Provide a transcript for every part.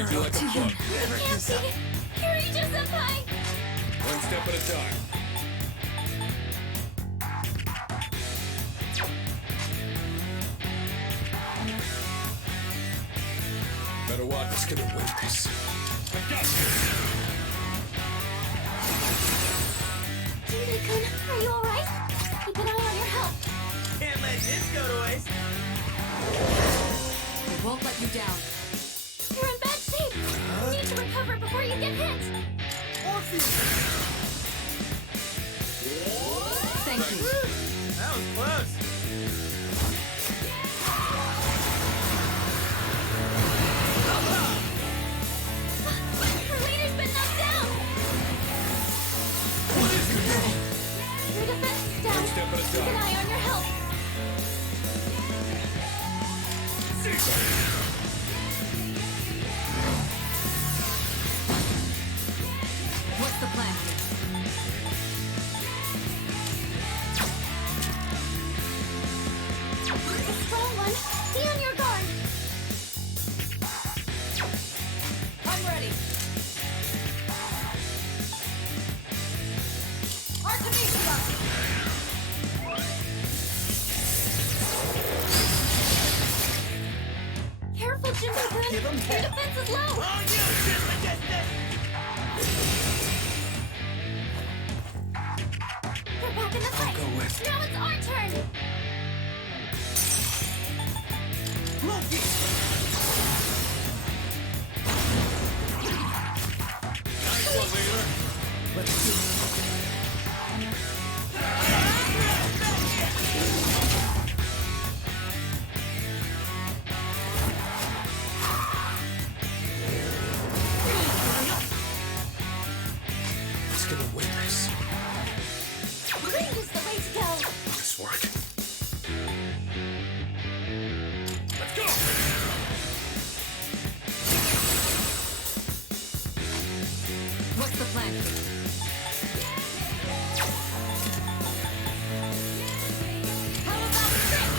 Treat you like a bug. Can't see it. Kirito-senpai! One step at a time. Better watch. It's gonna win this. I got you. Jimmy-kun, are you alright? Keep an eye on your health. Can't let this go to waste. We won't let you down. You're in bad shape. You need to recover before you get hit. Thank you. That was close. Her leader's been knocked down. Your defense is down. One step at a Keep an time. eye on your health. What's the plan here? A strong one. Be on your guard. I'm ready. Artemisia! Careful, Jimmy-kun. Give him Your hell. defense is low. Oh, you shit like this. They're back in the fight. go with. Now it's our turn. Loki! Nice one, leader. Let's do it. It's gonna win this. Green is the way to go. Will this work? Let's go! What's the plan here? How about this?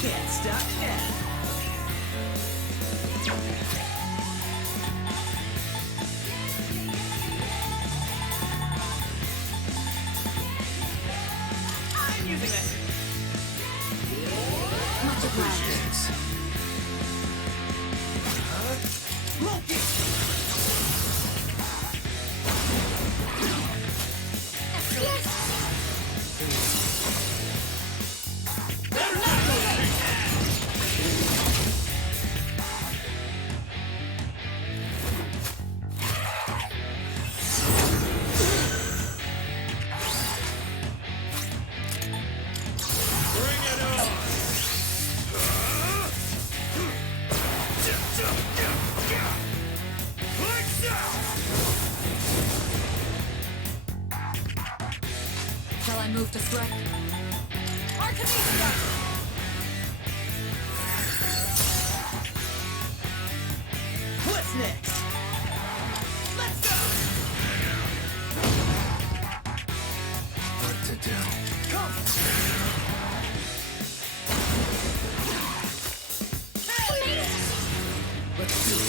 Can't stop now. I'm using this. Much obliged. Yes. Loki! Yes. Bring it on! Shall I move to strike? Artemisia! What's next? Let's go! What to do? Come! Let's do it.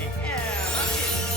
Yeah,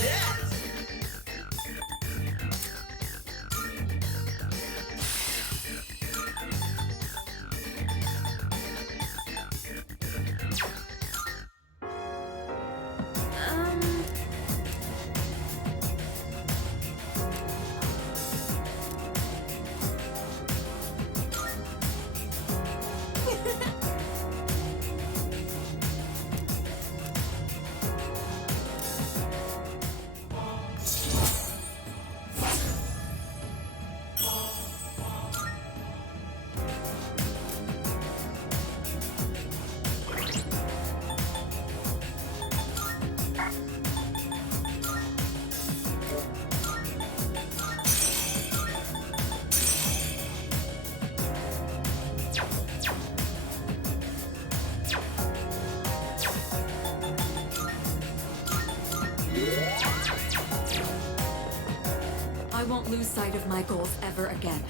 I won't lose sight of my goals ever again.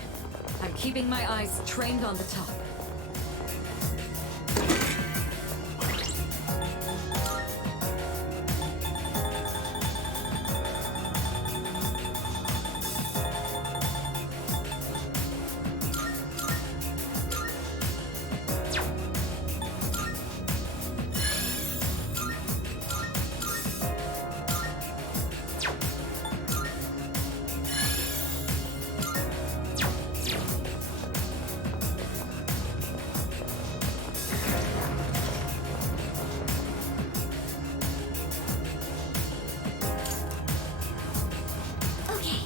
I'm keeping my eyes trained on the top. Okay.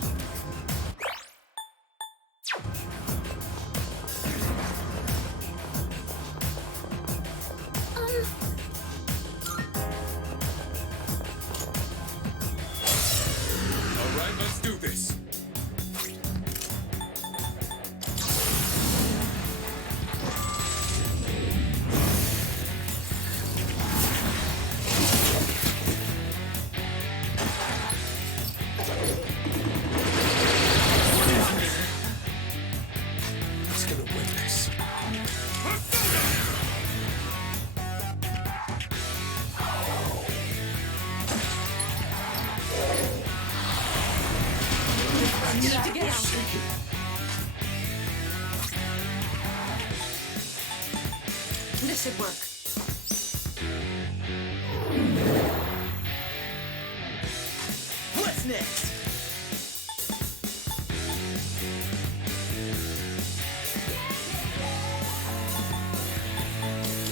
All right, let's do this. Who's gonna win this? I need to get out. Shaking. This should work. What's next?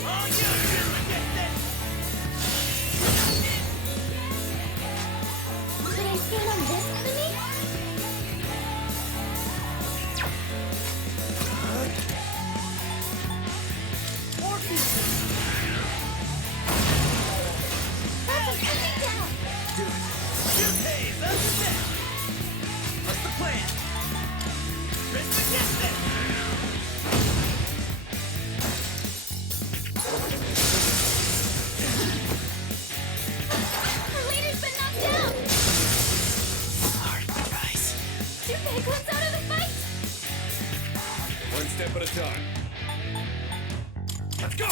Oh, you resistance! Could I stand on this enemy? Orpheus! That's an enemy down! Do it. You pays up to that. What's the plan? Risk against it! Our leader's been knocked down! Sorry, guys. Junpei, let's out of the fight! One step at a time. Let's go!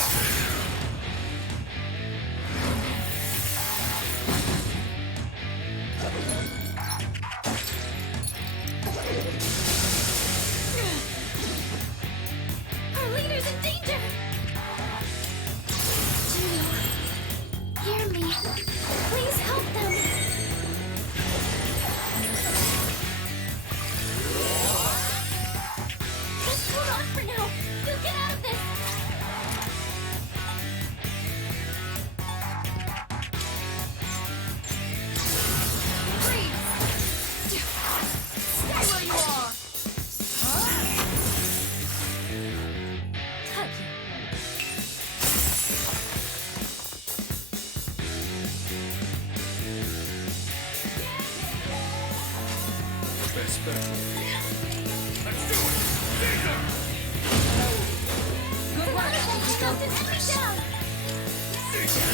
Our leader's in danger! Juno, hear me. Please help them. Just hold on for now. We'll get out of this. Freeze! Stay where you are! Cut. The best bet would be. Let's do it! Caesar! Good work! Let's knocked an enemy down! Caesar!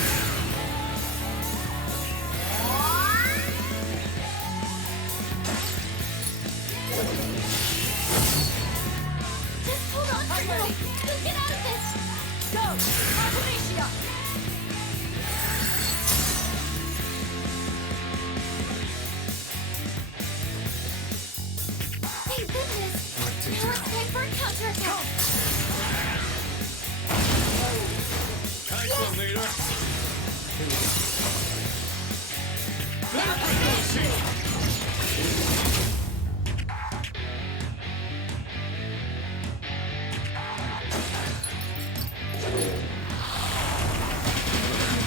Just hold on for now. We'll get out of this. Go! Artemisia! Thank goodness. What to Now do? it's time for a counterattack. Nice one, leader.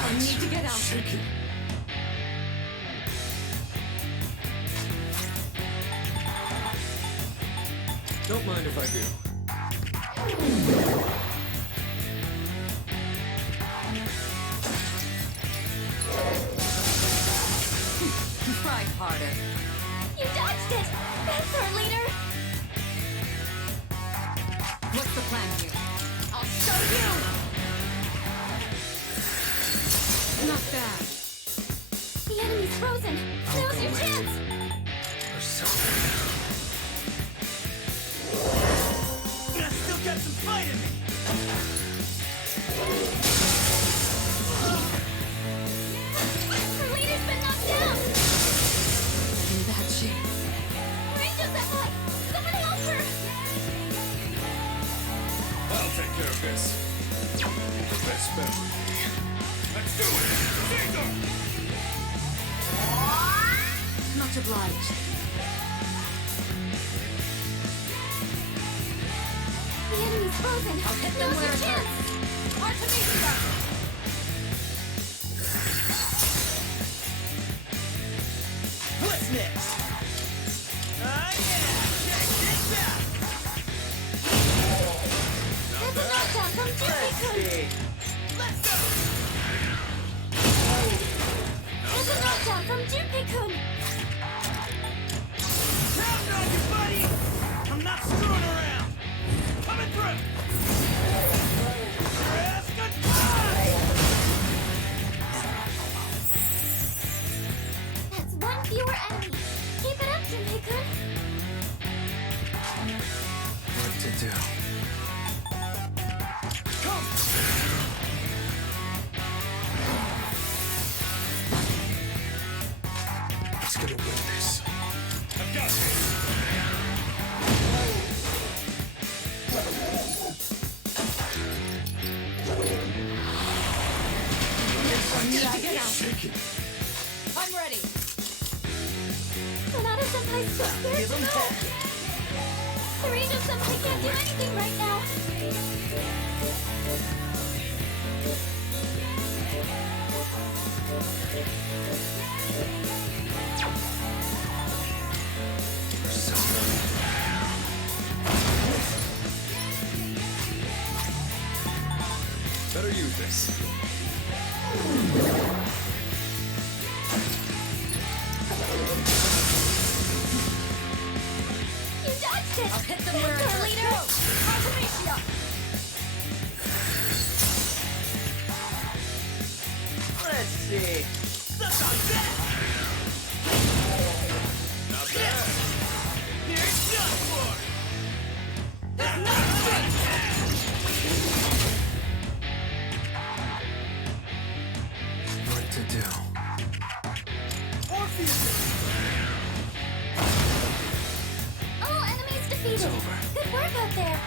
I need to get out. Shaking. Don't mind if I do. Try harder. You dodged it. That's our leader. What's the plan here? I'll show you! Not bad. The enemy's frozen. Now's your chance. Or so. fighting me! Her leader's been knocked down! I'm in bad shape. Rangel's that high! Someone help her! I'll take care of this. Best bet. Let's do it! Caesar! Much obliged. The enemy's frozen! I'll hit them Now's where your it chance! Artemisia! What's next? Ah, yeah! Check this out! That's a knockdown from Junpei-kun! Let's go! That's a knockdown from Junpei-kun! Count on you, buddy! I'm not screwing around! Coming through! Press goodbye! That's one fewer enemy! Keep it up, Junpei-kun! What to do? Come! Who's gonna win this? I've got this! Get out. Shaking. I'm ready. Sonata Senpai's too scared Give to 'em go! heck! The Ranger Senpai can't do anything right now! Better use this. You dodged it! I'll hit them where it Our hurts. leader! Artemisia! Let's see. Suck on that! Not bad. Here it's done for! What to do? Orpheus! All enemies defeated! It's over. Good work out there!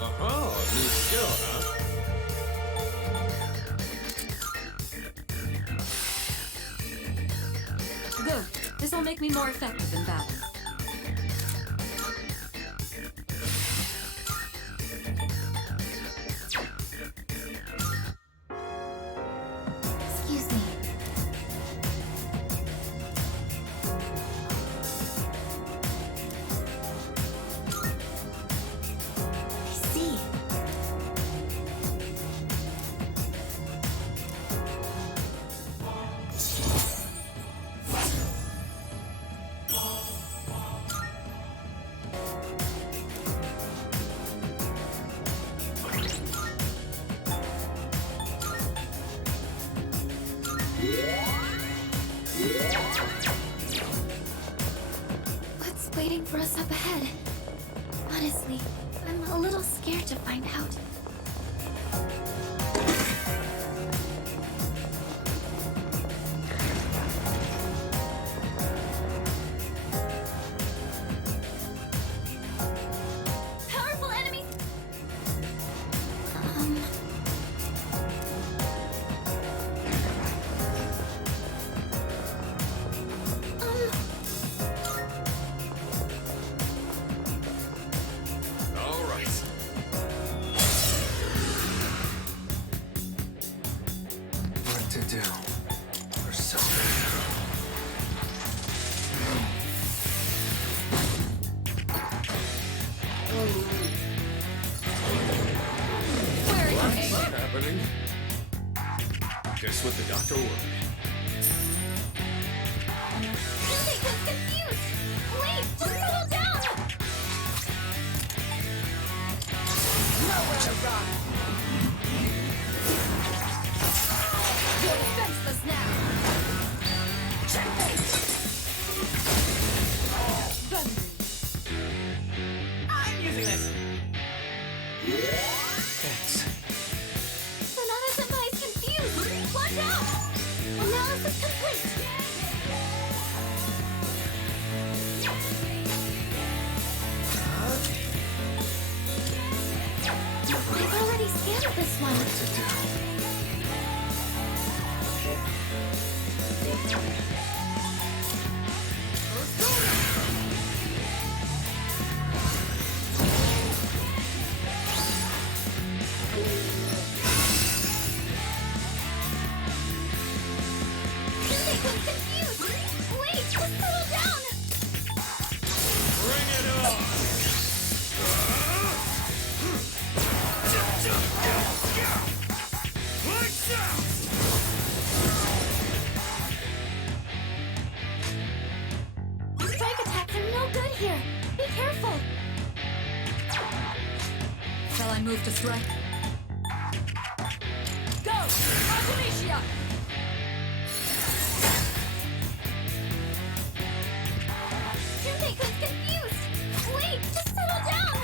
Aha, new skill, huh? Good. This'll make me more effective in battle. Excuse me. I see. What's waiting for us up ahead? Honestly, I'm a little scared to find out. Powerful enemies! All right. What to do? Or something. Where are you aiming? What's happening? Guess what the doctor ordered? Junpei-kun's confused! Wait, just settle down! Nowhere to run. You're defenseless now. Checkmate. is complete! I've already scanned this one. What to do? I'm confused! Wait, just settle down! Bring it on! Lights out! Strike attacks are no good here! Be careful! Shall I move to strike? Go! Artemisia! Junpei-kun's confused! Wait, just settle down!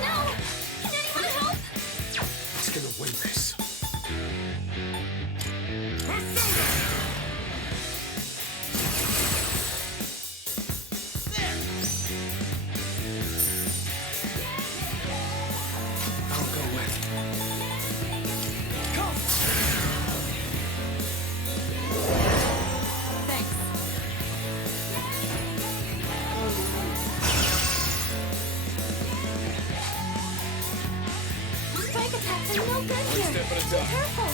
No! Can anyone help? Who's gonna win this? I'll go with. Thanks. Strike attacks are no good here! step at a Be time. careful!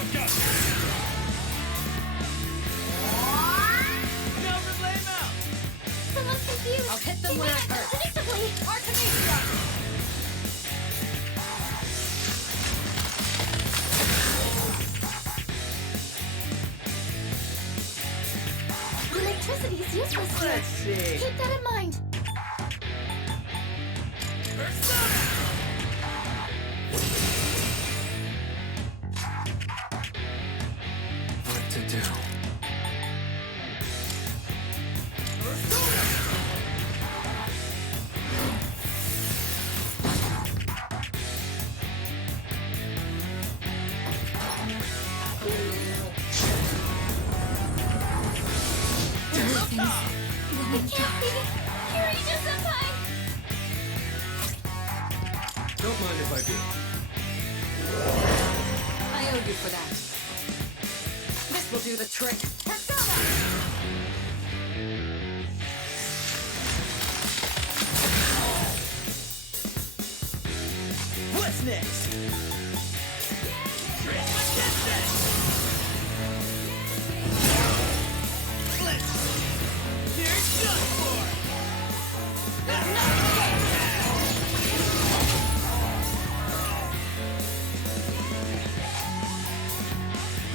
I've got this. No flame out! Someone's confused! I'll hit them They where it react hurts. unpredictably! Artemisia! Electricity is useless here! Let's see. Keep that in mind! What to do? It can't be! Kiryu-senpai! Don't mind if I do. I owe you for that. This will do the trick. Persona! What's next? Transmagnetic! Let's see. You're done for!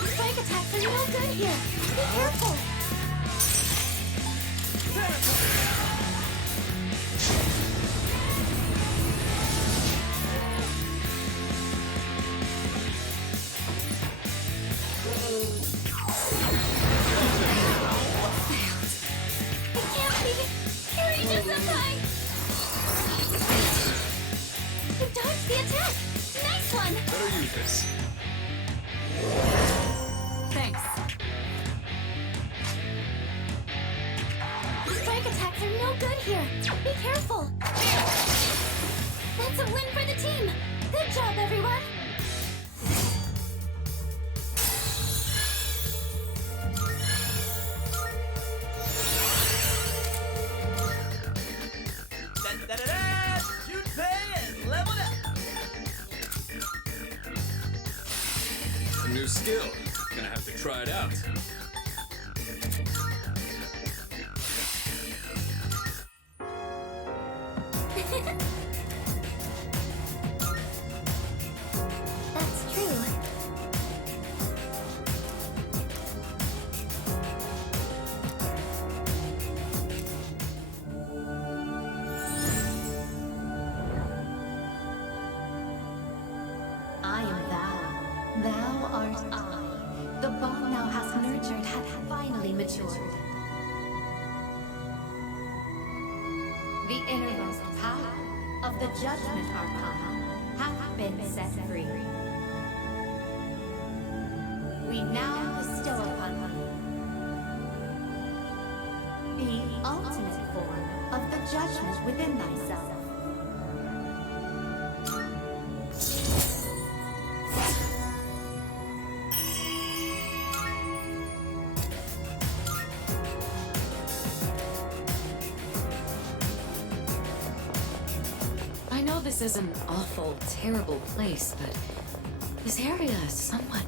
Strike attacks are no good here! Be careful! It can't be! Kiryu-senpai! You dodged the attack! Nice one! Better use this. Thanks. Strike attacks are no good here! Be careful! That's a win for the team! Good job, everyone! Da-da-da-da! Junpei has leveled up! A new skill. Gonna have to try it out. That's true. heart eye. The bond thou hast nurtured hath finally matured. The innermost power of the Judgment Arcana hath been set free. We now bestow upon thee the ultimate form of the judgment within thyself. I know this is an awful, terrible place, but this area is somewhat...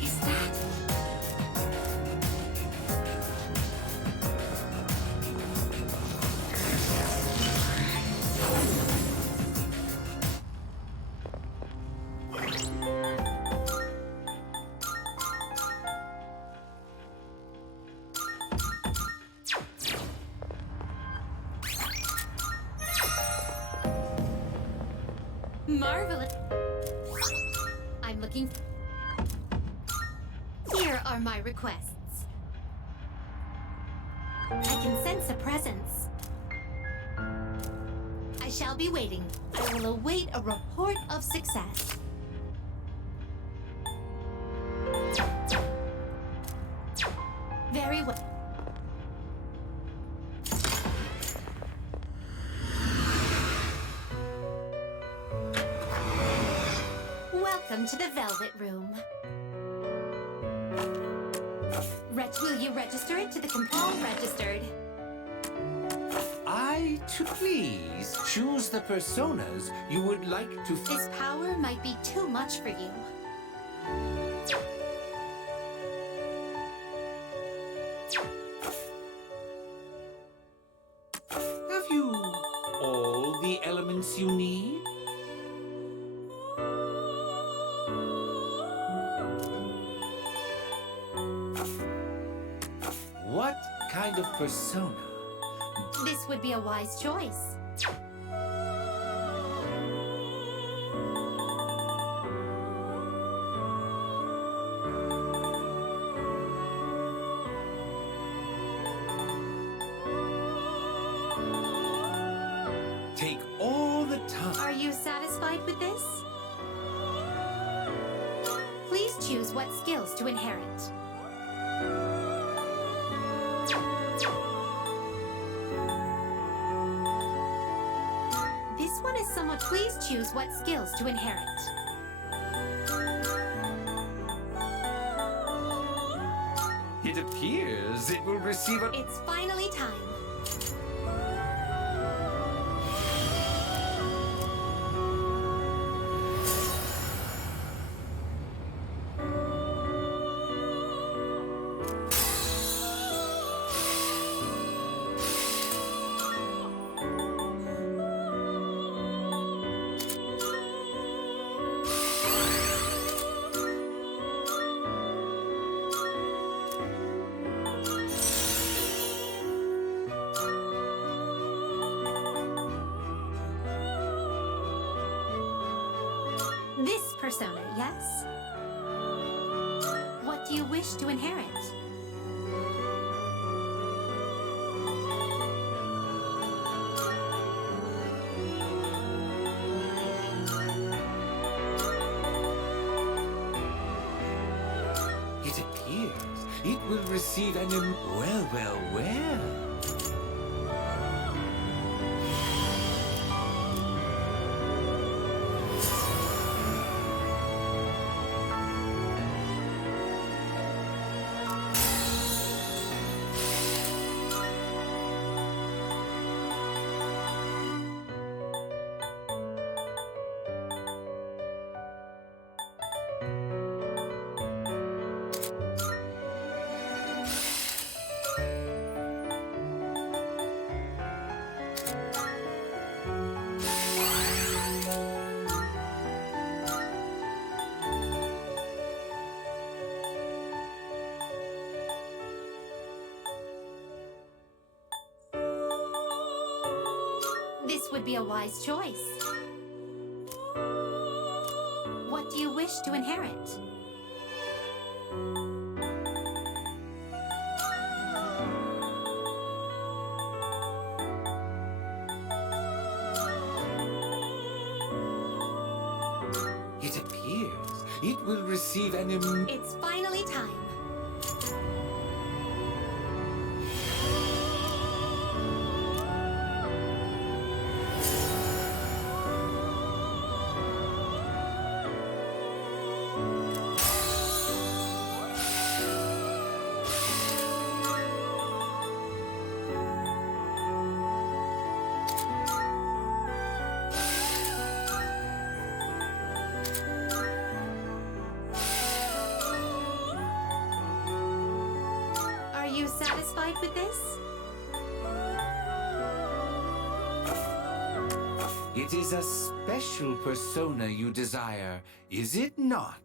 Is that... Marvelous. I'm looking. Here are my requests. I can sense a presence. I shall be waiting. I will await a report of success. Very well. Welcome to the Velvet Room. Will you register it to the all registered? To please choose the personas you would like to. This power might be too much for you. Have you all the elements you need? What kind of persona? This would be a wise choice. Take all the time. Are you satisfied with this? Please choose what skills to inherit. This one is somewhat. Please choose what skills to inherit. It appears it will receive a. It's finally time. This persona, yes? What do you wish to inherit? It appears it will receive an. Well. would be a wise choice. What do you wish to inherit? It appears it will receive an It's finally time. Are you satisfied with this? It is a special persona you desire, is it not?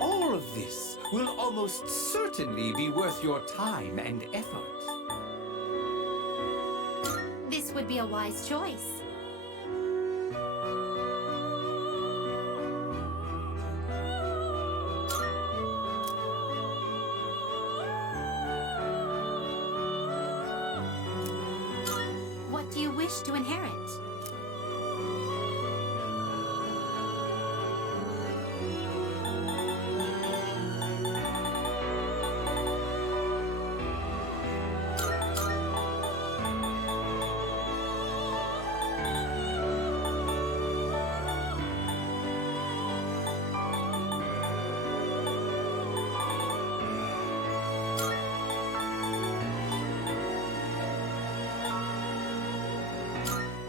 All of this will almost certainly be worth your time and effort. This would be a wise choice. What do you wish to inherit?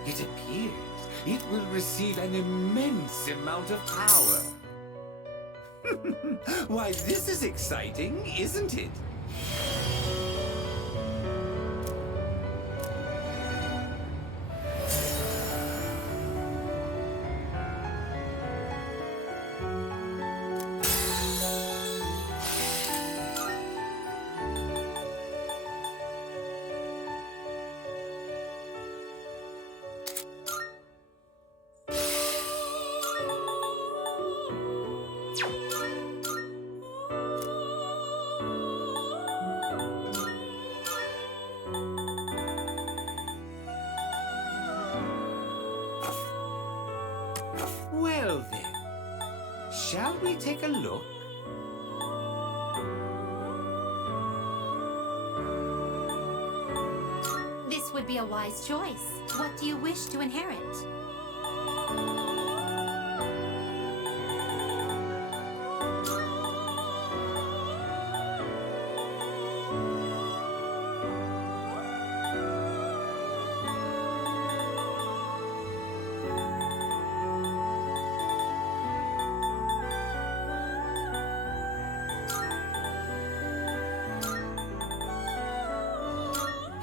It appears it will receive an immense amount of power. Why, this is exciting, isn't it? Well then, shall we take a look? This would be a wise choice. What do you wish to inherit?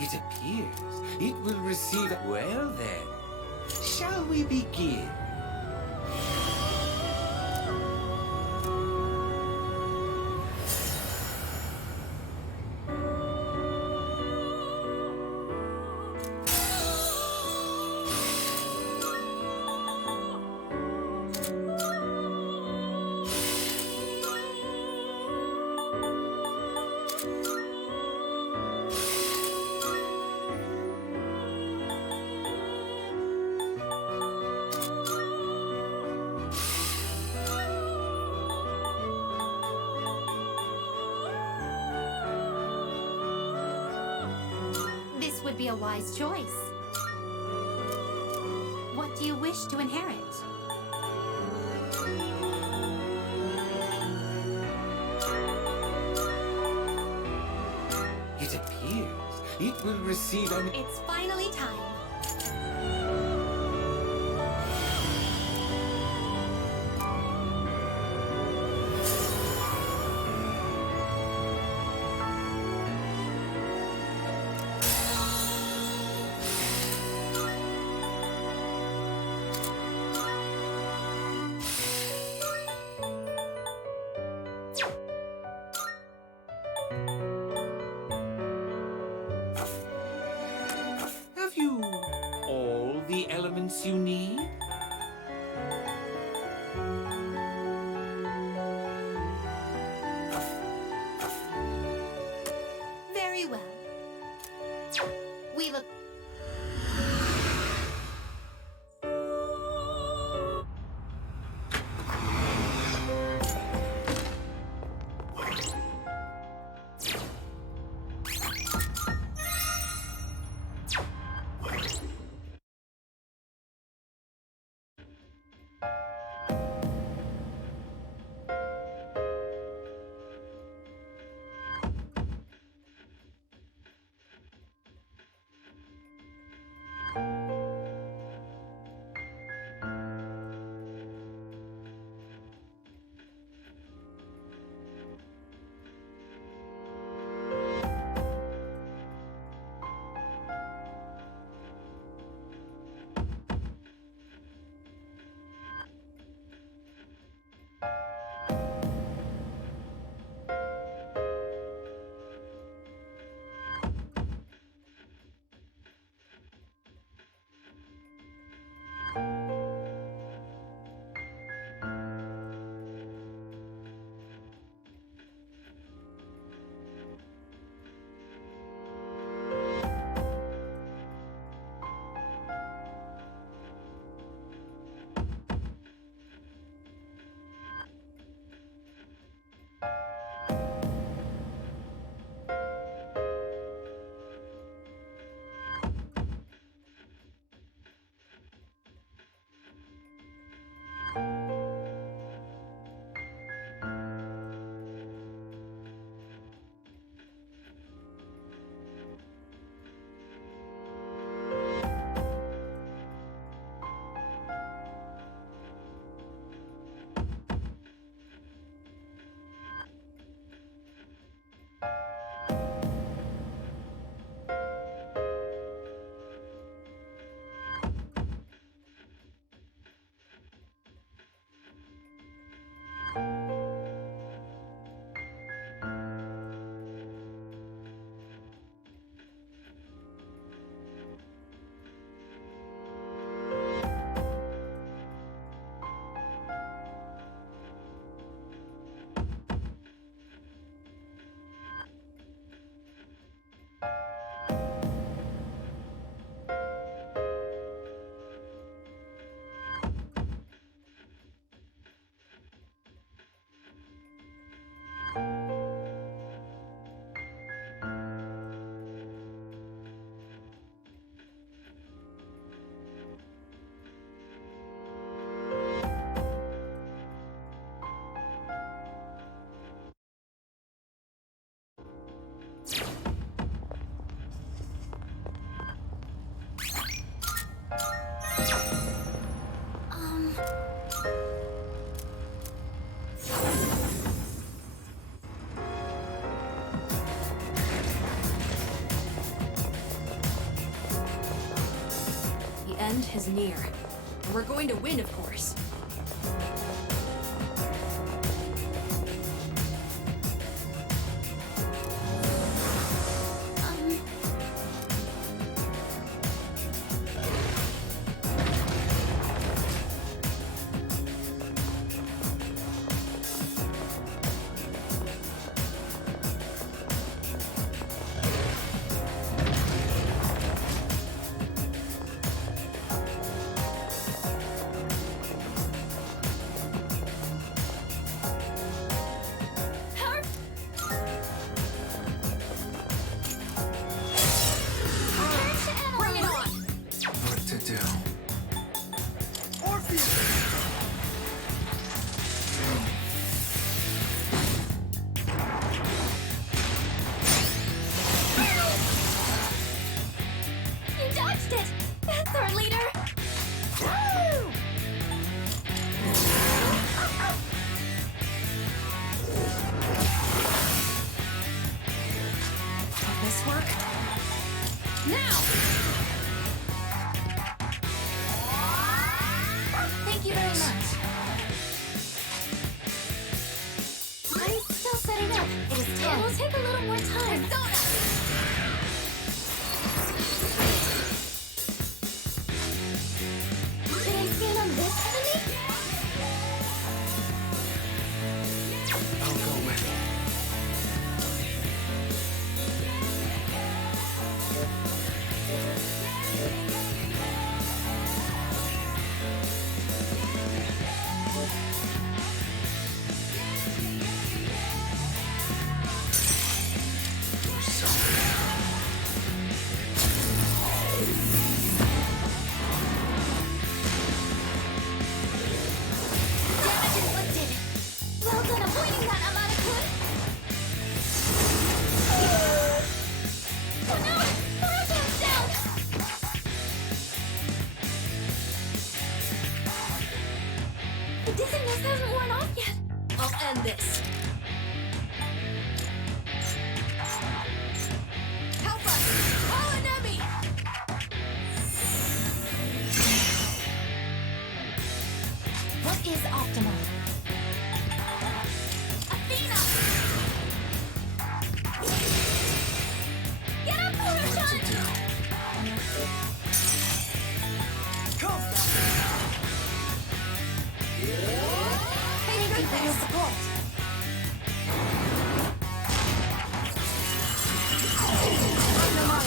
It appears it will receive... Well then, shall we begin? This would be a wise choice. What do you wish to inherit? It appears it will receive an... It's finally time. Have you all the elements you need? Very well. We've a... The end is near. And we're going to win, of course. Bring it on! What to do? You dodged it! That's our leader! Woo! Will this work? Now! Thank you very much. I'm still setting up. It is time. It will take a little more time.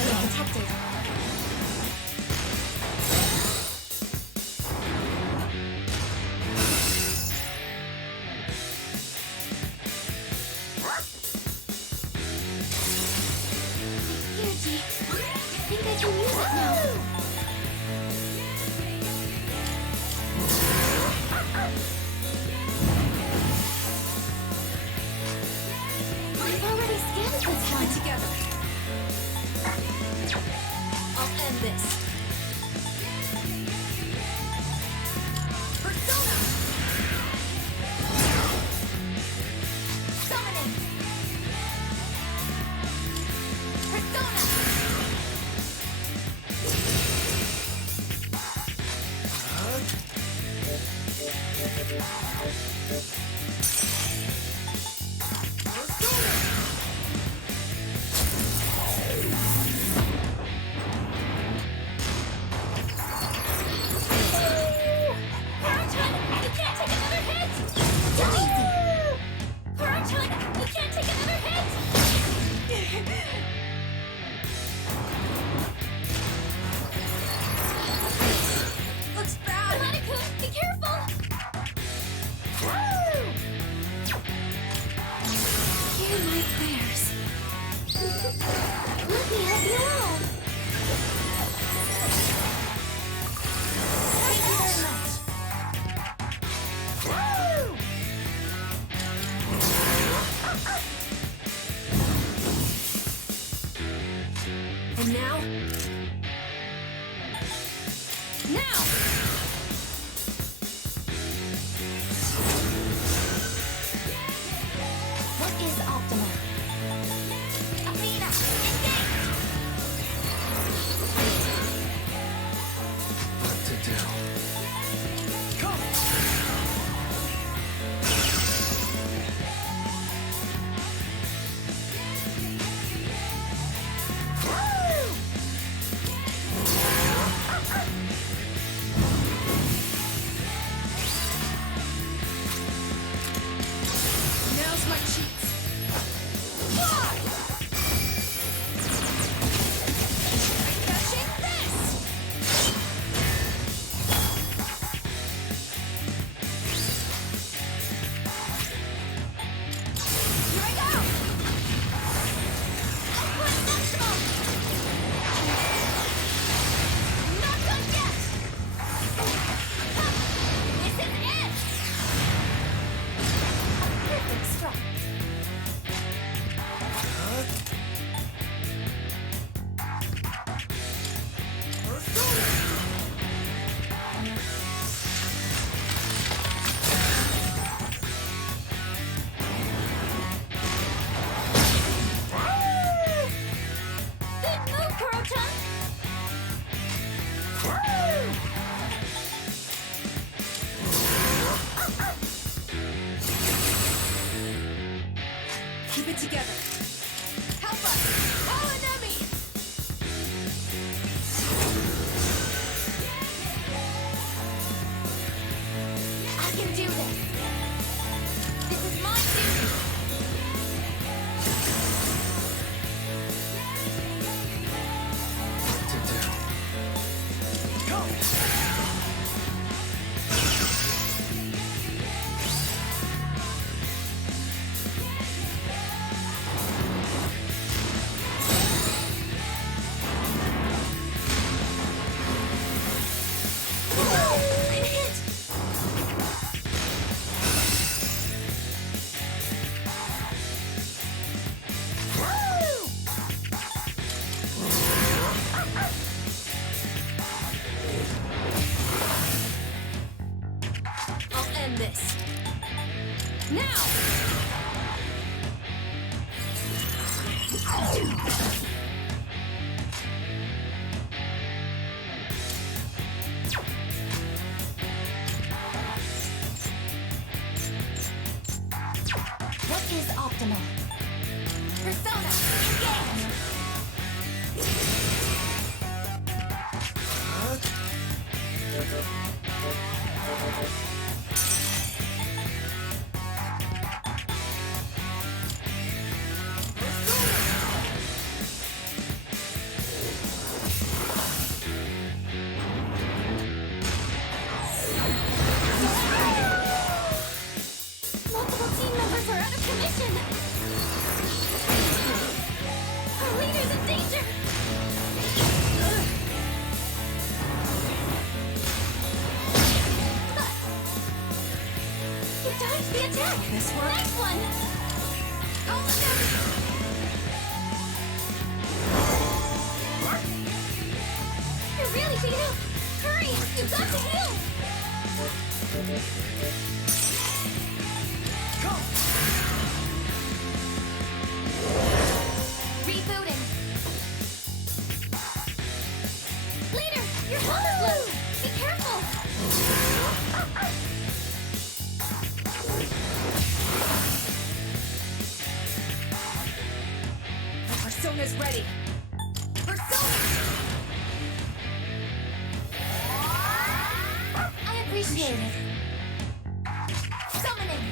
Being detected. Energy. I think I can use it now. I've already scanned this one. Together. I'll end this. Persona! Summoning. Persona. Kurochan, you can't take another hit! Too easy! Kurochan, you can't take another hit! Looks bad! Hanako, be careful! Hear my prayers. Let me help you out. Thank you very much. And now? Now! What is optimal? Athena, engage! What to do? Now's my chance. Fly! I'm catching this! Here I go! Upward maximum! Not done yet! This is it! A perfect strike. Good move, Kurochan! Keep it together. Help us! Call an enemy! I can do this! This is my duty! What to do? I hit! I'll end this. Now! What is optimal? Persona, engage! This work? Nice one! Oh, no! You're really beat up! Hurry! You've got to heal! Rebooting! Leader! Your health is low! Be careful! The Persona's ready. Persona! I appreciate it. Summoning!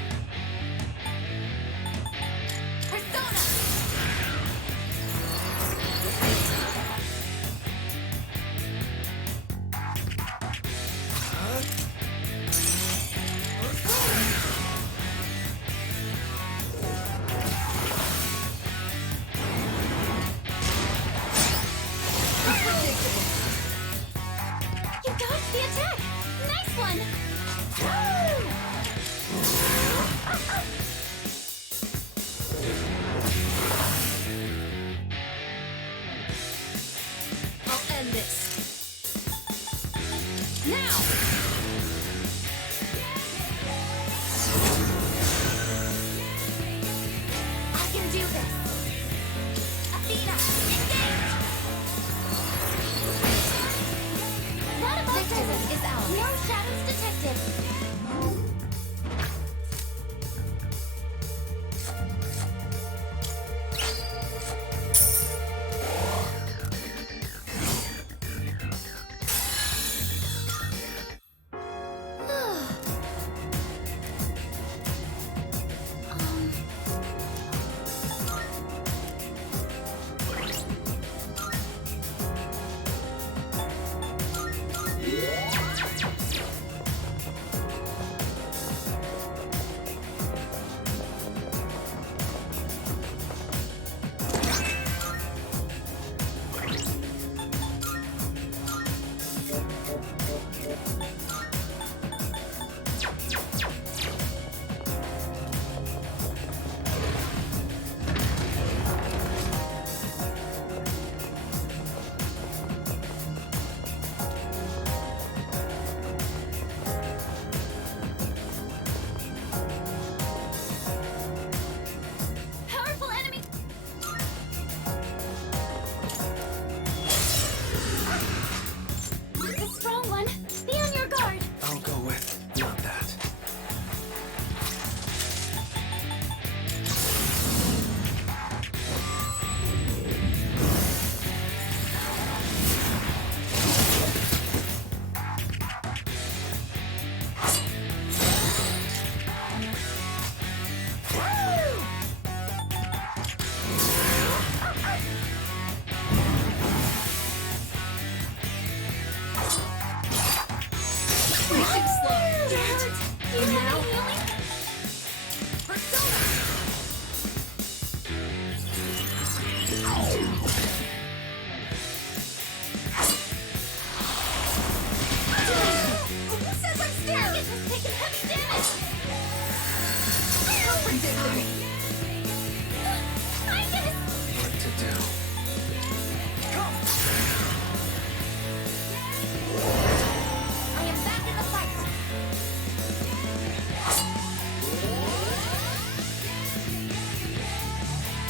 Persona! You dodged the attack! Nice one! I'll end this. Now! I can do this! Athena, engage! Not above Victory is ours. No shadows detected. Powerful enemy! The strong one! Be on your guard! I'll go with not that. Finishing slow. You And have now? a healing? Persona! Who says I'm scared? It has taken heavy damage! How predictable. I get it! What to do? I am back in the fight!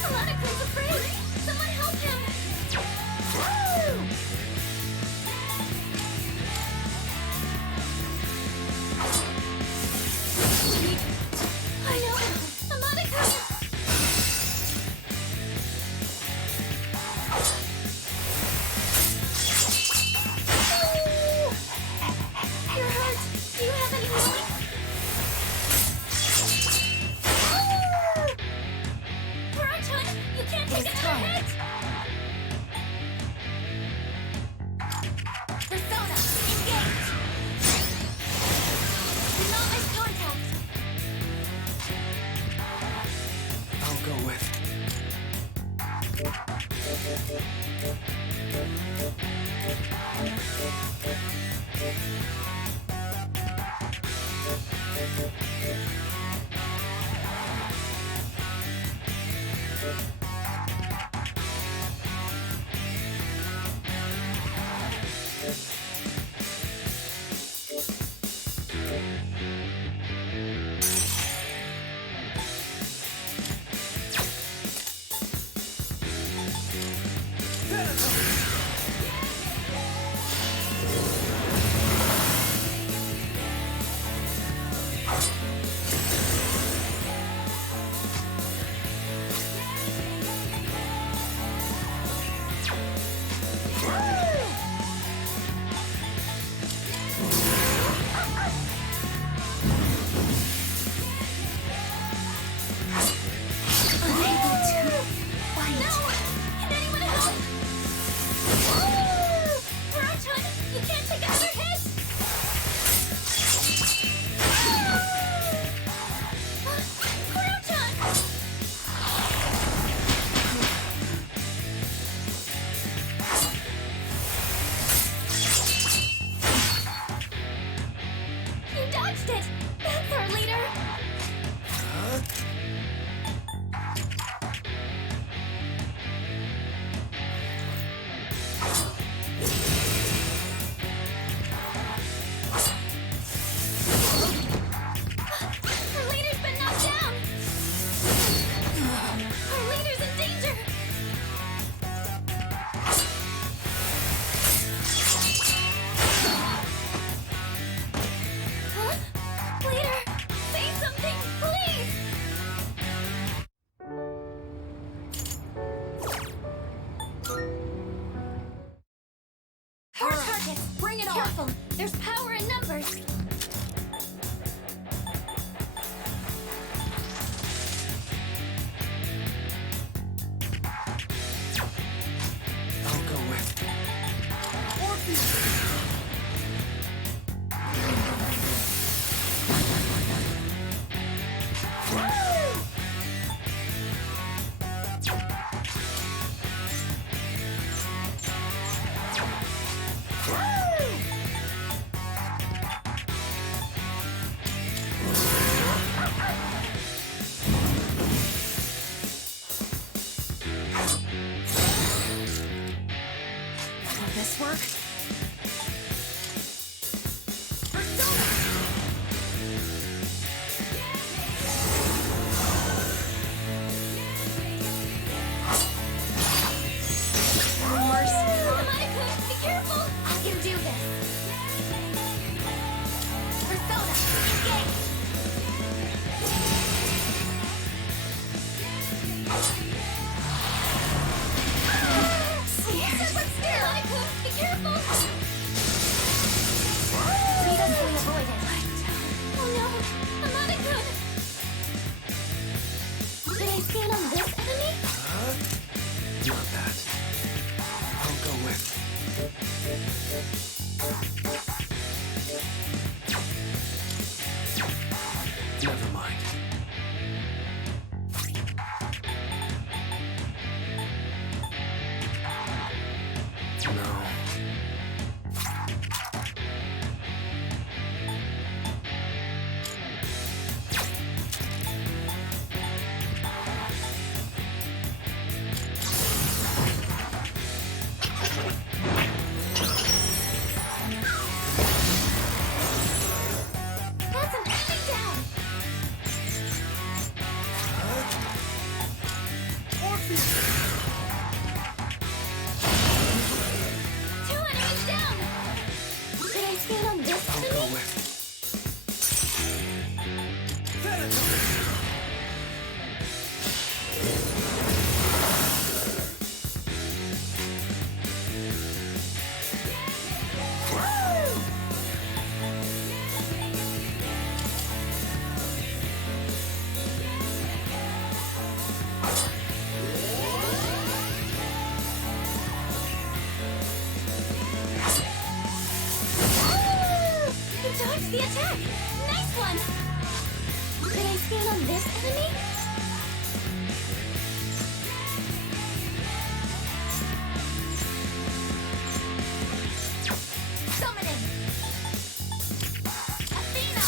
Alana's afraid! Someone help him! I know! Alana! You're hurt! Do you have any healing? Paratun, you can't take It's another time. hit! Persona, engage! Do not make contact! I'll go with. Unable to fight. No! Can anyone help? Kurochan, you can't take another hit! Kurochan! You dodged it! That's our leader! Our leader's been knocked down! Our leader's in danger! Huh? Leader, say something, please! Our targets, bring it on! Careful, there's power in numbers! I'll go with. Will this work? Hamada-kun, be careful! I can do this! Persona, engage! Hamada-kun, be careful! Previously avoided. Oh no! Hamada-kun! Did I stand on this enemy? Not that. I'll go with. Never mind. No. That's an enemy down! Two enemies down! Did I stand on this I'll go enemy? with. You dodged the attack! Nice one! Did I stand on this enemy? Summoning! Athena!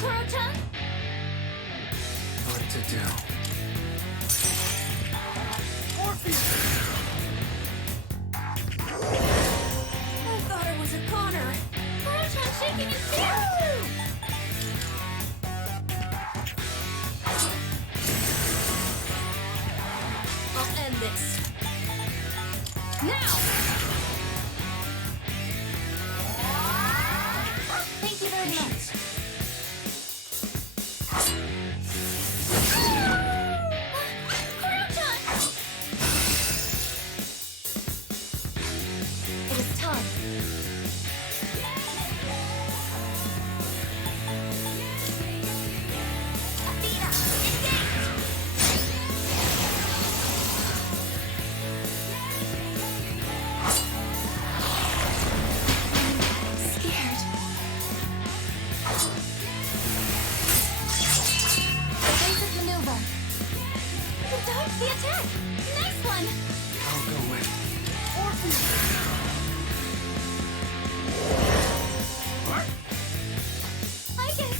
Kuro-chan? What to do? I thought it was a Connor. Kuro-chan shaking in fear! I'll end this. Now! Thank you very much. Kuro-chan! It is time. Athena, engage! Scared. Evasive maneuver. You dodged the attack. Nice one. I'll go with I guess.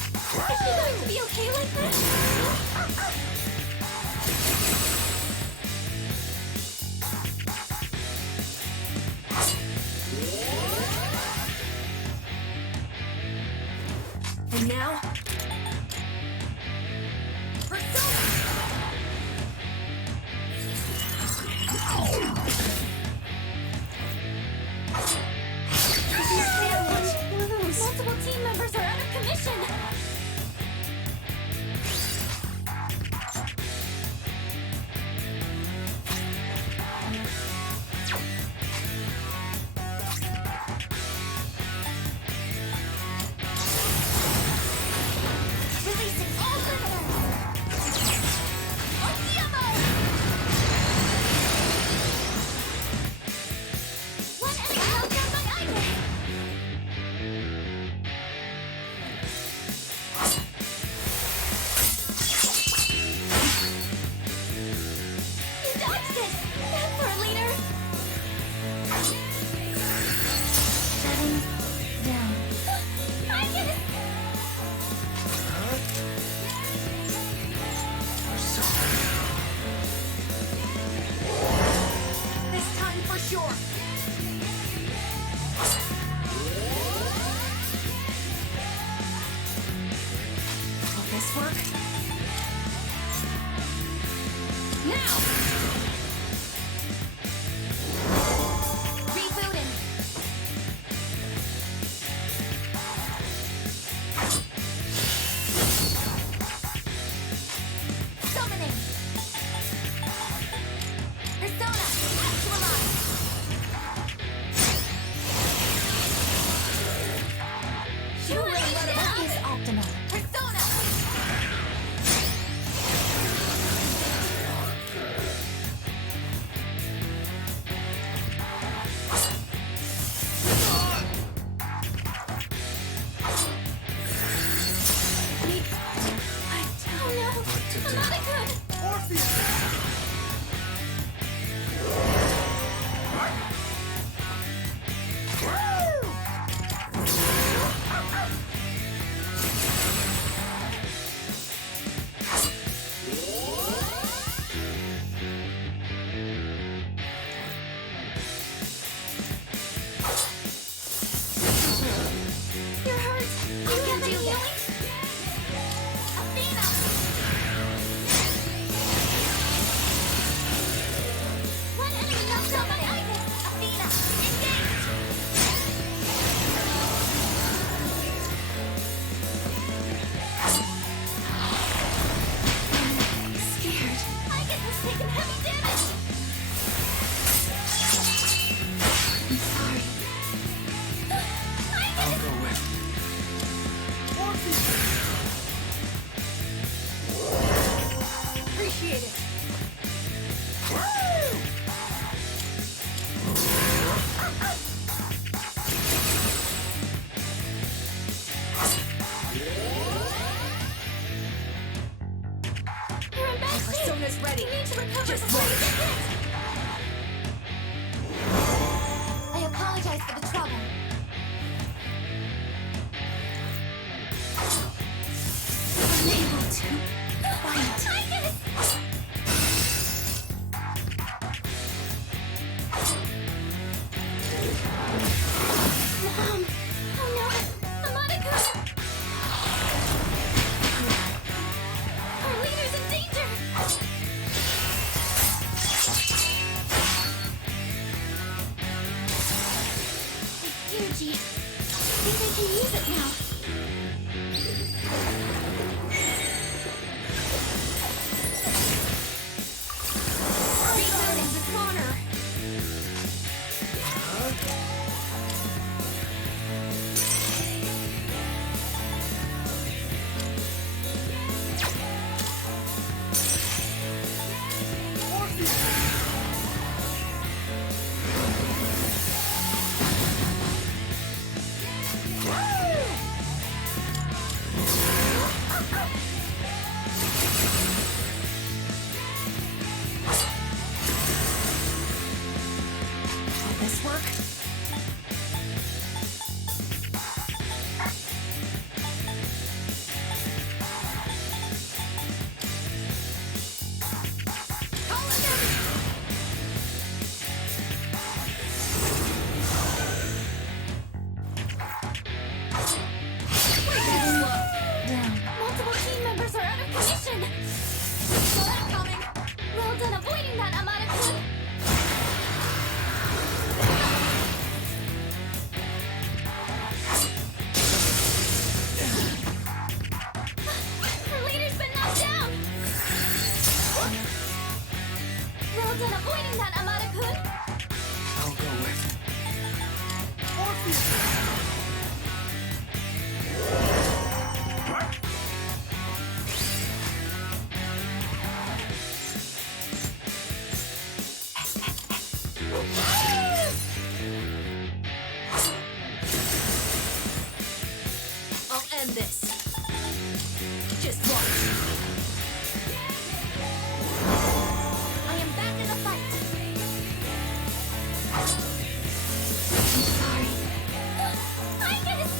Is she going to be okay like this? And now, Persona! Multiple team members are out of commission! Releasing all criminals! Okiamo! One enemy knocked down by Aigen! You dodged it! Emperor leader! Shutting down. Aigen! This time for sure. Will this work? Now! Rebooting! Summoning! Persona! Actualize! You is optimal! Persona! I don't know. I'm not good. You're hurt. You can do this. Athena. One enemy knocked out by Aigen. Athena, engage. Scared. Aigen has taken heavy damage. I'm sorry. Aigen. I'll go with Appreciate it. You're in bad shape. Persona's ready. You need to recover Just before you wait. get hit. I apologize for the trouble. Mom! Oh no! Amada-kun! Our leader's in danger! It's Yuji. I think they can use it now. Reloading the corner. Will this work? Multiple team members are out of position! Saw that coming! Well done avoiding that, Amada-kun! Her leader's been knocked down! Well done avoiding that, Amada-kun! I'll go with. I'll end this. Just watch. I am back in the fight! I'm sorry. I guess!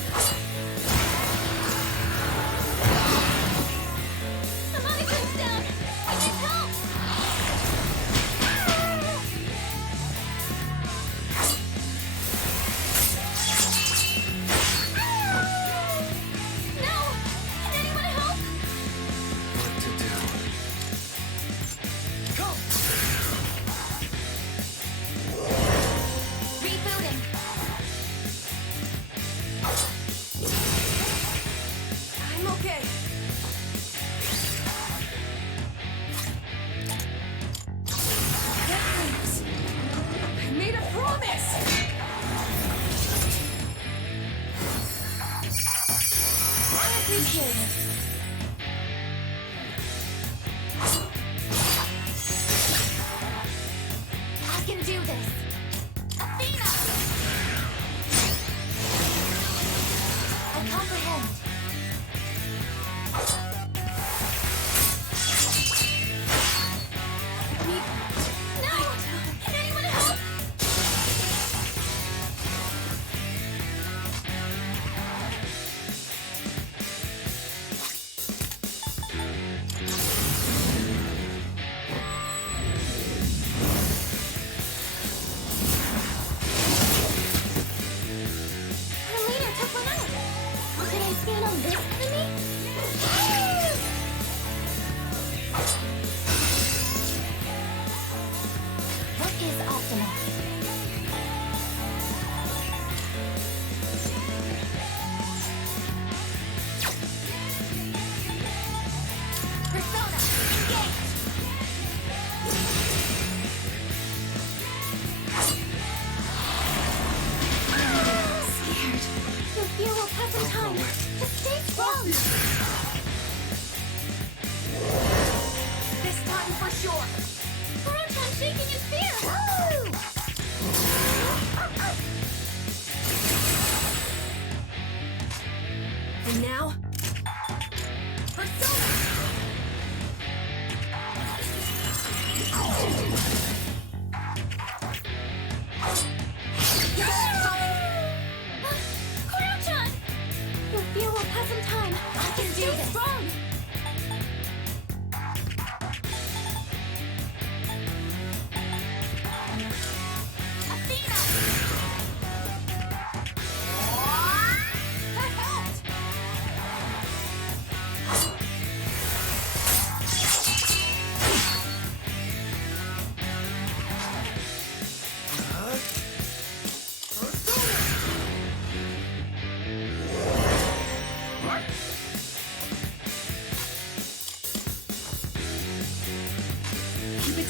Amada-kun's down! I need help! No! Can anyone help? What to do? Rebooting! I'm okay. Thanks. I made a promise. I appreciate it. I can do this! Athena! I comprehend. No! Can anyone help? Our leader took one out. Could I stand on this enemy? What is optimal? Persona, engage! Scared. Your fear will pass in time. Just stay strong. This time for sure. Kuron-chan shaking in fear. And now, Persona. Kuron-chan! Your fear will pass in time. I can do this. Strong.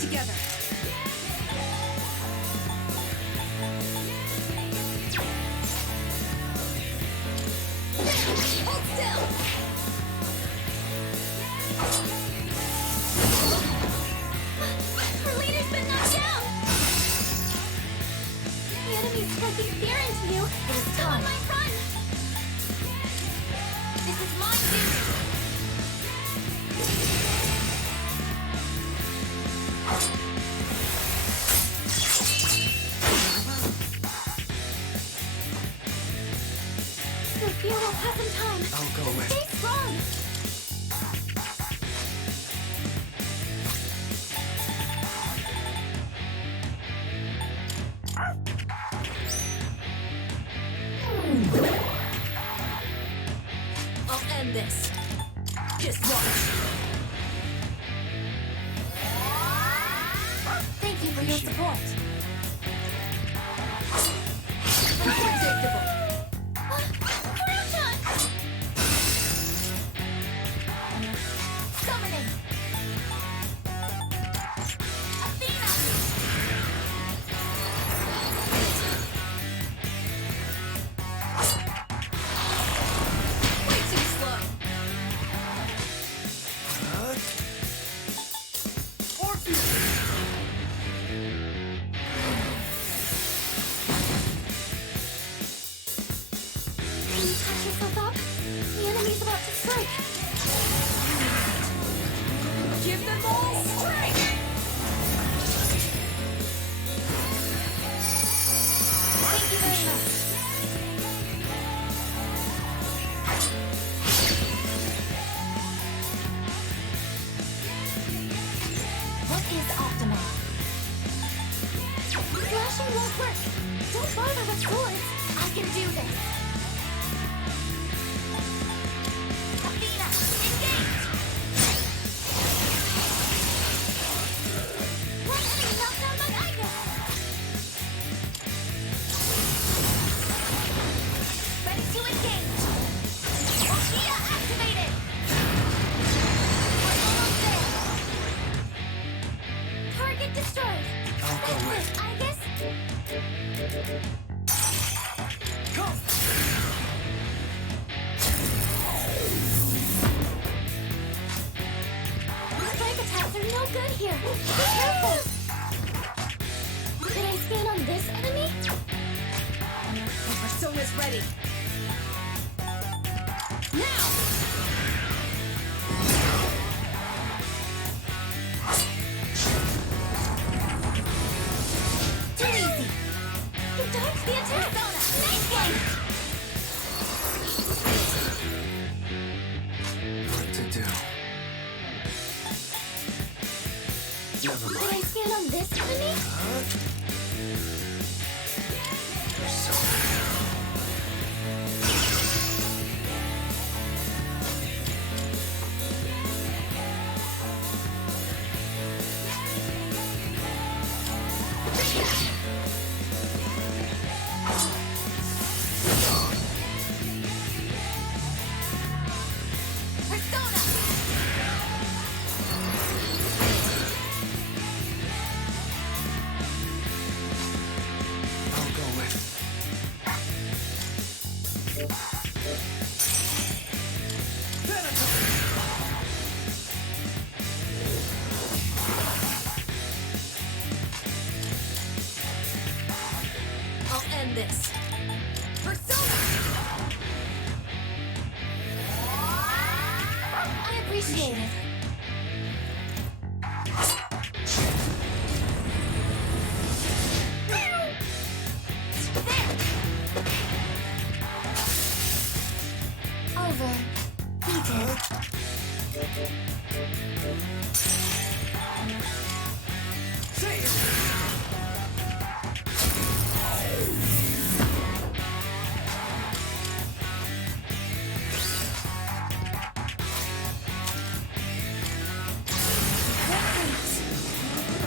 together. Hold still! Our leader's been knocked down! The enemy's striking fear into you. It is time. My run! This is my duty! Sophia will have some time. I'll go with. Stay strong! I'll end this. Just watch. Thank you for your support. Unpredictable. Kurutan! Summoning! Athena! Way too slow. Can you catch yourself up? The enemy's about to strike. Give them all strength. Thank you very much. What is optimal? Slashing won't work. Don't bother with swords. I can do this. Athena, engage! One enemy knocked down by Ica! Ready to engage! Oshia activated! We're almost there! Target destroyed! I'll go with. I guess... Come! Strike attacks are no good here! Be careful! Could I stand on this enemy? My persona's ready. Now! Too easy! You dodged the attack! Nice one! What to do? Never Could mind. I stand on this enemy? So Persona! I'll go with. I'll end this. Persona! I appreciate it. Over. Defeated. Say it!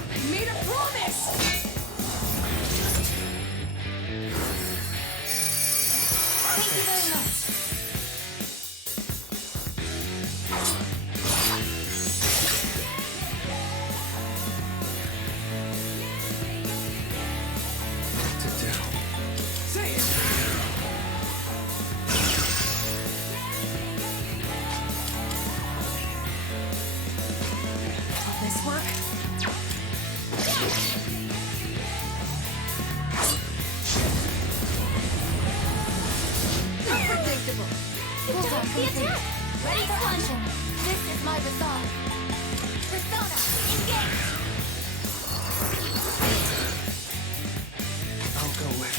I made a promise! Thank you very much. survive us all. Persona, engage! I'll go with.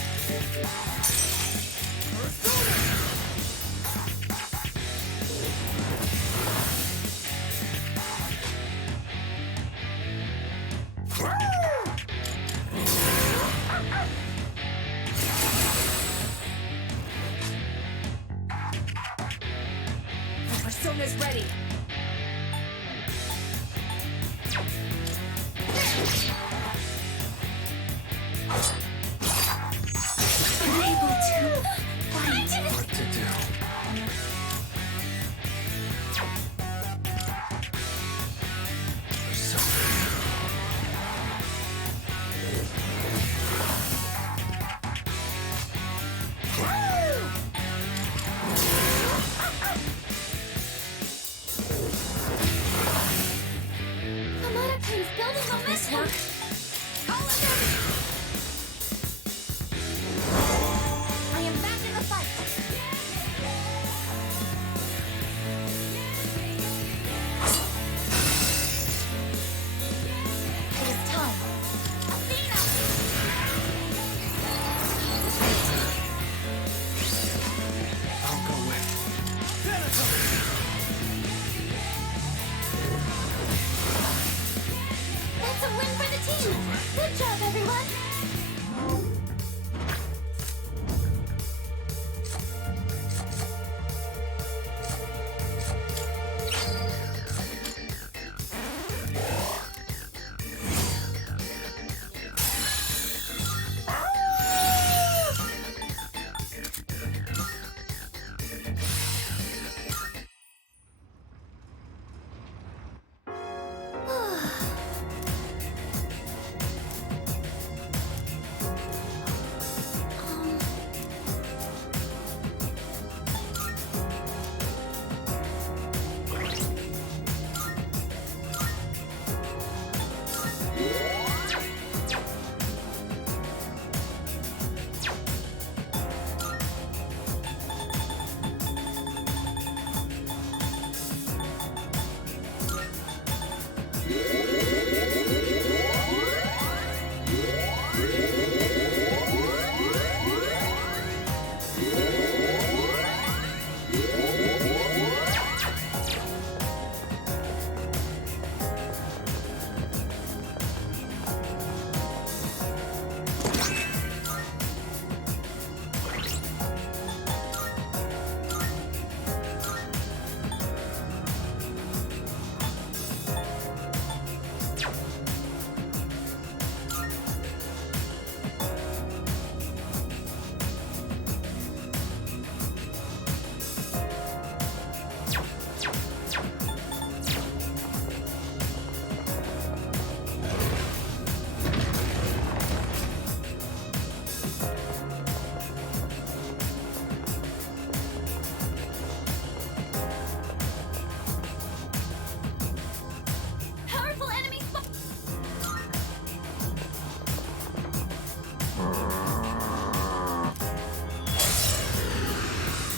The persona's ready. Unable to fight. What to do? Amada Pain's building momentum. All of them. I am back in the fight. It is time. Athena! I'll go with. That's a win for the team. Good job, everyone. Powerful enemy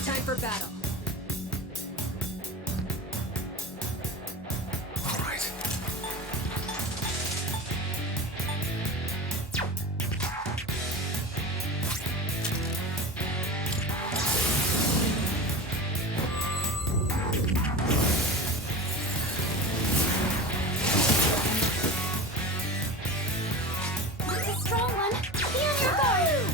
Time for battle. All right. That's a strong one. Be on your guard.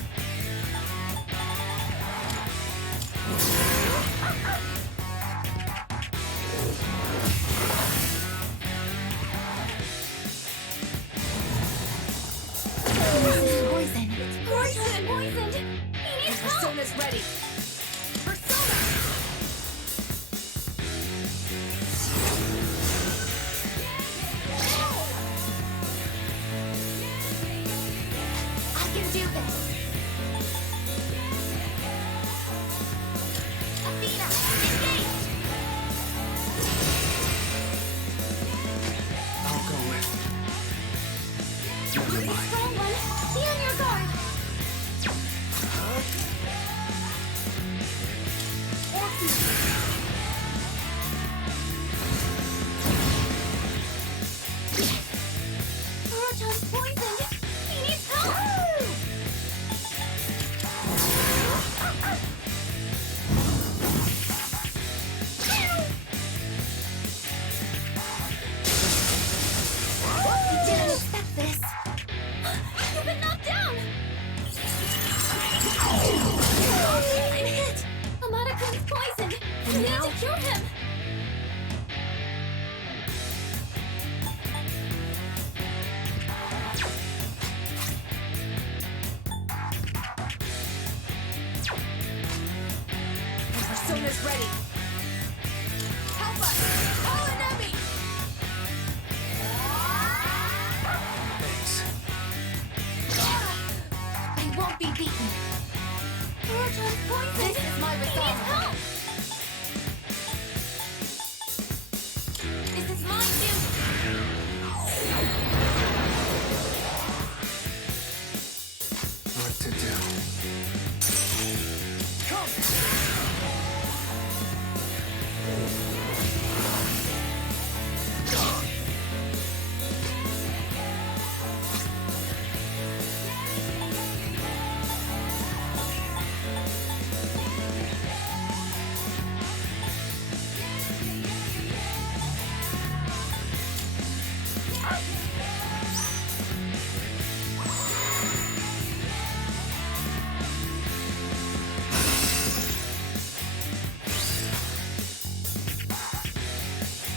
Poison. Poison. Poisoned. He needs help. Persona's ready. Persona! I can do this. Athena, engage. I'll go with. Never mind. Strong one. Be on your guard.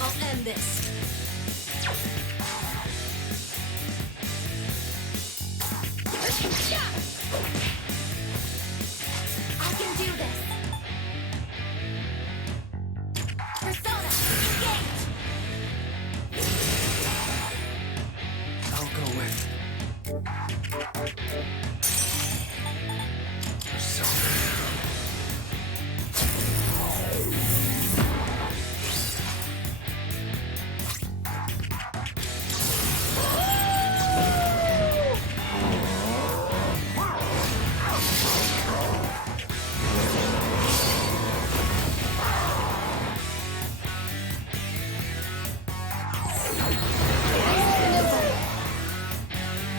I'll end this. I can do this. Persona, engage. I'll go with Persona.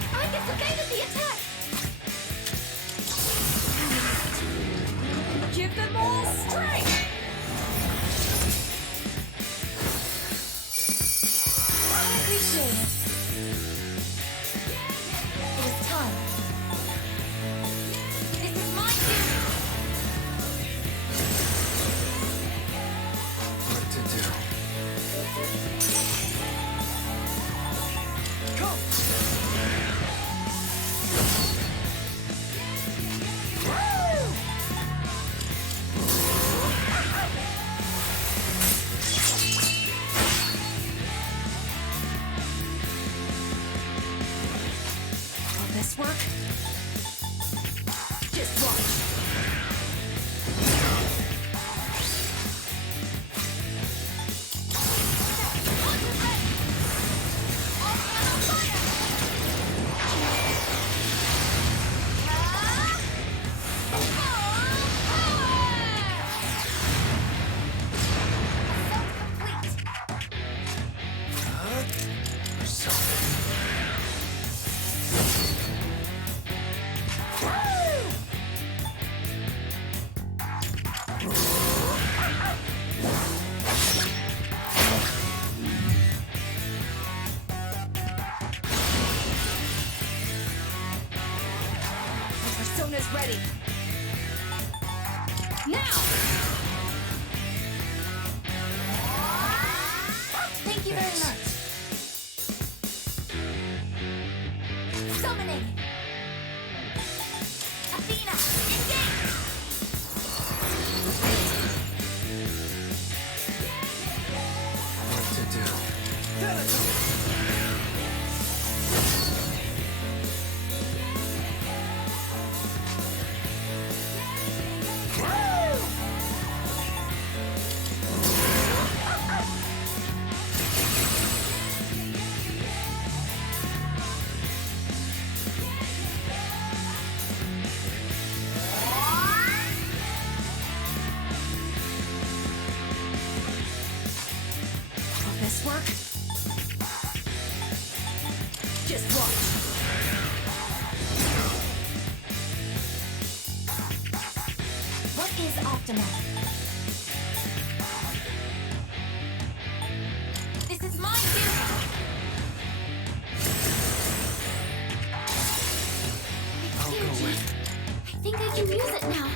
I just evaded the attack. Give them all strength! I appreciate it. It is time. This is my duty. What to do? Come! Will this work? Just watch. My persona's ready. Now! Thank you very much. Summoning. Athena, engage. What to do? Will this work? Just watch. What is optimal? This is my duty. I'll go with I think I can use it now.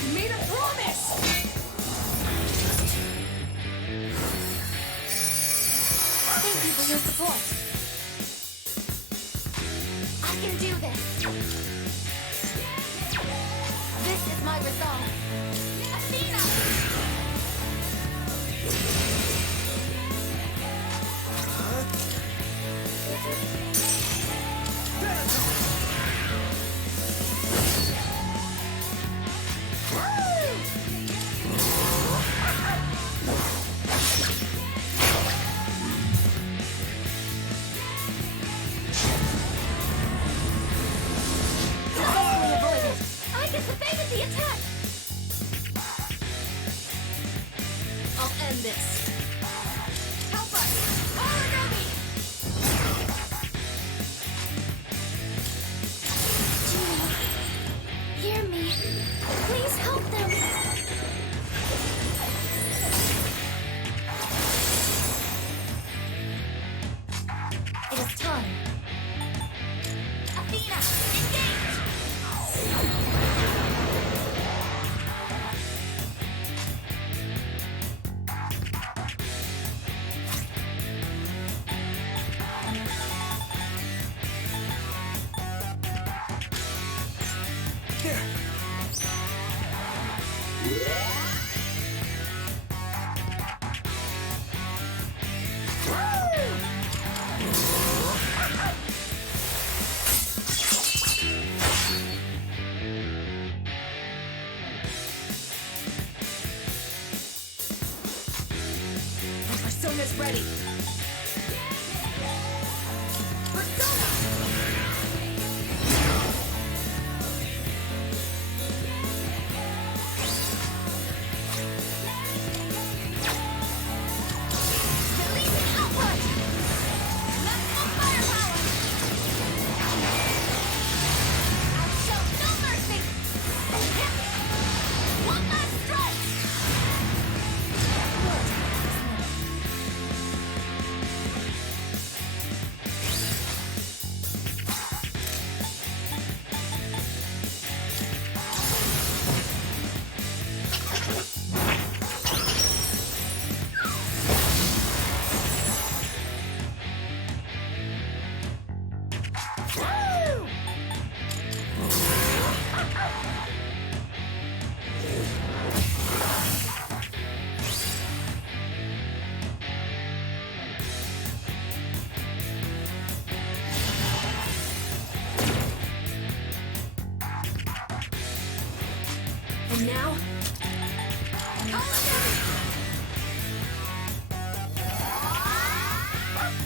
You made a promise! Thank you for your support. I can do this. This is my resolve. Athena! Successfully avoided. I just evaded the attack. I'll end this. Origami! Genie, hear me. Please help them. It is time. Athena, engage! There. My persona's ready. Persona! Releasing output! Maximum firepower! I show no mercy! One last strike! And now,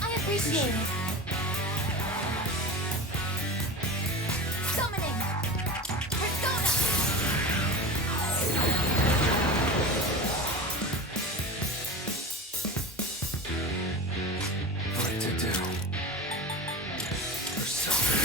I appreciate it. Summoning! Persona! What to do? Persona.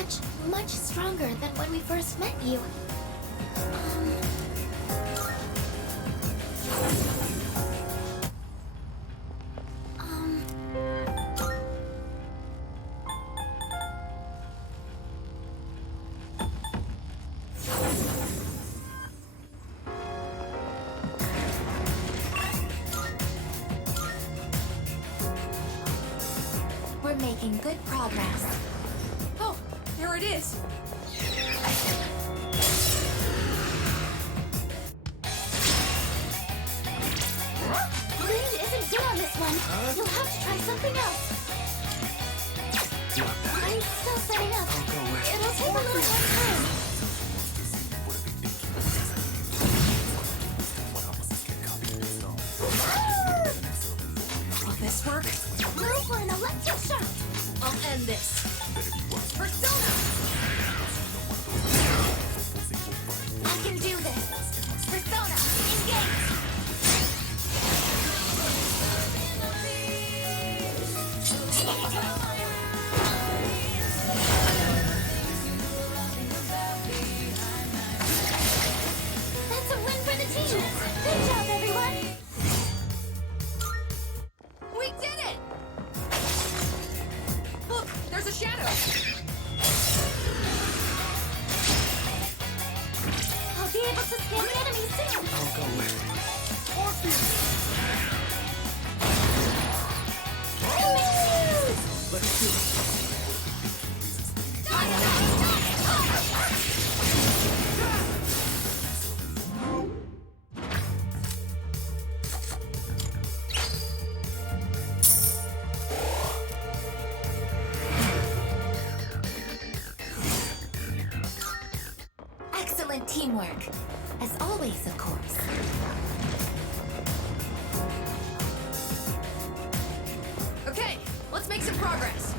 much, much stronger than when we first met you. Um... We're making good progress. Oh, there it is. Green isn't good on this one. You'll have to try something else. I'm still setting up. It'll take a little more time. Will this work? Move for an electric shock. I'll end this. Persona! I can do this. Persona, engage. That's a win for the team. Good job, everyone. We did it! Look, there's a shadow. I'll be able to scan the enemy soon. I'll go with Let's do it. Excellent teamwork. As always, of course. Okay, let's make some progress.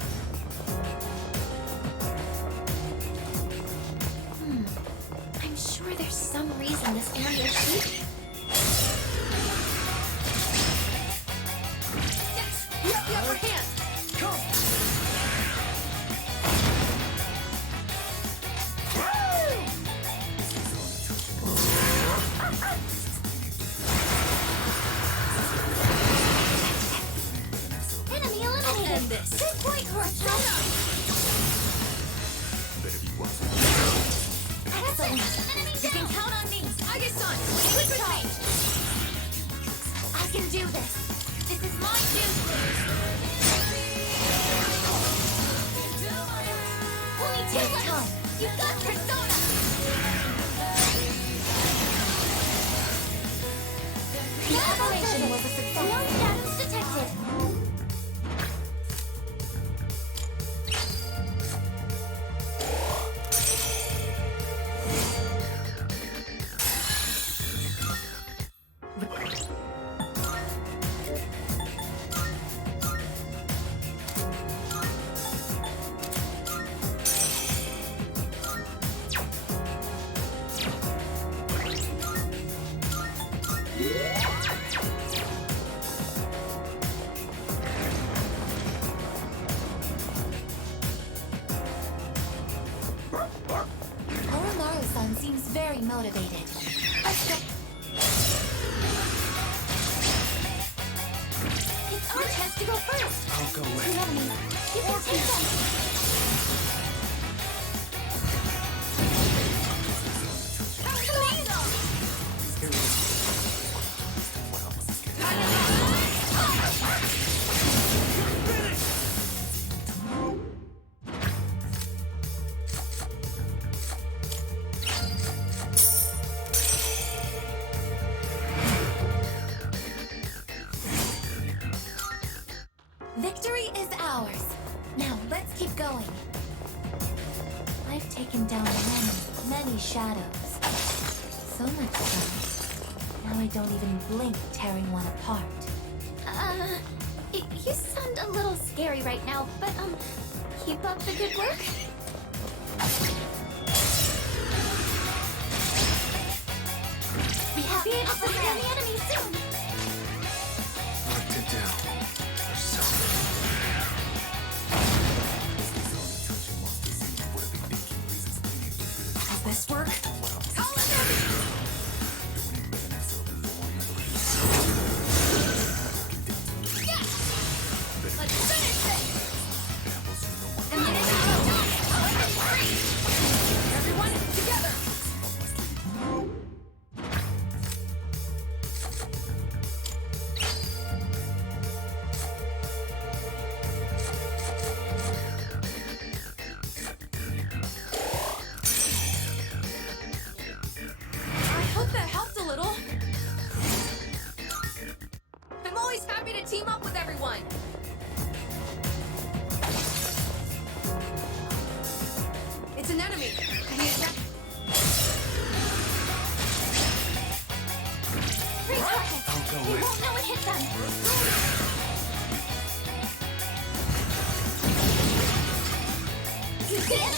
I'm sure there's some reason this area is shaky. Yes, we have the upper hand. Enemy eliminated. I'll end this. Good point, Persona. Excellent. Enemy You can down. count on me. Aige-san, stick with me. I can do this. This is my duty. Only two left. You got Persona. The operation was a success. No shadows detected. Oromaru-san seems very motivated. Let's go. It's our chance to go first. I'll go Two with enemies. You can take them. Victory is ours. Now let's keep going. I've taken down many shadows. So much so. Now I don't even blink tearing one apart. You sound a little scary right now, but keep up the good work. We have be able to scan the enemy soon. what to do. Persona. Three targets. I'll go You with- won't know it hit them. You see it?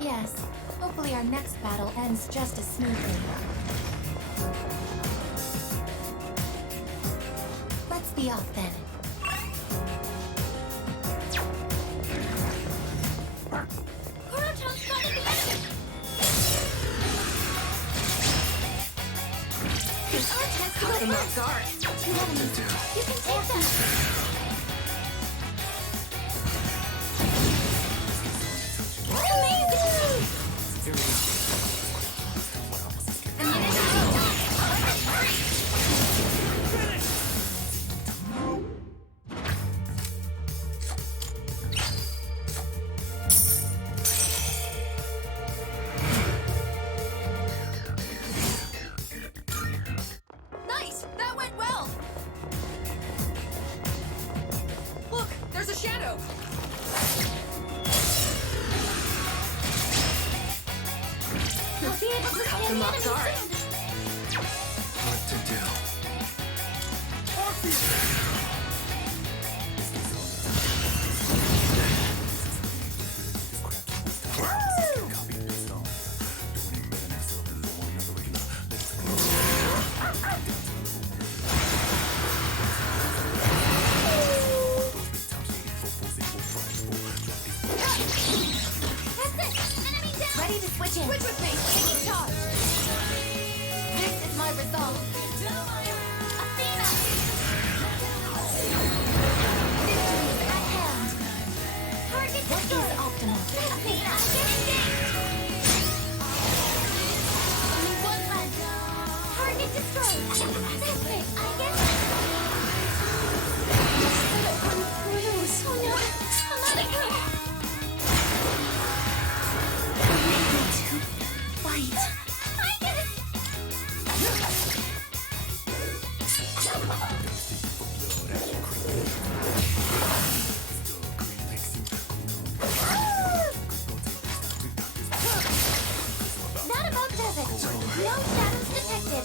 Yes. Hopefully our next battle ends just as smoothly. Let's be off then. Kuro-chan spotted the enemy! It's our chance to go Caught them off first! guard. Two enemies. You can take them! Amazing! Nice! That went well! Look, there's a shadow! I'll be able to Caught scan them the off enemy guard. soon! What to do? That's it! Enemy down! Ready to switch in. Switch with me! Taking charge! This is my resolve. Athena! Victory is at hand. Target what is optimal? Athena, get engaged! Only one left. Target destroyed. That's it. I guess. Oh no! Another fight. I get it. That about does it. No shadows detected.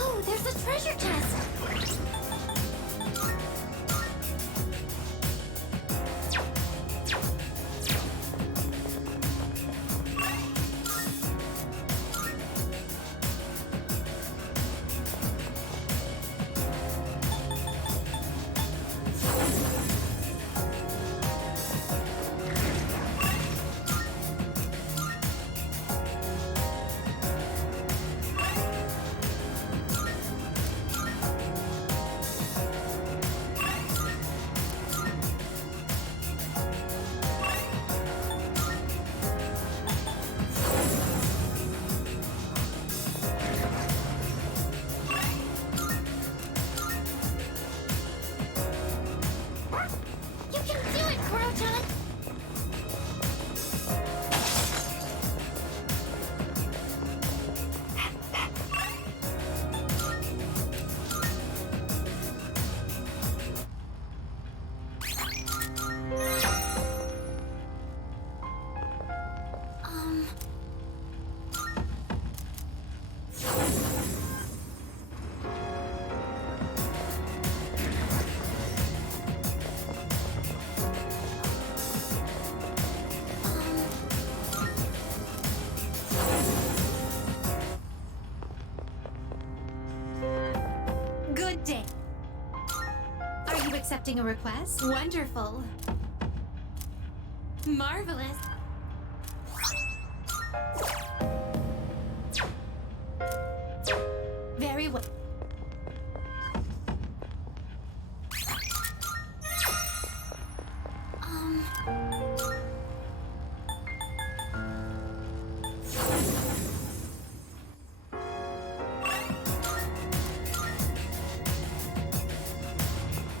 Oh, there's a treasure chest. You can do it, Kuro-chan! Good day. Are you accepting a request? Wonderful. Marvelous. Very well.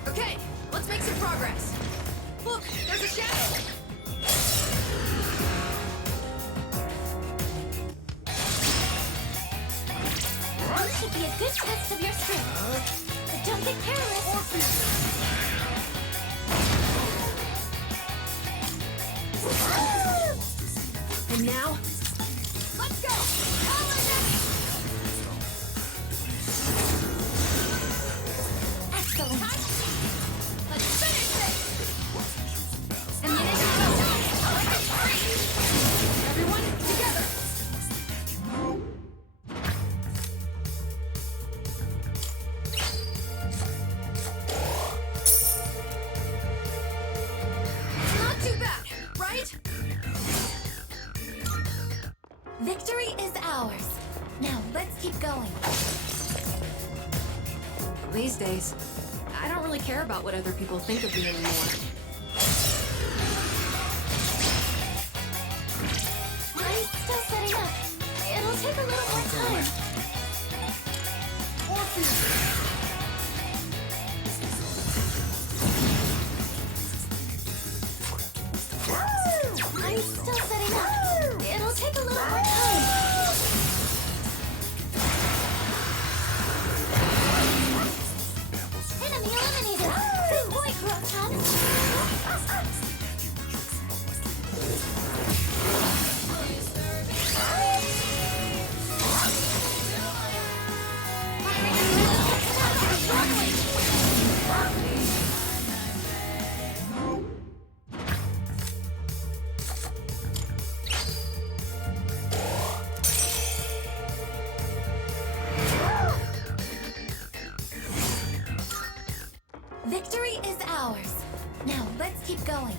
Okay, let's make some progress. Look, there's a shadow. This should be a good test of your strength. But don't get careless. And now, let's go! Excellent. Let's finish this! And then everyone together! Not too bad, right? Victory is ours. Now let's keep going. These days, I don't really care about what other people think of me anymore. I'm still setting up. It'll take a little more time. I'm still setting up. It'll take a little more time. Enemy eliminated. Good point, Croton. Victory is ours. Now let's keep going.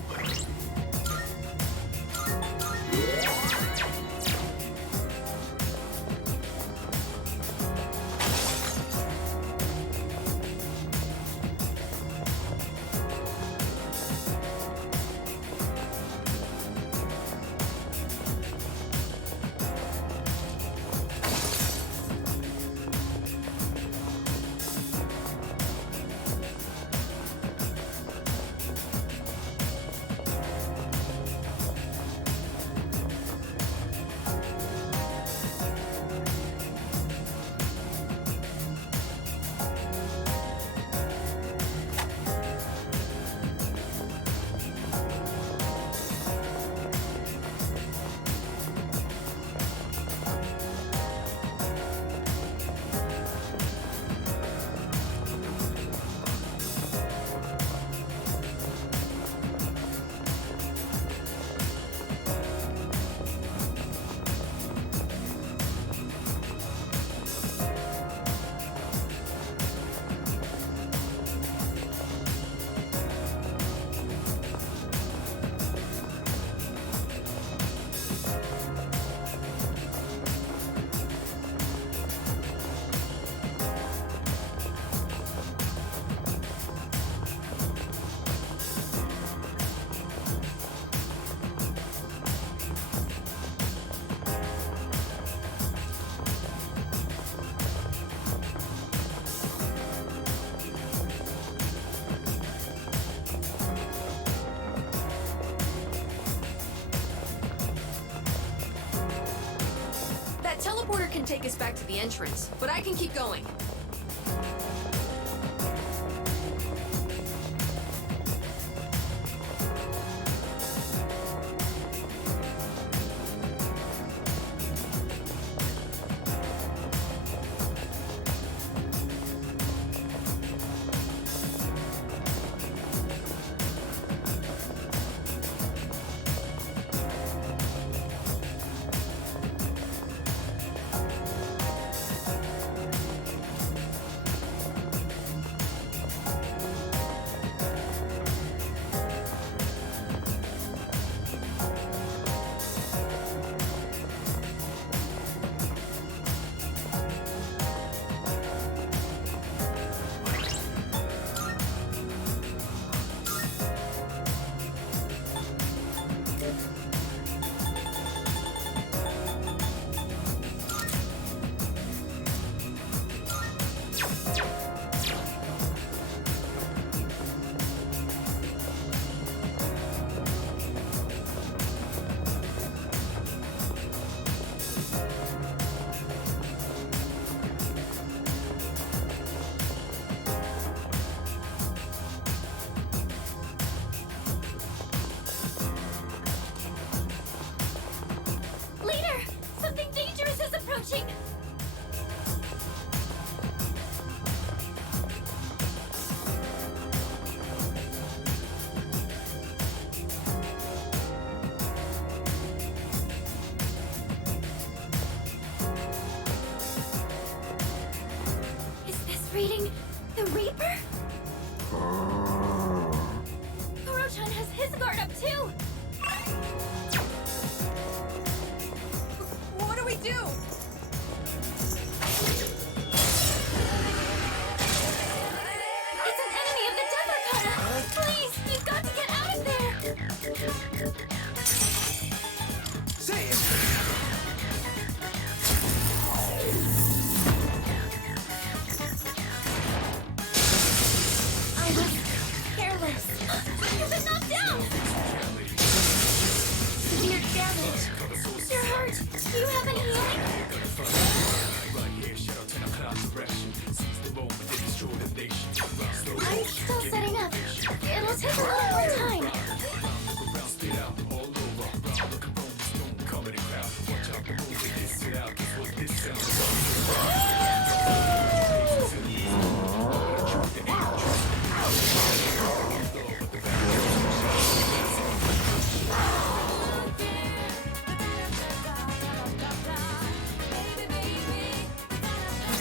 That teleporter can take us back to the entrance, but I can keep going. reading the Reaper? Koro-chan has his guard up too! What do we do? It's an enemy of the Demokata! Please, you've got to get out of there! Say it! I was careless. You've been knocked down! Severe damage. You're hurt. Do you have any healing? I'm still setting up. It'll take a little more time.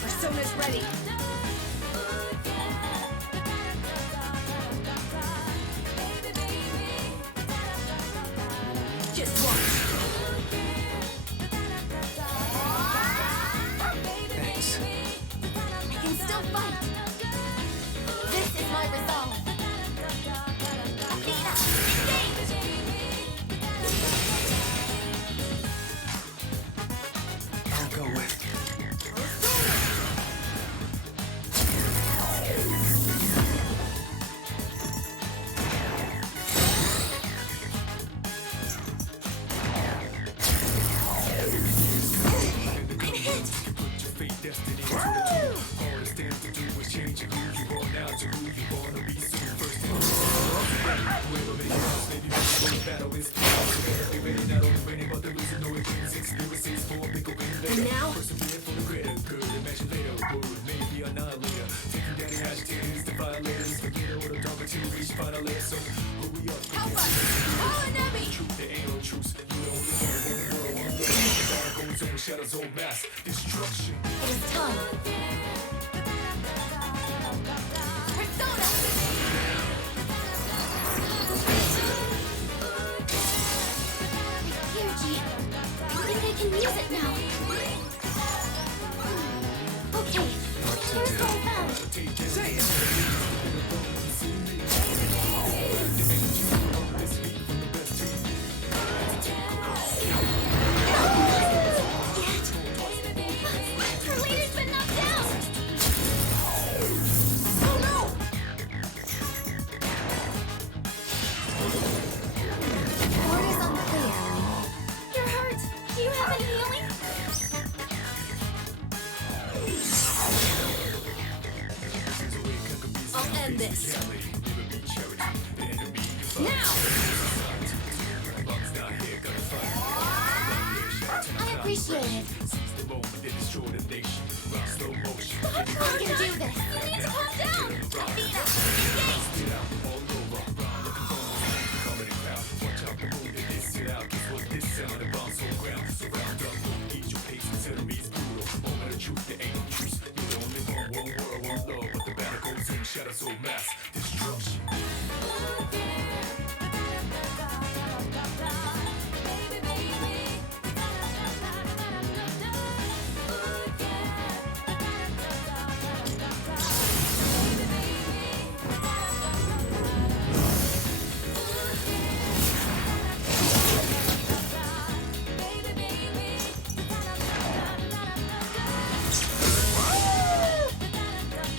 Persona's ready. Just watch. Thanks. I can still fight. This is my resolve. Athena, engage! I'll go with. I'm hit! And now? Help us! Call an enemy! It is time. Persona! Ryuji, I think I can use it now. Okay, here's what I found. Say it! Her leader's been knocked down! Oh no! Orders unclear. You're hurt. Do you have any healing? I'll end this. Now! I appreciate it. I can do this. You need to calm down. Athena, engage!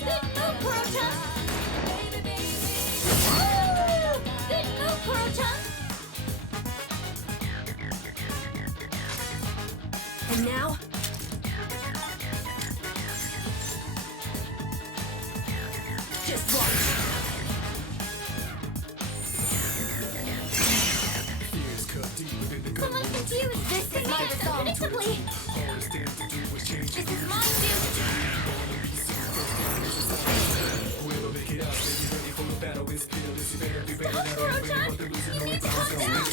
Good move, Koro-chan! Good move, Koro-chan! And now? Just watch. Someone confused. This is my resolve. Predictably. This is my duty. Stop, Koro-chan! You need to calm down!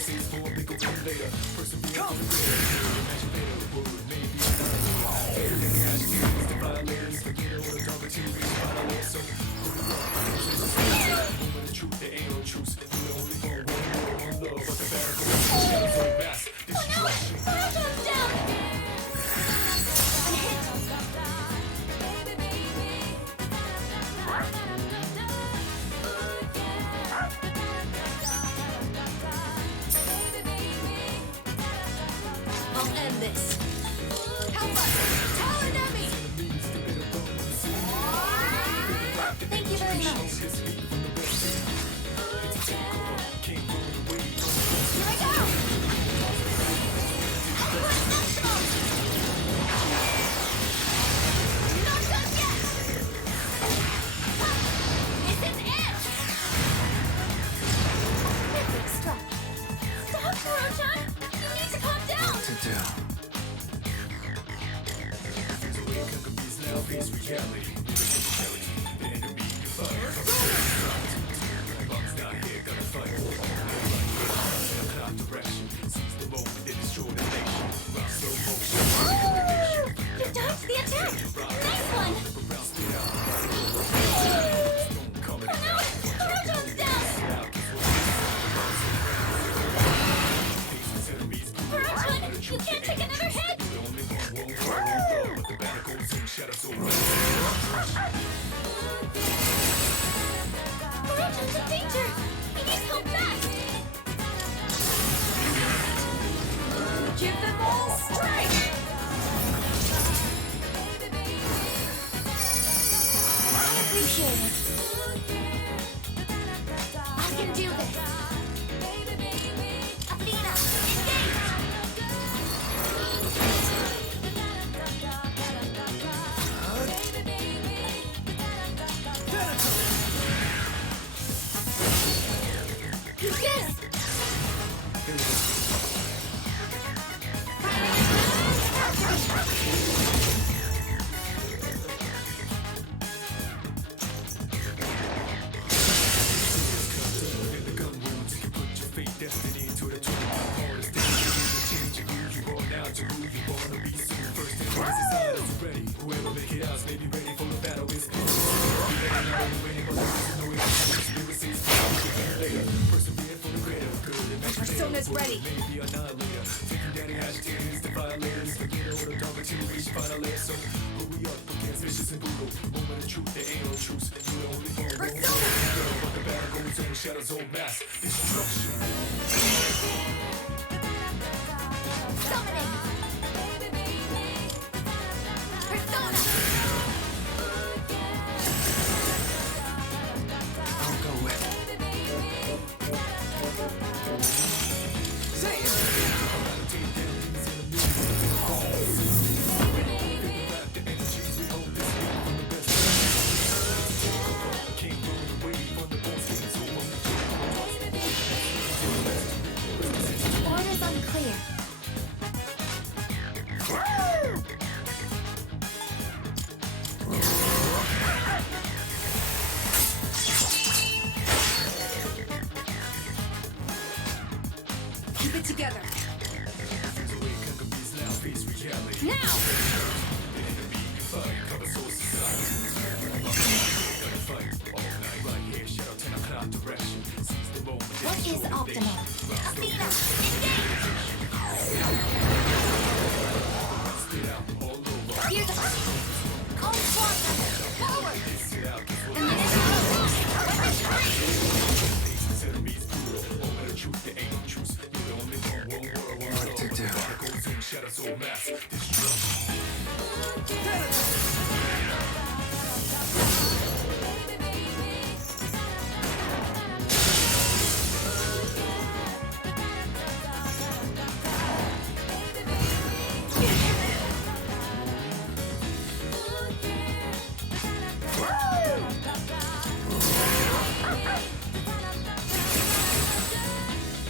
Come! I'll end this. Help us! Tower enemy! Thank you very much. Here I go! Not done yet! This is it! Perfect strike. Stop, Kuro-chan! You need to calm down! To do. Now face reality. The enemy fire. Bombs down here, gonna fight. Cloud direction. Seize the moment, they destroy the nation. Round slow motion. You dodged the attack. Nice one. Coming Oh no! Kuro-chan's down. Kuro-chan, you can't take another hit. the battle goes in shadows over. Kuro-chan's in danger. He needs help fast. Give them all strength! I appreciate it. I can do this. Athena, engage! Yes! Destiny to the twin hardest thing change who you are now to who you wanna be soon. First thing is ready. Whoever make it out may be ready for the battle is Persona's ready. Maybe annihilator. Taking down the agitators, the violators. Forget all the dogma to reach final layer. So who we up against vicious and brutal. Moment of truth, there ain't no truce. You the only one. But the battle goes on, shadows on mass destruction. Summoning! Persona! I'll go with. Orders unclear. Keep it together. Now! What is optimal? Athena, engage! Here's a onslaught! Forward! What to do? Shadows all mass destruction.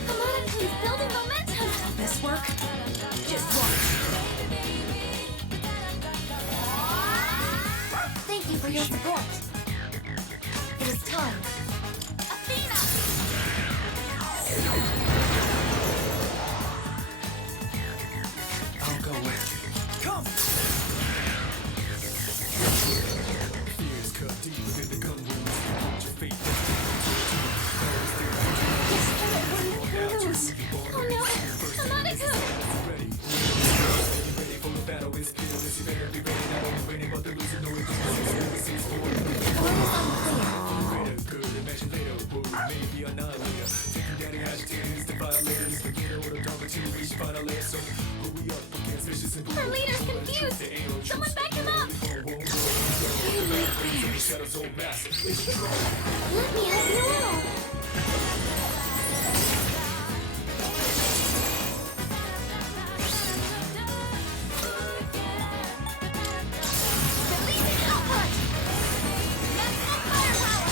Hamada-kun's building momentum! This work? Just watch. Thank you for your support. It is time. Athena! I'll go with. Come! Fears cut deep within the gun wounds. Put your faith Yes, we're lose! Oh no! Hamada-kun! ready. Ready for the battle is fearless. You better be ready. Not only winning, but the losing. No, it's just Orders unclear. greater good. Imagine later. Maybe annihilator. Taking down the agitators, the violators. Forget all the dogma to reach final layer. So who we up Our leader's confused! Someone back him up! Let me help you out! Releasing output! Maximum firepower!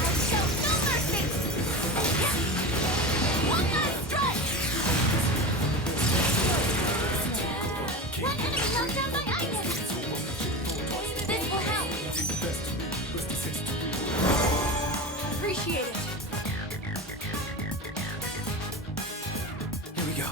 I show no mercy! One last strike! One enemy knocked down by Icon! This will help! Appreciate it! Here we go.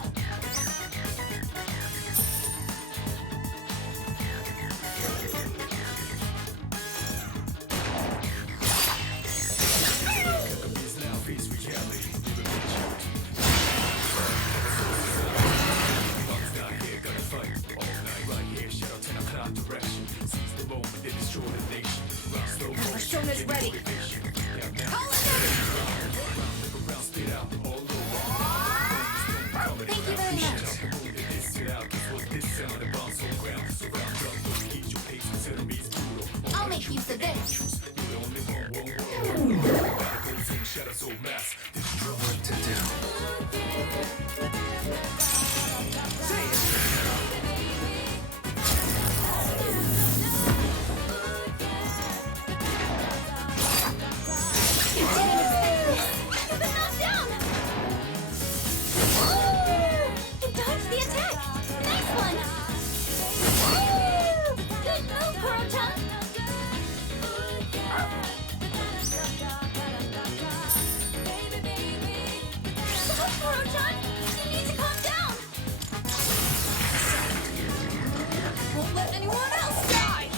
Persona's ready. Thank you very much. I'll make use of this. What to do? Knocked down! It dodged the attack! Nice one! Good move, Kuro-chan! Stop, Kuro-chan! You need to calm down! Won't let anyone else die!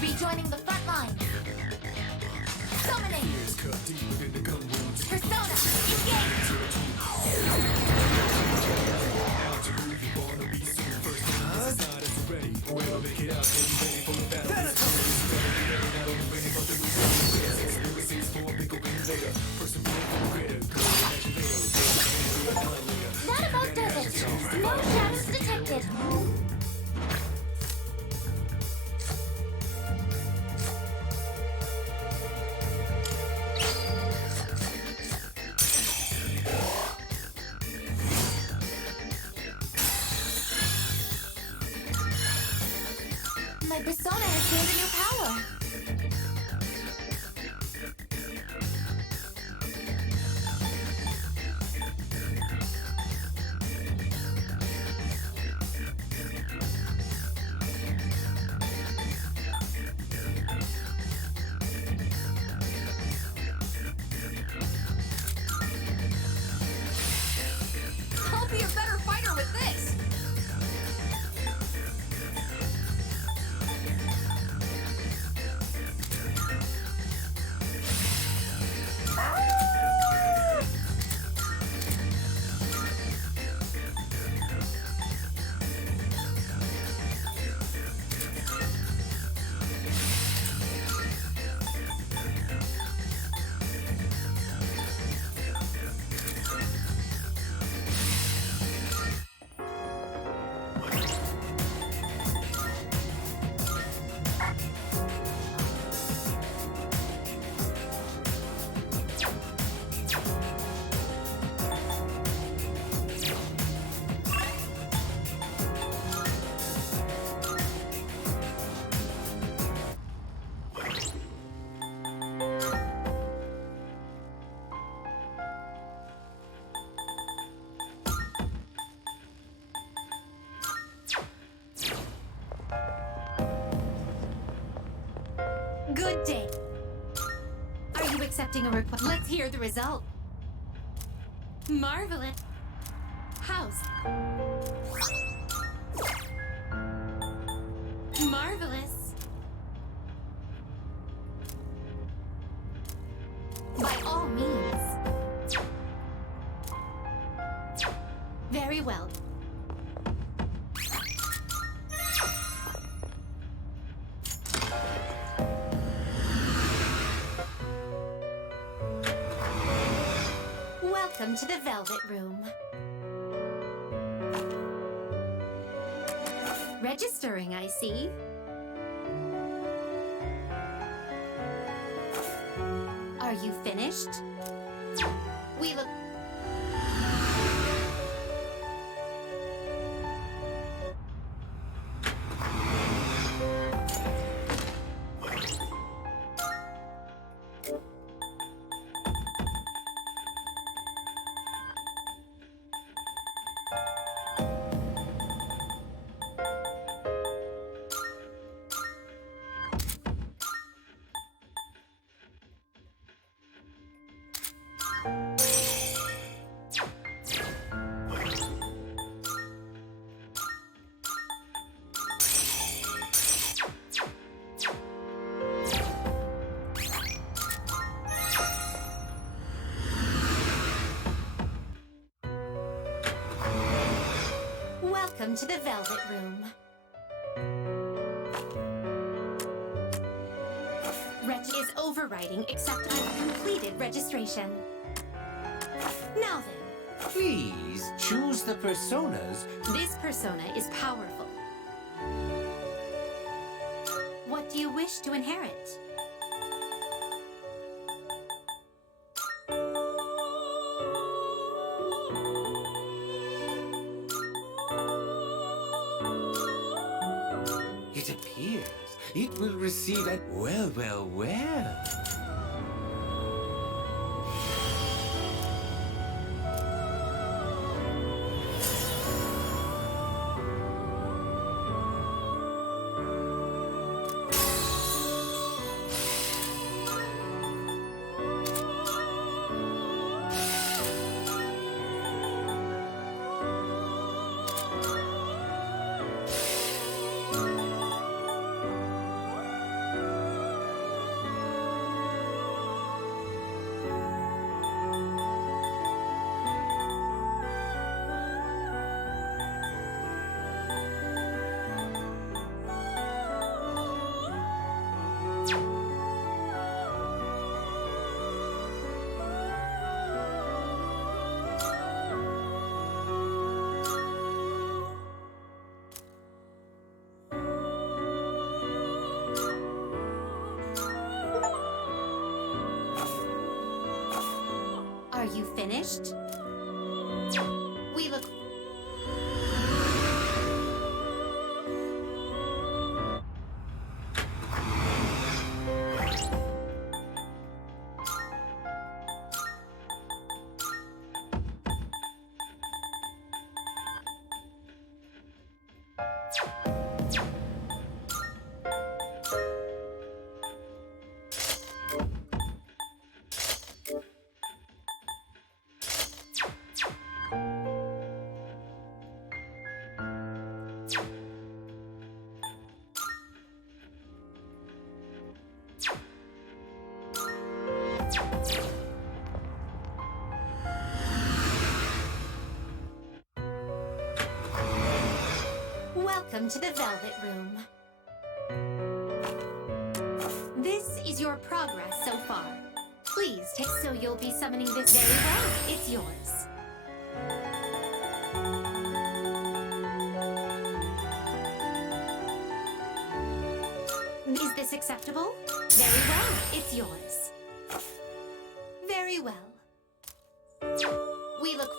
Rejoining the front line. Summoning. Persona, engage. That about does it. No shadows detected. My persona has gained a new power. I'll be a better fighter with this. Good day. Are you accepting a request? Let's hear the result. Marvelous. House. Marvelous. By all means. Very well. Welcome to the Velvet Room. Registering, I see. Are you finished? We look... Welcome to the Velvet Room. Reg is overwriting, except I've completed registration. Now then, Please choose the personas. this persona is powerful. What do you wish to inherit? It appears it will receive a... Well, well, well. Are you finished? We look... Welcome to the Velvet Room. This is your progress so far. Please take... So you'll be summoning this... Very well, it's yours. Is this acceptable? Very well, it's yours. Very well. We look...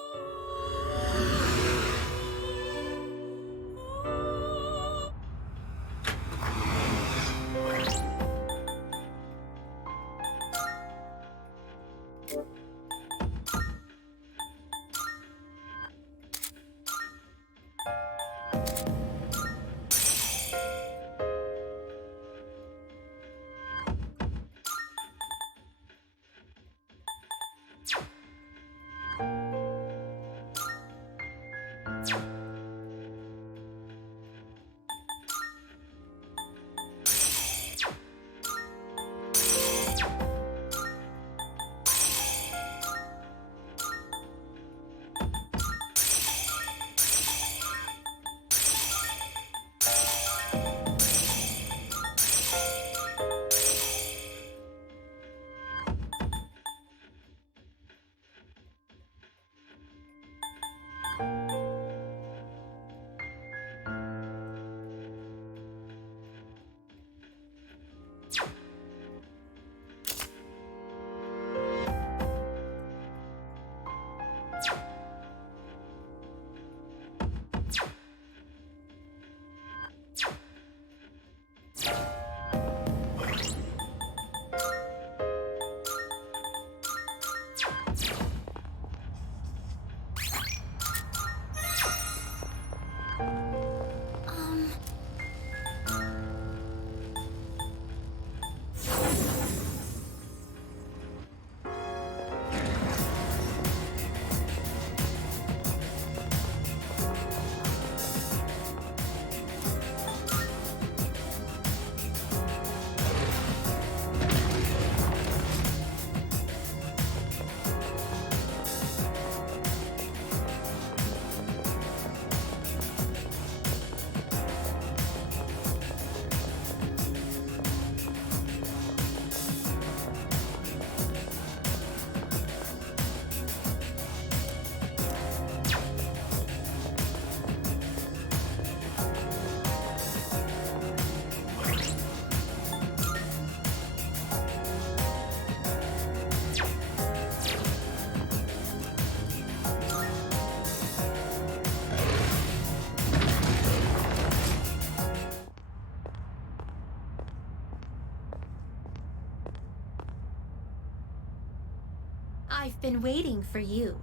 I've been waiting for you.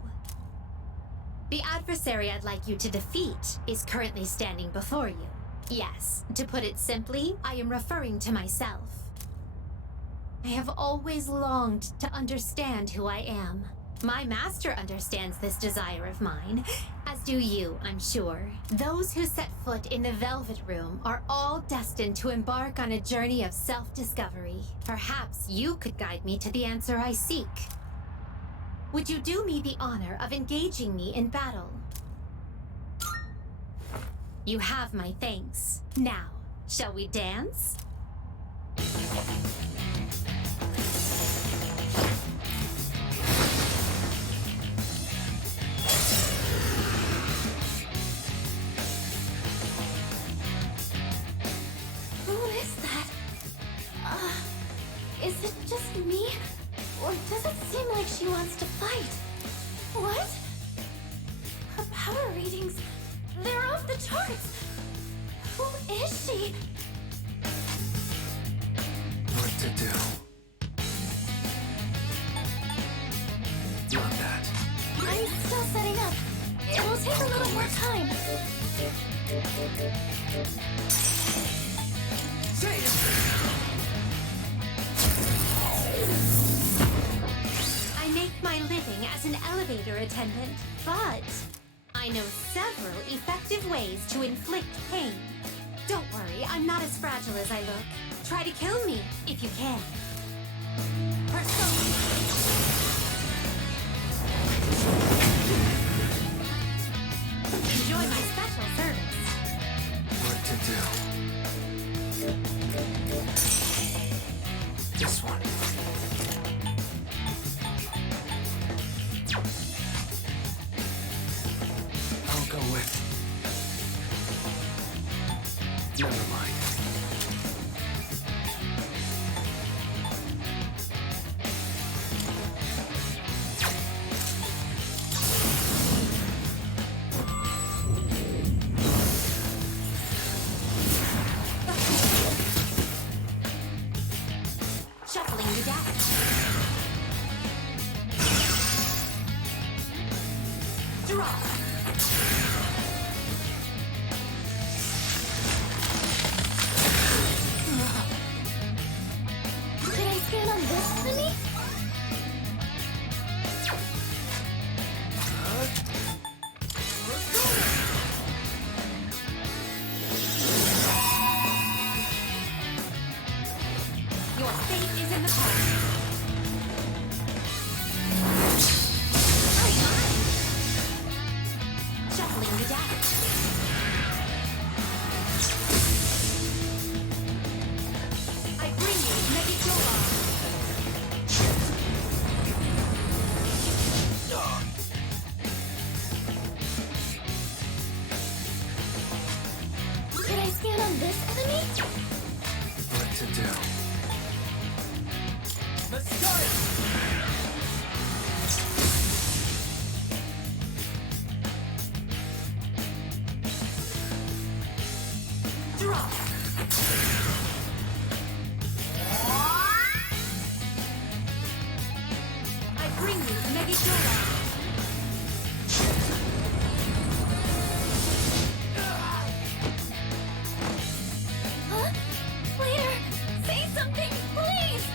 The adversary I'd like you to defeat is currently standing before you. Yes, to put it simply, I am referring to myself. I have always longed to understand who I am. My master understands this desire of mine, as do you, I'm sure. Those who set foot in the Velvet Room are all destined to embark on a journey of self-discovery. Perhaps you could guide me to the answer I seek. Would you do me the honor of engaging me in battle? You have my thanks. Now, shall we dance? Who is that? Is it just me? Or does it seem like she wants to fight? What? Her power readings, they're off the charts. Who is she? What to do? Not that. I'm still setting up. It'll take a little more time. Say it! I make my living as an elevator attendant, but I know several effective ways to inflict pain. Don't worry, I'm not as fragile as I look. Try to kill me if you can. Persona. Enjoy my special service. What to do? This one. I'll go with. Never mind. Shuffling the deck. Draw. Could I stand on this enemy? Your fate is in the palm. Shuffling the deck. I bring you Megidora. Could I stand on this enemy? What to do? Let's start it! Draw. I bring you Megidora. Huh? Leader, say something, please!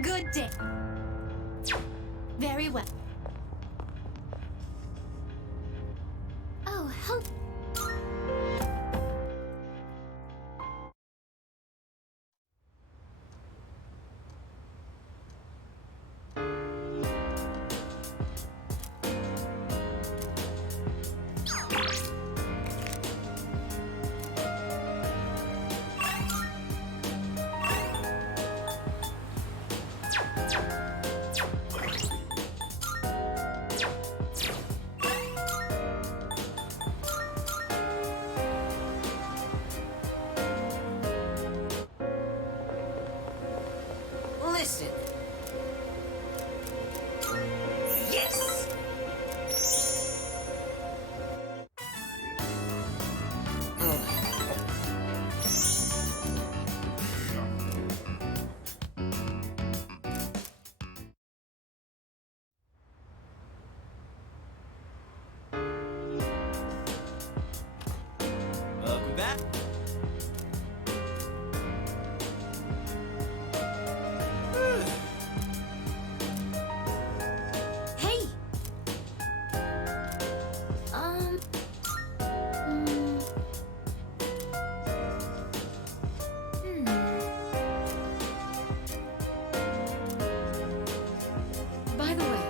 Good day. Very well. Oh, that. Hey! Hmm. By the way,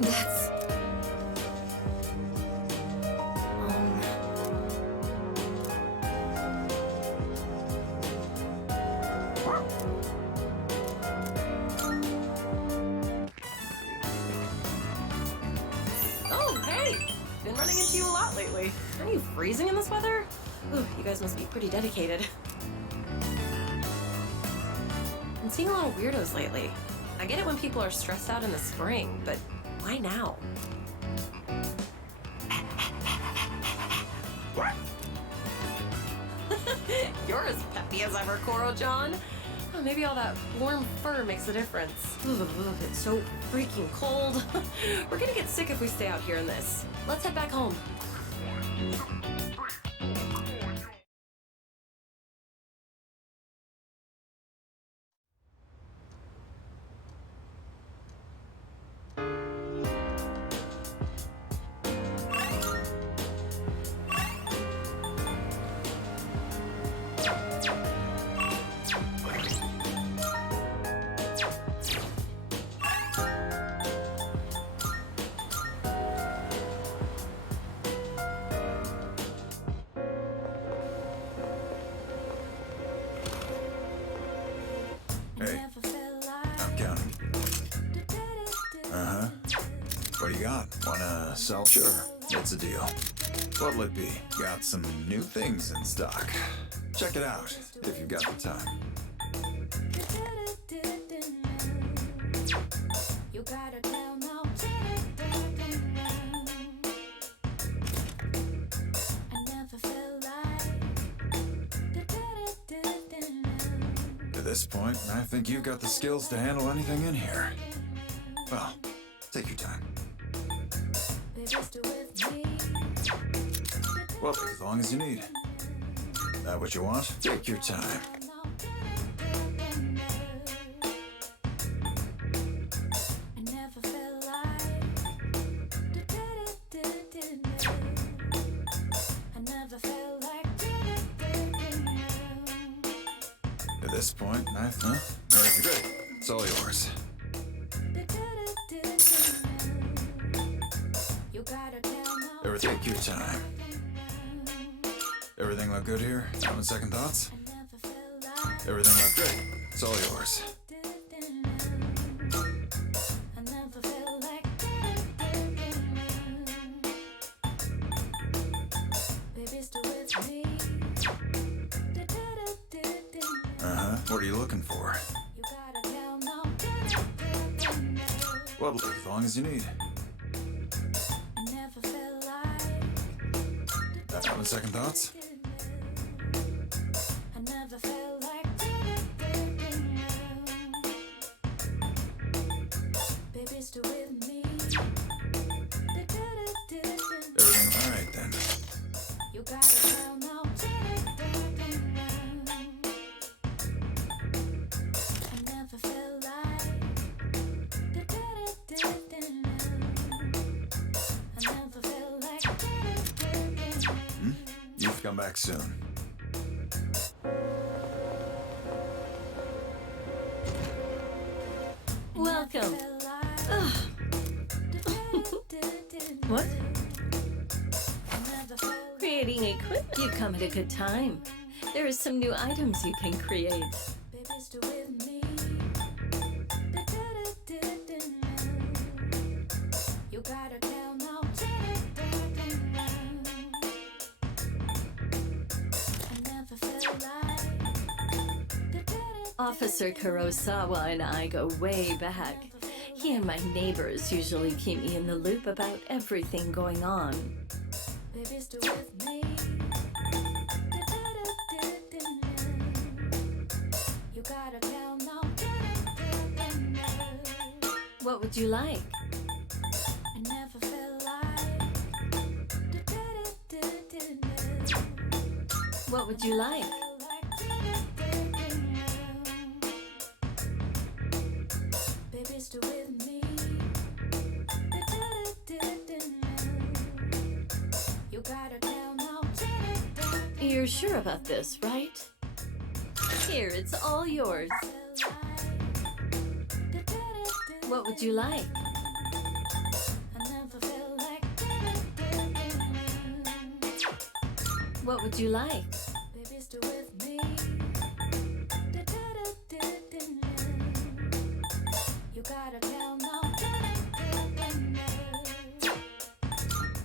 that's... Oh, hey! Been running into you a lot lately. Aren't you freezing in this weather? Ooh, you guys must be pretty dedicated. Been seeing a lot of weirdos lately. I get it when people are stressed out in the spring, but why now? You're as peppy as ever, Koro-John. Oh, maybe all that warm fur makes a difference. Ugh, it's so freaking cold. We're gonna get sick if we stay out here in this. Let's head back home. Hey, I'm counting. Uh-huh. What do you got? Wanna sell? Sure, it's a deal. What'll it be? Got some new things in stock. Check it out, if you've got the time. You gotta tell now. I never felt like. At this point, I think you've got the skills to handle anything in here. Well, take your time. Well, as long as you need. That what you want? Take your time. I never felt like. I never felt like. At this point, great. It's all yours. You gotta tell now. Take your time. Everything look good here? Having second thoughts? I never felt like. Everything look great. It's all yours. I never felt like. Baby, still with me. Uh-huh. What are you looking for? You gotta tell now. Well, as long as you need. I never felt like. Having second thoughts? I never felt like. Baby, still with me. Everything all right then? You gotta tell now. I never felt like. I never felt like. You've come back soon. Welcome. Felt like. What? I never felt like. Creating equipment? You've come at a good time. There are some new items you can create. Baby, still with me. You gotta tell now. I never felt like. Officer Kurosawa and I go way back. He and my neighbors usually keep me in the loop about everything going on. Baby, still with me. You gotta tell now. What would you like? I never felt like. What would you like? Baby, stay with me. You gotta tell now. You're sure about this, right? Here, it's all yours. What would you like? I never felt like. What would you like? Baby, stay with me. You gotta tell now.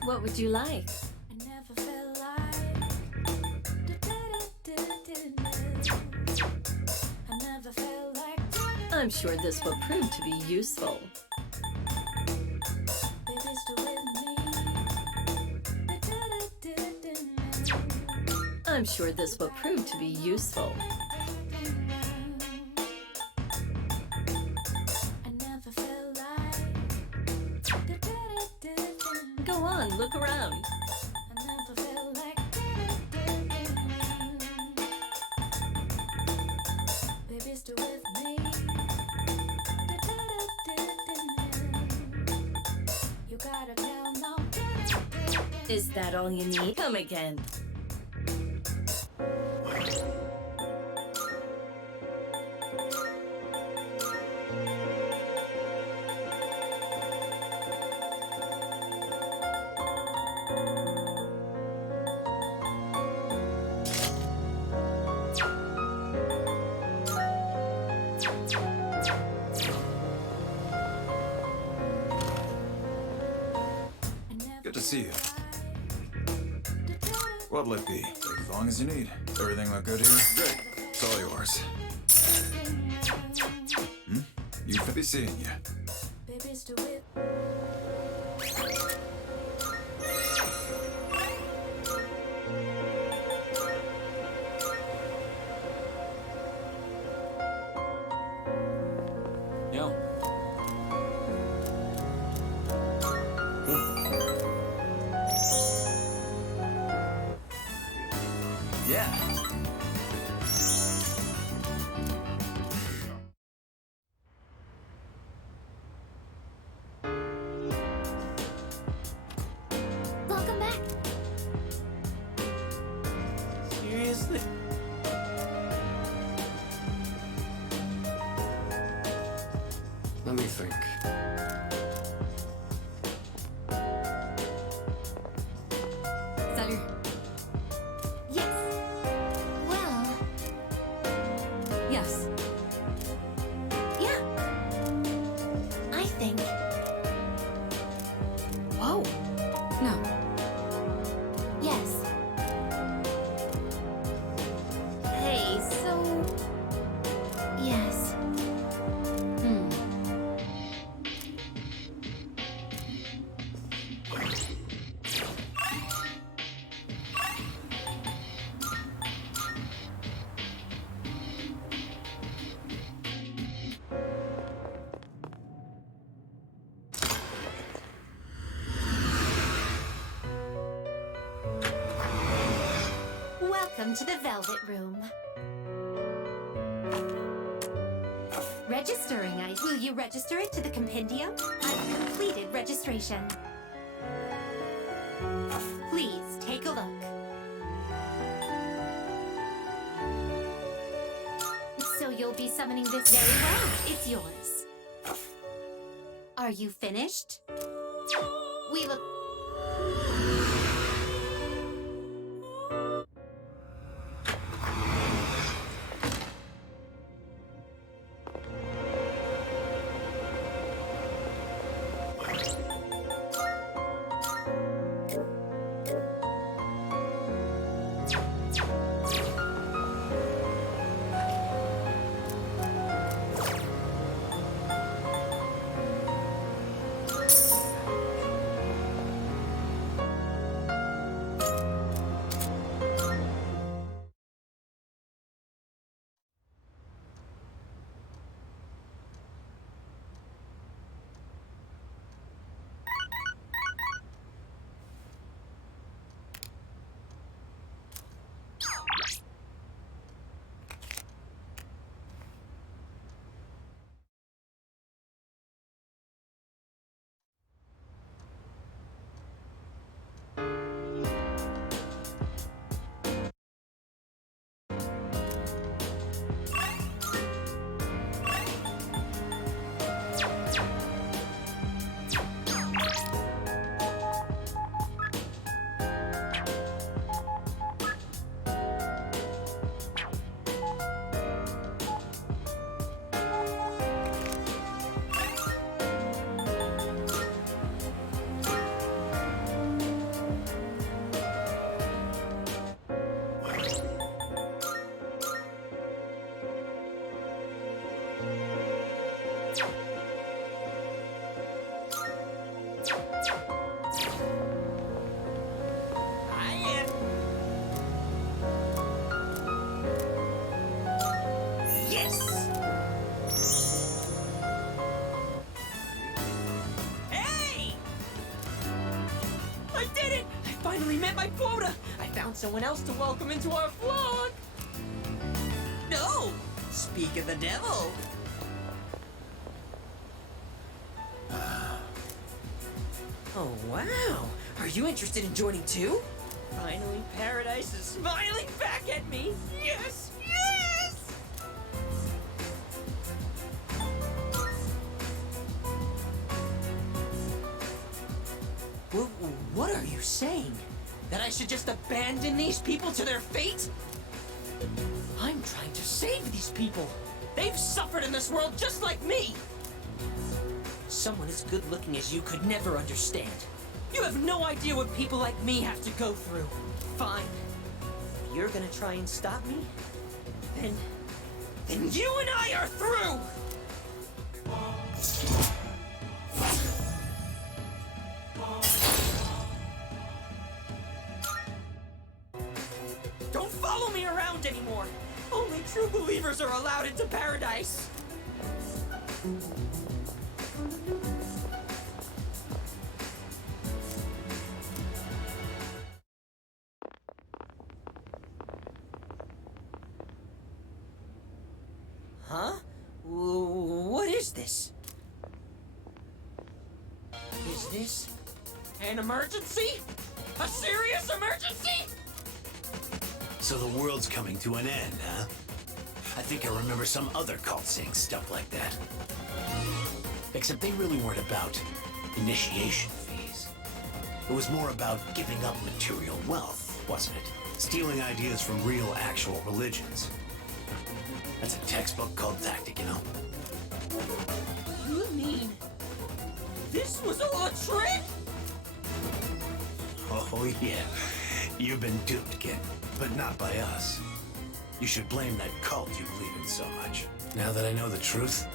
What would you like? I never felt like. I never felt like. I'm sure this will prove to be useful. Baby, stay with me. I'm sure this will prove to be useful. I never felt like. Go on, look around. I never felt like. Baby, stay with me. You gotta tell now. Is that all you need? Come again. Good to see you. What'll it be? Take as long as you need. Everything look good here? Great. It's all yours. You could be seeing you. Baby, stay with. Yo. Yeah. Welcome back. Seriously? Let me think. Salut. Yes. Well, Yes. yeah. I think. Whoa. No. Yes. Hey, so. Yes. Welcome to the Velvet Room. Registering, will you register it to the compendium? I've completed registration. Please take a look. So you'll be summoning this very well. It's yours. Are you finished? We look. finally met my quota! I found someone else to welcome into our flock! No! Speak of the devil! Oh, wow! Are you interested in joining too? Finally, paradise is smiling back at me! Yes! Yes! What are you saying? That I should just abandon these people to their fate? I'm trying to save these people! They've suffered in this world just like me! Someone as good looking as you could never understand. You have no idea what people like me have to go through. Fine. If you're gonna try and stop me, then you and I are through! Don't follow me around anymore! Only true believers are allowed into paradise! Huh? What is this? Is this an emergency? A serious emergency? So the world's coming to an end, huh? I think I remember some other cult saying stuff like that. Except they really weren't about initiation fees. It was more about giving up material wealth, wasn't it? Stealing ideas from real, actual religions. That's a textbook cult tactic, you know? You mean this was all a trick? Oh, yeah. You've been duped, kid. But not by us. You should blame that cult you believe in so much. Now that I know the truth,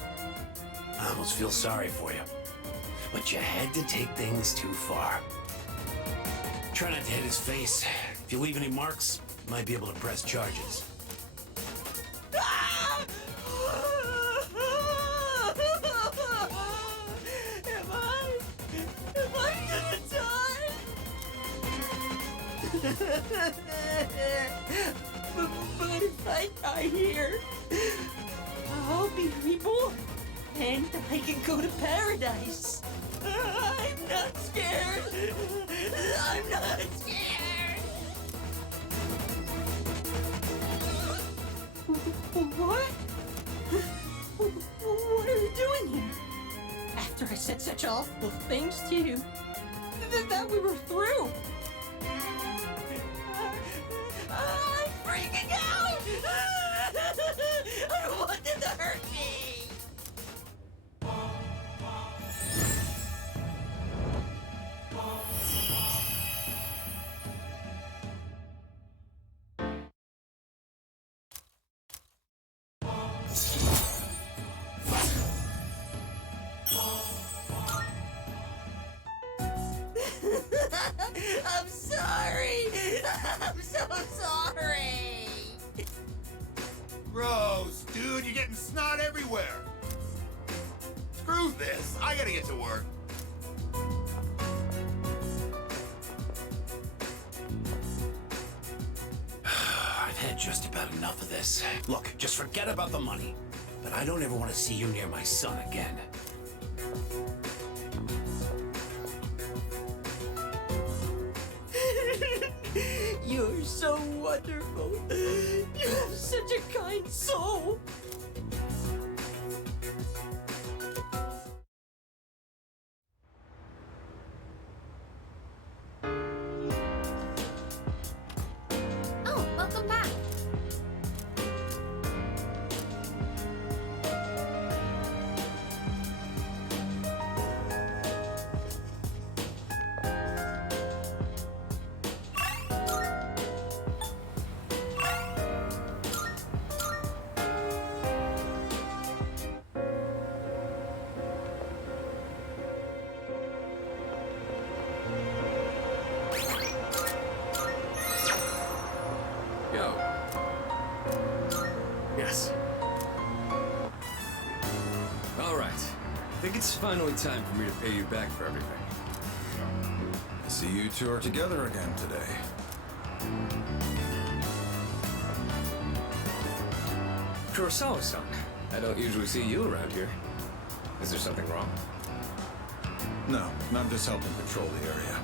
I almost feel sorry for you. But you had to take things too far. Try not to hit his face. If you leave any marks, you might be able to press charges. Ah! Am I gonna die? But if I die here, I'll be reborn, and I can go to paradise. I'm not scared. I'm not scared. What? What are you doing here? After I said such awful things to you, that we were through. I'm freaking out! I don't want them to hurt me! I'm sorry! I'm so sorry! Gross, dude, you're getting snot everywhere. Screw this, I gotta get to work. I've had just about enough of this. Look, just forget about the money. But I don't ever want to see you near my son again. You're so wonderful. You have such a kind soul. Oh, welcome back. Yo. Yes. All right. I think it's finally time for me to pay you back for everything. See you two are together again today. Kurosawa-san, I don't usually see you around here. Is there something wrong? No, I'm just helping patrol the area.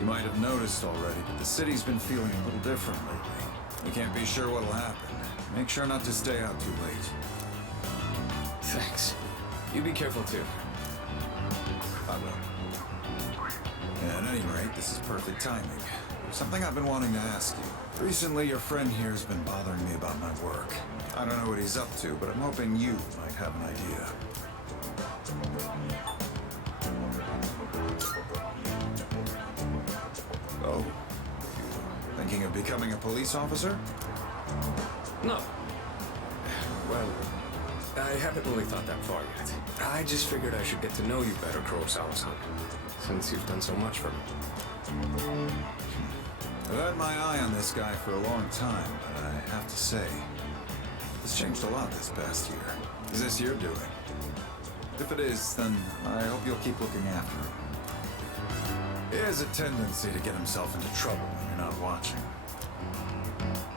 You might have noticed already, but the city's been feeling a little different lately. You can't be sure what'll happen. Make sure not to stay out too late. Thanks. You be careful too. I will. At any rate, this is perfect timing. There's something I've been wanting to ask you. Recently, your friend here's been bothering me about my work. I don't know what he's up to, but I'm hoping you might have an idea. Oh, you thinking of becoming a police officer? No. Well, I haven't really thought that far yet. I just figured I should get to know you better, Kurosawa-san, since you've done so much for me. I've had my eye on this guy for a long time, but I have to say, it's changed a lot this past year. Is this your doing? If it is, then I hope you'll keep looking after him. He has a tendency to get himself into trouble when you're not watching.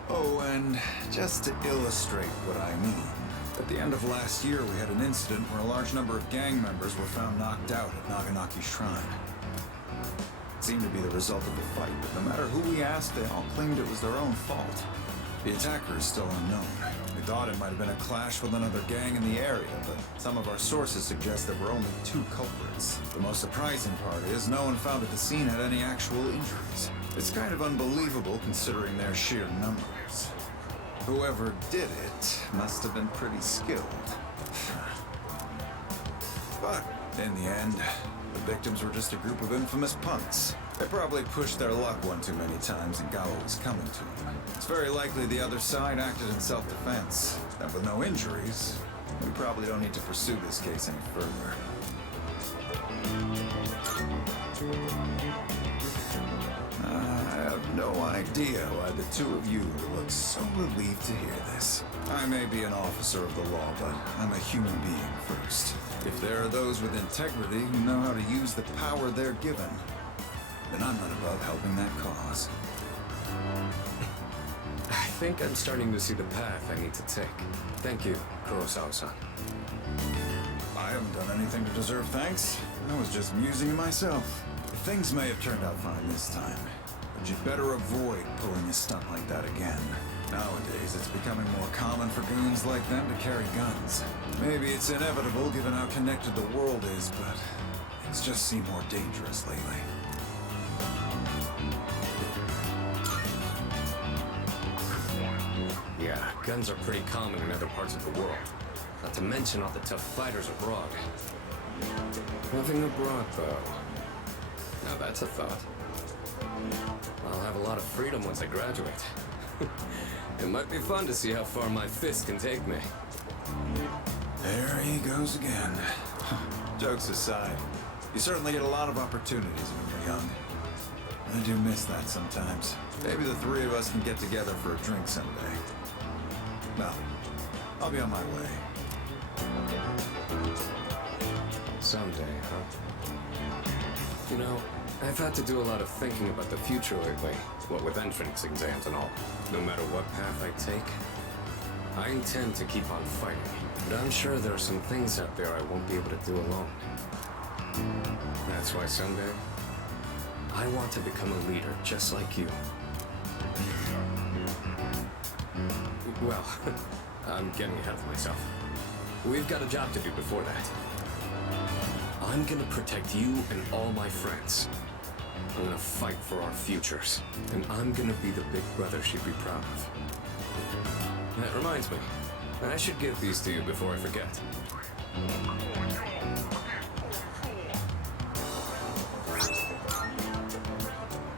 Oh, and just to illustrate what I mean, at the end of last year, we had an incident where a large number of gang members were found knocked out at Naganaki Shrine. It seemed to be the result of a fight, but no matter who we asked, they all claimed it was their own fault. The attacker is still unknown. We thought it might have been a clash with another gang in the area, but some of our sources suggest there were only 2 culprits. The most surprising part is no one found at the scene had any actual injuries. It's kind of unbelievable considering their sheer numbers. Whoever did it must have been pretty skilled. But in the end, the victims were just a group of infamous punks. They probably pushed their luck one too many times and got what was coming to them. It's very likely the other side acted in self-defense. And with no injuries, we probably don't need to pursue this case any further. I have no idea why the two of you look so relieved to hear this. I may be an officer of the law, but I'm a human being first. If there are those with integrity who know how to use the power they're given, then I'm not above helping that cause. I think I'm starting to see the path I need to take. Thank you, Kurosawa-san. I haven't done anything to deserve thanks. I was just musing to myself. Things may have turned out fine this time, but you'd better avoid pulling a stunt like that again. Nowadays, it's becoming more common for goons like them to carry guns. Maybe it's inevitable given how connected the world is, but things just seem more dangerous lately. Yeah, guns are pretty common in other parts of the world. Not to mention all the tough fighters abroad. Nothing abroad, though. Now that's a thought. I'll have a lot of freedom once I graduate. It might be fun to see how far my fist can take me. There he goes again. Jokes aside, you certainly get a lot of opportunities when you're young. I do miss that sometimes. Maybe the 3 of us can get together for a drink someday. No, I'll be on my way. Someday, huh? You know, I've had to do a lot of thinking about the future lately, what with entrance exams and all. No matter what path I take, I intend to keep on fighting. But I'm sure there are some things out there I won't be able to do alone. That's why someday, I want to become a leader just like you. Well, I'm getting ahead of myself. We've got a job to do before that. I'm gonna protect you and all my friends. I'm gonna fight for our futures. And I'm gonna be the big brother she'd be proud of. That reminds me, I should give these to you before I forget.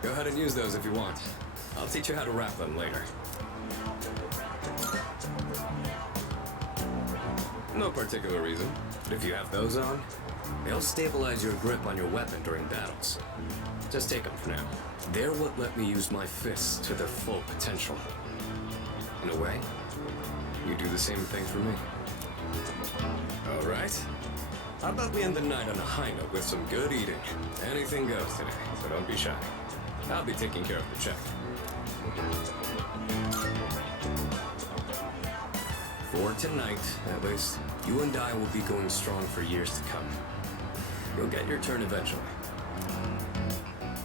Go ahead and use those if you want. I'll teach you how to wrap them later. No particular reason, but if you have those on, they'll stabilize your grip on your weapon during battles. Just take them for now. They're what let me use my fists to their full potential. In a way, you do the same thing for me. All right, How about we end the night on a high note with some good eating? Anything goes today, so don't be shy. I'll be taking care of the check. For tonight, at least, you and I will be going strong for years to come. You'll get your turn eventually.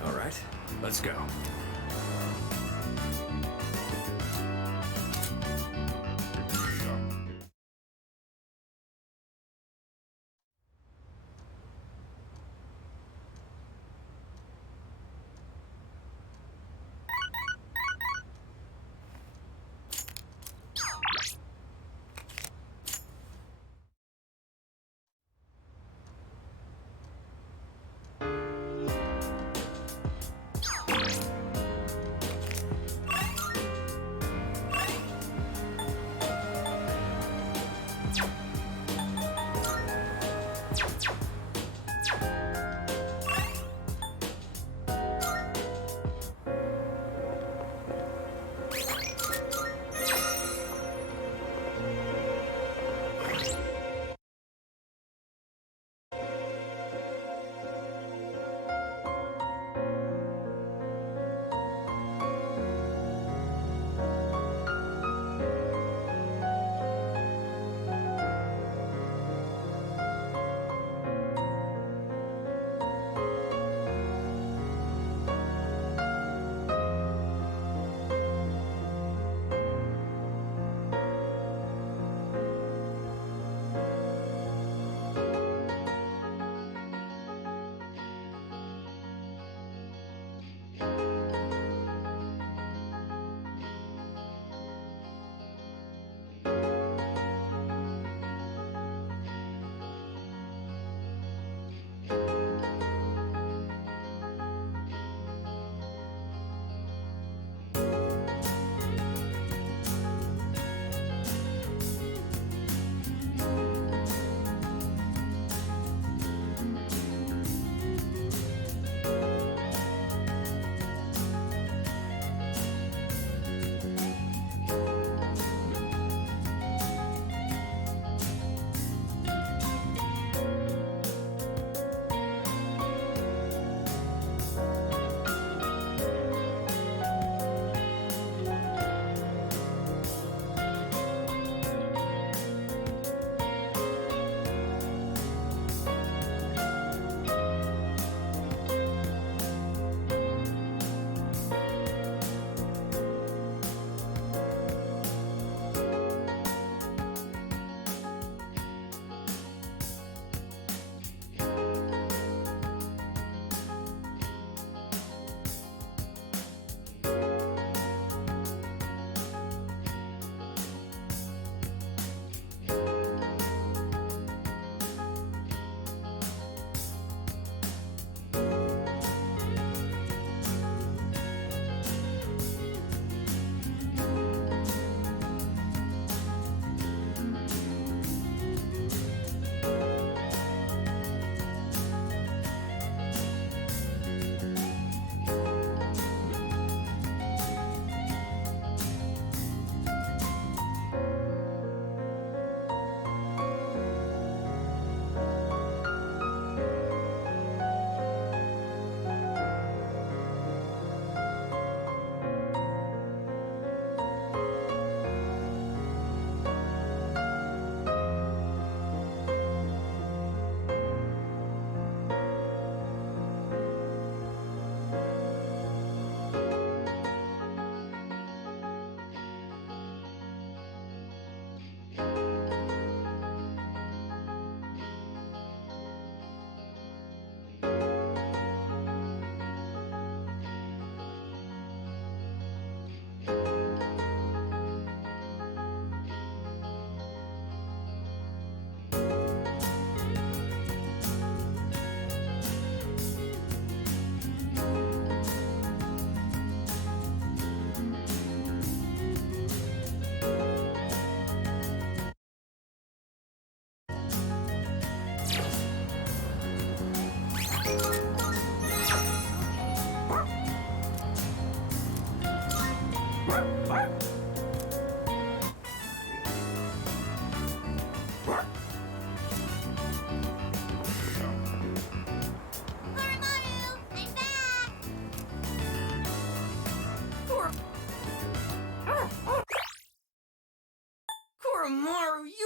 All right, let's go.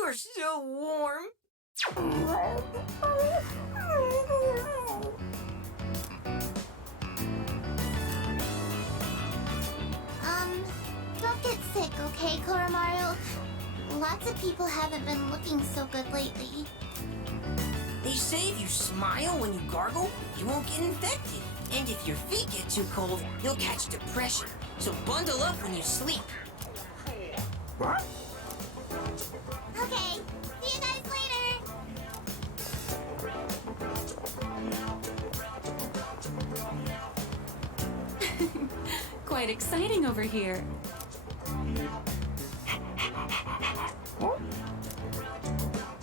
are so warm. Don't get sick, okay, Koromaru? Lots of people haven't been looking so good lately. They say if you smile when you gargle, you won't get infected. And if your feet get too cold, you'll catch depression. So bundle up when you sleep. Okay, see you guys later! Quite exciting over here.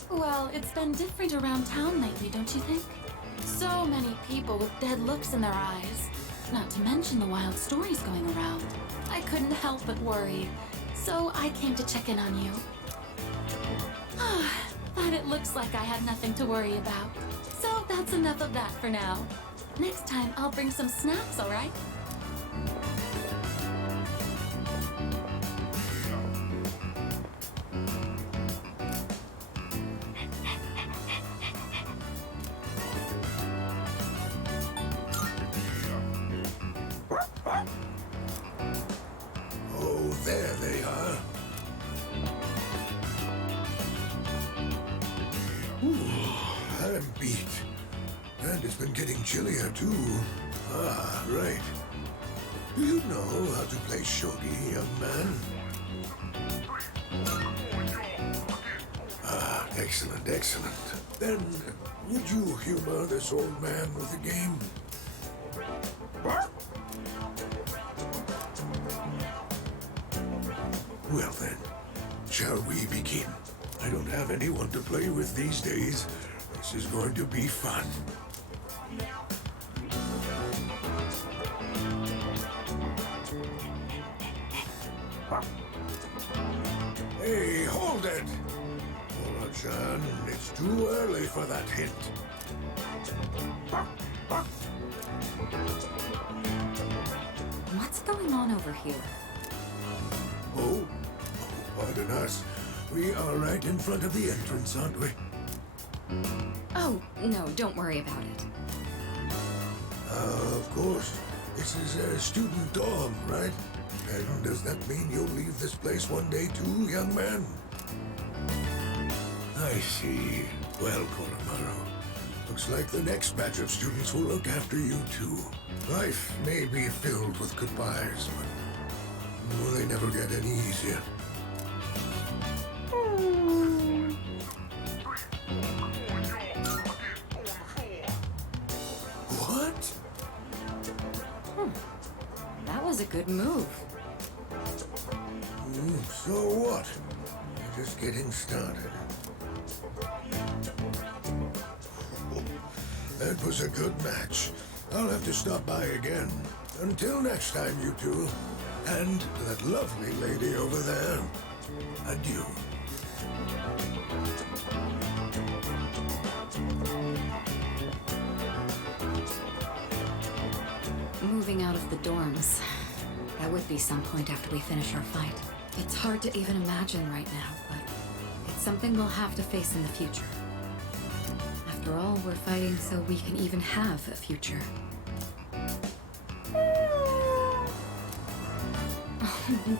Well, it's been different around town lately, don't you think? So many people with dead looks in their eyes. Not to mention the wild stories going around. I couldn't help but worry. So I came to check in on you. But it looks like I had nothing to worry about. So that's enough of that for now. Next time, I'll bring some snacks, all right? Oh, there they are. Ooh, I'm beat. And it's been getting chillier, too. Ah, right. Do you know how to play shogi, young man? Ah, excellent, excellent. Then, would you humor this old man with a game? Well then, shall we begin? I don't have anyone to play with these days. This is going to be fun. Hey, hold it! Koro-chan, it's too early for that hint. What's going on over here? Oh, pardon us. We are right in front of the entrance, aren't we? Oh, no, don't worry about it. Of course. This is a student dorm, right? And does that mean you'll leave this place one day too, young man? I see. Well, Koromaru, looks like the next batch of students will look after you too. Life may be filled with goodbyes, but they never get any easier. What? That was a good move. So what? We're just getting started. That was a good match. I'll have to stop by again. Until next time, you two. And to that lovely lady over there, adieu. Moving out of the dorms. That would be some point after we finish our fight. It's hard to even imagine right now, but it's something we'll have to face in the future. After all, we're fighting so we can even have a future.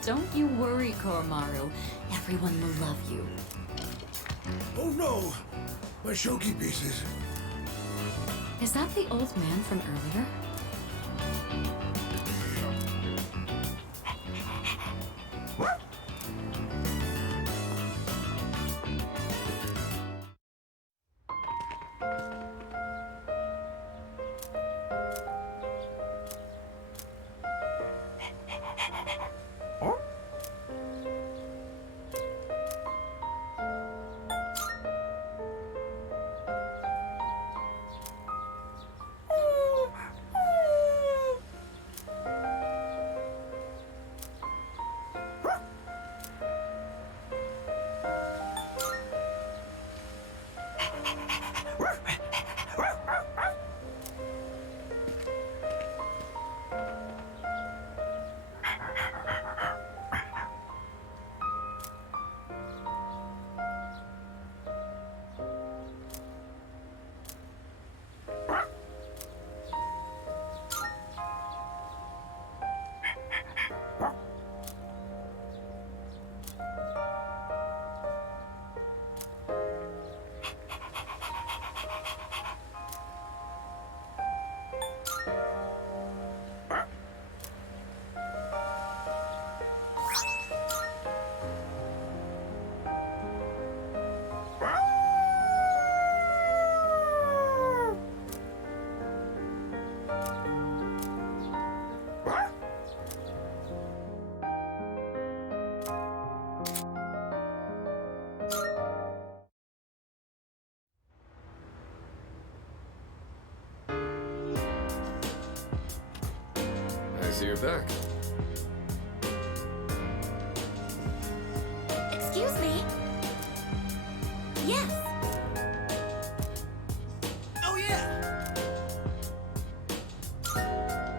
Don't you worry, Koromaru. Everyone will love you. Oh no! My shogi pieces. Is that the old man from earlier? see you're back. Excuse me? Yes. Oh, yeah!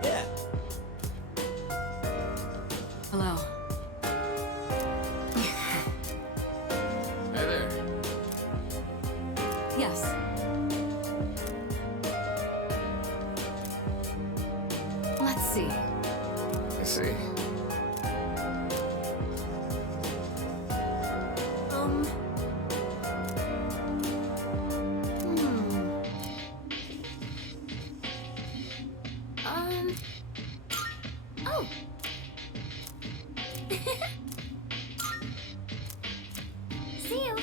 Yeah. Hello. Hey there. Yes. Let's see. I see. Oh. See you.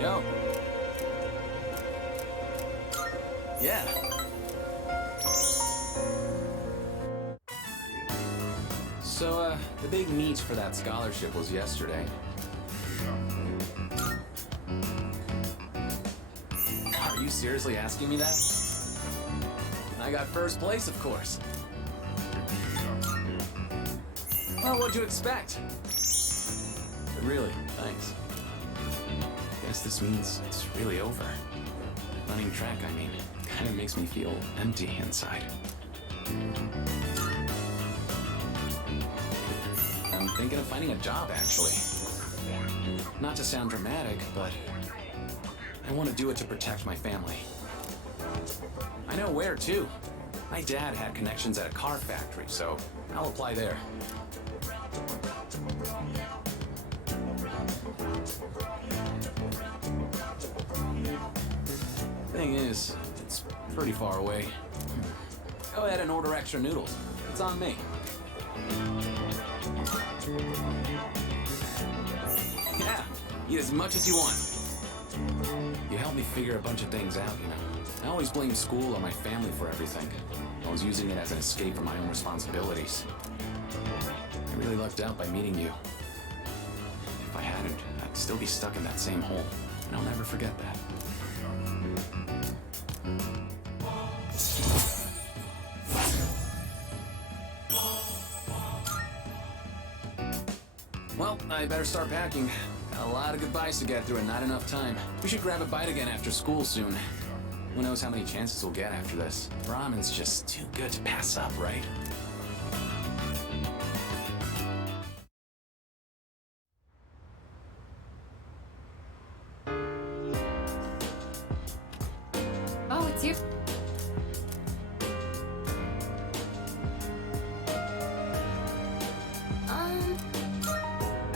Yo. Yeah. So, the big meet for that scholarship was yesterday. Are you seriously asking me that? I got first place, of course. Well, what'd you expect? But really, thanks. Guess this means it's really over. Running track, I mean, kind of makes me feel empty inside. I'm thinking of finding a job, actually. Not to sound dramatic, but I want to do it to protect my family. I know where, too. My dad had connections at a car factory, so I'll apply there. Thing is, it's pretty far away. Go ahead and order extra noodles. It's on me. Yeah, eat as much as you want. You helped me figure a bunch of things out, you know. I always blame school or my family for everything. I was using it as an escape from my own responsibilities. I really lucked out by meeting you. If I hadn't, I'd still be stuck in that same hole. And I'll never forget that. Well, I better start packing. Got a lot of goodbyes to get through and not enough time. We should grab a bite again after school soon. Who knows how many chances we'll get after this. Ramen's just too good to pass up, right? Oh, it's you.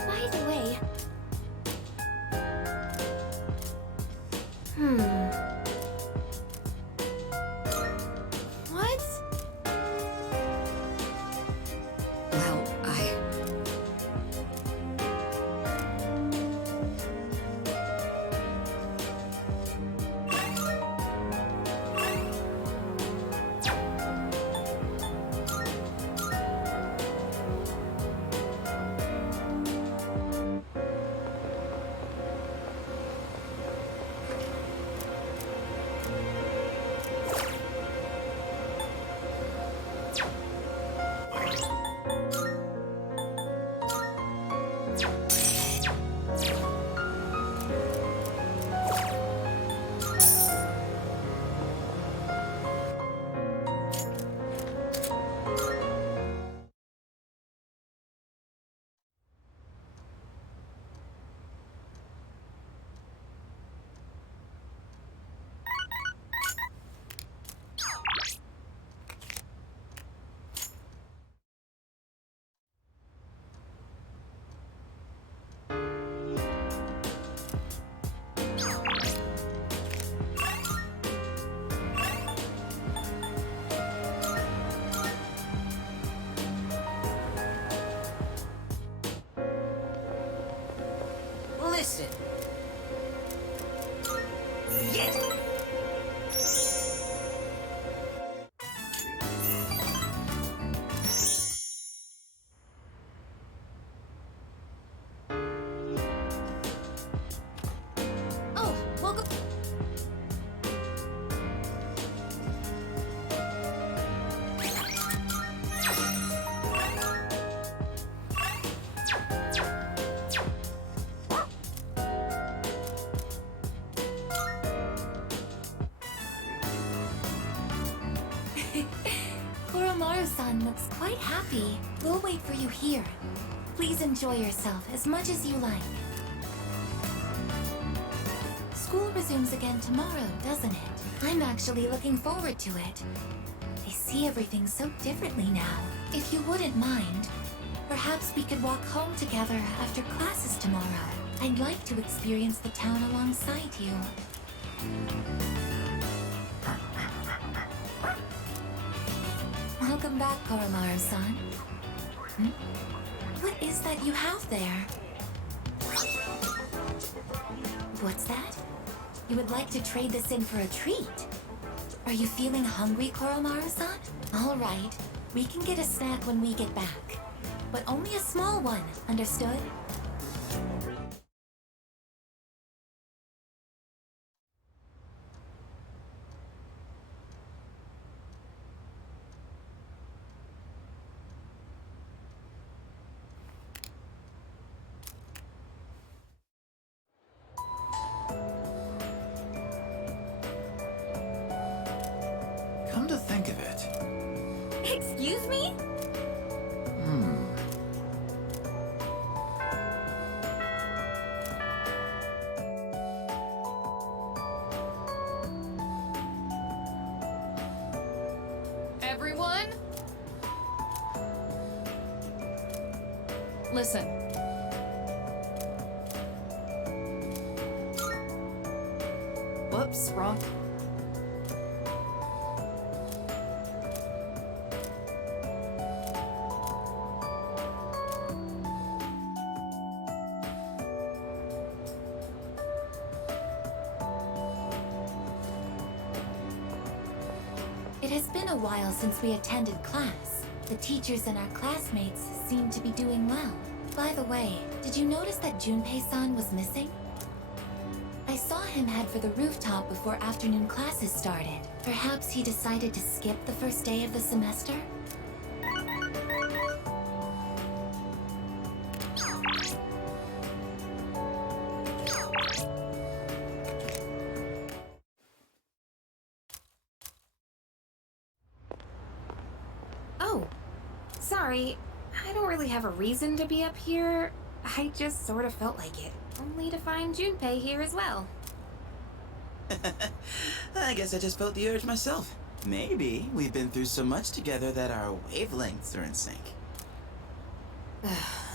By the way. What? Well, Koromaru-san looks quite happy. We'll wait for you here. Please enjoy yourself as much as you like. School resumes again tomorrow, doesn't it? I'm actually looking forward to it. I see everything so differently now. If you wouldn't mind, perhaps we could walk home together after classes tomorrow. I'd like to experience the town alongside you. Welcome back, Koromaru-san. What is that you have there? What's that? You would like to trade this in for a treat? Are you feeling hungry, Koromaru-san? All right, we can get a snack when we get back. But only a small one, understood? Come to think of it. Excuse me? Everyone? Listen. Whoops, wrong. It has been a while since we attended class. The teachers and our classmates seem to be doing well. By the way, did you notice that Junpei-san was missing? I saw him head for the rooftop before afternoon classes started. Perhaps he decided to skip the first day of the semester? Oh, sorry. I don't really have a reason to be up here. I just sort of felt like it. Only to find Junpei here as well. I guess I just felt the urge myself. Maybe we've been through so much together that our wavelengths are in sync.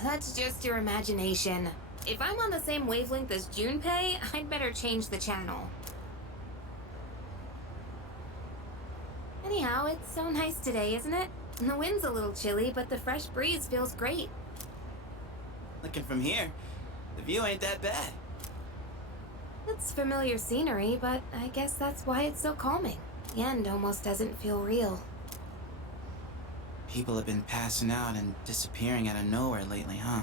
That's just your imagination. If I'm on the same wavelength as Junpei, I'd better change the channel. Anyhow, it's so nice today, isn't it? The wind's a little chilly, but the fresh breeze feels great. Looking from here, the view ain't that bad. It's familiar scenery, but I guess that's why it's so calming. The end almost doesn't feel real. People have been passing out and disappearing out of nowhere lately, huh?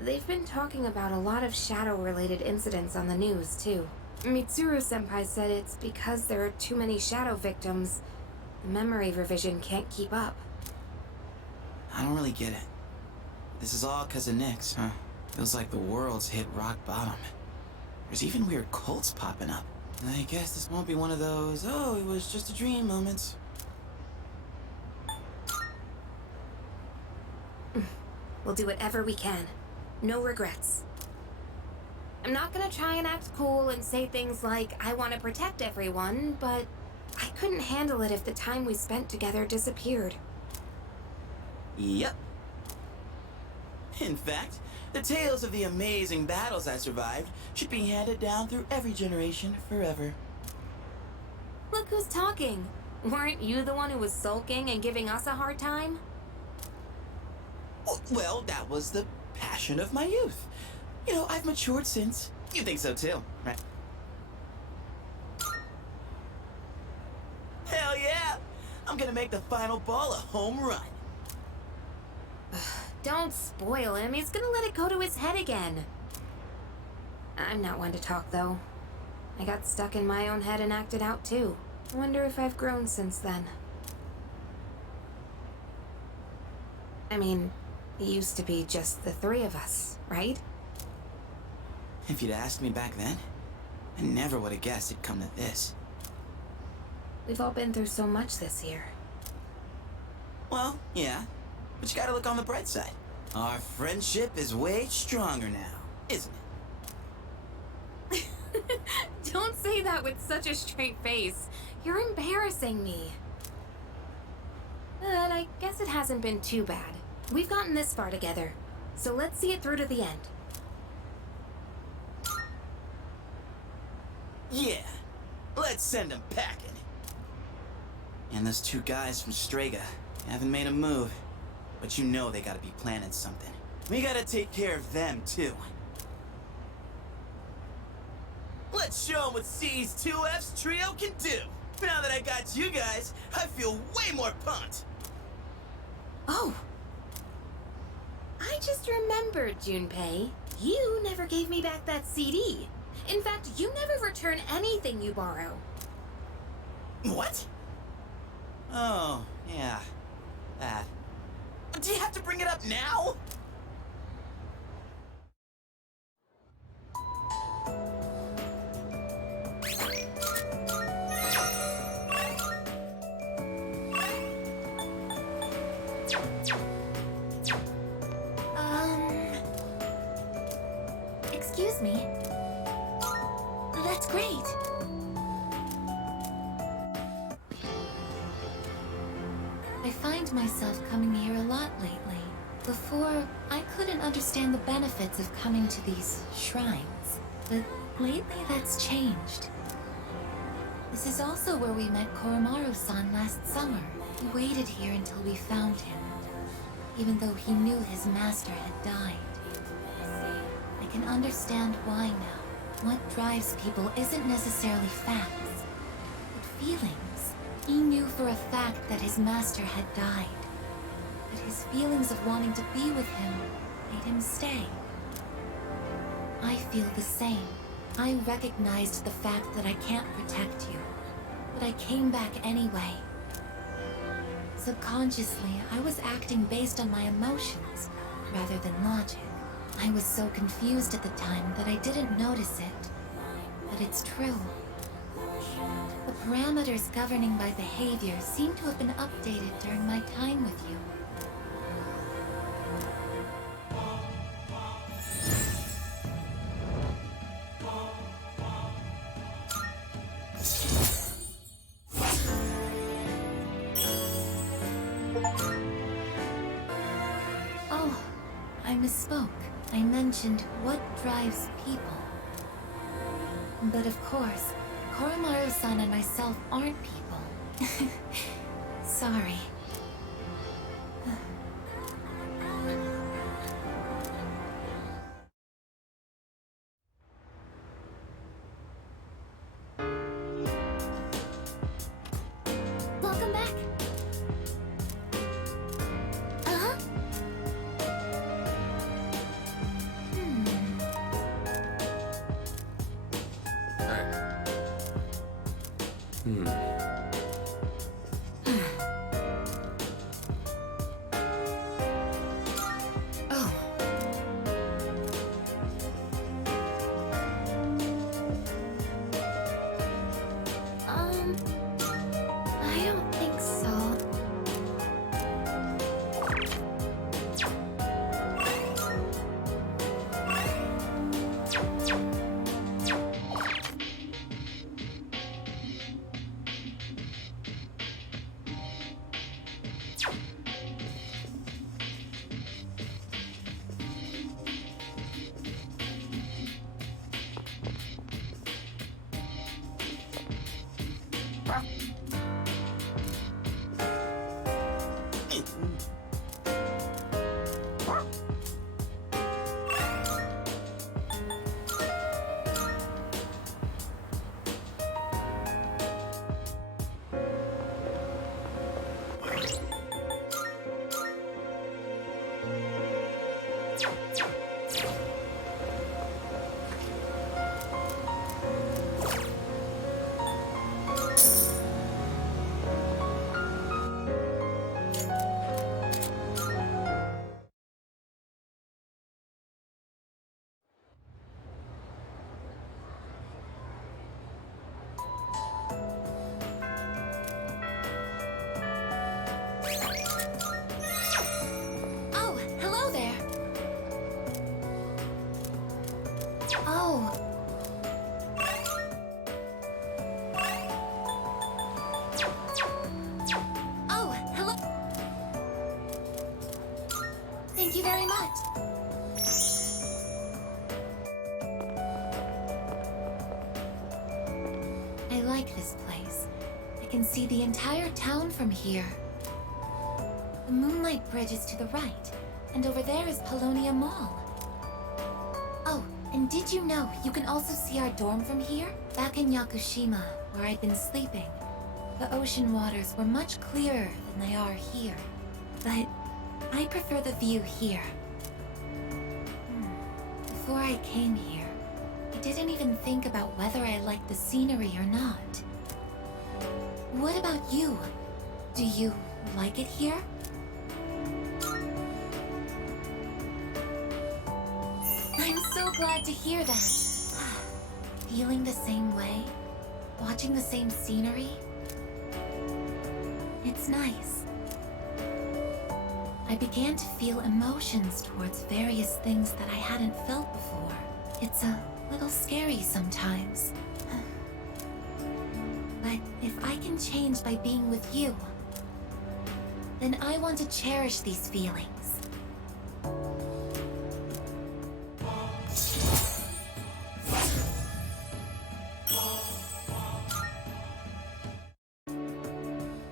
They've been talking about a lot of shadow-related incidents on the news, too. Mitsuru-senpai said it's because there are too many shadow victims. The memory revision can't keep up. I don't really get it. This is all 'cause of Nyx, huh? Feels like the world's hit rock bottom. There's even weird cults popping up. I guess this won't be one of those, oh, it was just a dream moments. We'll do whatever we can. No regrets. I'm not gonna try and act cool and say things like, I want to protect everyone, but I couldn't handle it if the time we spent together disappeared. Yep. In fact, the tales of the amazing battles I survived should be handed down through every generation forever. Look who's talking. Weren't you the one who was sulking and giving us a hard time? Well, that was the passion of my youth. You know, I've matured since. You think so too, right? Hell yeah! I'm gonna make the final ball a home run. Don't spoil him. He's gonna let it go to his head again. I'm not one to talk, though. I got stuck in my own head and acted out, too. I wonder if I've grown since then. I mean, it used to be just the three of us, right? If you'd asked me back then, I never would have guessed it'd come to this. We've all been through so much this year. Well, yeah. But you gotta look on the bright side. Our friendship is way stronger now, isn't it? Don't say that with such a straight face. You're embarrassing me. But I guess it hasn't been too bad. We've gotten this far together, so let's see it through to the end. Yeah, let's send them packing. And those two guys from Strega haven't made a move, but you know they gotta be planning something. We gotta take care of them, too. Let's show them what C's 2F's trio can do. Now that I got you guys, I feel way more pumped. Oh! I just remembered, Junpei. You never gave me back that CD. In fact, you never return anything you borrow. What? Oh, yeah. That. Do you have to bring it up now? Excuse me. That's great. I find myself coming here a lot lately. Before, I couldn't understand the benefits of coming to these shrines. But lately that's changed. This is also where we met Koromaru-san last summer. We waited here until we found him, even though he knew his master had died. I can understand why now. What drives people isn't necessarily facts, but feelings. He knew for a fact that his master had died, but his feelings of wanting to be with him made him stay. I feel the same. I recognized the fact that I can't protect you, but I came back anyway. Subconsciously, I was acting based on my emotions rather than logic. I was so confused at the time that I didn't notice it. But it's true. The parameters governing my behavior seem to have been updated during my time with you. Oh, I misspoke. I mentioned what drives people. But of course, Koromaru-san and myself aren't people. Sorry. Welcome back. Uh-huh. Oh. I don't think so. I like this place. I can see the entire town from here. The Moonlight Bridge is to the right, and over there is Polonia Mall. Oh, and did you know you can also see our dorm from here? Back in Yakushima, where I'd been sleeping, the ocean waters were much clearer than they are here. But I prefer the view here. Before I came here, I didn't even think about whether I liked the scenery or not. What about you? Do you like it here? I'm so glad to hear that. Feeling the same way? Watching the same scenery? It's nice. I began to feel emotions towards various things that I hadn't felt before. It's a little scary sometimes. But if I can change by being with you, then I want to cherish these feelings.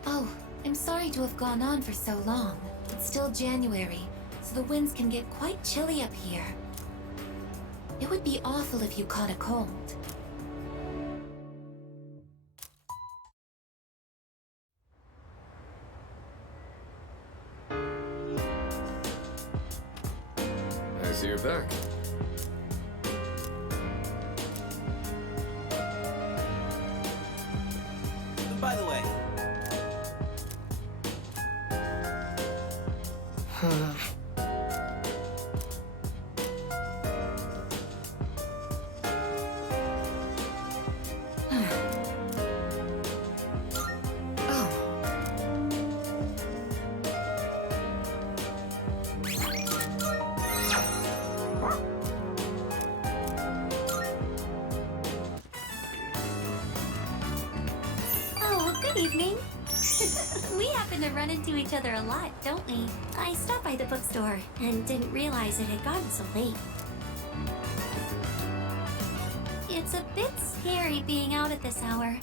Oh, I'm sorry to have gone on for so long. It's still January, so the winds can get quite chilly up here. It would be awful if you caught a cold. I see you're back. By the way. Oh, good evening. We happen to run into each other a lot, don't we? I stopped by the bookstore and didn't realize it had gotten so late. It's a bit scary being out at this hour.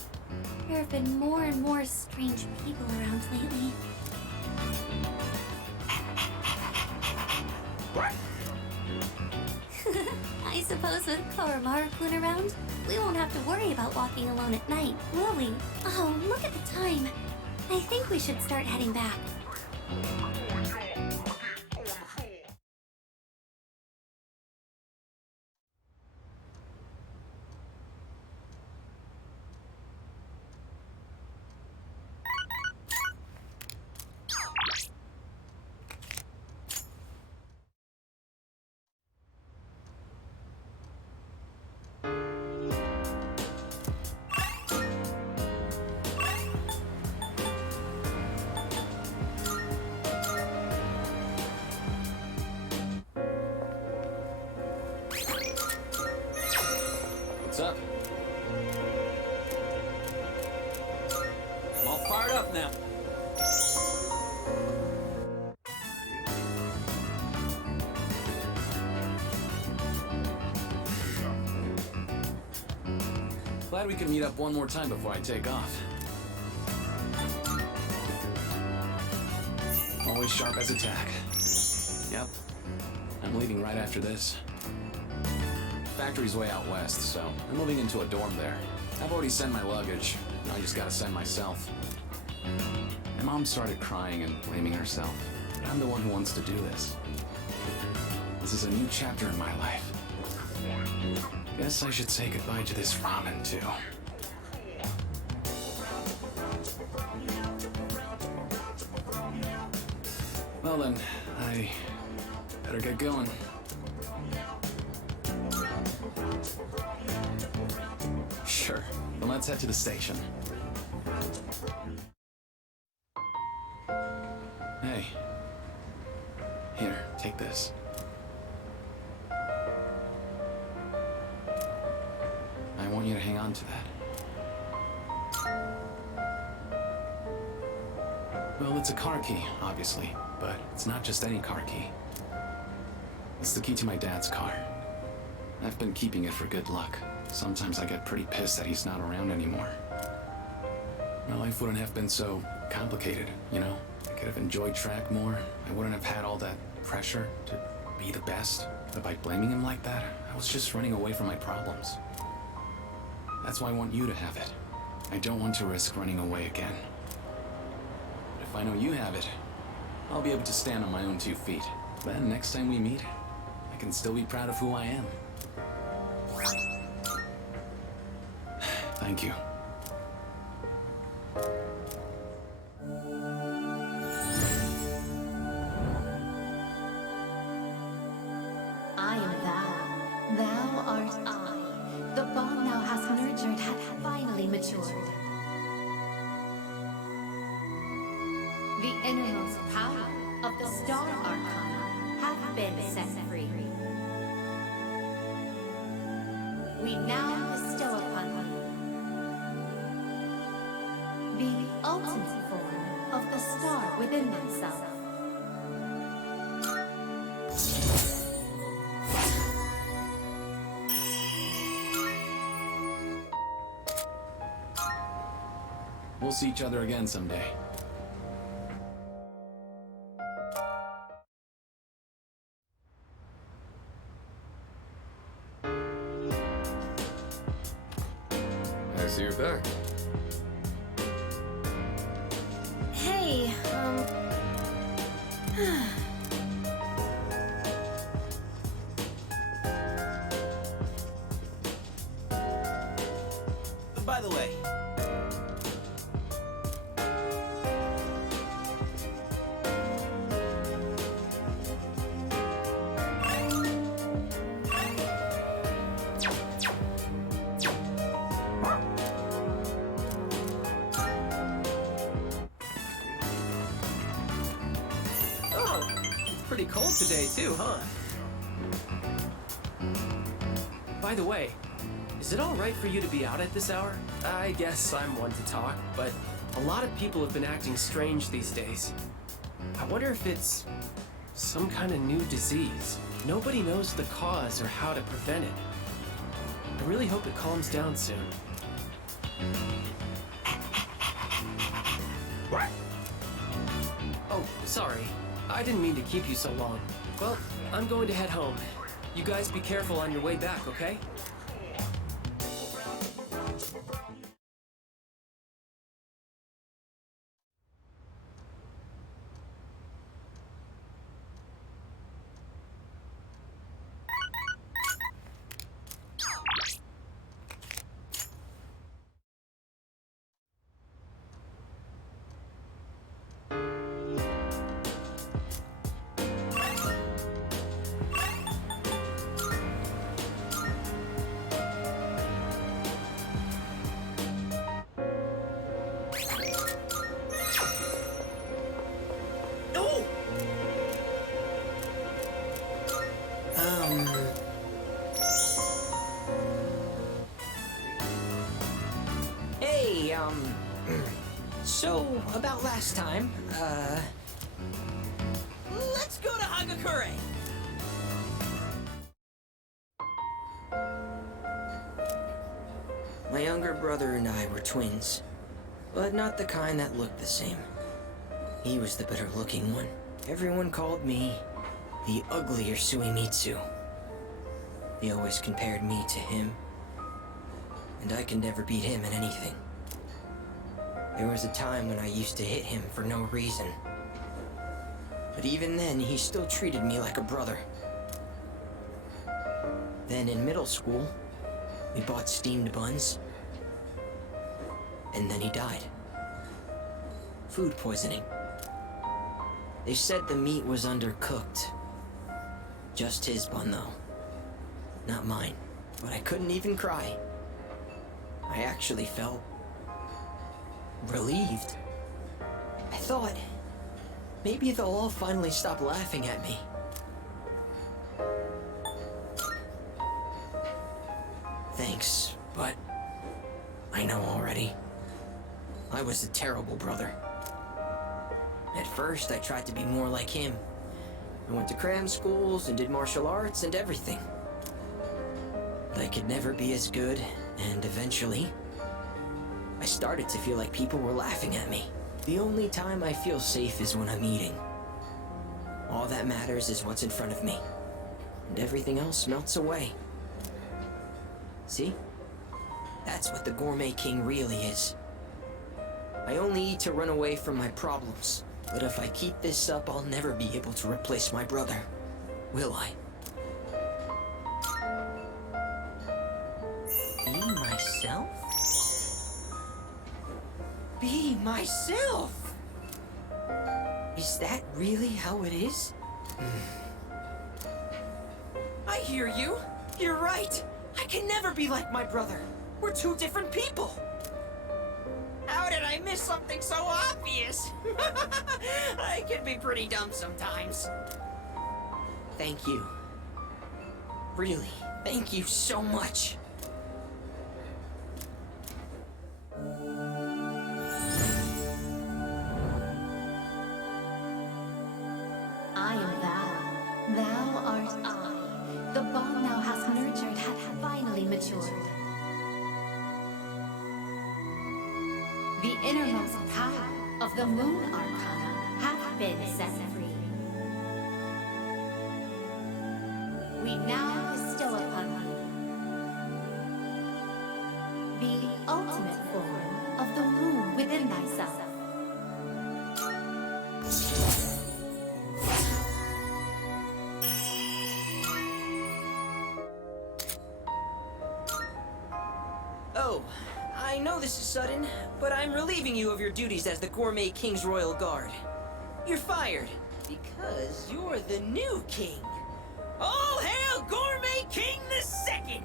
There have been more and more strange people around lately. I suppose with Koromaru-kun around, we won't have to worry about walking alone at night, will we? Oh, look at the time. I think we should start heading back. What's up? I'm all fired up now. Glad we can meet up one more time before I take off. Always sharp as a tack. Yep. I'm leaving right after this. Factory's way out west, so I'm moving into a dorm there. I've already sent my luggage. Now I just gotta send myself. My mom started crying and blaming herself. But I'm the one who wants to do this. This is a new chapter in my life. Guess I should say goodbye to this ramen, too. Well then, I better get going. Sure, then let's head to the station. Hey. Here, take this. I want you to hang on to that. Well, it's a car key, obviously, but it's not just any car key. It's the key to my dad's car. I've been keeping it for good luck. Sometimes I get pretty pissed that he's not around anymore. my life wouldn't have been so complicated, you know? I could have enjoyed track more. I wouldn't have had all that pressure to be the best. But by blaming him like that, I was just running away from my problems. That's why I want you to have it. I don't want to risk running away again. But if I know you have it, I'll be able to stand on my own 2 feet. Then next time we meet, I can still be proud of who I am. Thank you. I am thou. Thou art I. The bond thou hast nurtured hath finally matured. The innermost power of the Star Arcana hath been set free. We now bestow upon thee the ultimate form of the star within thyself. We'll see each other again someday. I see you're back. Hey, By the way, Oh, it's pretty cold today too, huh? By the way, is it all right for you to be out at this hour? I guess I'm one to talk, but a lot of people have been acting strange these days. I wonder if it's some kind of new disease. Nobody knows the cause or how to prevent it. I really hope it calms down soon. Oh, sorry. I didn't mean to keep you so long. Well, I'm going to head home. You guys be careful on your way back, okay? Hey, so about last time, let's go to Hagakure. My younger brother and I were twins, but not the kind that looked the same. He was the better looking one. Everyone called me the uglier Suimitsu. They always compared me to him, and I could never beat him in anything. There was a time when I used to hit him for no reason. But even then, he still treated me like a brother. Then in middle school, we bought steamed buns. And then he died. Food poisoning. They said the meat was undercooked. Just his bun, though. Not mine. But I couldn't even cry. I actually felt relieved. I thought maybe they'll all finally stop laughing at me. Thanks, but I know already. I was a terrible brother. At first, I tried to be more like him. I went to cram schools and did martial arts and everything. But I could never be as good, and eventually, I started to feel like people were laughing at me. The only time I feel safe is when I'm eating. All that matters is what's in front of me, and everything else melts away. See? That's what the Gourmet King really is. I only eat to run away from my problems, but if I keep this up, I'll never be able to replace my brother. Will I? Be myself? Be myself! Is that really how it is? I hear you. You're right. I can never be like my brother. We're two different people. How did I miss something so obvious? I can be pretty dumb sometimes. Thank you. Really, thank you so much. I am thou. Thou art I. The bond thou hast nurtured hath finally matured. The innermost power of the Moon Arcana hath been set free. We now bestow upon thee the ultimate form of the moon within thyself. Oh, I know this is sudden, but I'm relieving you of your duties as the Gourmet King's Royal Guard. You're fired, because you're the new king. All hail Gourmet King II!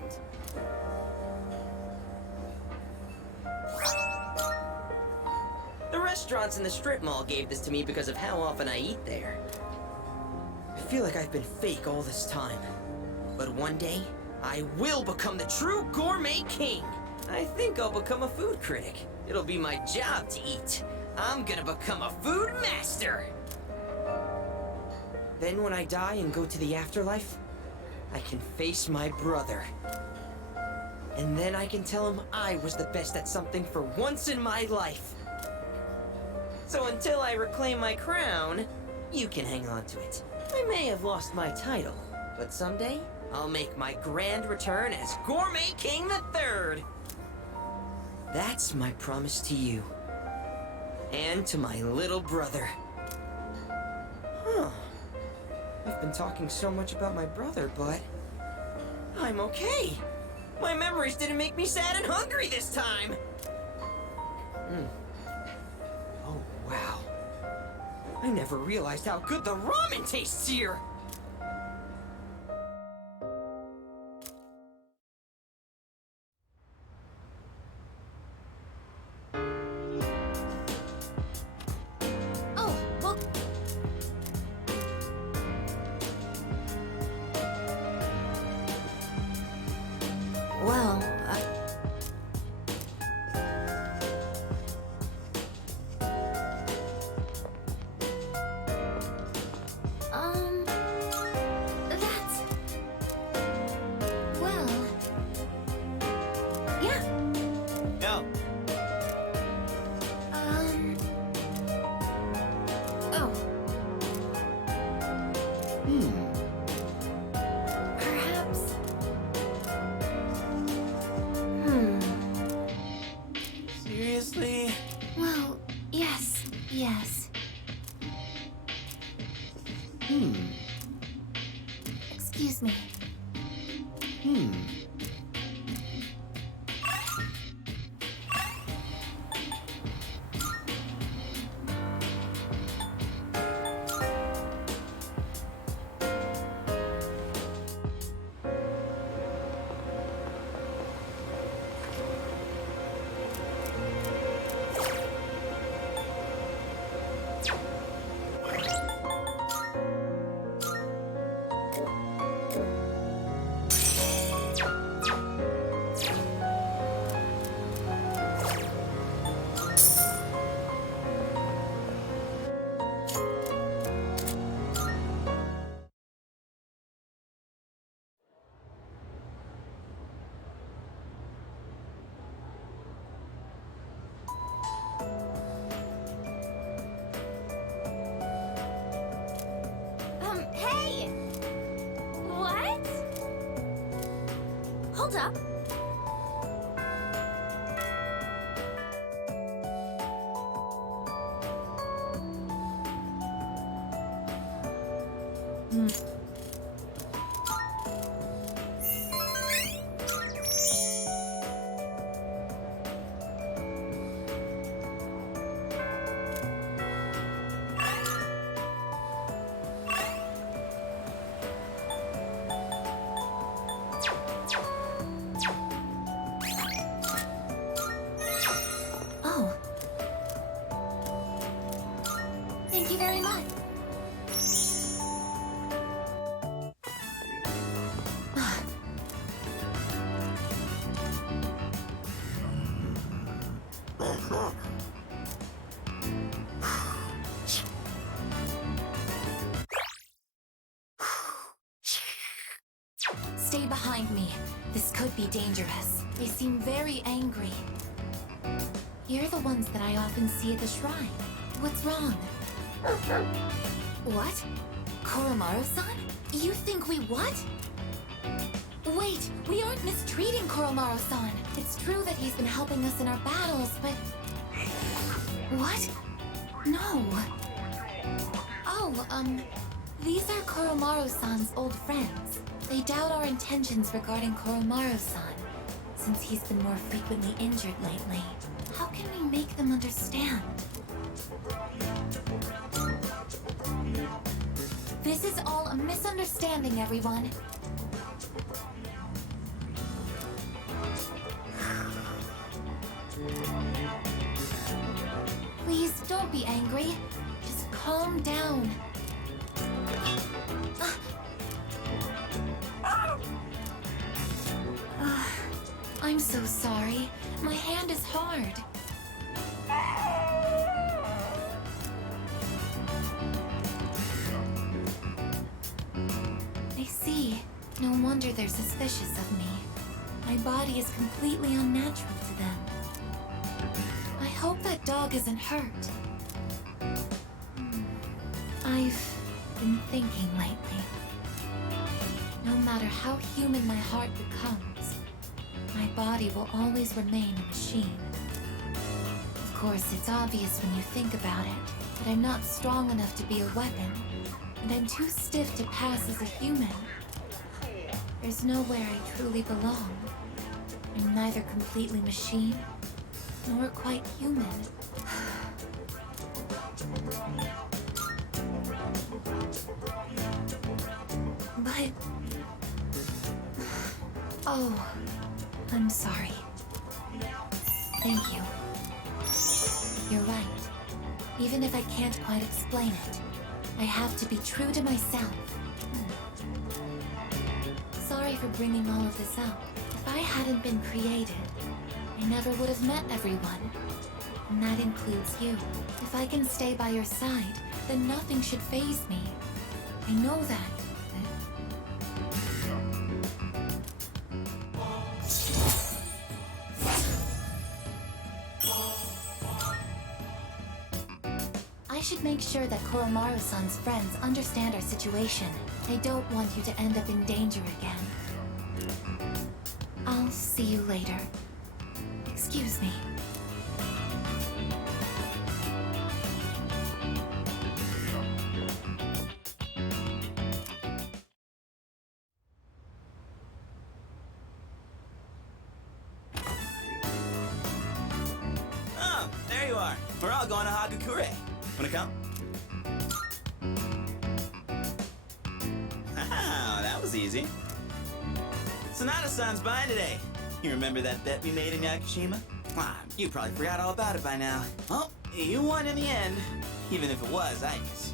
The restaurants in the strip mall gave this to me because of how often I eat there. I feel like I've been fake all this time. But one day, I will become the true Gourmet King. I think I'll become a food critic. It'll be my job to eat. I'm gonna become a food master. Then when I die and go to the afterlife, I can face my brother. And then I can tell him I was the best at something for once in my life. So until I reclaim my crown, you can hang on to it. I may have lost my title, but someday I'll make my grand return as Gourmet King III. That's my promise to you. And to my little brother. Huh. I've been talking so much about my brother, but I'm okay. My memories didn't make me sad and hungry this time. Oh, wow. I never realized how good the ramen tastes here. Oh, well. Well, Hold up. Oh. Thank you very much. Stay behind me. This could be dangerous. They seem very angry. You're the ones that I often see at the shrine. What's wrong? What? Koromaru-san? You think we what? Wait, we aren't mistreating Koromaru-san. It's true that he's been helping us in our battles, but... What? No. Oh, these are Koromaru-san's old friends. They doubt our intentions regarding Koromaru-san, since he's been more frequently injured lately. How can we make them understand? This is all a misunderstanding, everyone. Please, don't be angry. Just calm down. I'm so sorry. My hand is hard. I see. No wonder they're suspicious of me. My body is completely unnatural to them. I hope that dog isn't hurt. I've been thinking lately. No matter how human my heart becomes, my body will always remain a machine. Of course, it's obvious when you think about it that I'm not strong enough to be a weapon, and I'm too stiff to pass as a human. There's nowhere I truly belong. I'm neither completely machine, nor quite human. But... Oh, I'm sorry. Thank you. You're right. Even if I can't quite explain it, I have to be true to myself. Sorry for bringing all of this up. If I hadn't been created, I never would have met everyone. And that includes you. If I can stay by your side, then nothing should faze me. I know that. I should make sure that Koromaru-san's friends understand our situation. I don't want you to end up in danger again. I'll see you later. Excuse me. Oh, there you are. We're all going to Hagakure. Wanna come? Wow, that was easy. Sonata-san's buying today. You remember that bet we made in Yakushima? Ah, you probably forgot all about it by now. Well, you won in the end, even if it was Ike's.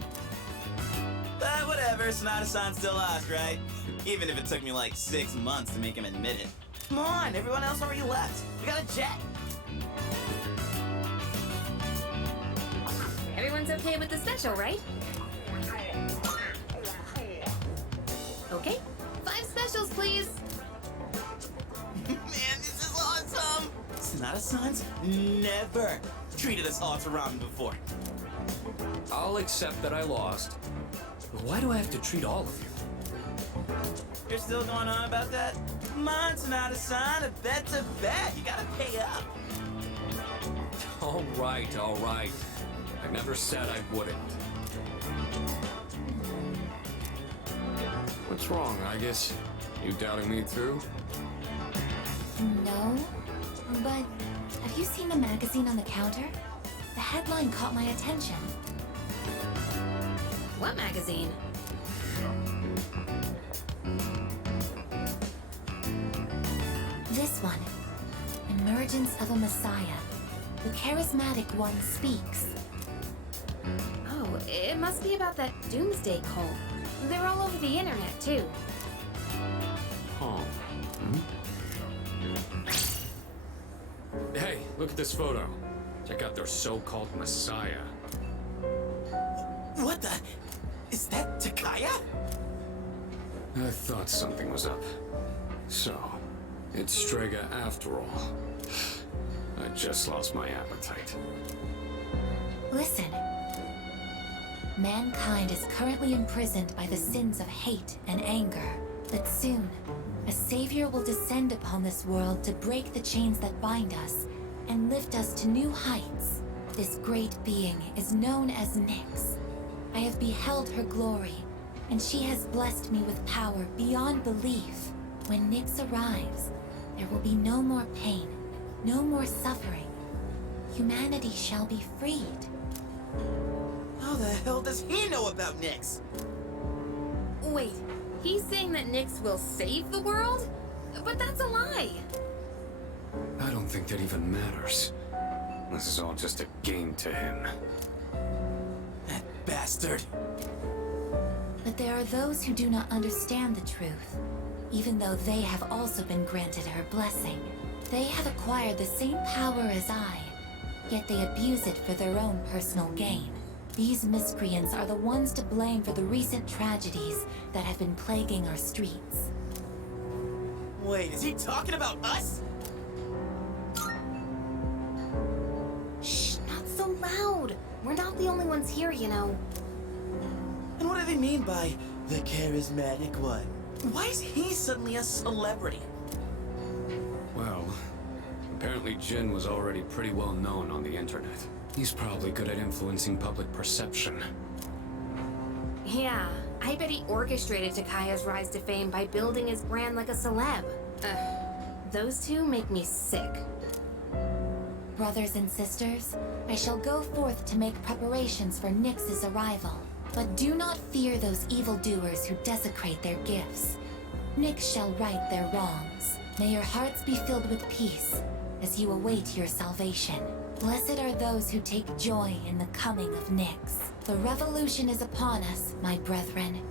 But whatever, Sonata-san still lost, right? Even if it took me like 6 months to make him admit it. Come on, everyone else already left. We got a jet. Everyone's okay with the special, right? Okay. 5 specials, please. Man, this is awesome! Sonata-san's never treated us all to ramen before. I'll accept that I lost. But why do I have to treat all of you? You're still going on about that? Come on, Sonata-san, a bet's a bet. You gotta pay up. All right, all right. I never said I wouldn't. What's wrong, Aigis? You doubting me too? No, but have you seen the magazine on the counter? The headline caught my attention. What magazine? This one. Emergence of a Messiah. The charismatic one speaks. Oh, it must be about that doomsday cult. They're all over the internet, too. Huh. Hey, look at this photo. Check out their so-called messiah. What the? Is that Takaya? I thought something was up. So, it's Strega after all. I just lost my appetite. Listen. Mankind is currently imprisoned by the sins of hate and anger. But soon, a savior will descend upon this world to break the chains that bind us and lift us to new heights. This great being is known as Nyx. I have beheld her glory, and she has blessed me with power beyond belief. When Nyx arrives, there will be no more pain, no more suffering. Humanity shall be freed. How the hell does he know about Nyx? Wait, he's saying that Nyx will save the world? But that's a lie! I don't think that even matters. This is all just a game to him. That bastard. But there are those who do not understand the truth, even though they have also been granted her blessing. They have acquired the same power as I, yet they abuse it for their own personal gain. These miscreants are the ones to blame for the recent tragedies that have been plaguing our streets. Wait, is he talking about us? Shh, not so loud! We're not the only ones here, you know. And what do they mean by the charismatic one? Why is he suddenly a celebrity? Well, apparently Jin was already pretty well known on the internet. He's probably good at influencing public perception. Yeah, I bet he orchestrated Takaya's rise to fame by building his brand like a celeb. Those two make me sick. Brothers and sisters, I shall go forth to make preparations for Nyx's arrival. But do not fear those evildoers who desecrate their gifts. Nyx shall right their wrongs. May your hearts be filled with peace as you await your salvation. Blessed are those who take joy in the coming of Nyx. The revolution is upon us, my brethren.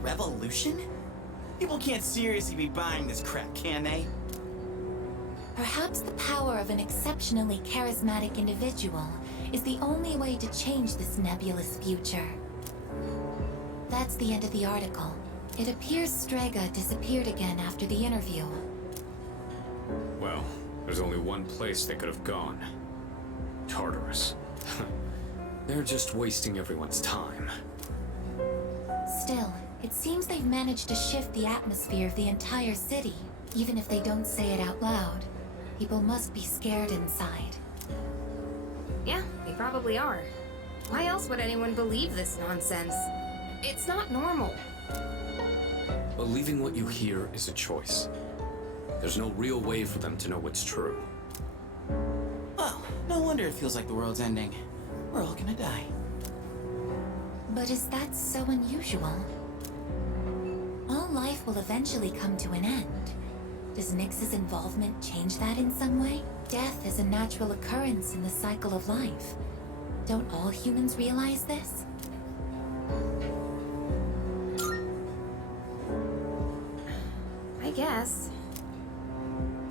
Revolution? People can't seriously be buying this crap, can they? Perhaps the power of an exceptionally charismatic individual is the only way to change this nebulous future. That's the end of the article. It appears Strega disappeared again after the interview. Well, there's only one place they could have gone. Tartarus. They're just wasting everyone's time. Still, it seems they've managed to shift the atmosphere of the entire city. Even if they don't say it out loud, people must be scared inside. Yeah, they probably are. Why else would anyone believe this nonsense? It's not normal. Believing what you hear is a choice. There's no real way for them to know what's true. Well, no wonder it feels like the world's ending. We're all gonna die. But is that so unusual? All life will eventually come to an end. Does Nyx's involvement change that in some way? Death is a natural occurrence in the cycle of life. Don't all humans realize this? I guess.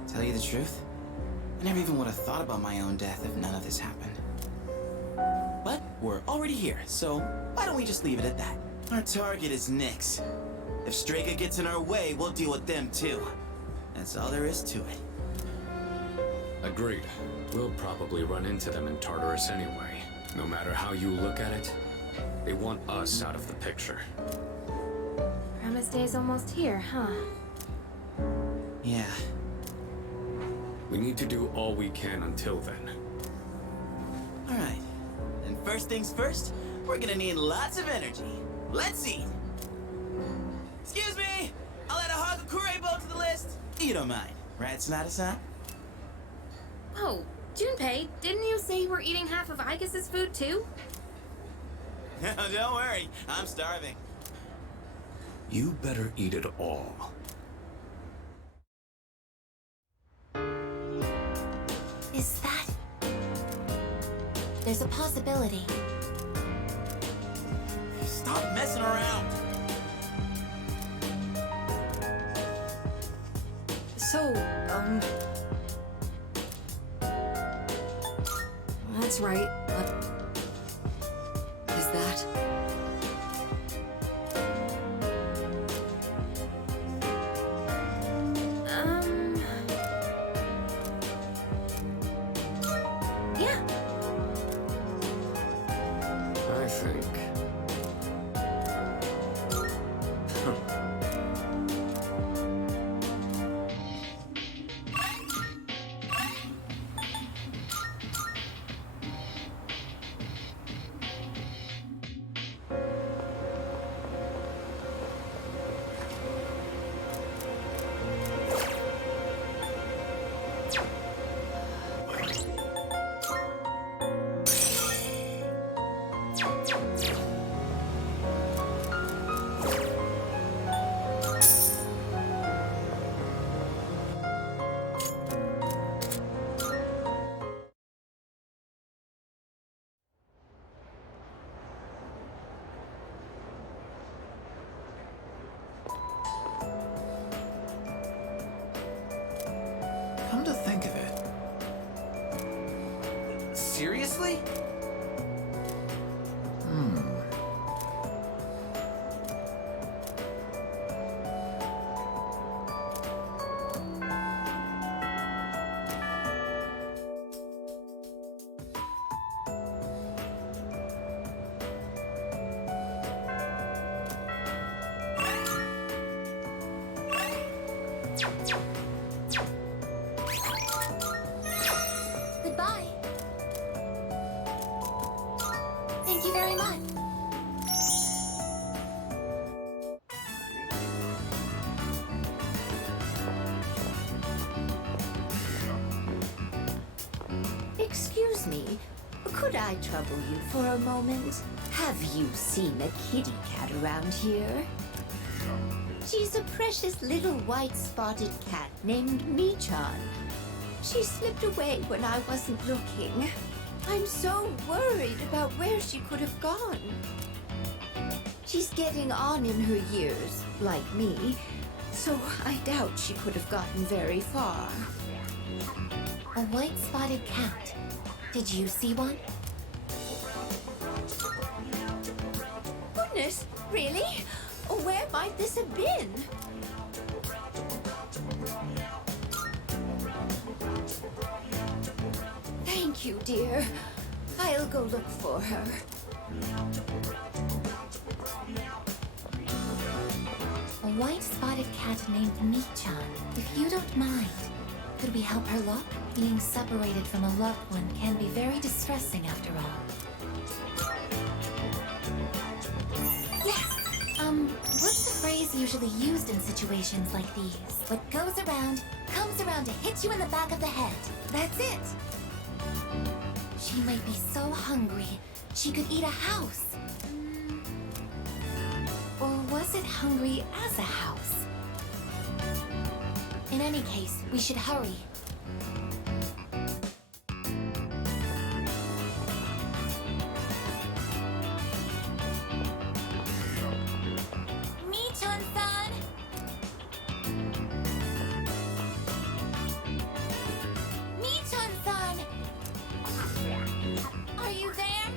Tell you the truth, I never even would have thought about my own death if none of this happened. But we're already here, so why don't we just leave it at that? Our target is Nyx. If Strega gets in our way, we'll deal with them too. That's all there is to it. Agreed. We'll probably run into them in Tartarus anyway. No matter how you look at it, they want us out of the picture. Premise Day's almost here, huh? Yeah. We need to do all we can until then. Alright. And first things first, we're gonna need lots of energy. Let's eat! Excuse me! I'll add a Hagakure boat to the list! You don't mind, right, Sonata-san? Oh, Junpei, didn't you say you were eating half of Aigis' food too? No, don't worry. I'm starving. You better eat it all. Is that... There's a possibility. Stop messing around! So, That's right, but... Is that... yeah. I think. Come to think of it. Seriously? Goodbye. Thank you very much. Excuse me, could I trouble you for a moment? Have you seen a kitty cat around here? She's a precious little white spotted cat named Michan. She slipped away when I wasn't looking. I'm so worried about where she could have gone. She's getting on in her years, like me, so I doubt she could have gotten very far. A white spotted cat. Did you see one? Goodness, really? Where might this have been? Thank you, dear. I'll go look for her. A white spotted cat named Michan. If you don't mind, could we help her luck? Being separated from a loved one can be very distressing after all. Yes! What's the phrase usually used in situations like these? What goes around, comes around to hit you in the back of the head. That's it! She might be so hungry, she could eat a house. Or was it hungry as a house? In any case, we should hurry. Michan-san! Michan-san! Are you there?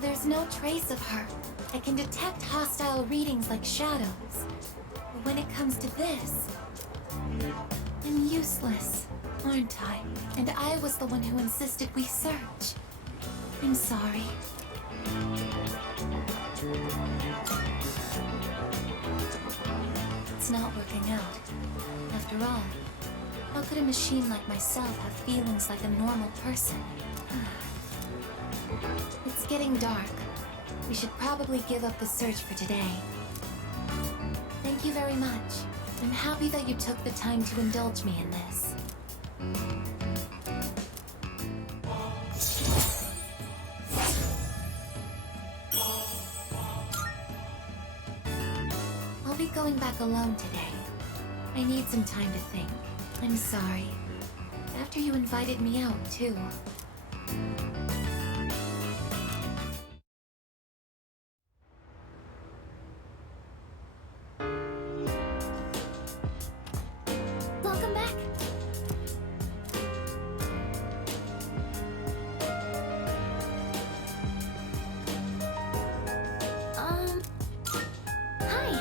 There's no trace of her. I can detect hostile readings like shadows. But when it comes to this, I'm useless, aren't I? And I was the one who insisted we search. I'm sorry. It's not working out. After all, how could a machine like myself have feelings like a normal person? It's getting dark. We should probably give up the search for today. Thank you very much. I'm happy that you took the time to indulge me in this. I'll be going back alone today. I need some time to think. I'm sorry. After you invited me out, too. Welcome back. Hi.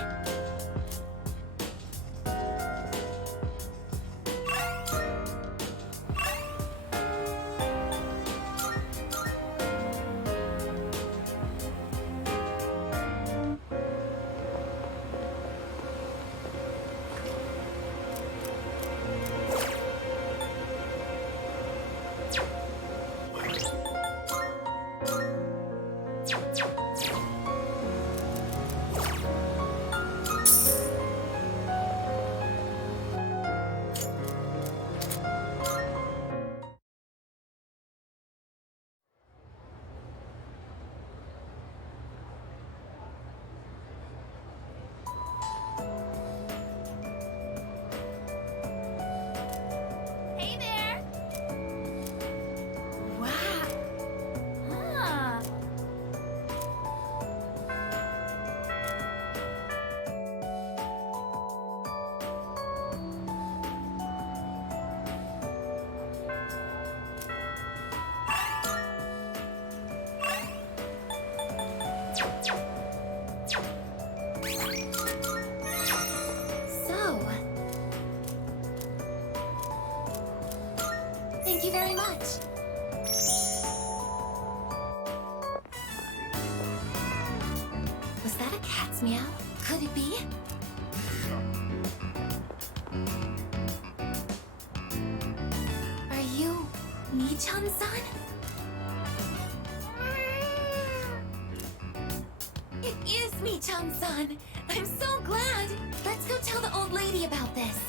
Hey there. Wow. Ah. So, thank you very much. Was that a cat's meow? Could it be? Are you Michan-san? It is Michan-san! I'm so glad! Let's go tell the old lady about this.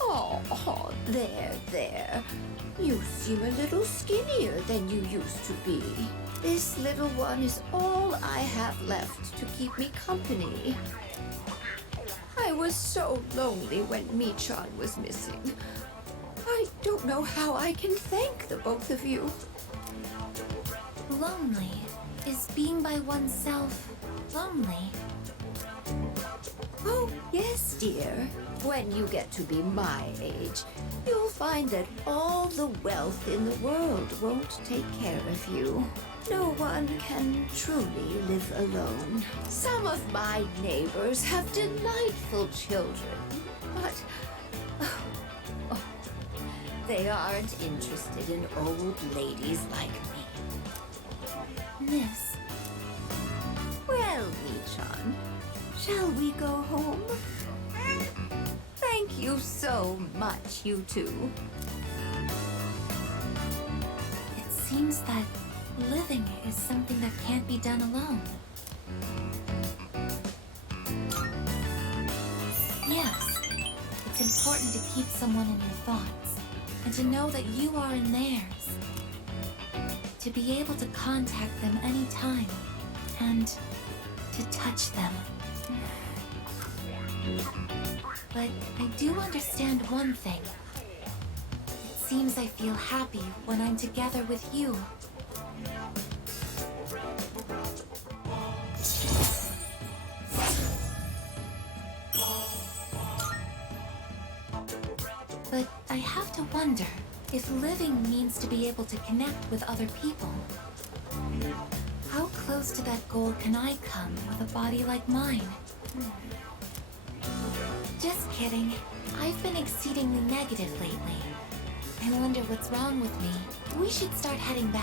Oh, there. You seem a little skinnier than you used to be. This little one is all I have left to keep me company. I was so lonely when Michan was missing. I don't know how I can thank the both of you. Lonely? Is being by oneself lonely? Oh, yes, dear. When you get to be my age, you'll find that all the wealth in the world won't take care of you. No one can truly live alone. Some of my neighbors have delightful children, but they aren't interested in old ladies like me. Miss. Well, Michan, shall we go home? Thank you so much, you two. It seems that living is something that can't be done alone. Yes, it's important to keep someone in your thoughts, and to know that you are in theirs. To be able to contact them anytime, and to touch them. But I do understand one thing. It seems I feel happy when I'm together with you. But I have to wonder if living means to be able to connect with other people. How close to that goal can I come with a body like mine? Just kidding. I've been exceedingly negative lately. I wonder what's wrong with me. We should start heading back.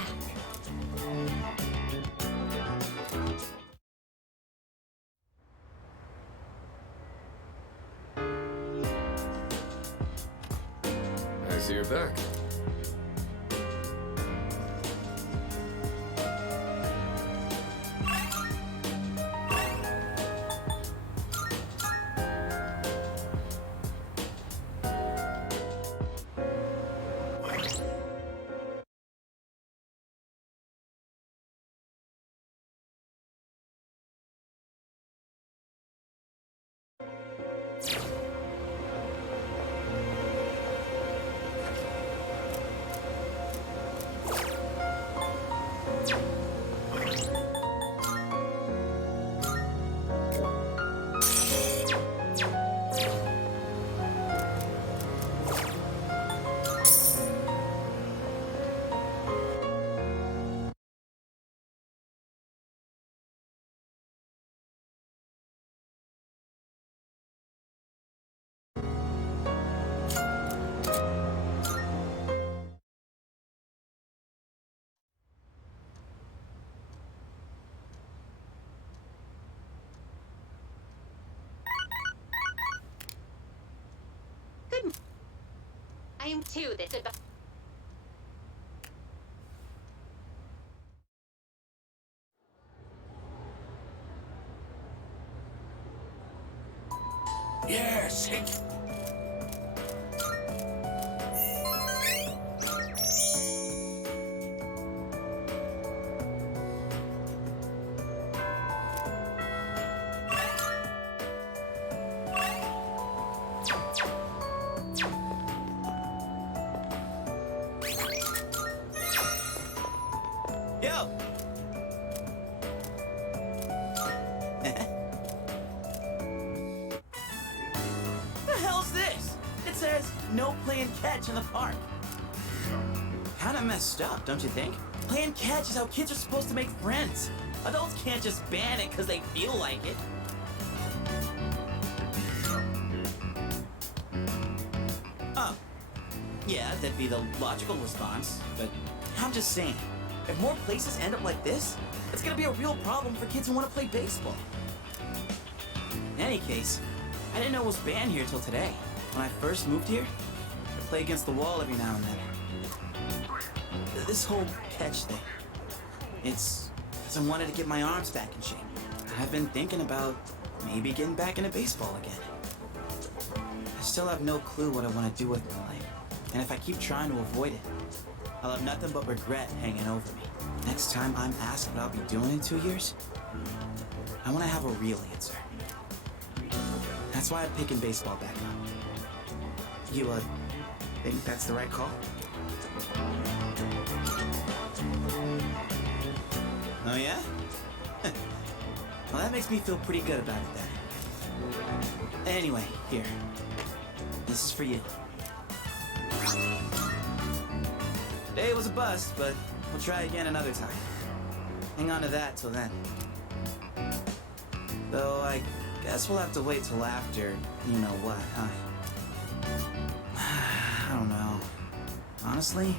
I see you're back. I am too this good. Yes. Yo! The hell's this? It says no playing catch in the park. Kinda messed up, don't you think? Playing catch is how kids are supposed to make friends. Adults can't just ban it because they feel like it. Oh. Yeah, that'd be the logical response, but I'm just saying, if more places end up like this, it's gonna be a real problem for kids who want to play baseball. In any case, I didn't know it was banned here till today. When I first moved here, I play against the wall every now and then. This whole catch thing, it's because I wanted to get my arms back in shape. I've been thinking about maybe getting back into baseball again. I still have no clue what I want to do with my life, and if I keep trying to avoid it, I'll have nothing but regret hanging over me. Next time I'm asked what I'll be doing in 2 years, I want to have a real answer. That's why I'm picking baseball back up. You, think that's the right call? Oh, yeah? Well, that makes me feel pretty good about it then. Anyway, here. This is for you. Today was a bust, but we'll try again another time. Hang on to that till then. Though I guess we'll have to wait till after you know what, huh? I don't know. Honestly,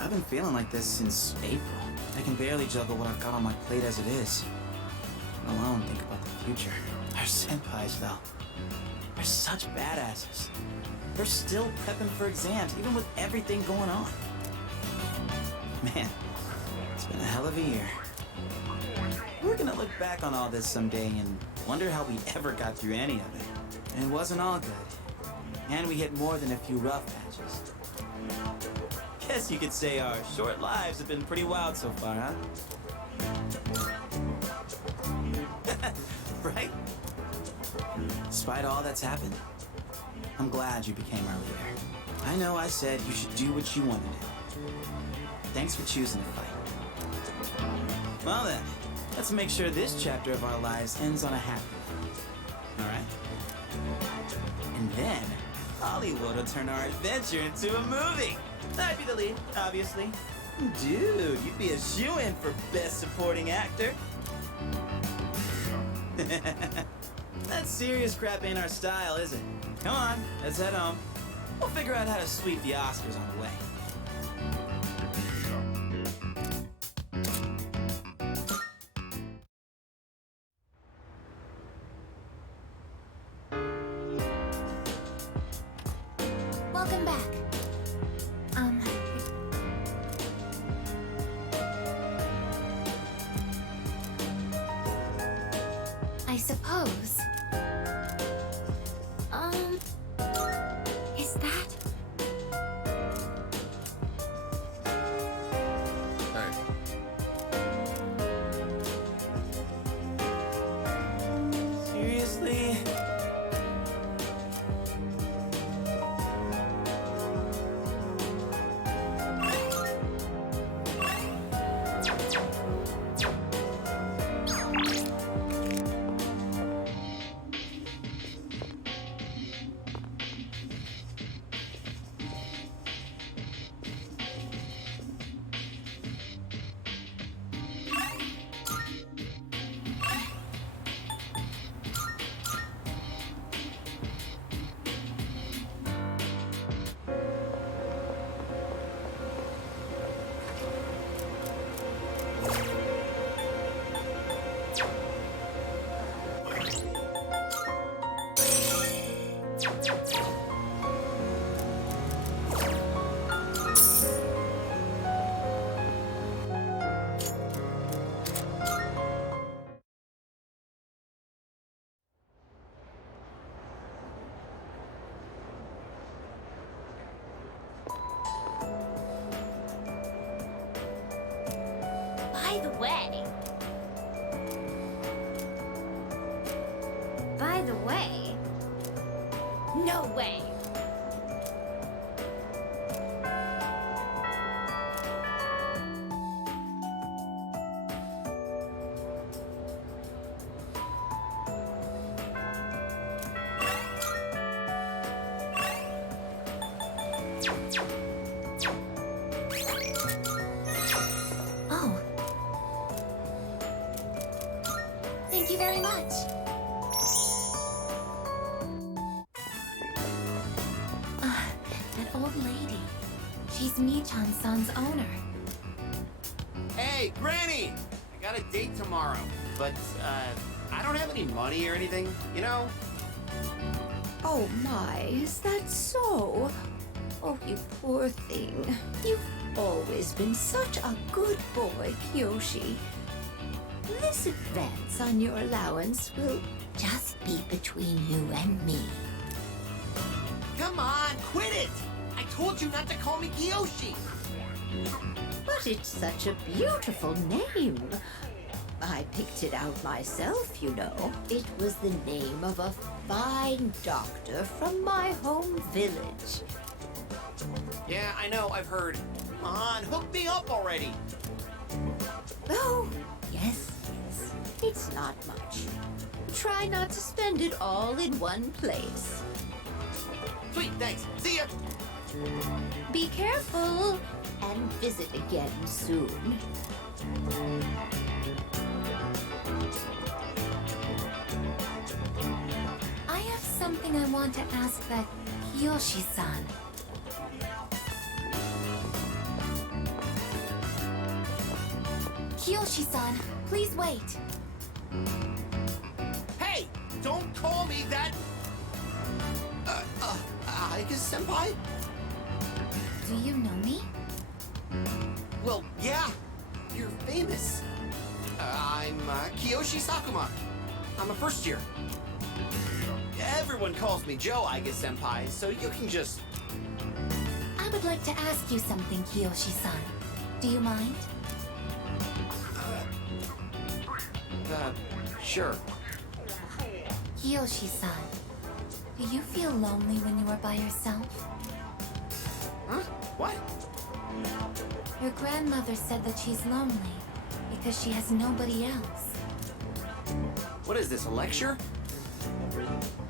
I've been feeling like this since April. I can barely juggle what I've got on my plate as it is. Let alone think about the future. Our senpais, though. They're such badasses. They're still prepping for exams, even with everything going on. Man, it's been a hell of a year. We're gonna look back on all this someday and wonder how we ever got through any of it. And it wasn't all good. And we hit more than a few rough patches. Guess you could say our short lives have been pretty wild so far, huh? Right? Despite all that's happened, I'm glad you became our leader. I know I said you should do what you wanted to. Thanks for choosing to fight. Well then, let's make sure this chapter of our lives ends on a happy note. Alright? And then, Hollywood will turn our adventure into a movie. I'd be the lead, obviously. Dude, you'd be a shoo-in for Best Supporting Actor. That serious crap ain't our style, is it? Come on, let's head home. We'll figure out how to sweep the Oscars on the way. Welcome back. I suppose. Is that? Seriously? By the way. By the way. No way. Oh. Thank you very much. That old lady. She's Michan-san's owner. Hey, Granny! I got a date tomorrow, but, I don't have any money or anything, you know? Oh my, is that so? Oh, you poor thing. You've always been such a good boy, Kyoshi. This advance on your allowance will just be between you and me. Come on, quit it! I told you not to call me Kiyoshi! But it's such a beautiful name. I picked it out myself, you know. It was the name of a fine doctor from my home village. Yeah, I know, I've heard. Come on, hook me up already! Oh, yes, yes. It's not much. Try not to spend it all in one place. Sweet, thanks. See ya! Be careful and visit again soon. I have something I want to ask that Kiyoshi-san. Kiyoshi-san, please wait. Hey! Don't call me that! Aiga-senpai? Do you know me? Well, yeah. You're famous. I'm Kiyoshi Sakuma. I'm a first year. Everyone calls me Joe Aiga-senpai, so you can just... I would like to ask you something, Kiyoshi-san. Do you mind? Sure. Kiyoshi-san, do you feel lonely when you are by yourself? Huh? What? Your grandmother said that she's lonely because she has nobody else. What is this, a lecture?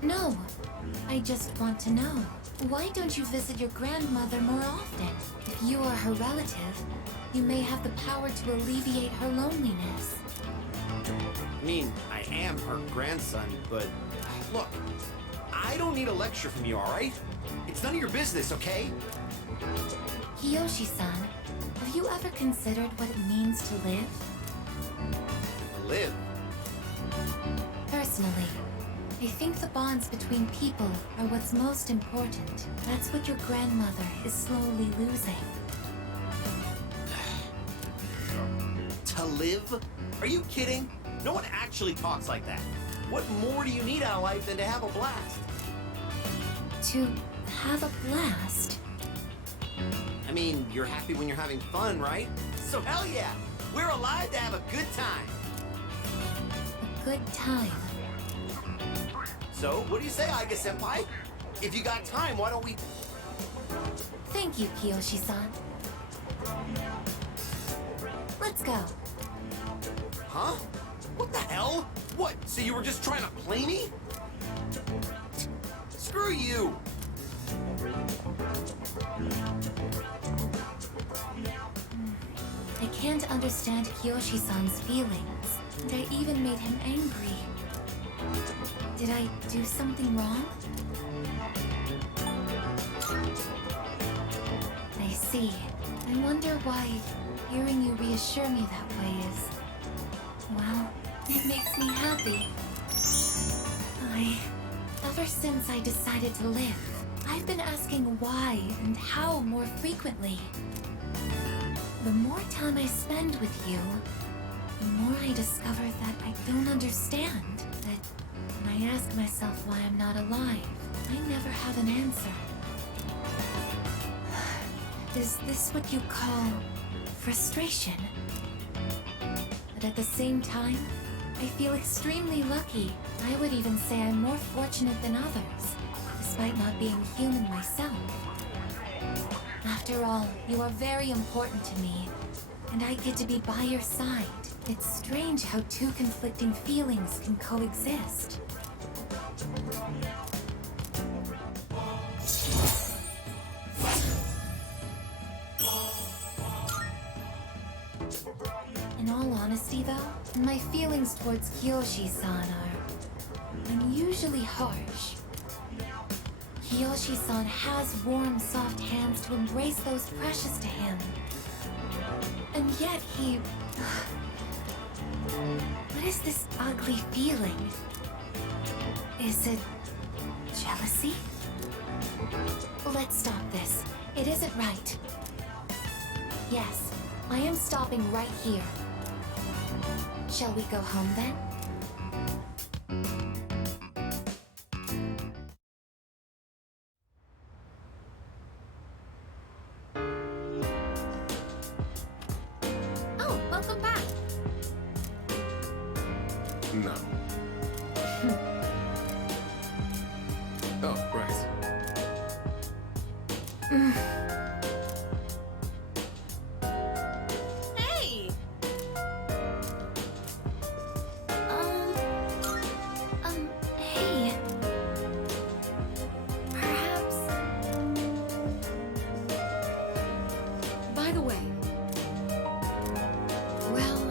No, I just want to know. Why don't you visit your grandmother more often? If you are her relative, you may have the power to alleviate her loneliness. I mean, I am her grandson, but look, I don't need a lecture from you, alright? It's none of your business, okay? Kiyoshi-san, have you ever considered what it means to live? Live. Personally, I think the bonds between people are what's most important. That's what your grandmother is slowly losing. To live? Are you kidding? No one actually talks like that. What more do you need out of life than to have a blast? To have a blast? I mean, you're happy when you're having fun, right? So hell yeah! We're alive to have a good time! A good time? So, what do you say, Aiga-senpai? If you got time, why don't we... Thank you, Kiyoshi-san. Let's go. Huh? What the hell? What, so you were just trying to play me? Screw you! I can't understand Kiyoshi-san's feelings, and I even made him angry. Did I do something wrong? I see. I wonder why hearing you reassure me that way is... well, it makes me happy. Ever since I decided to live, I've been asking why and how more frequently. The more time I spend with you, the more I discover that I don't understand. That when I ask myself why I'm not alive, I never have an answer. Is this what you call frustration? But at the same time, I feel extremely lucky. I would even say I'm more fortunate than others, despite not being human myself. After all, you are very important to me, and I get to be by your side. It's strange how two conflicting feelings can coexist. In all honesty, though, my feelings towards Kiyoshi-san are unusually harsh. Kiyoshi-san has warm, soft hands to embrace those precious to him. And yet he... What is this ugly feeling? Is it jealousy? Let's stop this. It isn't right. Yes, I am stopping right here. Shall we go home then? Oh, welcome back. No. Oh, right. Hey! Hey. Perhaps... By the way... Well...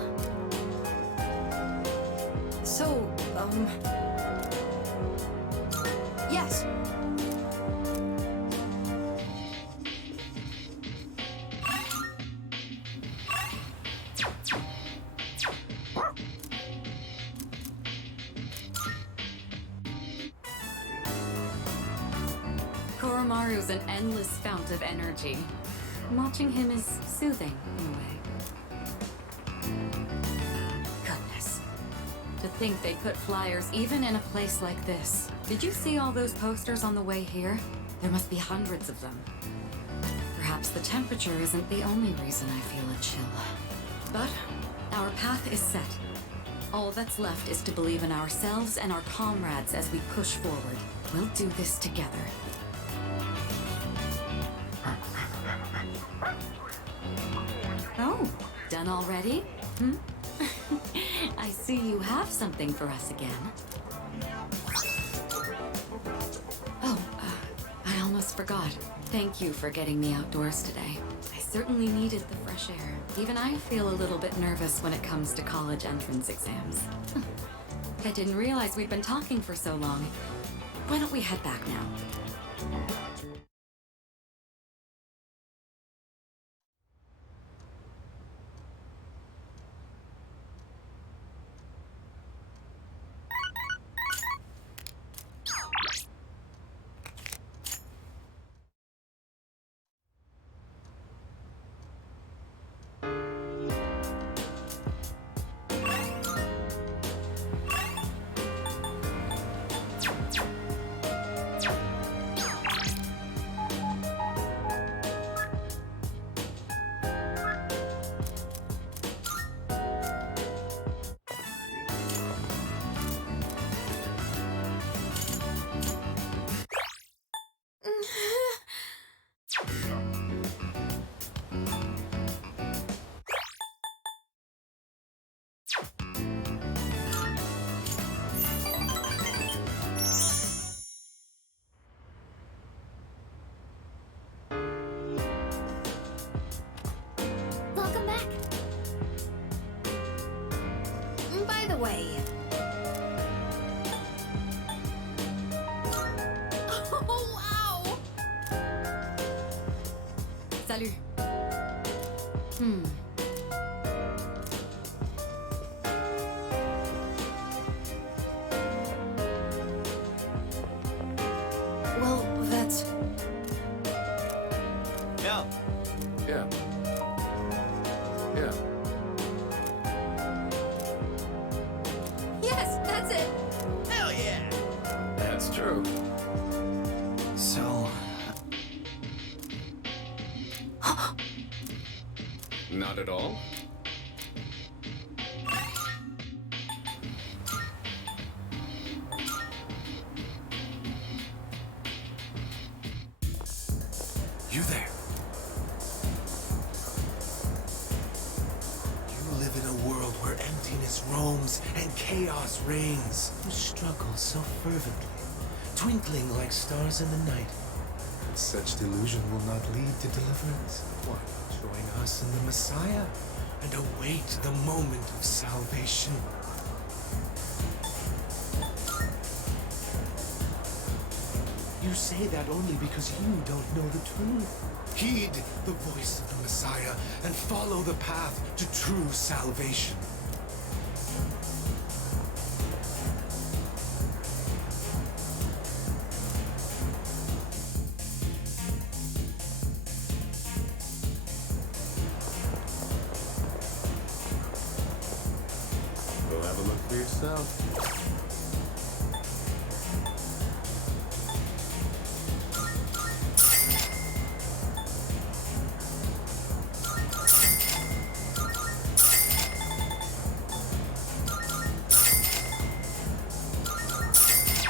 So, yes. Koromaru's an endless fount of energy. Watching him is soothing, in a way. Goodness. To think they put flyers even in a place like this. Did you see all those posters on the way here? There must be hundreds of them. Perhaps the temperature isn't the only reason I feel a chill. But our path is set. All that's left is to believe in ourselves and our comrades as we push forward. We'll do this together. Oh, done already? I see you have something for us again. Oh, I almost forgot. Thank you for getting me outdoors today. I certainly needed the fresh air. Even I feel a little bit nervous when it comes to college entrance exams. I didn't realize we'd been talking for so long. Why don't we head back now? Welcome back. By the way. Oh, wow! Salut. Well, that's... Yeah. Yeah. Yeah. Yes, that's it. Hell yeah! That's true. So, Not at all. You there? You live in a world where emptiness roams and chaos reigns. You struggle so fervently, twinkling like stars in the night. But such delusion will not lead to deliverance. Why not join us in the Messiah and await the moment of salvation? You say that only because you don't know the truth. Heed the voice of the Messiah and follow the path to true salvation. Go have a look for yourself.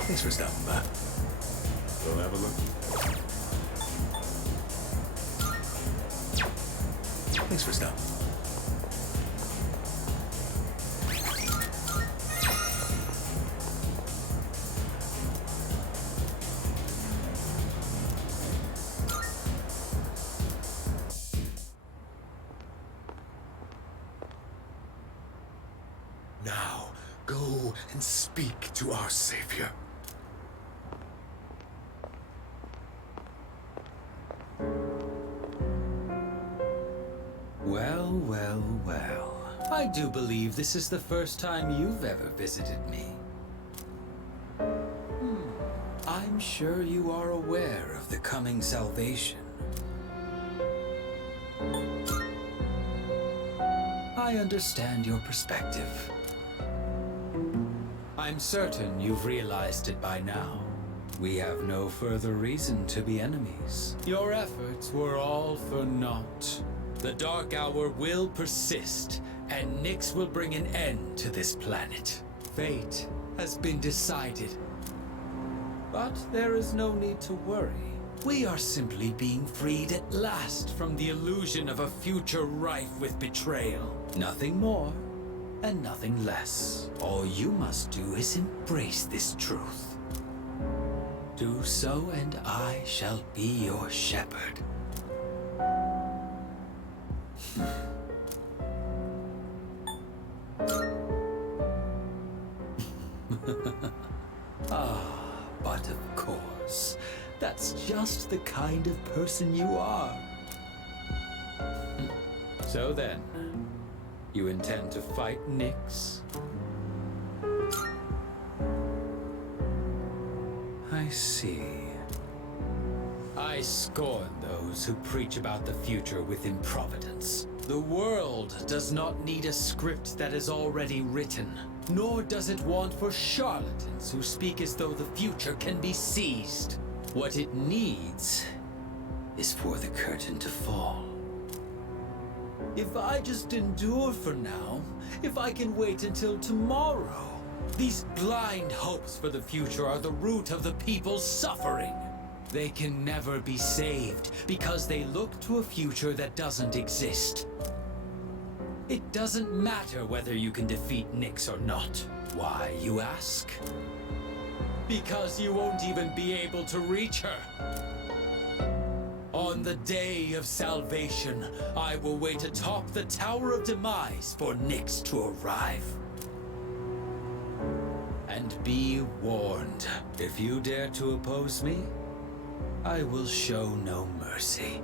Thanks for stopping by. Go have a look. Thanks for stopping. Now, go and speak to our Savior. Well, well, well. I do believe this is the first time you've ever visited me. I'm sure you are aware of the coming salvation. I understand your perspective. I'm certain you've realized it by now. We have no further reason to be enemies. Your efforts were all for naught. The Dark Hour will persist, and Nyx will bring an end to this planet. Fate has been decided. But there is no need to worry. We are simply being freed at last from the illusion of a future rife with betrayal. Nothing more, and nothing less. All you must do is embrace this truth. Do so, and I shall be your shepherd. But of course. That's just the kind of person you are. So then, you intend to fight Nyx? I see. I scorn those who preach about the future with improvidence. The world does not need a script that is already written, nor does it want for charlatans who speak as though the future can be seized. What it needs is for the curtain to fall. If I just endure for now, if I can wait until tomorrow, these blind hopes for the future are the root of the people's suffering. They can never be saved because they look to a future that doesn't exist. It doesn't matter whether you can defeat Nyx or not. Why, you ask? Because you won't even be able to reach her. On the day of salvation, I will wait atop the Tower of Demise for Nyx to arrive. And be warned, if you dare to oppose me, I will show no mercy.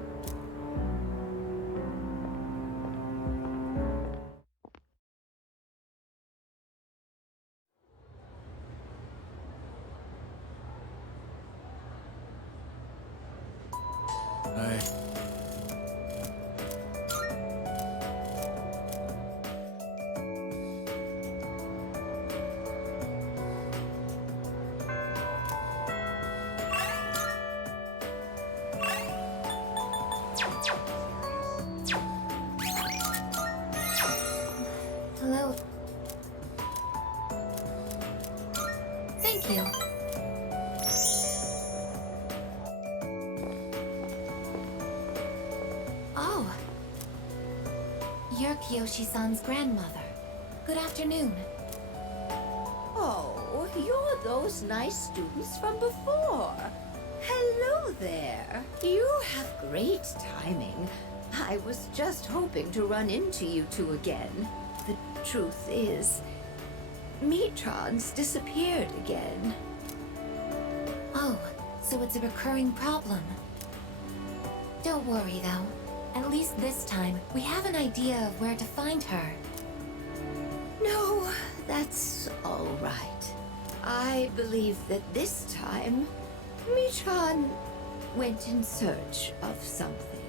Hello. Thank you. Oh. You're Kiyoshi-san's grandmother. Good afternoon. Oh, you're those nice students from before. Hello there. You have great timing. I was just hoping to run into you two again. The truth is, Mii-chan's disappeared again. Oh, so it's a recurring problem. Don't worry, though. At least this time, we have an idea of where to find her. No, that's all right. I believe that this time, Mii-chan went in search of something.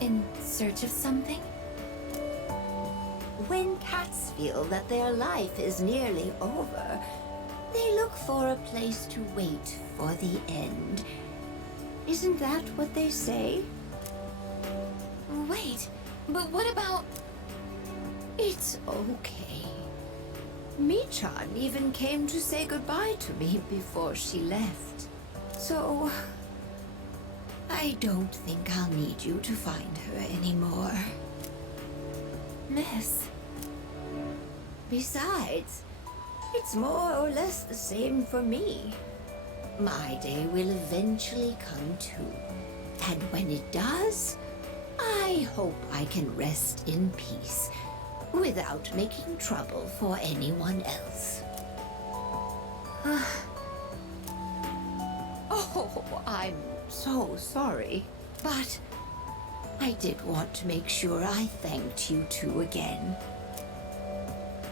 In search of something? When cats feel that their life is nearly over, they look for a place to wait for the end. Isn't that what they say? Wait, but what about... It's okay. Mii-chan even came to say goodbye to me before she left. So, I don't think I'll need you to find her anymore. Miss... Besides, it's more or less the same for me. My day will eventually come too. And when it does, I hope I can rest in peace without making trouble for anyone else. Oh, I'm so sorry. But I did want to make sure I thanked you two again.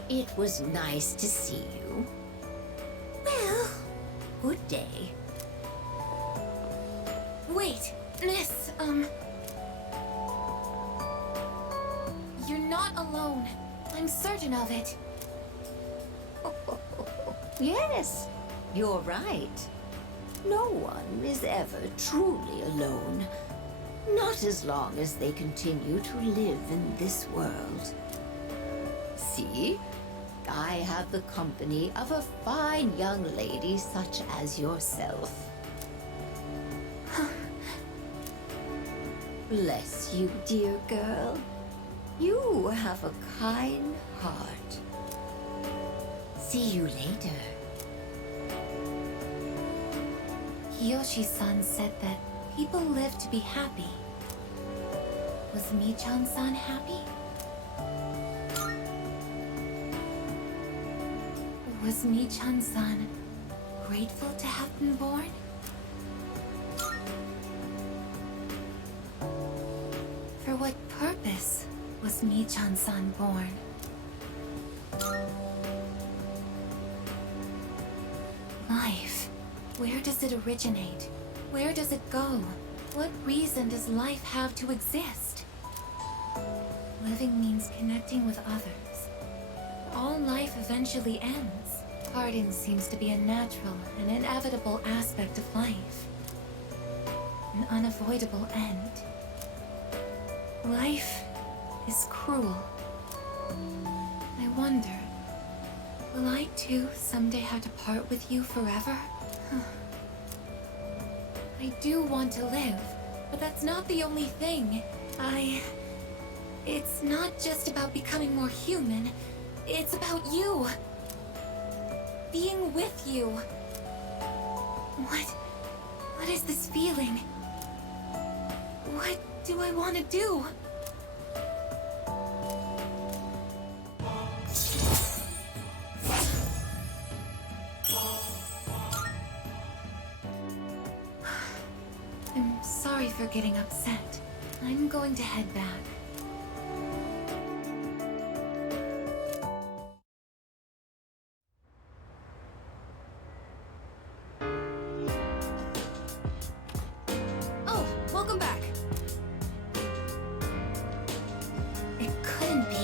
It was nice to see you. Well, good day. Wait, Miss, You're not alone. I'm certain of it. Yes, you're right. No one is ever truly alone. Not as long as they continue to live in this world. See? I have the company of a fine young lady such as yourself. Bless you, dear girl. You have a kind heart. See you later. Kiyoshi-san said that people live to be happy. Was Mii-chan-san happy? Was Mii-chan-san grateful to have been born? For what purpose was Michan-san born? Life. Where does it originate? Where does it go? What reason does life have to exist? Living means connecting with others. All life eventually ends. Parting seems to be a natural and inevitable aspect of life. An unavoidable end. Life is cruel. I wonder, will I too someday have to part with you forever? I do want to live, but that's not the only thing. It's not just about becoming more human. It's about you. Being with you. What is this feeling? What do I want to do? I'm sorry for getting upset. I'm going to head back. Oh, welcome back. It couldn't be.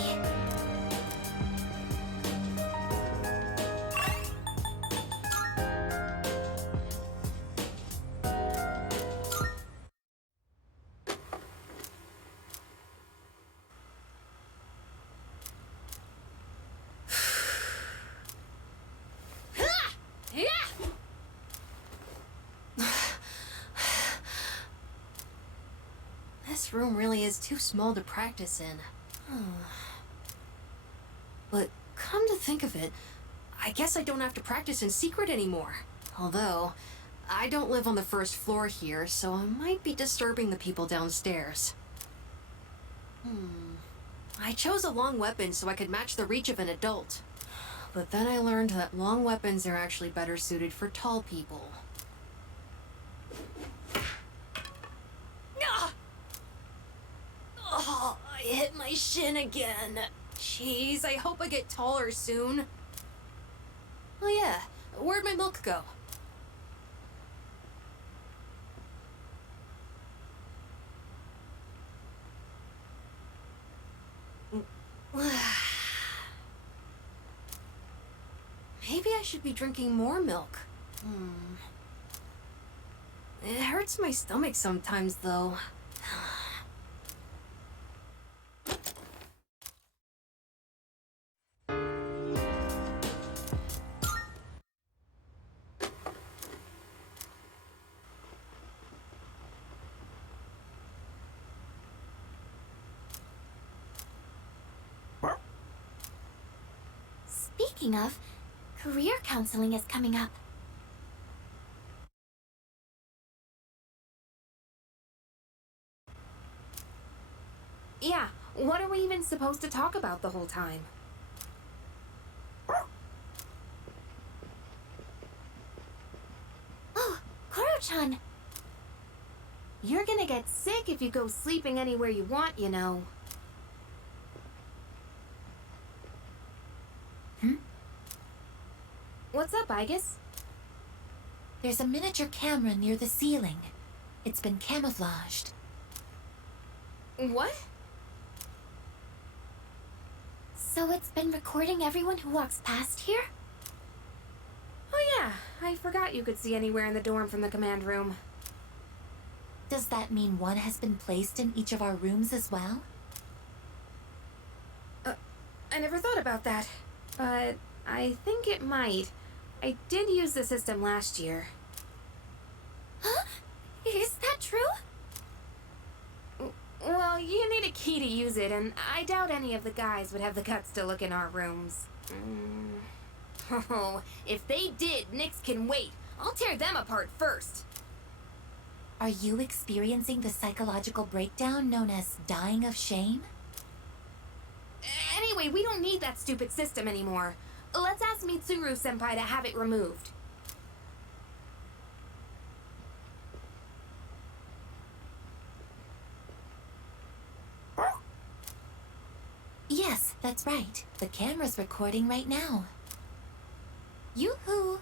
This room really is too small to practice in. But come to think of it, I guess I don't have to practice in secret anymore. Although, I don't live on the first floor here, so I might be disturbing the people downstairs. I chose a long weapon so I could match the reach of an adult. But then I learned that long weapons are actually better suited for tall people. Oh, I hit my shin again. Jeez, I hope I get taller soon. Oh yeah, where'd my milk go? Maybe I should be drinking more milk. It hurts my stomach sometimes, though. Speaking of, career counseling is coming up. Yeah, what are we even supposed to talk about the whole time? Oh, Koro-chan! You're gonna get sick if you go sleeping anywhere you want, you know. What's up, Igus? There's a miniature camera near the ceiling. It's been camouflaged. What? So it's been recording everyone who walks past here? Oh yeah, I forgot you could see anywhere in the dorm from the command room. Does that mean one has been placed in each of our rooms as well? I never thought about that, but I think it might. I did use the system last year. Huh? Is that true? Well, you need a key to use it, and I doubt any of the guys would have the guts to look in our rooms. Oh, if they did, Nyx can wait. I'll tear them apart first. Are you experiencing the psychological breakdown known as dying of shame? Anyway, we don't need that stupid system anymore. Let's ask Mitsuru-senpai to have it removed. That's right. The camera's recording right now. Yoo-hoo!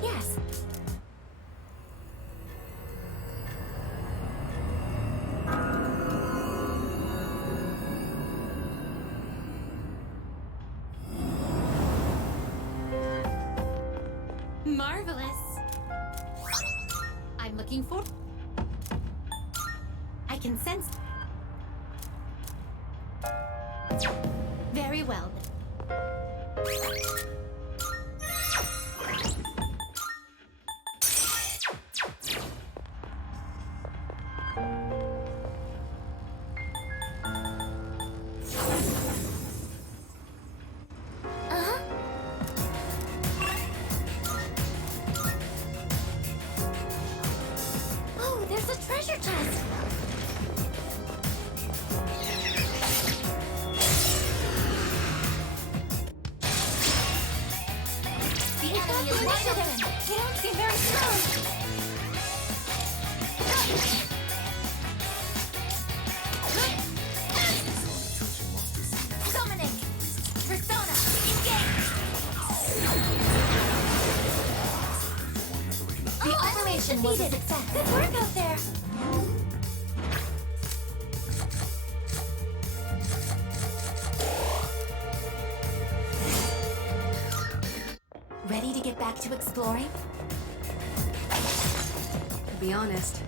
Yes. Marvelous. I'm looking for. I can sense. Very well. Oh, there's a treasure chest! The enemy is wide open! They don't seem very strong! Summoning! Persona! Engage! The operation was a success! Good work out there! Ready to get back to exploring? To be honest,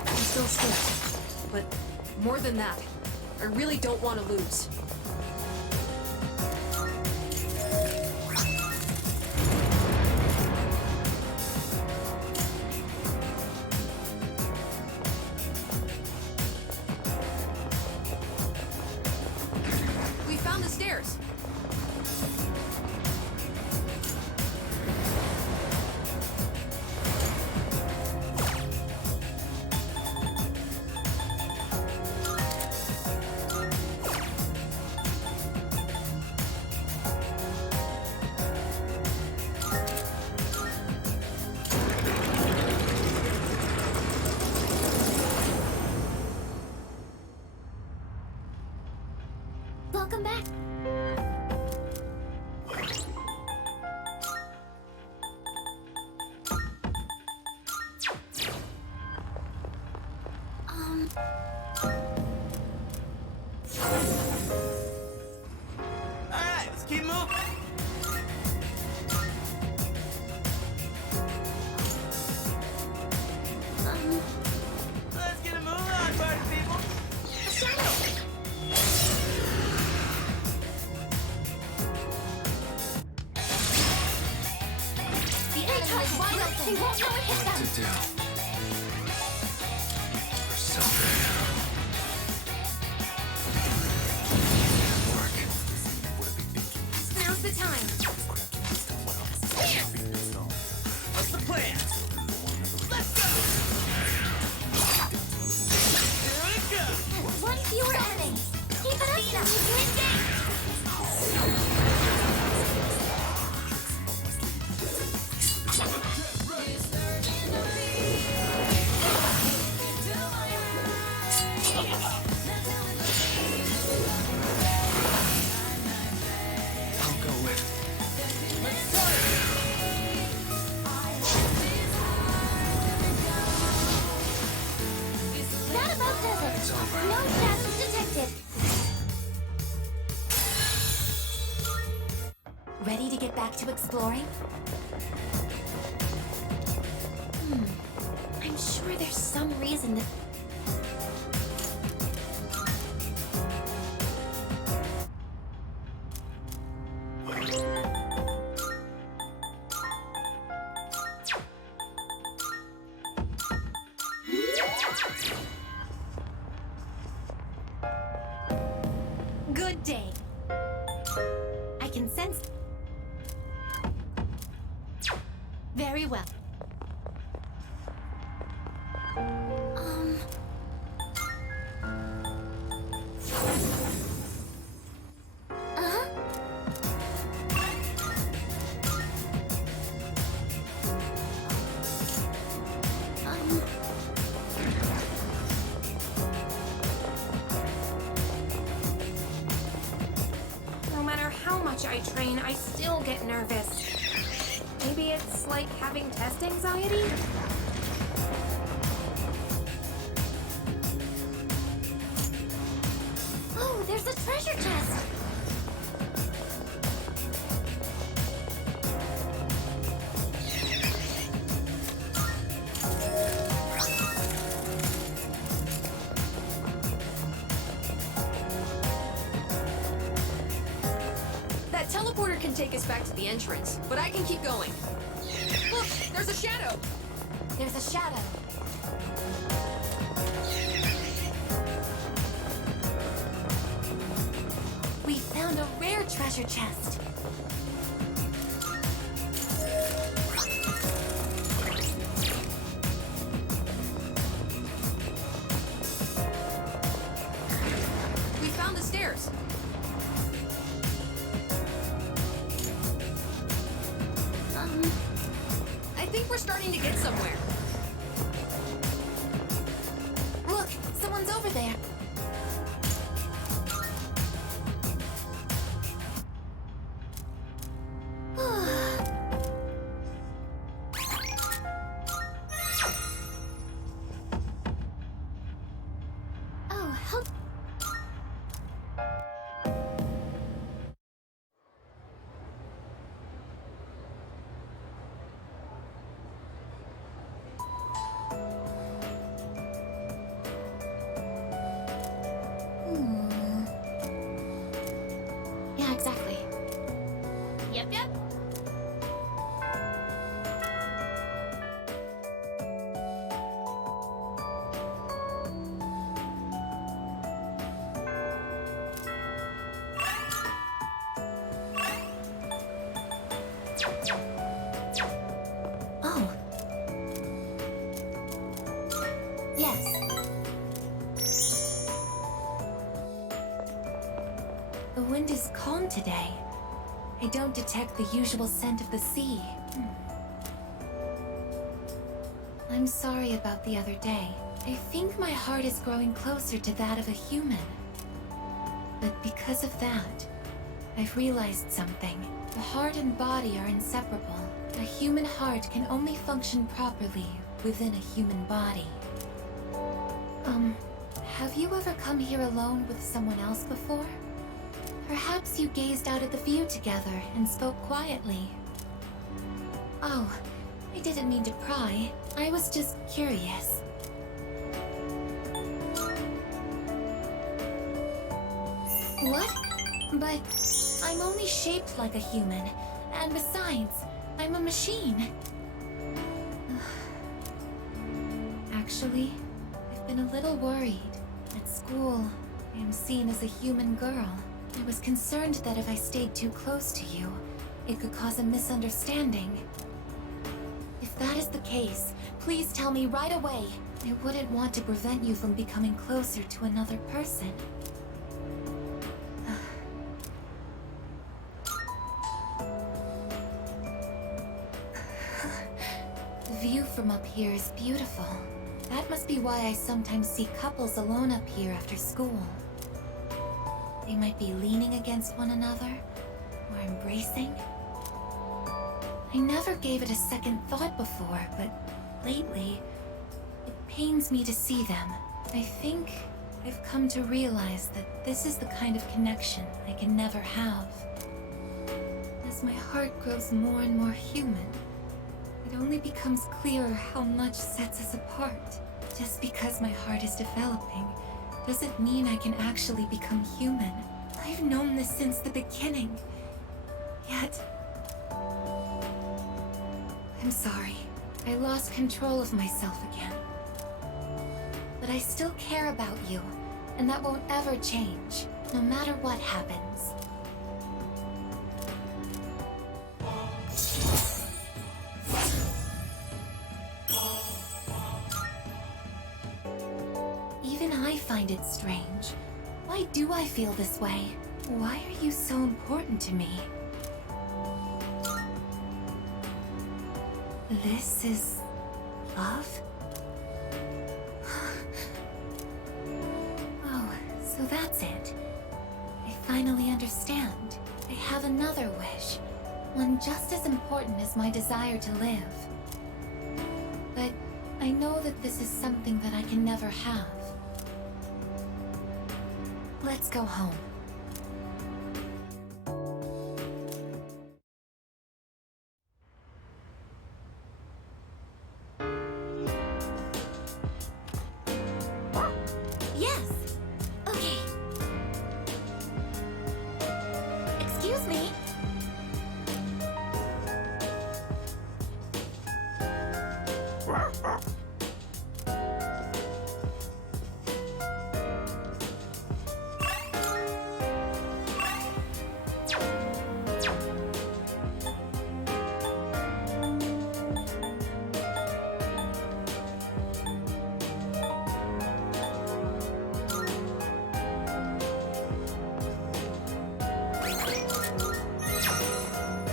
I'm still scared. But more than that, I really don't want to lose. We found the stairs. Welcome back! Alright, let's keep moving. Let's get a move on, party people. The enemy is wide open! They won't know it hit them! To do. Now's the time! What's the plan? Let's go! Here we go! One fewer enemy! Keep it up, Engage! I'll go with. That about does it! It's over. No shadows detected! Ready to get back to exploring? I'm sure there's some reason that... Good day. I can sense... Very well. No matter how much I train, I still get nervous. Maybe it's like having test anxiety? Oh, there's a treasure chest! That teleporter can take us back to the entrance, but I can keep going. Look, there's a shadow. There's a shadow. We found a rare treasure chest. We found the stairs. I think we're starting to get somewhere. Look, someone's over there. Oh, help. Yeah, exactly. Yep, yep. Oh. Yes. The wind is calm today. I don't detect the usual scent of the sea. I'm sorry about the other day. I think my heart is growing closer to that of a human. But because of that, I've realized something. The heart and body are inseparable. A human heart can only function properly within a human body. Have you ever come here alone with someone else before? Perhaps you gazed out at the view together and spoke quietly. Oh, I didn't mean to pry. I was just curious. What? But I'm only shaped like a human. And besides, I'm a machine. Actually, I've been a little worried. At school, I am seen as a human girl. I was concerned that if I stayed too close to you, it could cause a misunderstanding. If that is the case, please tell me right away. I wouldn't want to prevent you from becoming closer to another person. The view from up here is beautiful. That must be why I sometimes see couples alone up here after school. They might be leaning against one another, or embracing. I never gave it a second thought before, but lately, it pains me to see them. I think I've come to realize that this is the kind of connection I can never have. As my heart grows more and more human, it only becomes clearer how much sets us apart. Just because my heart is developing doesn't mean I can actually become human. I've known this since the beginning. Yet... I'm sorry. I lost control of myself again. But I still care about you, and that won't ever change, no matter what happens. Even I find it strange. Why do I feel this way? Why are you so important to me? This is... love? Oh, so that's it. I finally understand. I have another wish. One just as important as my desire to live. But I know that this is something that I can never have. Let's go home. Yes. Okay. Excuse me.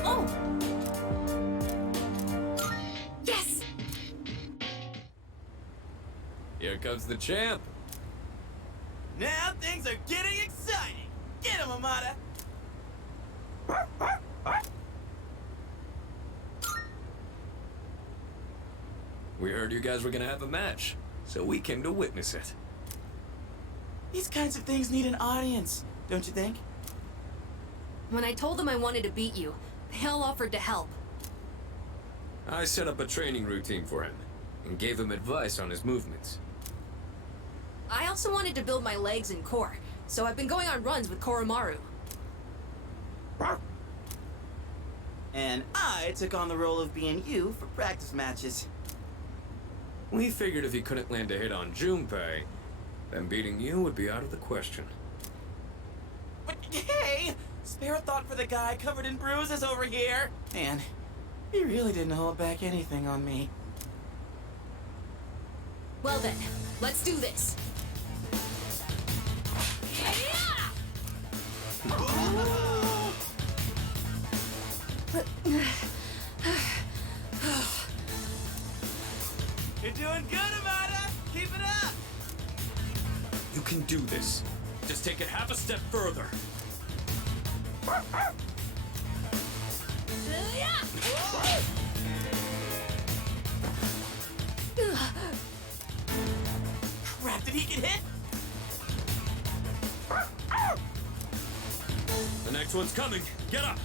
Oh! Yes! Here comes the champ. Now things are getting exciting! Get him, Amada! We heard you guys were gonna have a match, so we came to witness it. These kinds of things need an audience, don't you think? When I told them I wanted to beat you, they all offered to help. I set up a training routine for him, and gave him advice on his movements. I also wanted to build my legs and core, so I've been going on runs with Koromaru. And I took on the role of being you for practice matches. We figured if he couldn't land a hit on Junpei, then beating you would be out of the question. Hey! Spare a thought for the guy covered in bruises over here! Man, he really didn't hold back anything on me. Well then, let's do this. You're doing good, Amada! Keep it up! You can do this. Just take it half a step further. Crap, did he get hit? The next one's coming. Get up!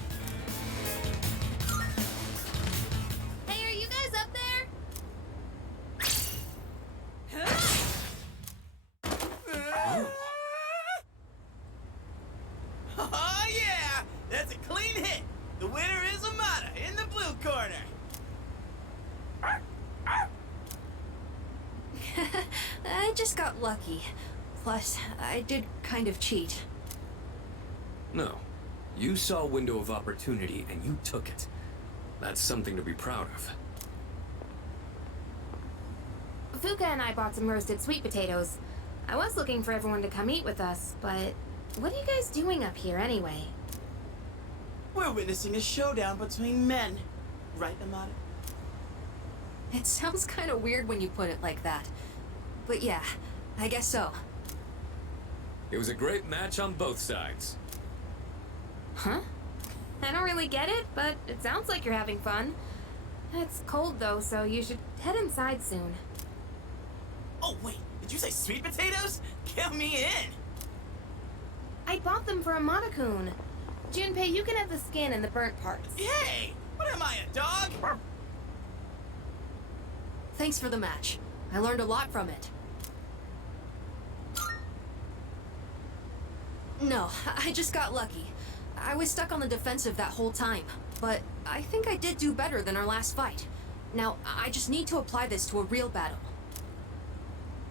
Hey, are you guys up there? Oh yeah! That's a clean hit! The winner is Amada in the blue corner! I just got lucky. Plus, I did kind of cheat. No. You saw a window of opportunity and you took it. That's something to be proud of. Fuka and I bought some roasted sweet potatoes. I was looking for everyone to come eat with us, but what are you guys doing up here anyway? We're witnessing a showdown between men. Right, Amada? It sounds kind of weird when you put it like that. But yeah, I guess so. It was a great match on both sides. Huh? I don't really get it, but it sounds like you're having fun. It's cold though, so you should head inside soon. Oh wait, did you say sweet potatoes? Count me in! I bought them for Amada-kun. Junpei, you can have the skin and the burnt parts. Hey! What am I, a dog? thanks for the match. I learned a lot from it. No, I just got lucky. I was stuck on the defensive that whole time, but I think I did do better than our last fight. Now, I just need to apply this to a real battle.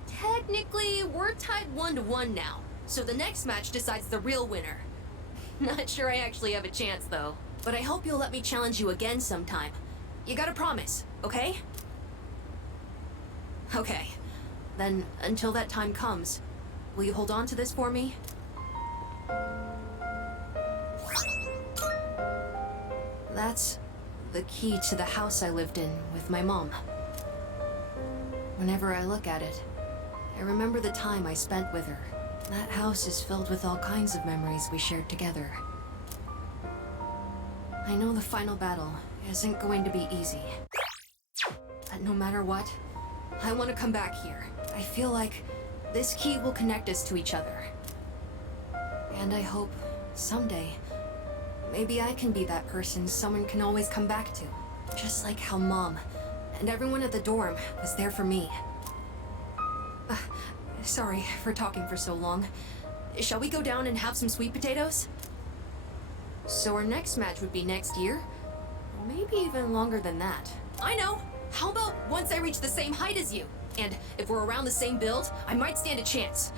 Technically, we're tied 1-1 now, so the next match decides the real winner. Not sure I actually have a chance, though. But I hope you'll let me challenge you again sometime. You gotta promise, okay? Okay. Then, until that time comes, will you hold on to this for me? That's the key to the house I lived in with my mom. Whenever I look at it, I remember the time I spent with her. That house is filled with all kinds of memories we shared together. I know the final battle isn't going to be easy. But no matter what, I want to come back here. I feel like this key will connect us to each other. And I hope, someday, maybe I can be that person someone can always come back to. Just like how Mom and everyone at the dorm was there for me. Sorry for talking for so long. Shall we go down and have some sweet potatoes? So our next match would be next year? Or maybe even longer than that. I know! How about once I reach the same height as you? And if we're around the same build, I might stand a chance.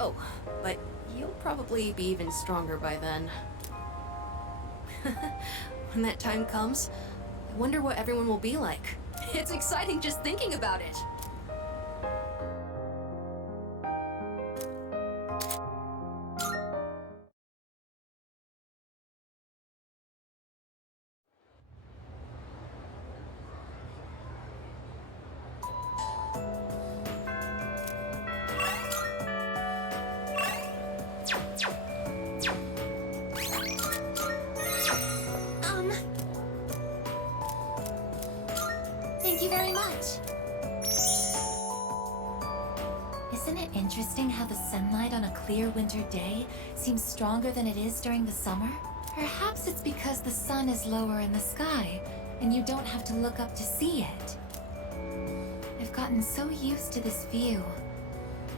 Oh, but you'll probably be even stronger by then. When that time comes, I wonder what everyone will be like. It's exciting just thinking about it. Thank you very much. Isn't it interesting how the sunlight on a clear winter day seems stronger than it is during the summer? Perhaps it's because the sun is lower in the sky, and you don't have to look up to see it. I've gotten so used to this view,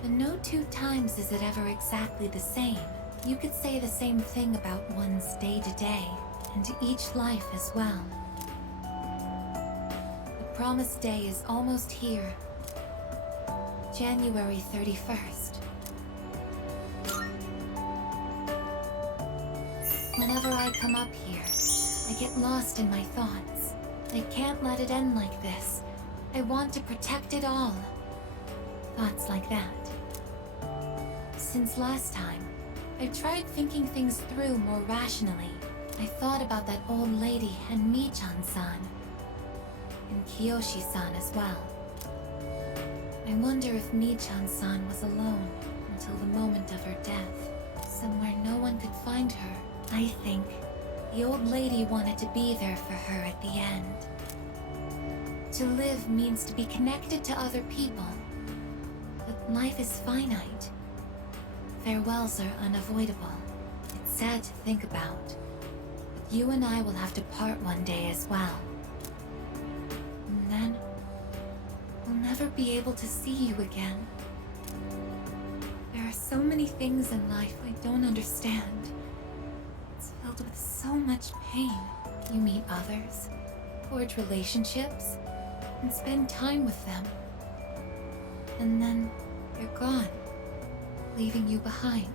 but no two times is it ever exactly the same. You could say the same thing about one's day-to-day, and each life as well. The promised day is almost here. January 31st. Whenever I come up here, I get lost in my thoughts. I can't let it end like this. I want to protect it all. Thoughts like that. Since last time, I've tried thinking things through more rationally. I thought about that old lady and Michan-san. And Kiyoshi-san as well. I wonder if Michan-san was alone until the moment of her death, somewhere no one could find her. I think the old lady wanted to be there for her at the end. To live means to be connected to other people, but life is finite. Farewells are unavoidable. It's sad to think about, but you and I will have to part one day as well. And then we'll never be able to see you again. There are so many things in life I don't understand. It's filled with so much pain. You meet others, forge relationships, and spend time with them. And then they're gone, leaving you behind.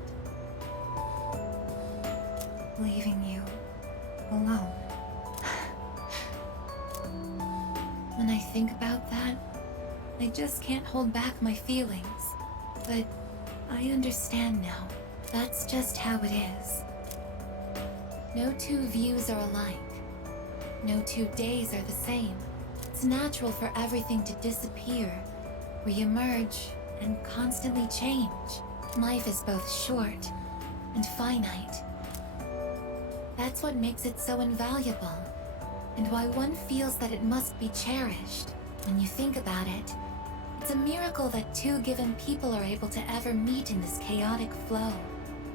Leaving you alone. When I think about that, I just can't hold back my feelings. But I understand now. That's just how it is. No two views are alike. No 2 days are the same. It's natural for everything to disappear, re-emerge, and constantly change. Life is both short and finite. That's what makes it so invaluable, and why one feels that it must be cherished. When you think about it, it's a miracle that two given people are able to ever meet in this chaotic flow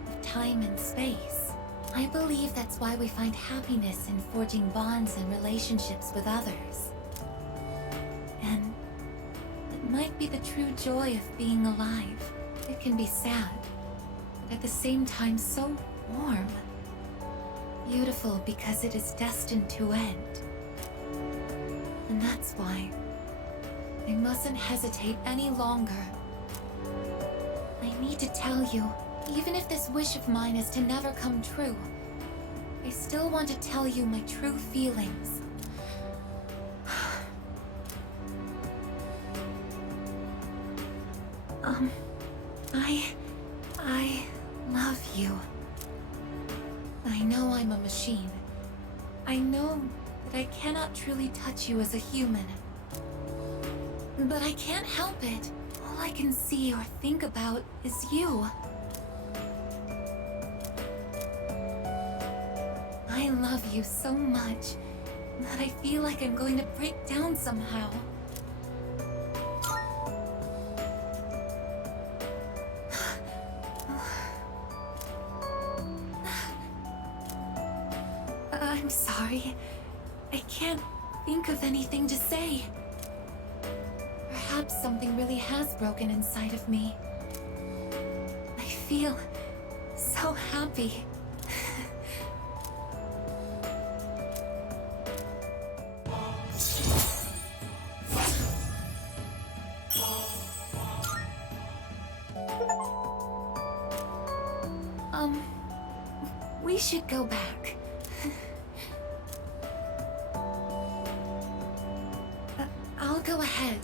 of time and space. I believe that's why we find happiness in forging bonds and relationships with others. And might be the true joy of being alive. It can be sad, but at the same time so warm. Beautiful because it is destined to end. And that's why I mustn't hesitate any longer. I need to tell you, even if this wish of mine is to never come true, I still want to tell you my true feelings. I love you. I know I'm a machine. I know that I cannot truly touch you as a human. But I can't help it. All I can see or think about is you. I love you so much that I feel like I'm going to break down somehow. I'm sorry. I can't think of anything to say. Perhaps something really has broken inside of me. I feel so happy. We should go back. I'll go ahead.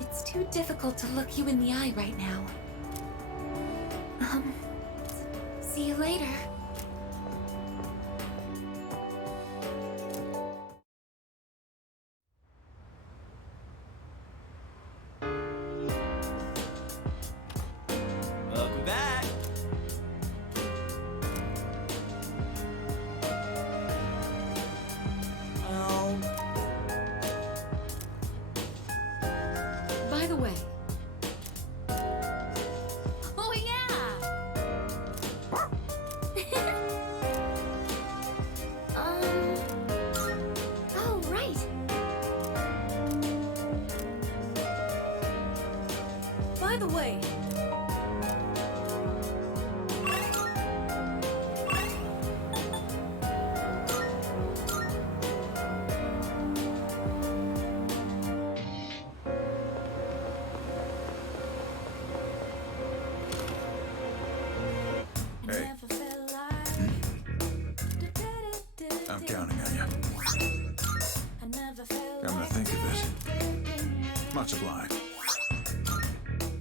It's too difficult to look you in the eye right now. See you later. Welcome back. Oh. By the way. Oh, yeah! Oh, right. By the way. Hey. I'm counting on you. Come to think of it. Much obliged.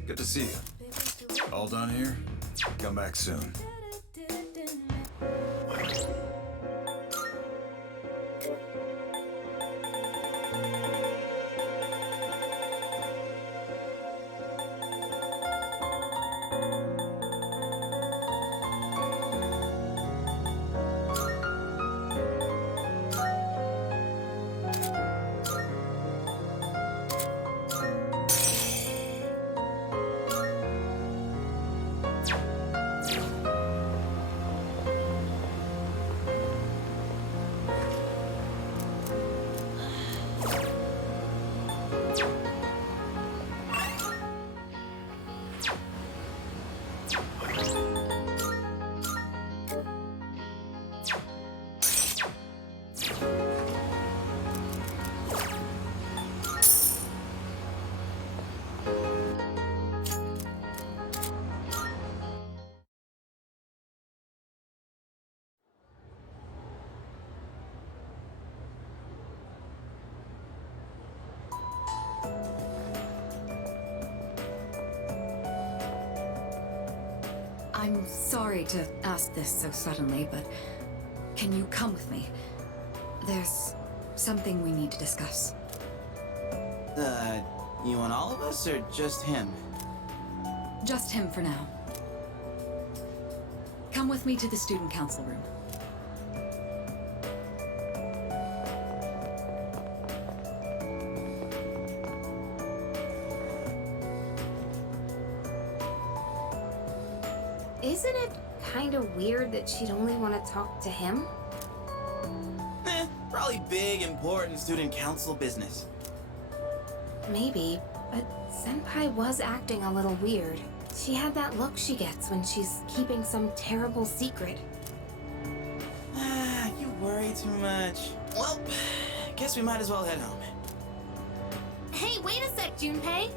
Good to see you. All done here? Come back soon. I'm sorry to ask this so suddenly, but can you come with me? There's something we need to discuss. You want all of us or just him? Just him for now. Come with me to the student council room. Isn't it kind of weird that she'd only want to talk to him? Probably big, important student council business. maybe, but Senpai was acting a little weird. She had that look she gets when she's keeping some terrible secret. Ah, you worry too much. Well, guess we might as well head home. Hey, wait a sec, Junpei!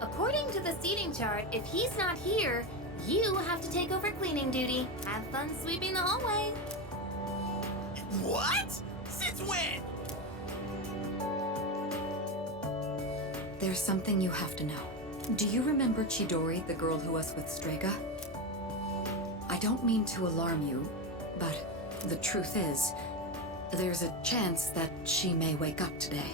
According to the seating chart, if he's not here, you have to take over cleaning duty. Have fun sweeping the hallway. What? Since when? There's something you have to know. Do you remember Chidori, the girl who was with Strega? I don't mean to alarm you, but the truth is, there's a chance that she may wake up today.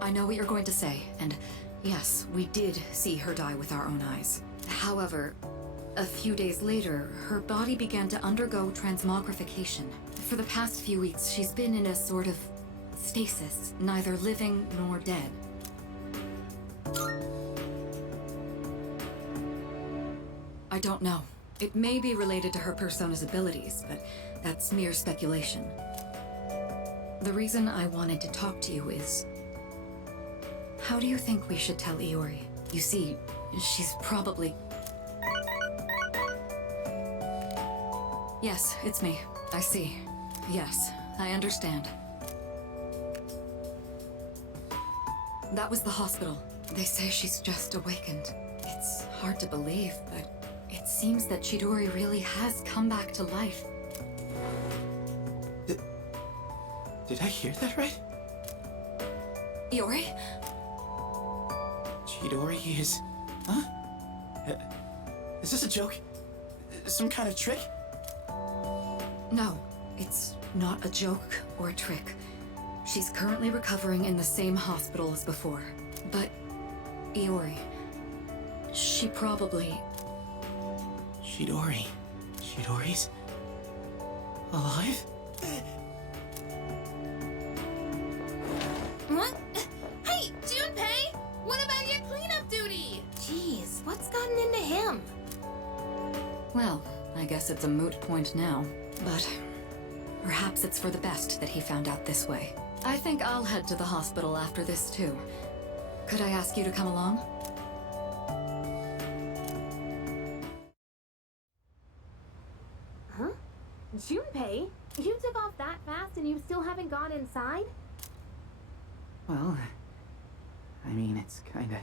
I know what you're going to say, and yes, we did see her die with our own eyes. However, a few days later, her body began to undergo transmogrification. For the past few weeks, she's been in a sort of stasis, neither living nor dead. I don't know. It may be related to her persona's abilities, but that's mere speculation. The reason I wanted to talk to you is... how do you think we should tell Iori? You see, she's probably... Yes, it's me. I see. Yes, I understand. That was the hospital. They say she's just awakened. It's hard to believe, but it seems that Chidori really has come back to life. Did I hear that right? Iori? Chidori is... Huh? Is this a joke? Some kind of trick? No, it's not a joke or a trick. She's currently recovering in the same hospital as before. But, Iori, she probably... Chidori. Chidori's... alive? What? Hey, Junpei! What about your cleanup duty? Jeez, what's gotten into him? Well, I guess it's a moot point now. But perhaps it's for the best that he found out this way. I think I'll head to the hospital after this too. Could I ask you to come along? Huh? Junpei? You took off that fast and you still haven't gone inside? Well, I mean, it's kinda...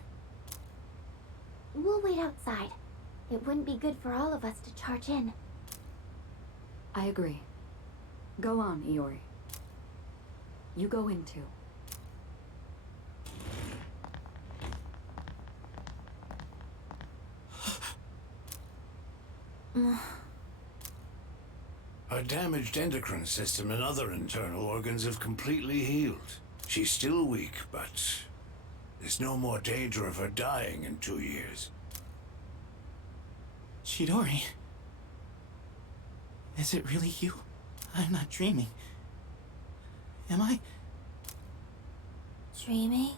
We'll wait outside. It wouldn't be good for all of us to charge in. I agree. Go on, Iori. You go in too. Her damaged endocrine system and other internal organs have completely healed. She's still weak, but there's no more danger of her dying in 2 years. Chidori? Is it really you? I'm not dreaming. Am I? Dreaming?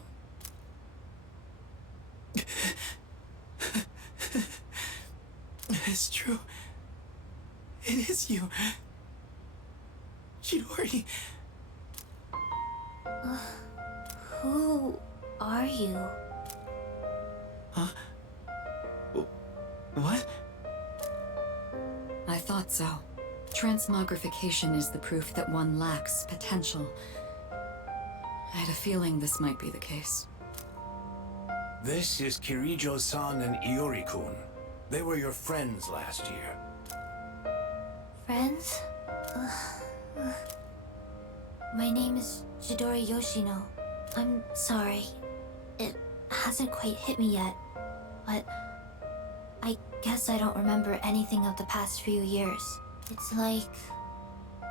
It's true. It is you. Chidori. Who are you? Huh? What? I thought so. Transmogrification is the proof that one lacks potential. I had a feeling this might be the case. This is Kirijo-san and Iori-kun. They were your friends last year. Friends? My name is Chidori Yoshino. I'm sorry. It hasn't quite hit me yet, but I guess I don't remember anything of the past few years. It's like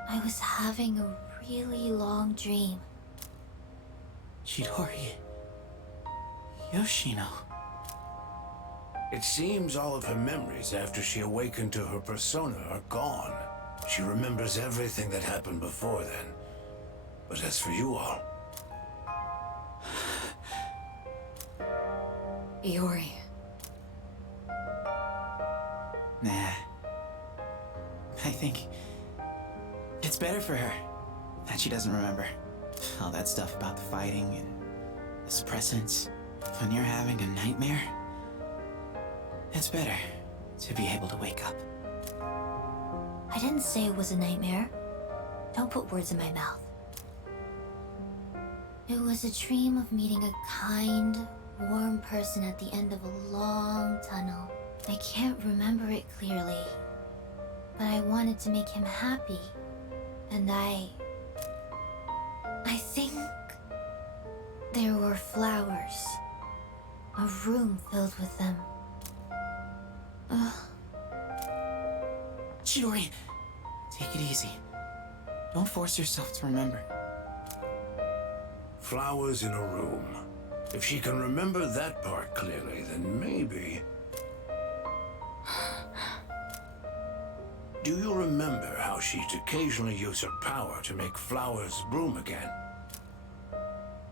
I was having a really long dream. Chidori. Yoshino. It seems all of her memories after she awakened to her persona are gone. She remembers everything that happened before then. But as for you all... Iori. Nah. I think it's better for her that she doesn't remember. All that stuff about the fighting and the suppressants. When you're having a nightmare, it's better to be able to wake up. I didn't say it was a nightmare. Don't put words in my mouth. It was a dream of meeting a kind, warm person at the end of a long tunnel. I can't remember it clearly, but I wanted to make him happy. And I think there were flowers. A room filled with them. Chidori, take it easy. Don't force yourself to remember. Flowers in a room. If she can remember that part clearly, then maybe... Do you remember how she'd occasionally use her power to make flowers bloom again?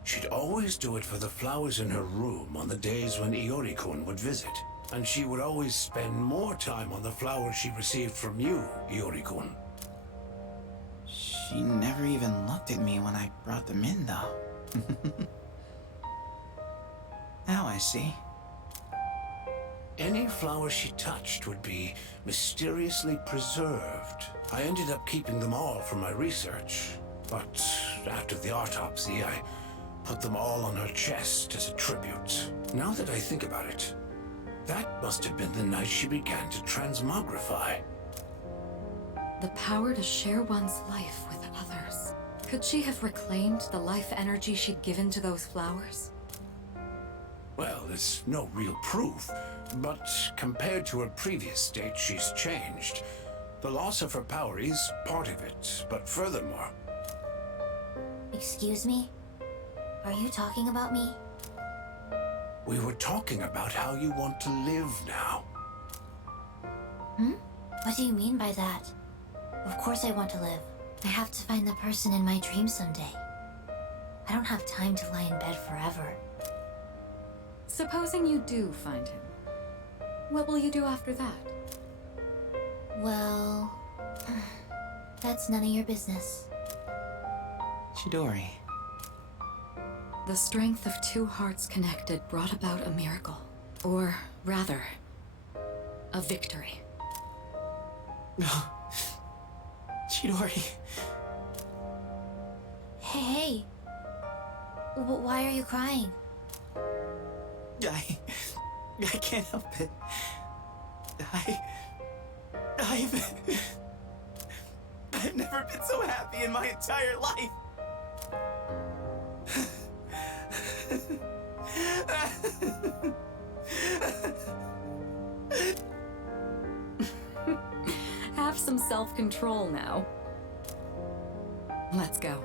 She'd always do it for the flowers in her room on the days when Iori-kun would visit. And she would always spend more time on the flowers she received from you, Iori-kun. She never even looked at me when I brought them in, though. Now I see. Any flower she touched would be mysteriously preserved. I ended up keeping them all for my research. But after the autopsy, I put them all on her chest as a tribute. Now that I think about it, that must have been the night she began to transmogrify. The power to share one's life with others. Could she have reclaimed the life energy she'd given to those flowers? Well, there's no real proof, but compared to her previous state, she's changed. The loss of her power is part of it, but furthermore... Excuse me? Are you talking about me? We were talking about how you want to live now. What do you mean by that? Of course I want to live. I have to find the person in my dream someday. I don't have time to lie in bed forever. Supposing you do find him, what will you do after that? Well, that's none of your business. Chidori. The strength of two hearts connected brought about a miracle. Or, rather, a victory. Chidori. Hey. Why are you crying? I can't help it. I've never been so happy in my entire life. Have some self-control now. Let's go.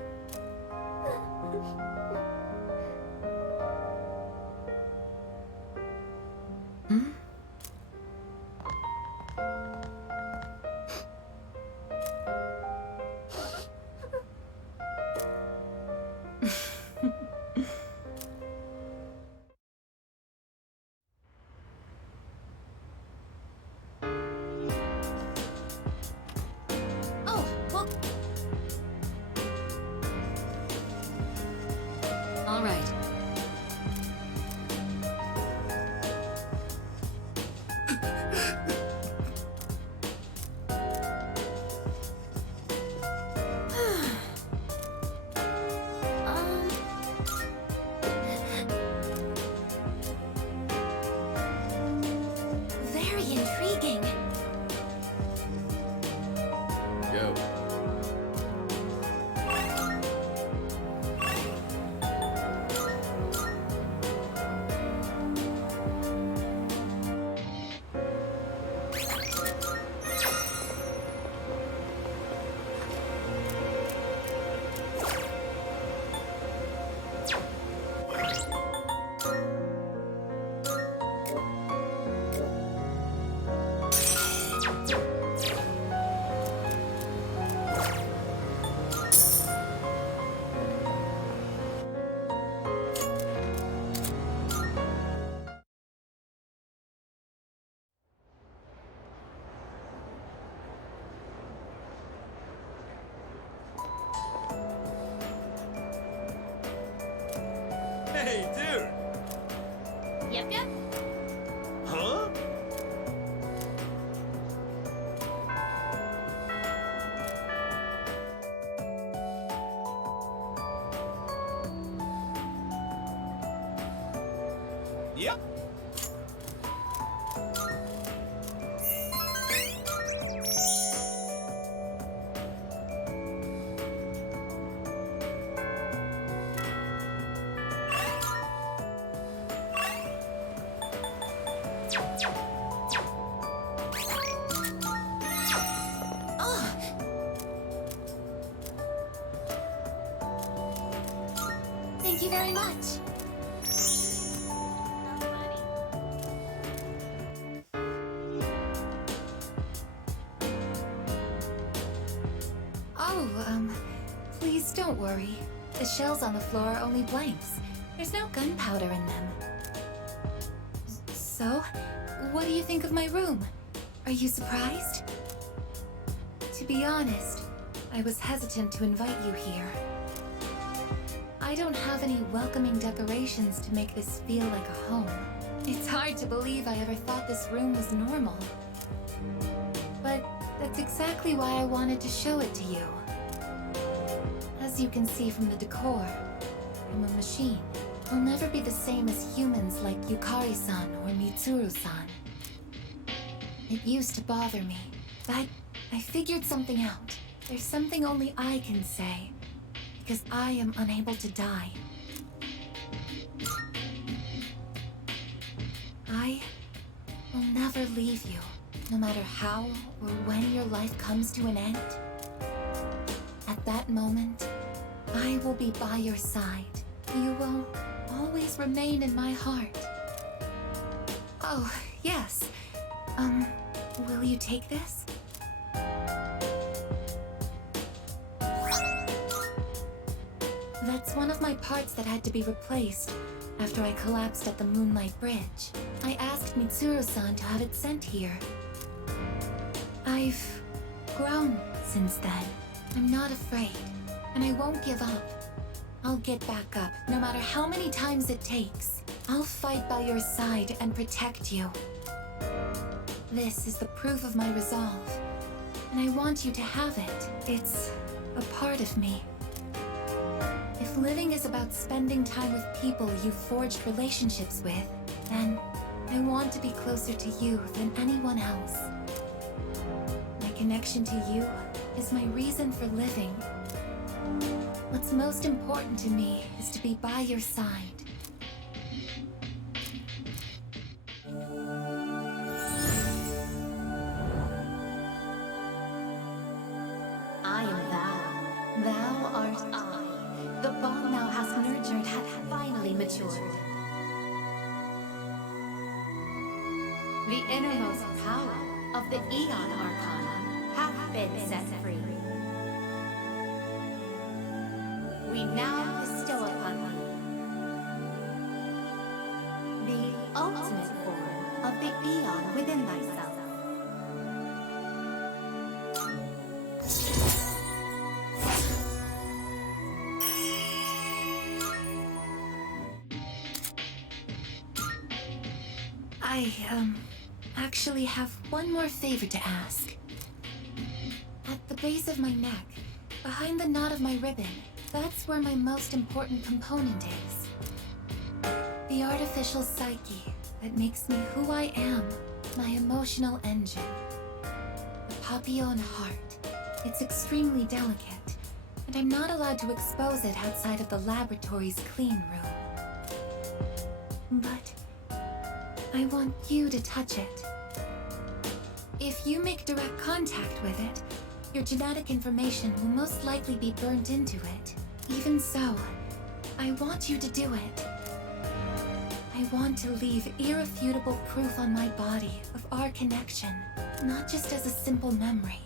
Oh, well, All right. Hey, dude! Yep, yep. Huh? Yep. Thank you very much. Oh, please don't worry. The shells on the floor are only blanks. There's no gunpowder in them. So, what do you think of my room? Are you surprised? To be honest, I was hesitant to invite you here. I don't have any welcoming decorations to make this feel like a home. It's hard to believe I ever thought this room was normal. But that's exactly why I wanted to show it to you. As you can see from the decor, I'm a machine. I'll never be the same as humans like Yukari-san or Mitsuru-san. It used to bother me, but I figured something out. There's something only I can say, because I am unable to die. I will never leave you, no matter how or when your life comes to an end. At that moment, I will be by your side. You will always remain in my heart. Oh, yes. Will you take this? That's one of my parts that had to be replaced after I collapsed at the Moonlight Bridge. I asked Mitsuru-san to have it sent here. I've grown since then. I'm not afraid, and I won't give up. I'll get back up, no matter how many times it takes. I'll fight by your side and protect you. This is the proof of my resolve, and I want you to have it. It's a part of me. If living is about spending time with people you've forged relationships with, then I want to be closer to you than anyone else. My connection to you is my reason for living. What's most important to me is to be by your side. I am thou. Thou art I. The bond thou hast nurtured hath finally matured. The innermost power of the Aeon Arcana hath been set free. We now bestow upon thee the ultimate form of the Aeon within thyself. I, actually have one more favor to ask. At the base of my neck, behind the knot of my ribbon, that's where my most important component is. The artificial psyche that makes me who I am, my emotional engine. The papillon heart. It's extremely delicate, and I'm not allowed to expose it outside of the laboratory's clean room. But I want you to touch it. If you make direct contact with it, your genetic information will most likely be burnt into it. Even so, I want you to do it. I want to leave irrefutable proof on my body of our connection, not just as a simple memory,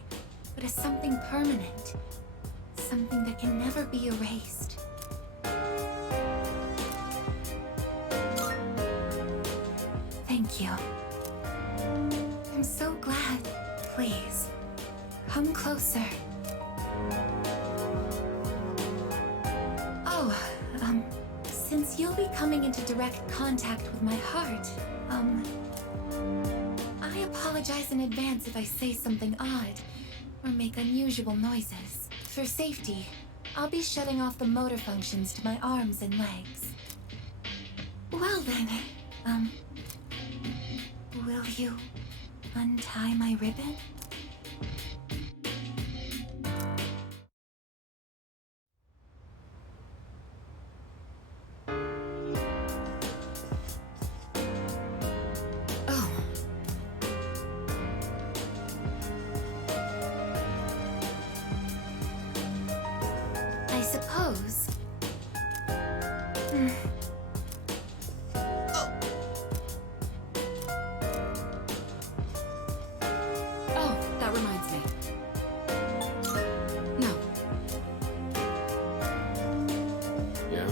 but as something permanent, something that can never be erased. Thank you. I'm so glad. Please, come closer. Oh, since you'll be coming into direct contact with my heart. I apologize in advance if I say something odd or make unusual noises. For safety, I'll be shutting off the motor functions to my arms and legs. Well then, will you untie my ribbon? I suppose. Oh, that reminds me. No. Yeah?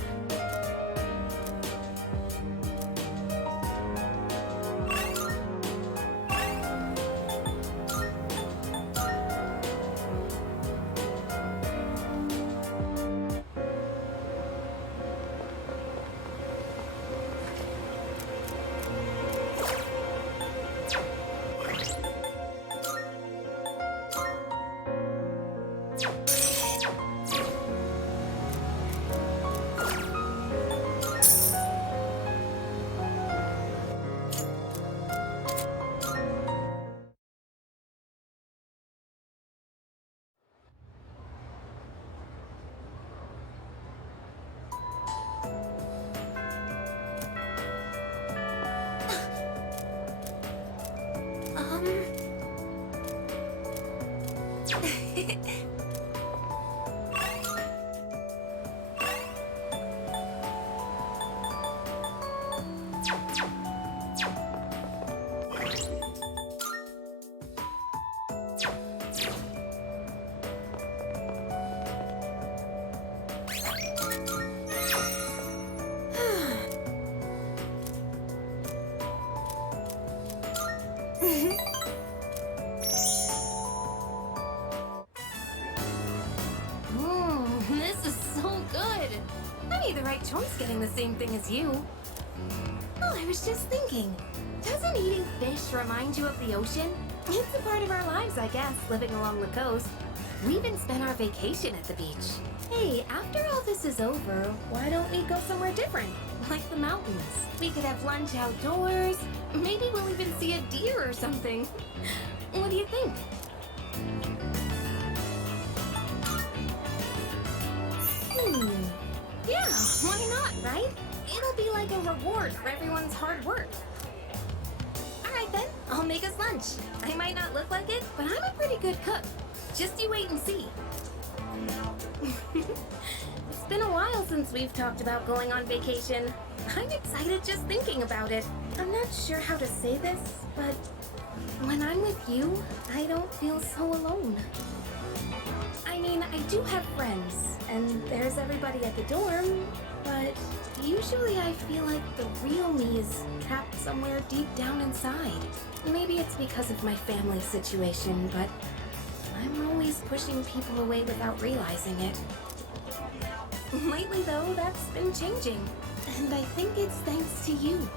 This is so good. I made the right choice getting the same thing as you. Oh, I was just thinking. Doesn't eating fish remind you of the ocean? It's a part of our lives, I guess, living along the coast. We even spent our vacation at the beach. Hey, after all this is over, why don't we go somewhere different? Like the mountains. We could have lunch outdoors. Maybe we'll even see a deer or something. What do you think? Yeah, why not, right? It'll be like a reward for everyone's hard work. Alright then, I'll make us lunch. I might not look like it, but I'm a pretty good cook. Just you wait and see. It's been a while since we've talked about going on vacation. I'm excited just thinking about it. I'm not sure how to say this, but when I'm with you, I don't feel so alone. I mean, I do have friends, and there's everybody at the dorm, but usually I feel like the real me is trapped somewhere deep down inside. Maybe it's because of my family situation, but I'm always pushing people away without realizing it. Lately, though, that's been changing, and I think it's thanks to you.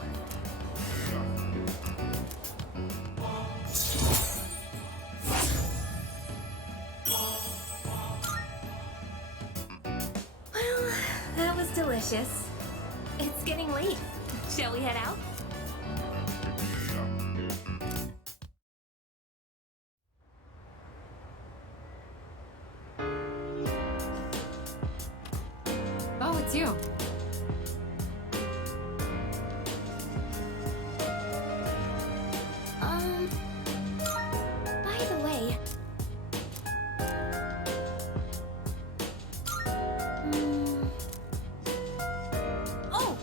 Well, that was delicious. It's getting late. Shall we head out? Oh, it's you. By the way... Oh!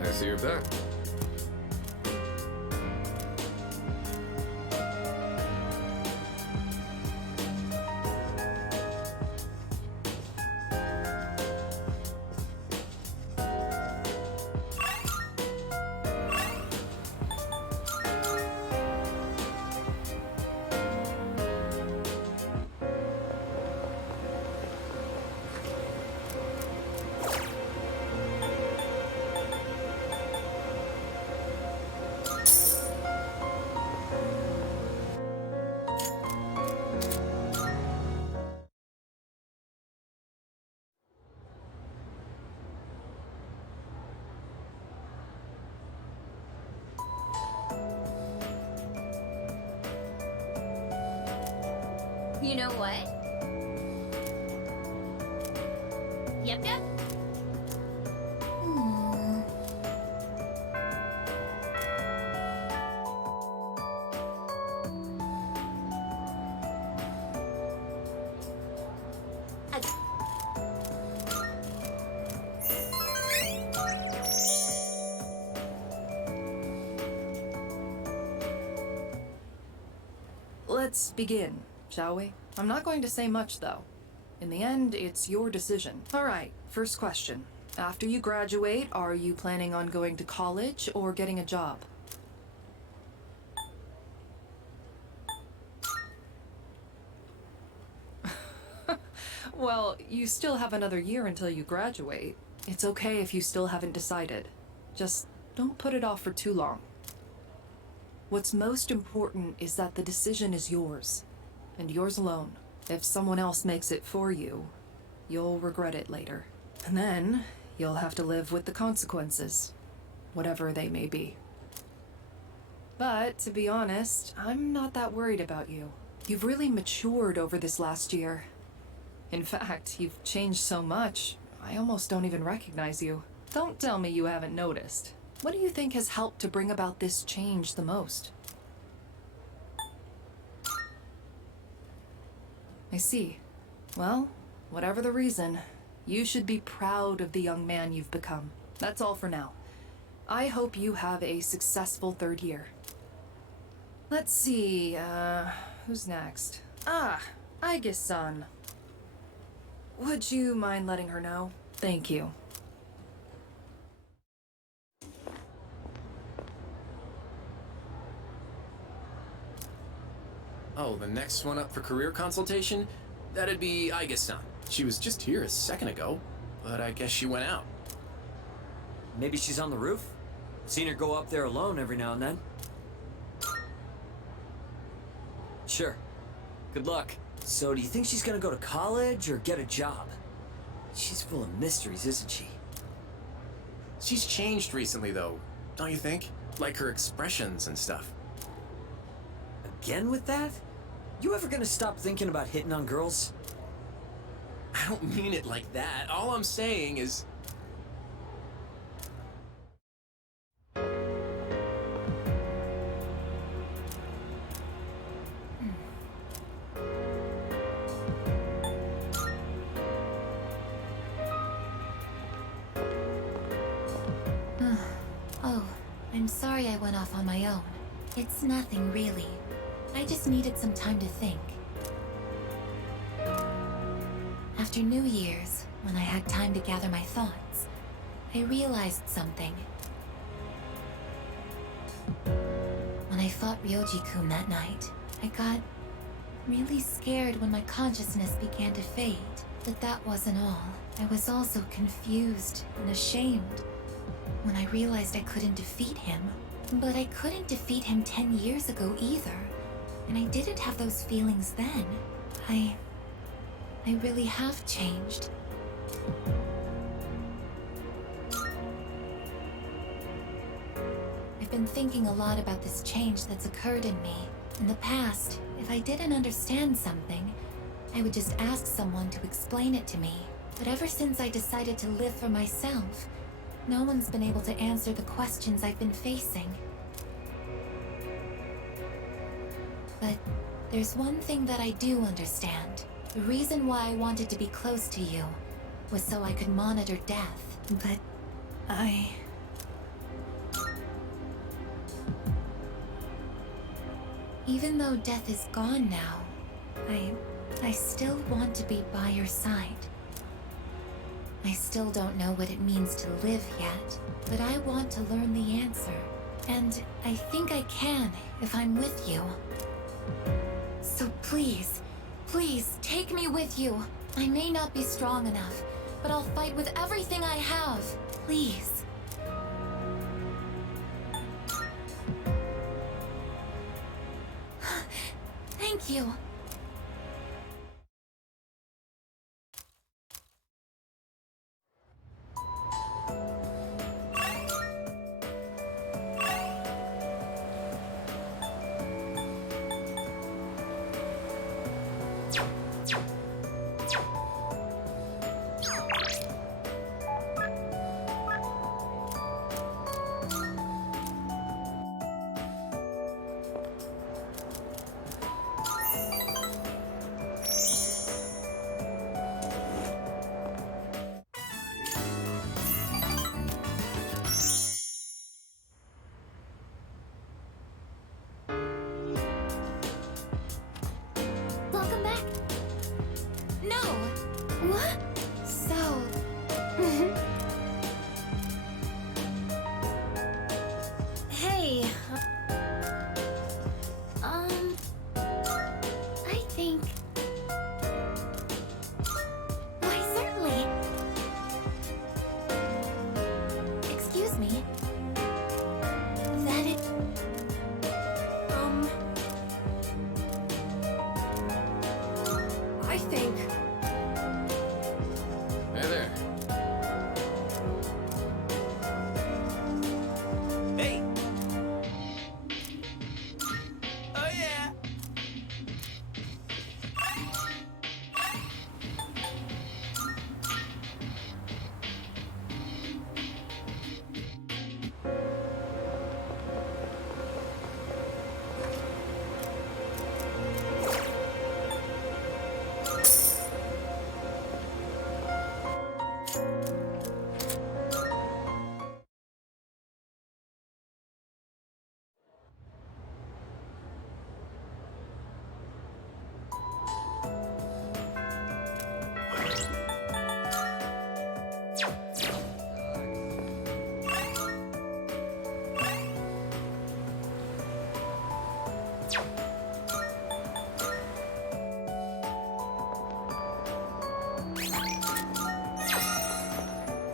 I see you're back. You know what? Yep, yep. Let's begin, shall we? I'm not going to say much, though. In the end, it's your decision. All right, first question. After you graduate, are you planning on going to college or getting a job? Well, you still have another year until you graduate. It's okay if you still haven't decided. Just don't put it off for too long. What's most important is that the decision is yours, and yours alone. If someone else makes it for you, you'll regret it later. And then, you'll have to live with the consequences, whatever they may be. But, to be honest, I'm not that worried about you. You've really matured over this last year. In fact, you've changed so much, I almost don't even recognize you. Don't tell me you haven't noticed. What do you think has helped to bring about this change the most? I see. Well, whatever the reason, you should be proud of the young man you've become. That's all for now. I hope you have a successful third year. Let's see, who's next? Aige-san. Would you mind letting her know? Thank you. Oh, the next one up for career consultation? That'd be Aige-san. She was just here a second ago, but I guess she went out. Maybe she's on the roof? Seen her go up there alone every now and then. Sure. Good luck. So, do you think she's gonna go to college or get a job? She's full of mysteries, isn't she? She's changed recently, though, don't you think? Like her expressions and stuff. Again with that? You ever gonna stop thinking about hitting on girls? I don't mean it like that. All I'm saying is... Oh, I'm sorry I went off on my own. It's nothing really. I just needed some time to think. After New Year's, when I had time to gather my thoughts, I realized something. When I fought Ryoji-kun that night, I got really scared when my consciousness began to fade. But that wasn't all. I was also confused and ashamed when I realized I couldn't defeat him. But I couldn't defeat him 10 years ago either. And I didn't have those feelings then. I really have changed. I've been thinking a lot about this change that's occurred in me. In the past, if I didn't understand something, I would just ask someone to explain it to me. But ever since I decided to live for myself, no one's been able to answer the questions I've been facing. But there's one thing that I do understand. The reason why I wanted to be close to you was so I could monitor death. But even though death is gone now, I still want to be by your side. I still don't know what it means to live yet, but I want to learn the answer. And I think I can if I'm with you. So please, please, take me with you. I may not be strong enough, but I'll fight with everything I have. Please. Thank you. Welcome back. No. What? So. Hey. I think. Why, certainly. Excuse me. That it. I think. Hey there. Hey! Oh yeah!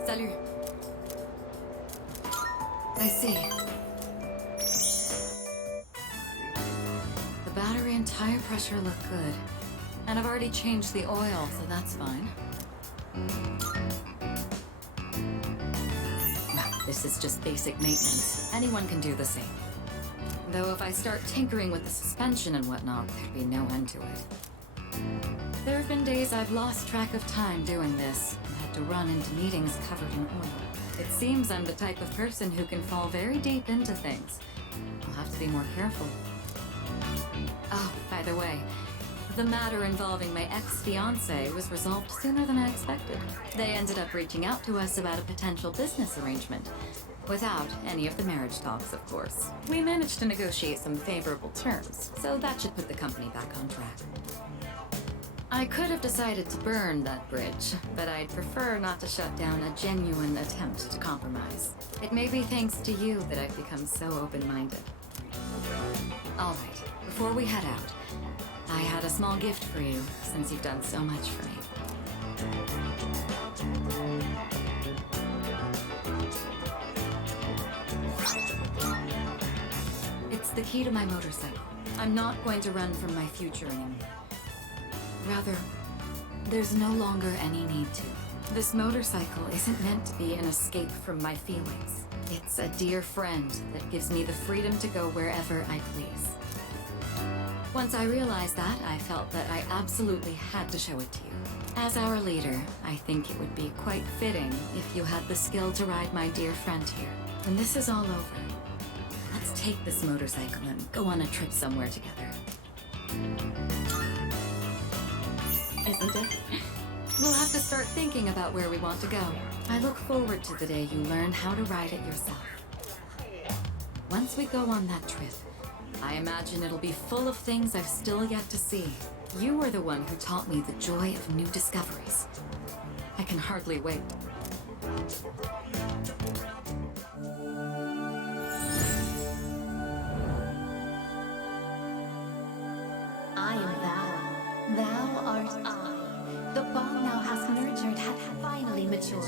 Salut. I see. The battery and tire pressure look good. And I've already changed the oil, so that's fine. Well, this is just basic maintenance. Anyone can do the same. Though if I start tinkering with the suspension and whatnot, there'd be no end to it. There have been days I've lost track of time doing this and had to run into meetings covered in oil. It seems I'm the type of person who can fall very deep into things. I'll have to be more careful. Oh, by the way, the matter involving my ex-fiancé was resolved sooner than I expected. They ended up reaching out to us about a potential business arrangement. Without any of the marriage talks, of course. We managed to negotiate some favorable terms, so that should put the company back on track. I could have decided to burn that bridge, but I'd prefer not to shut down a genuine attempt to compromise. It may be thanks to you that I've become so open-minded. All right, before we head out, I had a small gift for you, since you've done so much for me. It's the key to my motorcycle. I'm not going to run from my future anymore. Rather, there's no longer any need to. This motorcycle isn't meant to be an escape from my feelings. It's a dear friend that gives me the freedom to go wherever I please. Once I realized that, I felt that I absolutely had to show it to you. As our leader, I think it would be quite fitting if you had the skill to ride my dear friend here. When this is all over, let's take this motorcycle and go on a trip somewhere together. Isn't it? We'll have to start thinking about where we want to go. I look forward to the day you learn how to ride it yourself. Once we go on that trip, I imagine it'll be full of things I've still yet to see. You were the one who taught me the joy of new discoveries. I can hardly wait. I am thou. Thou art I. The bond thou hast nurtured hath finally matured.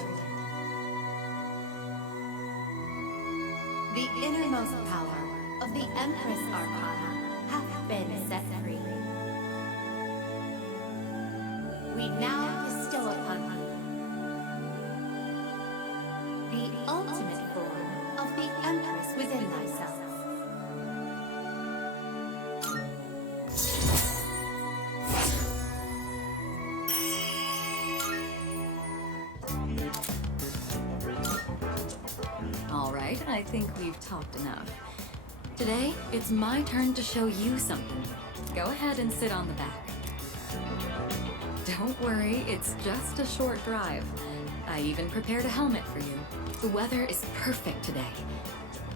The innermost power of the Empress Arcana hath been set free. We now bestow upon thee the ultimate form of the Empress within thyself. All right, I think we've talked enough. Today, it's my turn to show you something. Go ahead and sit on the back. Don't worry, it's just a short drive. I even prepared a helmet for you. The weather is perfect today.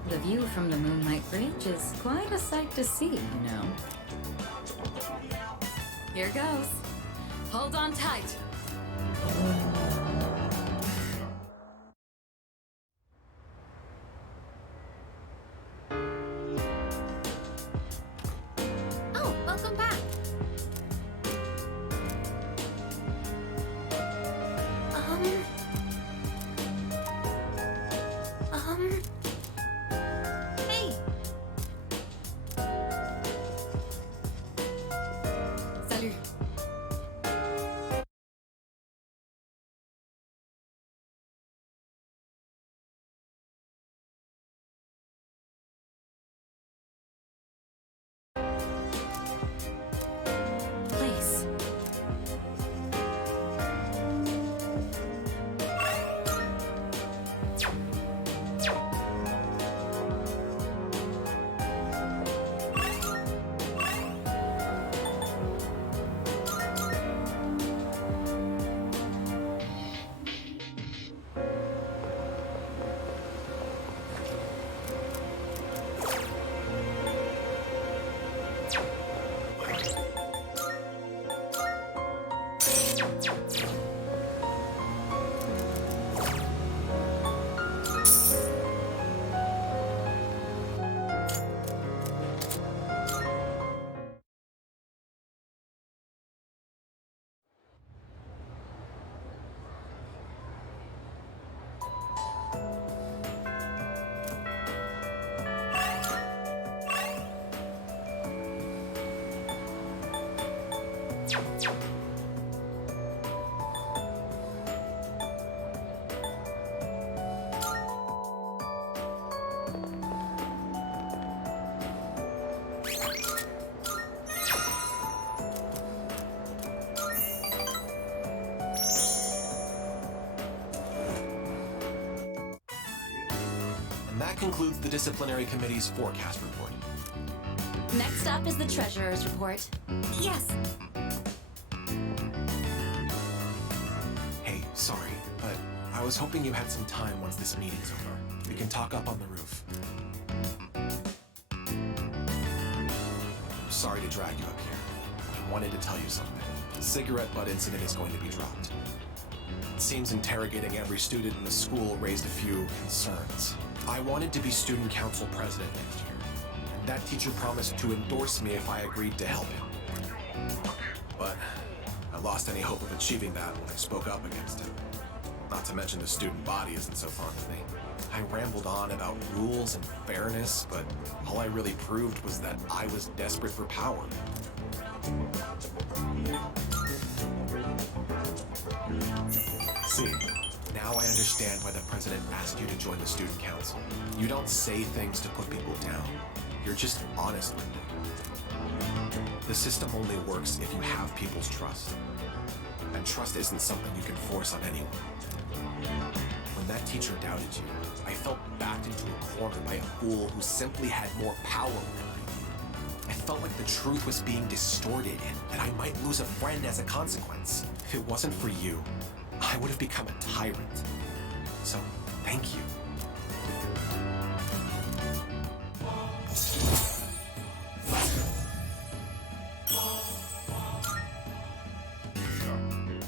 The view from the Moonlight Bridge is quite a sight to see, you know. Here goes. Hold on tight. Oh, welcome back. Hey! Salut. Please. And that concludes the disciplinary committee's forecast report. Next up is the Treasurer's report. Yes. Hey, sorry, but I was hoping you had some time once this meeting's over. We can talk up on the roof. I'm sorry to drag you up here. I wanted to tell you something. The cigarette butt incident is going to be dropped. It seems interrogating every student in the school raised a few concerns. I wanted to be student council president next year, and that teacher promised to endorse me if I agreed to help him. But I lost any hope of achieving that when I spoke up against him. Not to mention the student body isn't so fond of me. I rambled on about rules and fairness, but all I really proved was that I was desperate for power. See, now I understand why the president asked you to join the student council. You don't say things to put people down. You're just honest with them. The system only works if you have people's trust. And trust isn't something you can force on anyone. When that teacher doubted you, I felt backed into a corner by a fool who simply had more power than I did. I felt like the truth was being distorted and that I might lose a friend as a consequence. If it wasn't for you, I would have become a tyrant. So, thank you.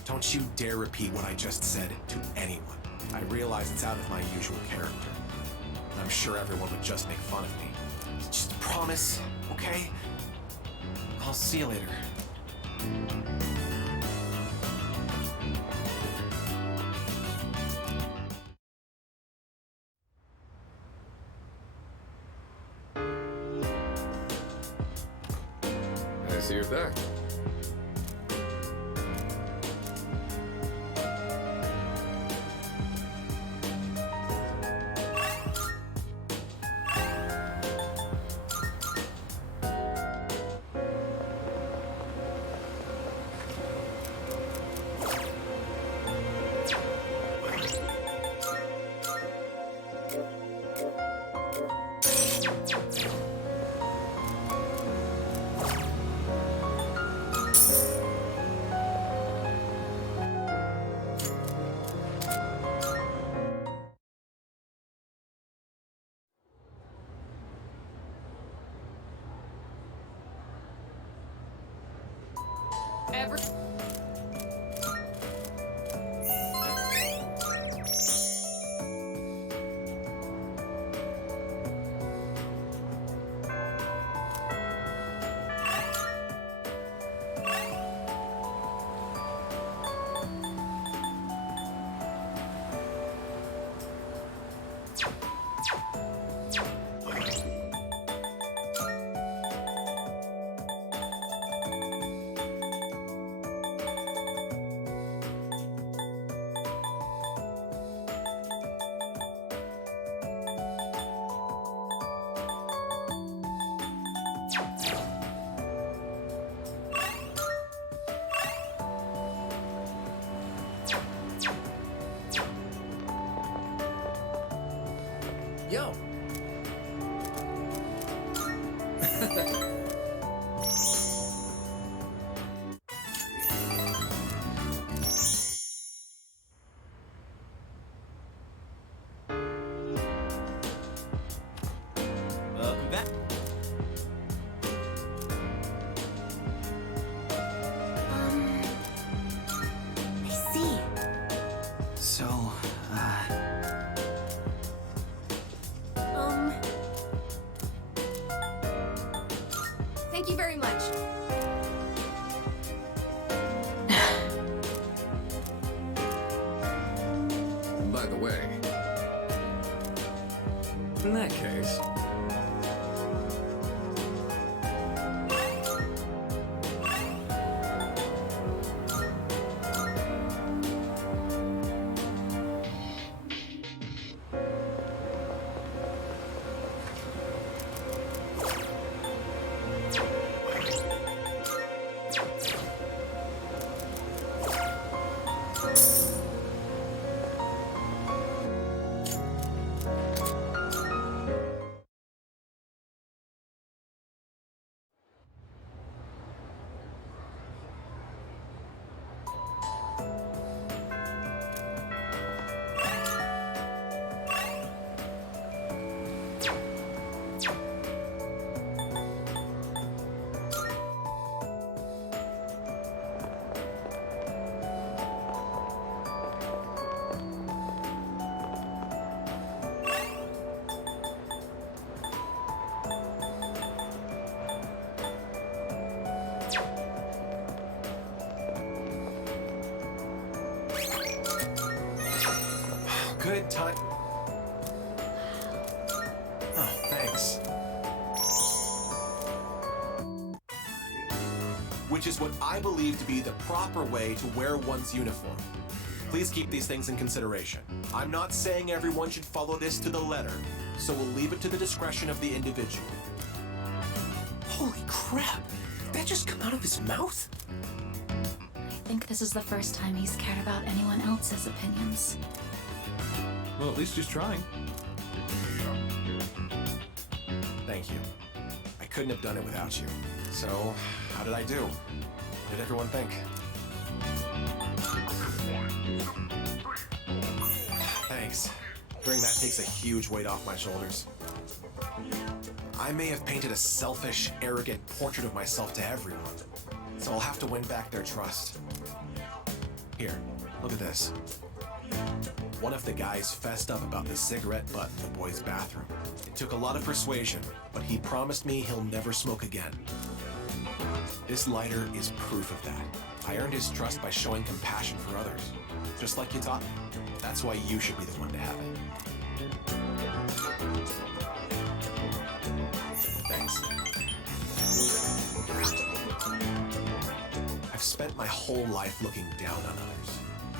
Don't you dare repeat what I just said to anyone. I realize it's out of my usual character. And I'm sure everyone would just make fun of me. Just promise, okay? I'll see you later. I see you're back. Ever. Yo! Welcome back. I see. So, Thank you very much. By the way, in that case, Good time. Oh, thanks. Which is what I believe to be the proper way to wear one's uniform. Please keep these things in consideration. I'm not saying everyone should follow this to the letter, so we'll leave it to the discretion of the individual. Holy crap! Did that just come out of his mouth? I think this is the first time he's cared about anyone else's opinions. Well, at least he's trying. Thank you. I couldn't have done it without you. So, how did I do? What did everyone think? Thanks. Hearing that takes a huge weight off my shoulders. I may have painted a selfish, arrogant portrait of myself to everyone, so I'll have to win back their trust. Here, look at this. One of the guys fessed up about the cigarette butt in the boys' bathroom. It took a lot of persuasion, but he promised me he'll never smoke again. This lighter is proof of that. I earned his trust by showing compassion for others, just like you taught me. That's why you should be the one to have it. Thanks. I've spent my whole life looking down on others.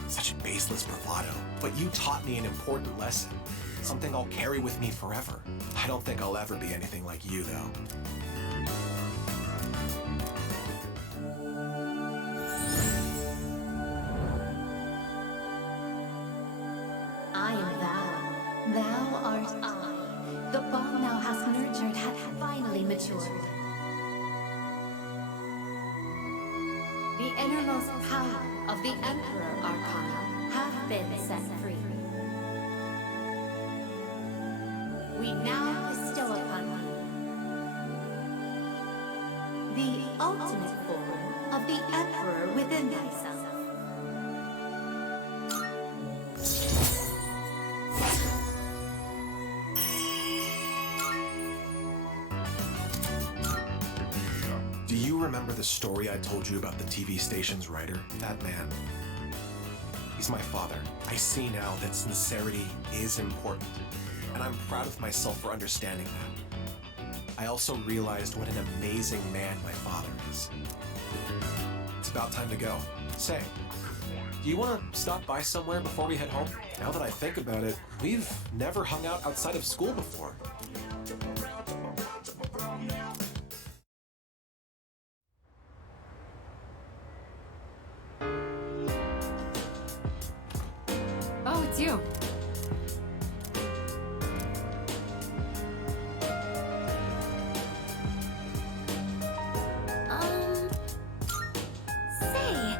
Such baseless bravado. But you taught me an important lesson. Something I'll carry with me forever. I don't think I'll ever be anything like you, though. I am thou. Thou art I. The bond thou hast nurtured hath finally matured. The innermost power of the Emperor Arcana hath been set free. We now bestow upon thee the ultimate form of the Emperor within thyself. Do you remember the story I told you about the TV station's writer? That man. He's my father. I see now that sincerity is important, and I'm proud of myself for understanding that. I also realized what an amazing man my father is. It's about time to go. Say, do you want to stop by somewhere before we head home? Now that I think about it, we've never hung out outside of school before. Oh, it's you. Say.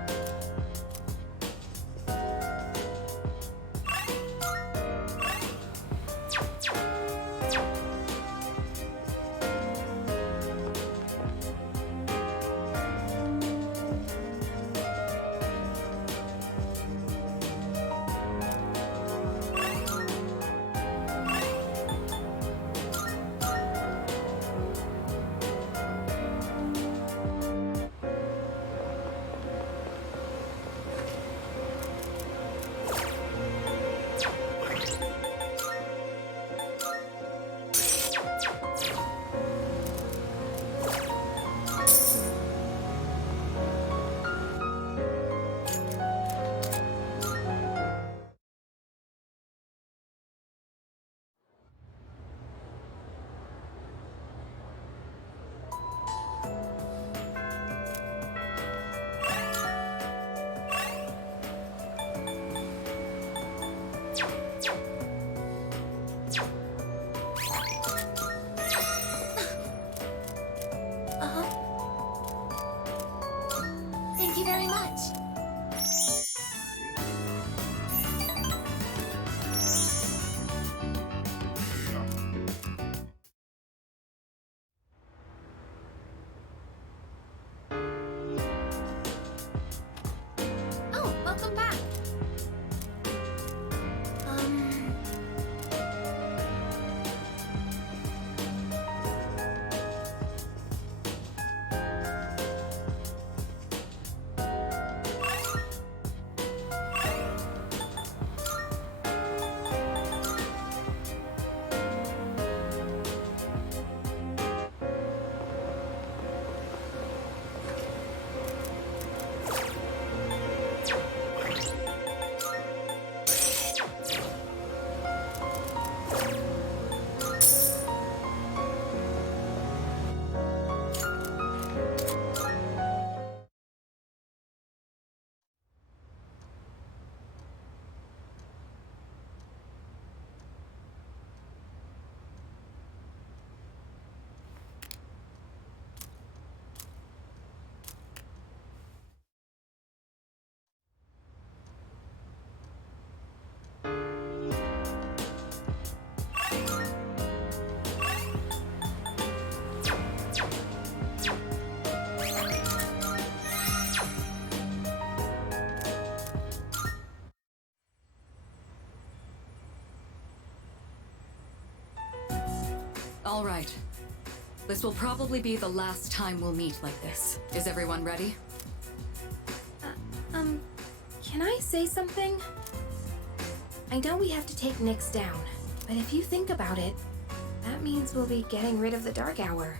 All right. This will probably be the last time we'll meet like this. Is everyone ready? Can I say something? I know we have to take Nyx down, but if you think about it, that means we'll be getting rid of the Dark Hour.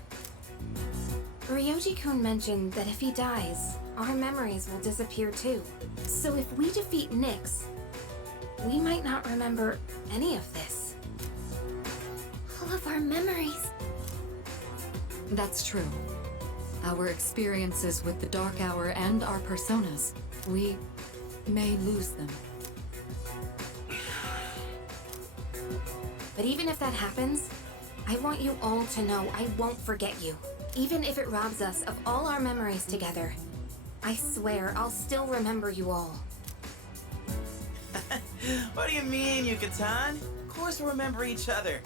Ryoji-kun mentioned that if he dies, our memories will disappear too. So if we defeat Nyx, we might not remember any of this. All of our memories. That's true. Our experiences with the Dark Hour and our personas, we may lose them. But even if that happens, I want you all to know I won't forget you. Even if it robs us of all our memories together. I swear, I'll still remember you all. What do you mean, Yucatan? Of course we'll remember each other.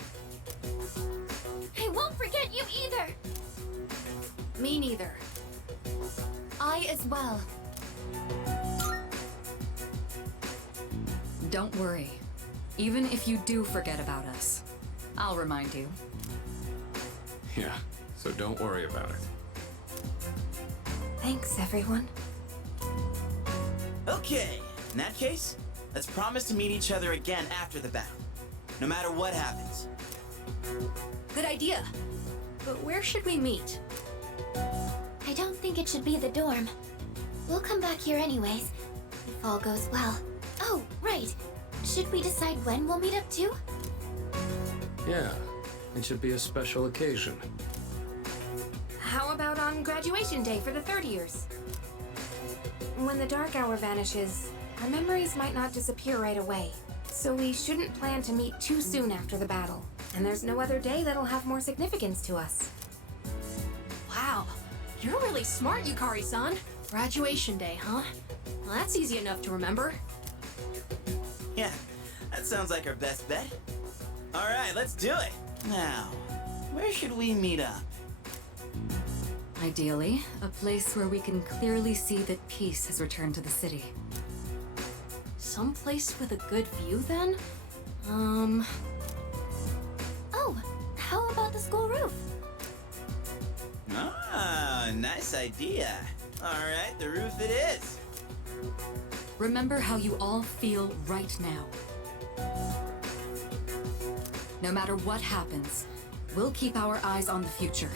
I won't forget you either. Me neither. I as well. Don't worry. Even if you do forget about us, I'll remind you. Yeah, so don't worry about it. Thanks, everyone. Okay, in that case, let's promise to meet each other again after the battle. No matter what happens. Good idea. But where should we meet? I don't think it should be the dorm. We'll come back here anyways, if all goes well. Oh, right. Should we decide when we'll meet up too? Yeah, it should be a special occasion. How about on graduation day for the third years? When the Dark Hour vanishes, our memories might not disappear right away. So we shouldn't plan to meet too soon after the battle. And there's no other day that'll have more significance to us. Wow, you're really smart, Yukari-san. Graduation day, huh? Well, that's easy enough to remember. Yeah, that sounds like our best bet. All right, let's do it. Now, where should we meet up? Ideally, a place where we can clearly see that peace has returned to the city. Someplace with a good view, then? Oh, how about the school roof? Ah, nice idea. All right, the roof it is. Remember how you all feel right now. No matter what happens, we'll keep our eyes on the future.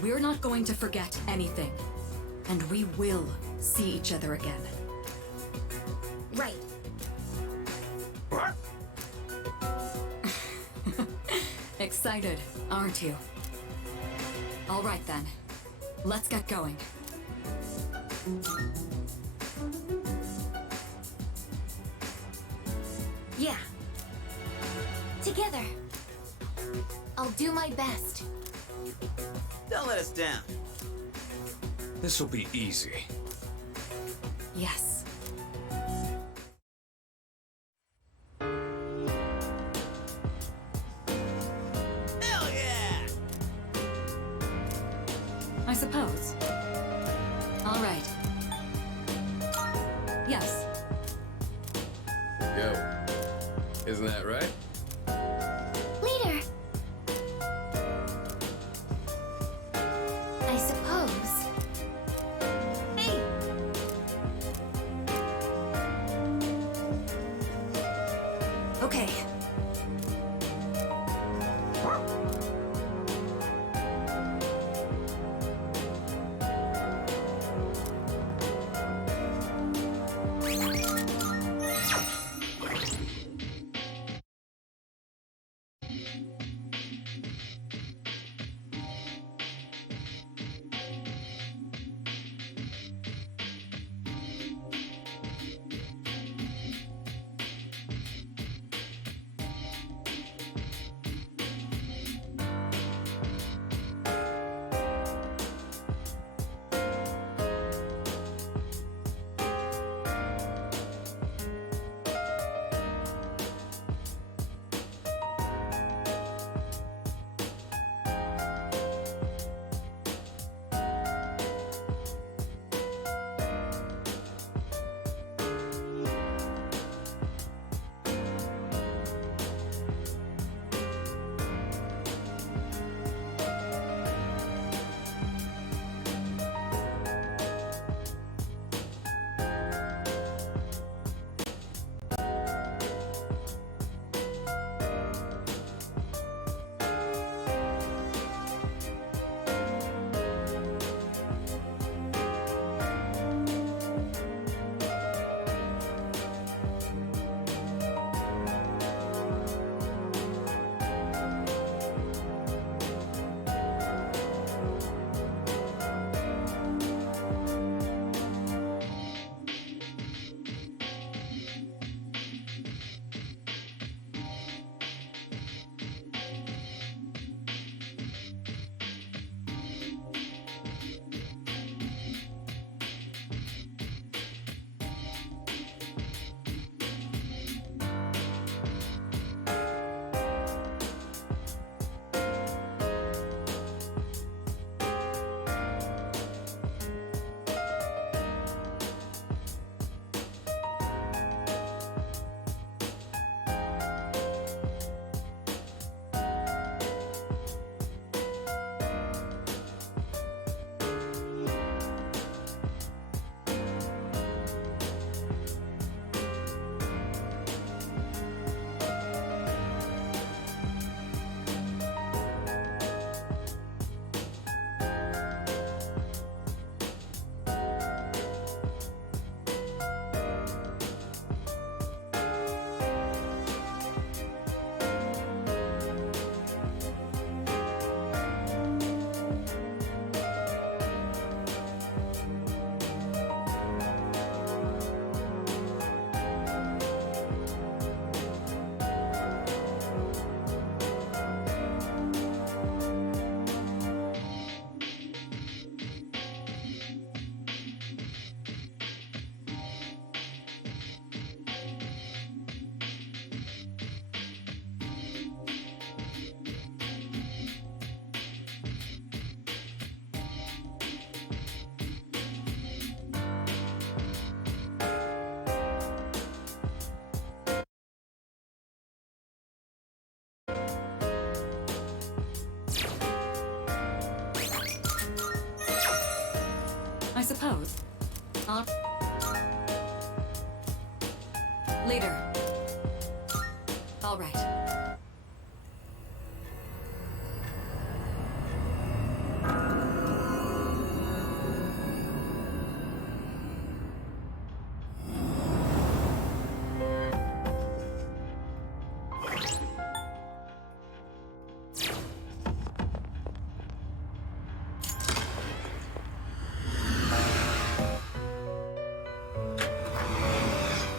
We're not going to forget anything. And we will see each other again. Right. What? Excited, aren't you? All right then. Let's get going. Yeah. Together. I'll do my best. Don't let us down. This'll be easy. Yes. Hell yeah! I suppose. All right. Yes. Yo, isn't that right? Leader. I suppose. Hey. Okay. suppose. Leader. All right.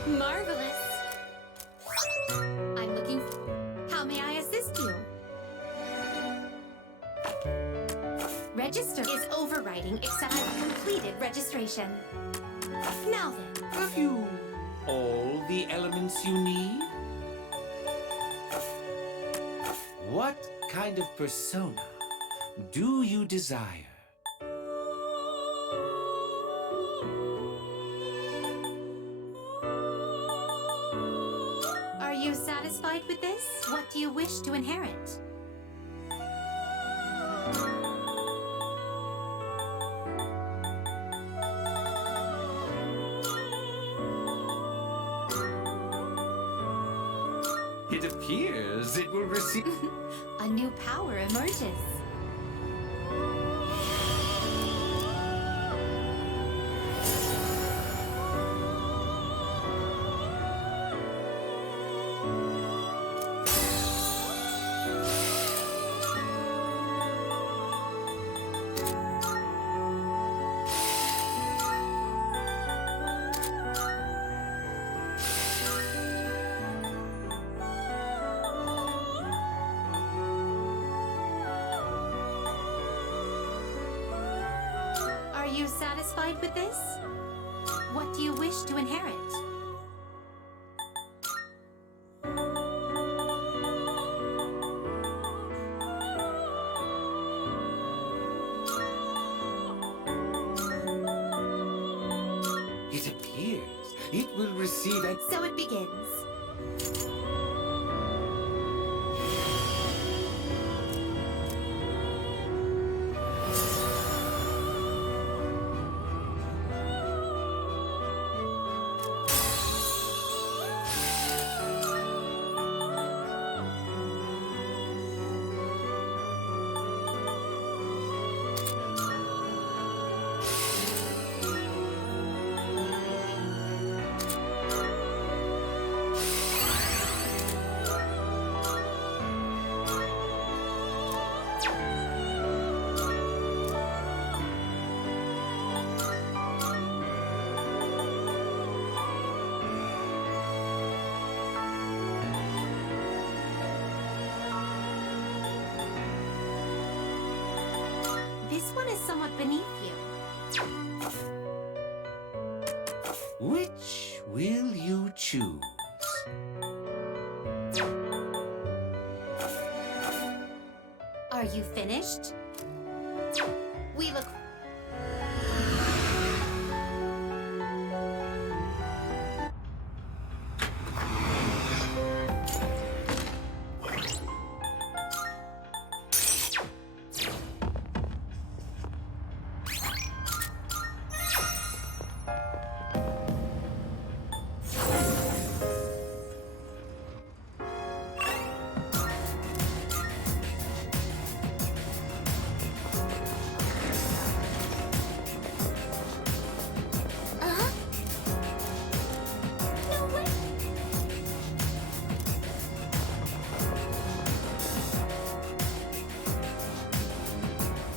Marvelous. I'm looking. How may I assist you? Register is overriding, except I've completed registration. Now then. Have you all the elements you need? What kind of persona do you desire? Are you satisfied with this? What do you wish to inherit? It appears it will receive. A new power emerges. Are you satisfied with this? What do you wish to inherit? It appears it will receive a. So it begins. This one is somewhat beneath you. Which will you choose? Are you finished? We look.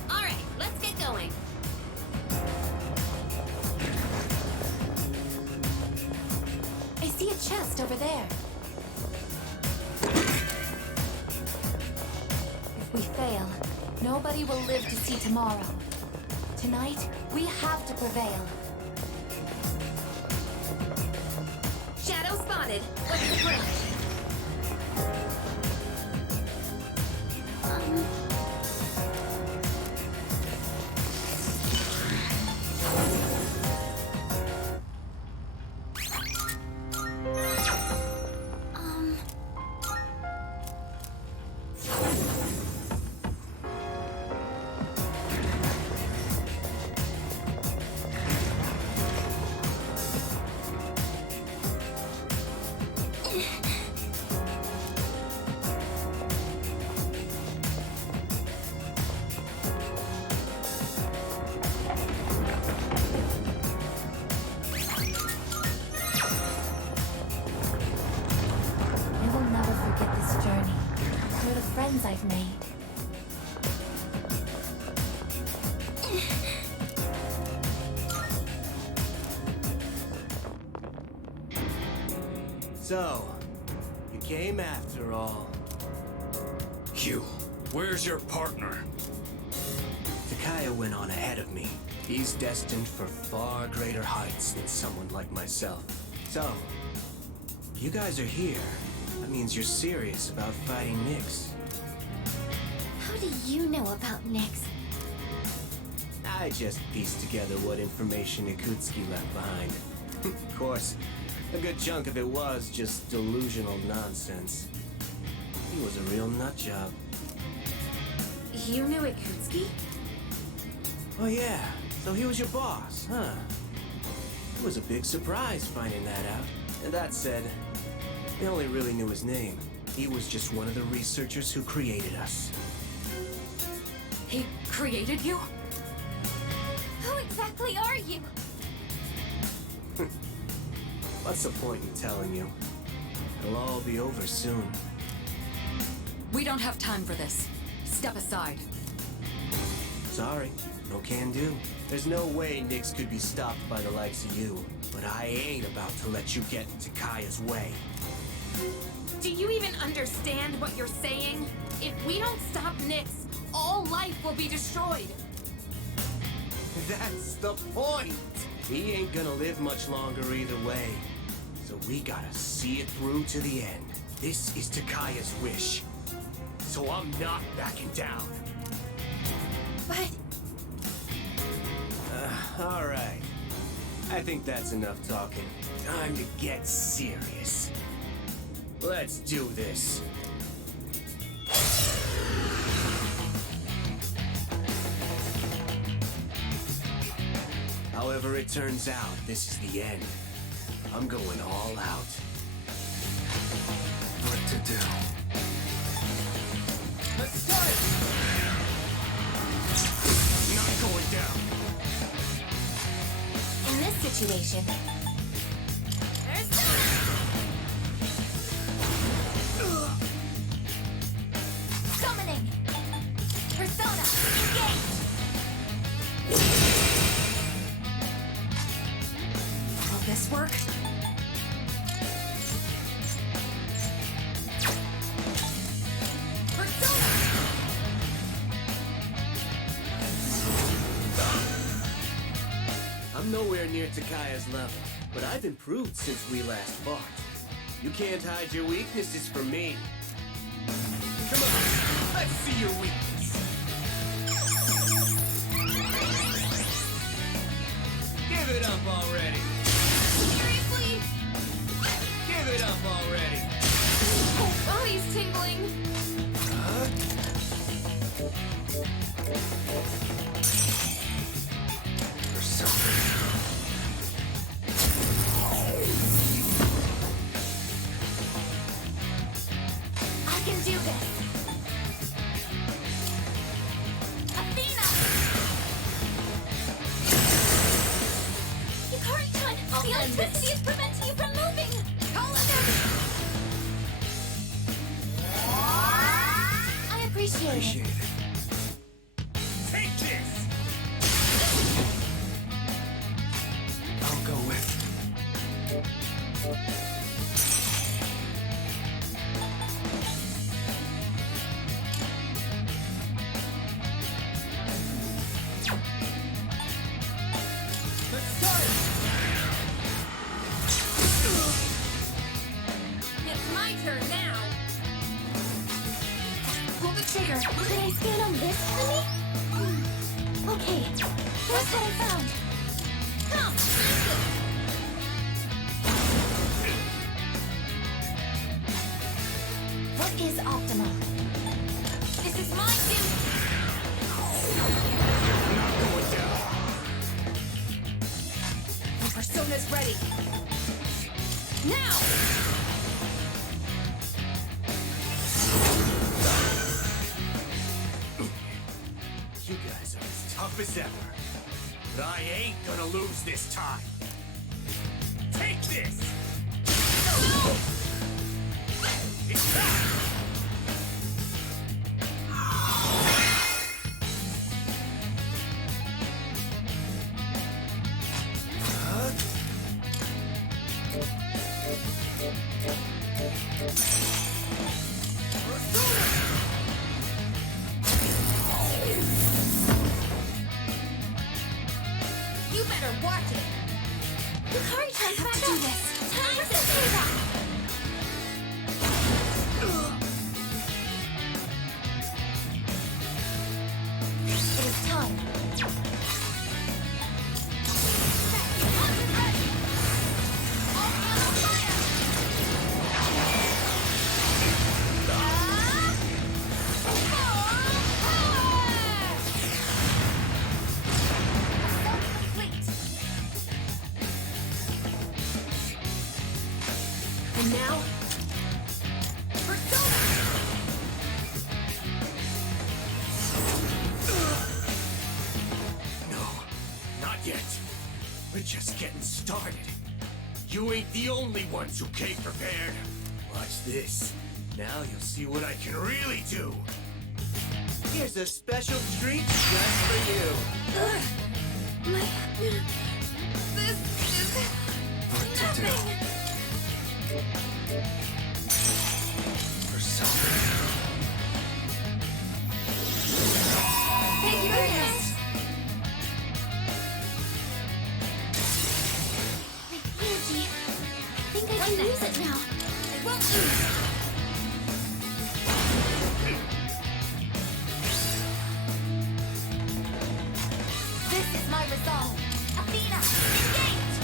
All right, let's get going. I see a chest over there. If we fail, nobody will live to see tomorrow. Tonight, we have to prevail. Shadow spotted. What's the plan? So, you came after all. Hugh, where's your partner? Takaya went on ahead of me. He's destined for far greater heights than someone like myself. So, you guys are here. That means you're serious about fighting Nyx. How do you know about Nyx? I just pieced together what information Ikutsuki left behind. Of course, a good chunk of it was just delusional nonsense. He was a real nutjob. You knew Ikutsuki? Oh yeah, so he was your boss, huh? It was a big surprise finding that out. And that said, they only really knew his name. He was just one of the researchers who created us. He created you? Who exactly are you? What's the point in telling you? It'll all be over soon. We don't have time for this. Step aside. Sorry, no can do. There's no way Nyx could be stopped by the likes of you. But I ain't about to let you get in Takaya's way. Do you even understand what you're saying? If we don't stop Nyx, all life will be destroyed. That's the point! He ain't gonna live much longer either way. So we gotta see it through to the end. This is Takaya's wish. So I'm not backing down. But... Alright. I think that's enough talking. Time to get serious. Let's do this. However it turns out, this is the end. I'm going all out. What to do? Let's start it! Not going down. in this situation... Summoning! Persona, engage! Will this work? I'm nowhere near Takaya's level, but I've improved since we last fought. You can't hide your weaknesses from me. Come on, let's see your weakness. Give it up already. Seriously? Give it up already. Oh, body's tingling. I can do this! Athena! Yukari-chan! The electricity is preventing you from moving! I appreciate it. Take this! I'll go with. Let's start! It's my turn now. Pull the trigger. Did I stand on this enemy? Okay, here's what I found. Come, use it. What is optimal? This is my duty. Not going down. The persona's ready. Now! You guys are as tough as ever. But I ain't gonna lose this time. Take this! It's time! watching. Hurry-chan, back do up! this. Time for some payback! It is time. And now, No, not yet. We're just getting started. You ain't the only ones who came prepared. Watch this. Now you'll see what I can really do. Here's a special treat just for you. This is nothing. Thank you very much. My energy. I think I can use it now. It won't lose. This is my resolve. Athena, engage!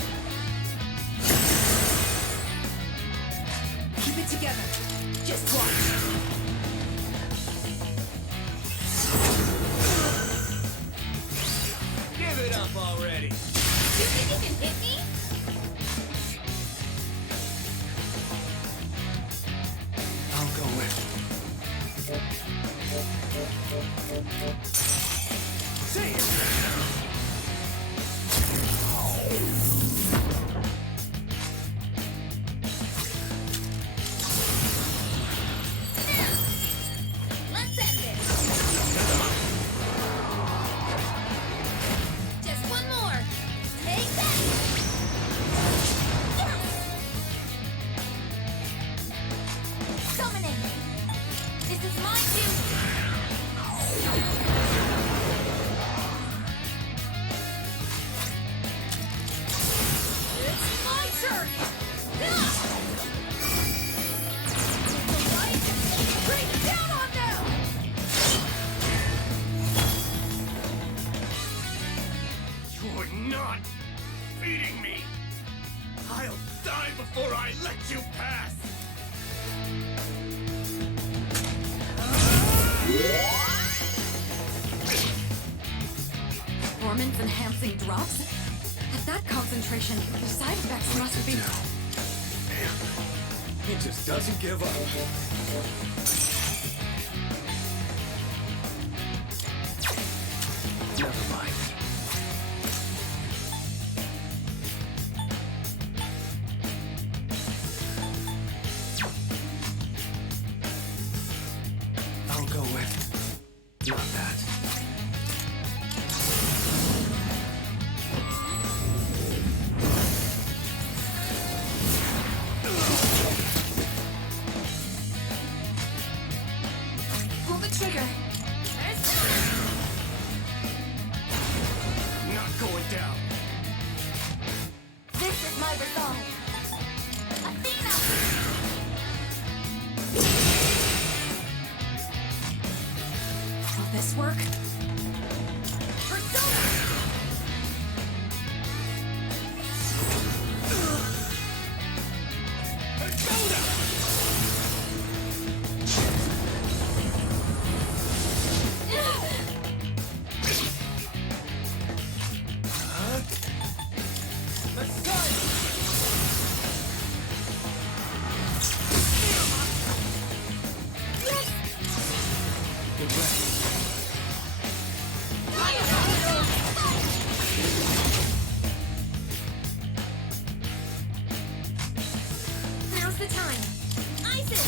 Keep it together. Just watch. Give it up already. You think you can hit me? I'll go with. Say it. Let's end this. Just one more. Take that. Yes! Summoning. This is my duty. It's my turn. Bring down on them. You're not beating me. I'll die before I let you pass. Performance-enhancing drops? At that concentration, the side effects must be... He just doesn't give up. Never mind. I'll go with. Not that. Pull the trigger. Not going down. This is my resolve. Athena! Will this work? Persona! Now's the time. Isis!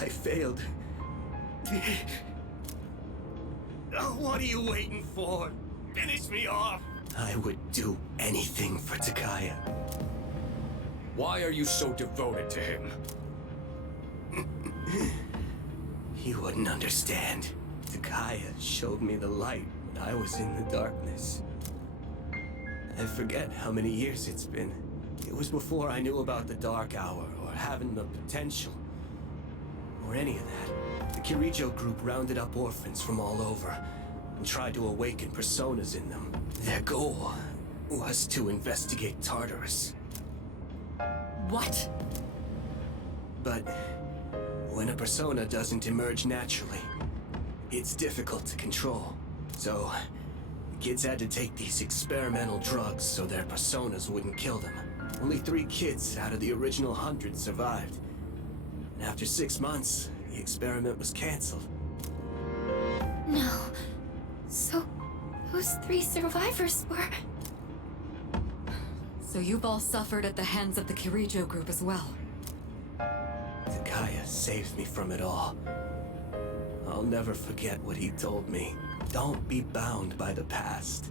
I failed. What are you waiting for? Finish me off! I would do anything for Takaya. Why are you so devoted to him? You wouldn't understand. Takaya showed me the light when I was in the darkness. I forget how many years it's been. It was before I knew about the Dark Hour, or having the potential, or any of that. The Kirijo group rounded up orphans from all over, and tried to awaken personas in them. Their goal was to investigate Tartarus. What? But when a persona doesn't emerge naturally, it's difficult to control. So, the kids had to take these experimental drugs so their personas wouldn't kill them. Only 3 kids out of the original 100 survived. And after 6 months, the experiment was canceled. No. So, those 3 survivors were... So you've all suffered at the hands of the Kirijo group as well. Takaya saved me from it all. I'll never forget what he told me. Don't be bound by the past.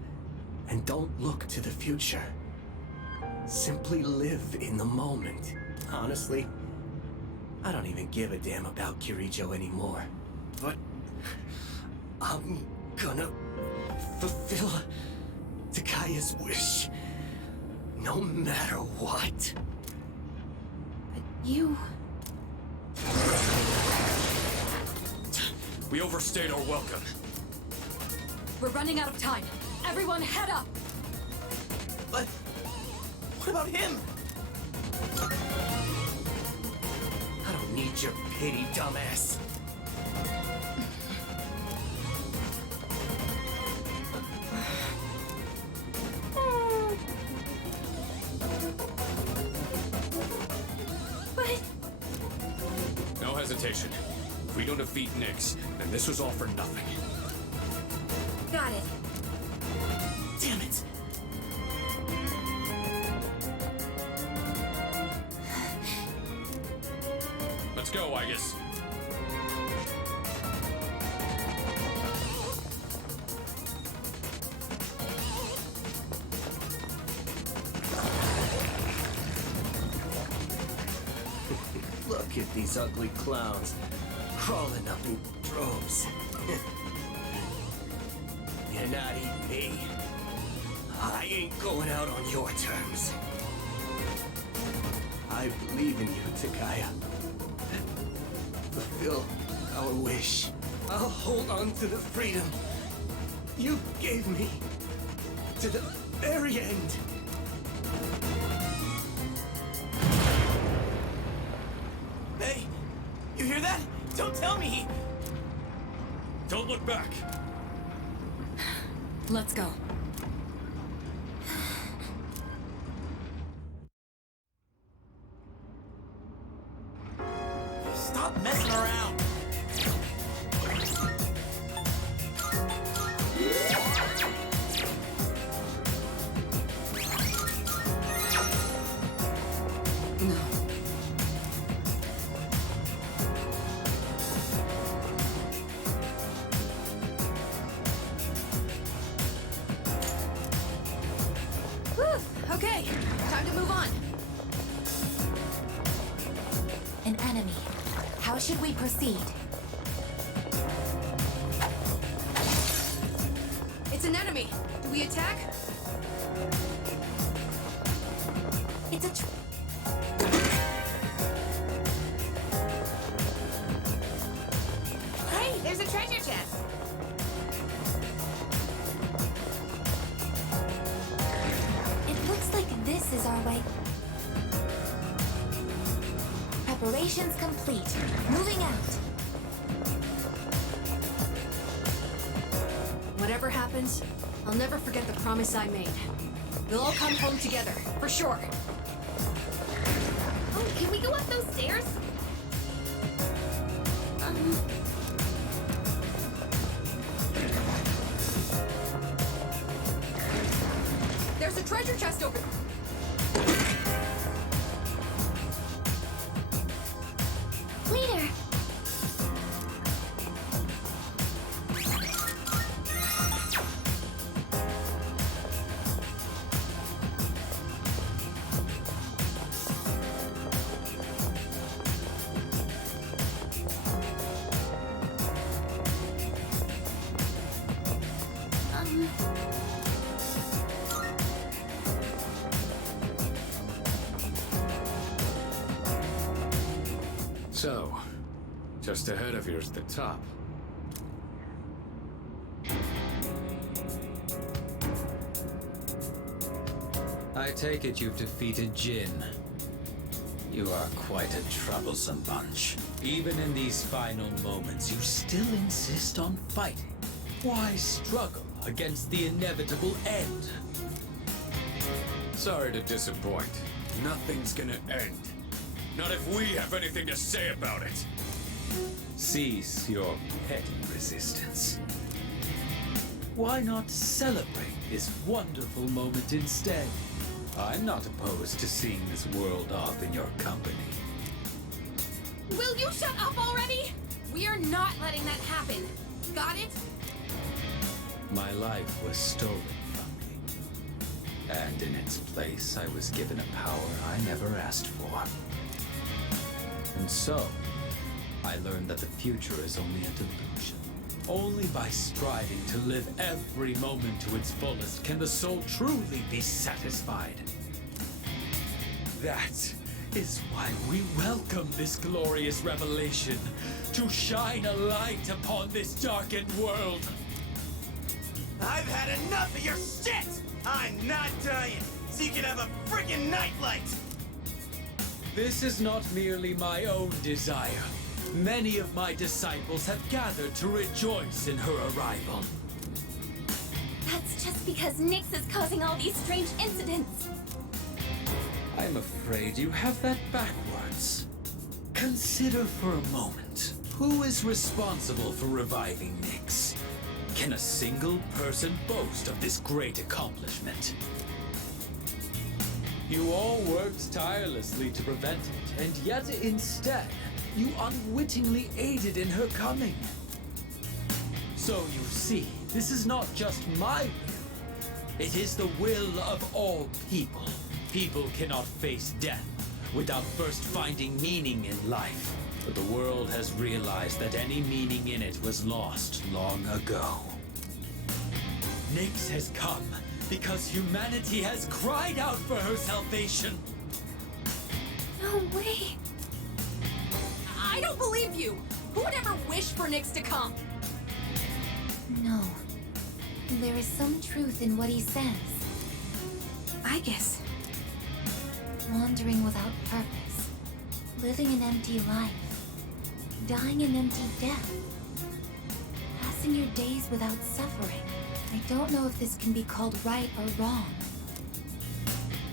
And don't look to the future. Simply live in the moment. Honestly, I don't even give a damn about Kirijo anymore. But I'm gonna fulfill Takaya's wish. No matter what. You... We overstayed our welcome. We're running out of time. Everyone head up! But what about him? I don't need your pity, dumbass. But... No hesitation. If we don't defeat Nyx, then this was all for nothing. Got it. Damn it! Let's go, Aegis. Look at these ugly clowns crawling up in droves. You're not eating me. I ain't going out on your terms. I believe in you, Takaya. Fulfill our wish. I'll hold on to the freedom you gave me to the very end. Hey, you hear that? Don't tell me! Don't look back! Let's go. Stop messing around! No. Whew, okay, time to move on. An enemy. How should we proceed? It's an enemy. Do we attack? It's a Hey, there's a treasure chest. It looks like this is our way. Preparations complete. Moving out. Whatever happens, I'll never forget the promise I made. We'll all come home together, for sure. Oh, can we go up those stairs? There's a treasure chest open. Leader. So, just ahead of you is the top. I take it you've defeated Jin. You are quite a troublesome bunch. Even in these final moments, you still insist on fighting. Why struggle against the inevitable end? Sorry to disappoint. Nothing's gonna end. Not if we have anything to say about it. Cease your petty resistance. Why not celebrate this wonderful moment instead? I'm not opposed to seeing this world off in your company. Will you shut up already? We are not letting that happen. Got it? My life was stolen from me. And in its place, I was given a power I never asked for. And so, I learned that the future is only a delusion. Only by striving to live every moment to its fullest can the soul truly be satisfied. That is why we welcome this glorious revelation, to shine a light upon this darkened world. I've had enough of your shit! I'm not dying, so you can have a friggin' nightlight! This is not merely my own desire. Many of my disciples have gathered to rejoice in her arrival. That's just because Nyx is causing all these strange incidents. I'm afraid you have that backwards. Consider for a moment, who is responsible for reviving Nyx? Can a single person boast of this great accomplishment? You all worked tirelessly to prevent it, and yet instead, you unwittingly aided in her coming. So you see, this is not just my will. It is the will of all people. People cannot face death without first finding meaning in life. But the world has realized that any meaning in it was lost long ago. Nyx has come because humanity has cried out for her salvation. No way. I don't believe you! Who would ever wish for Nyx to come? No. There is some truth in what he says. I guess. Wandering without purpose. Living an empty life. Dying an empty death. Passing your days without suffering. I don't know if this can be called right or wrong.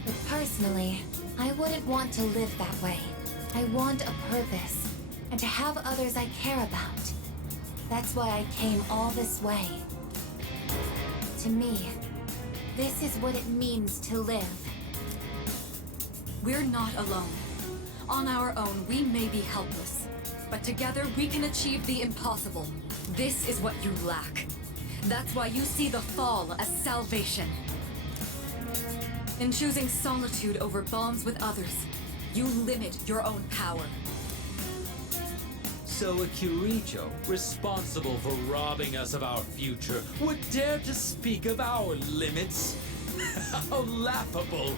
But personally, I wouldn't want to live that way. I want a purpose, and to have others I care about. That's why I came all this way. To me, this is what it means to live. We're not alone. On our own, we may be helpless. But together, we can achieve the impossible. This is what you lack. That's why you see the fall as salvation. In choosing solitude over bonds with others, you limit your own power. So a Kirijo, responsible for robbing us of our future, would dare to speak of our limits? How laughable!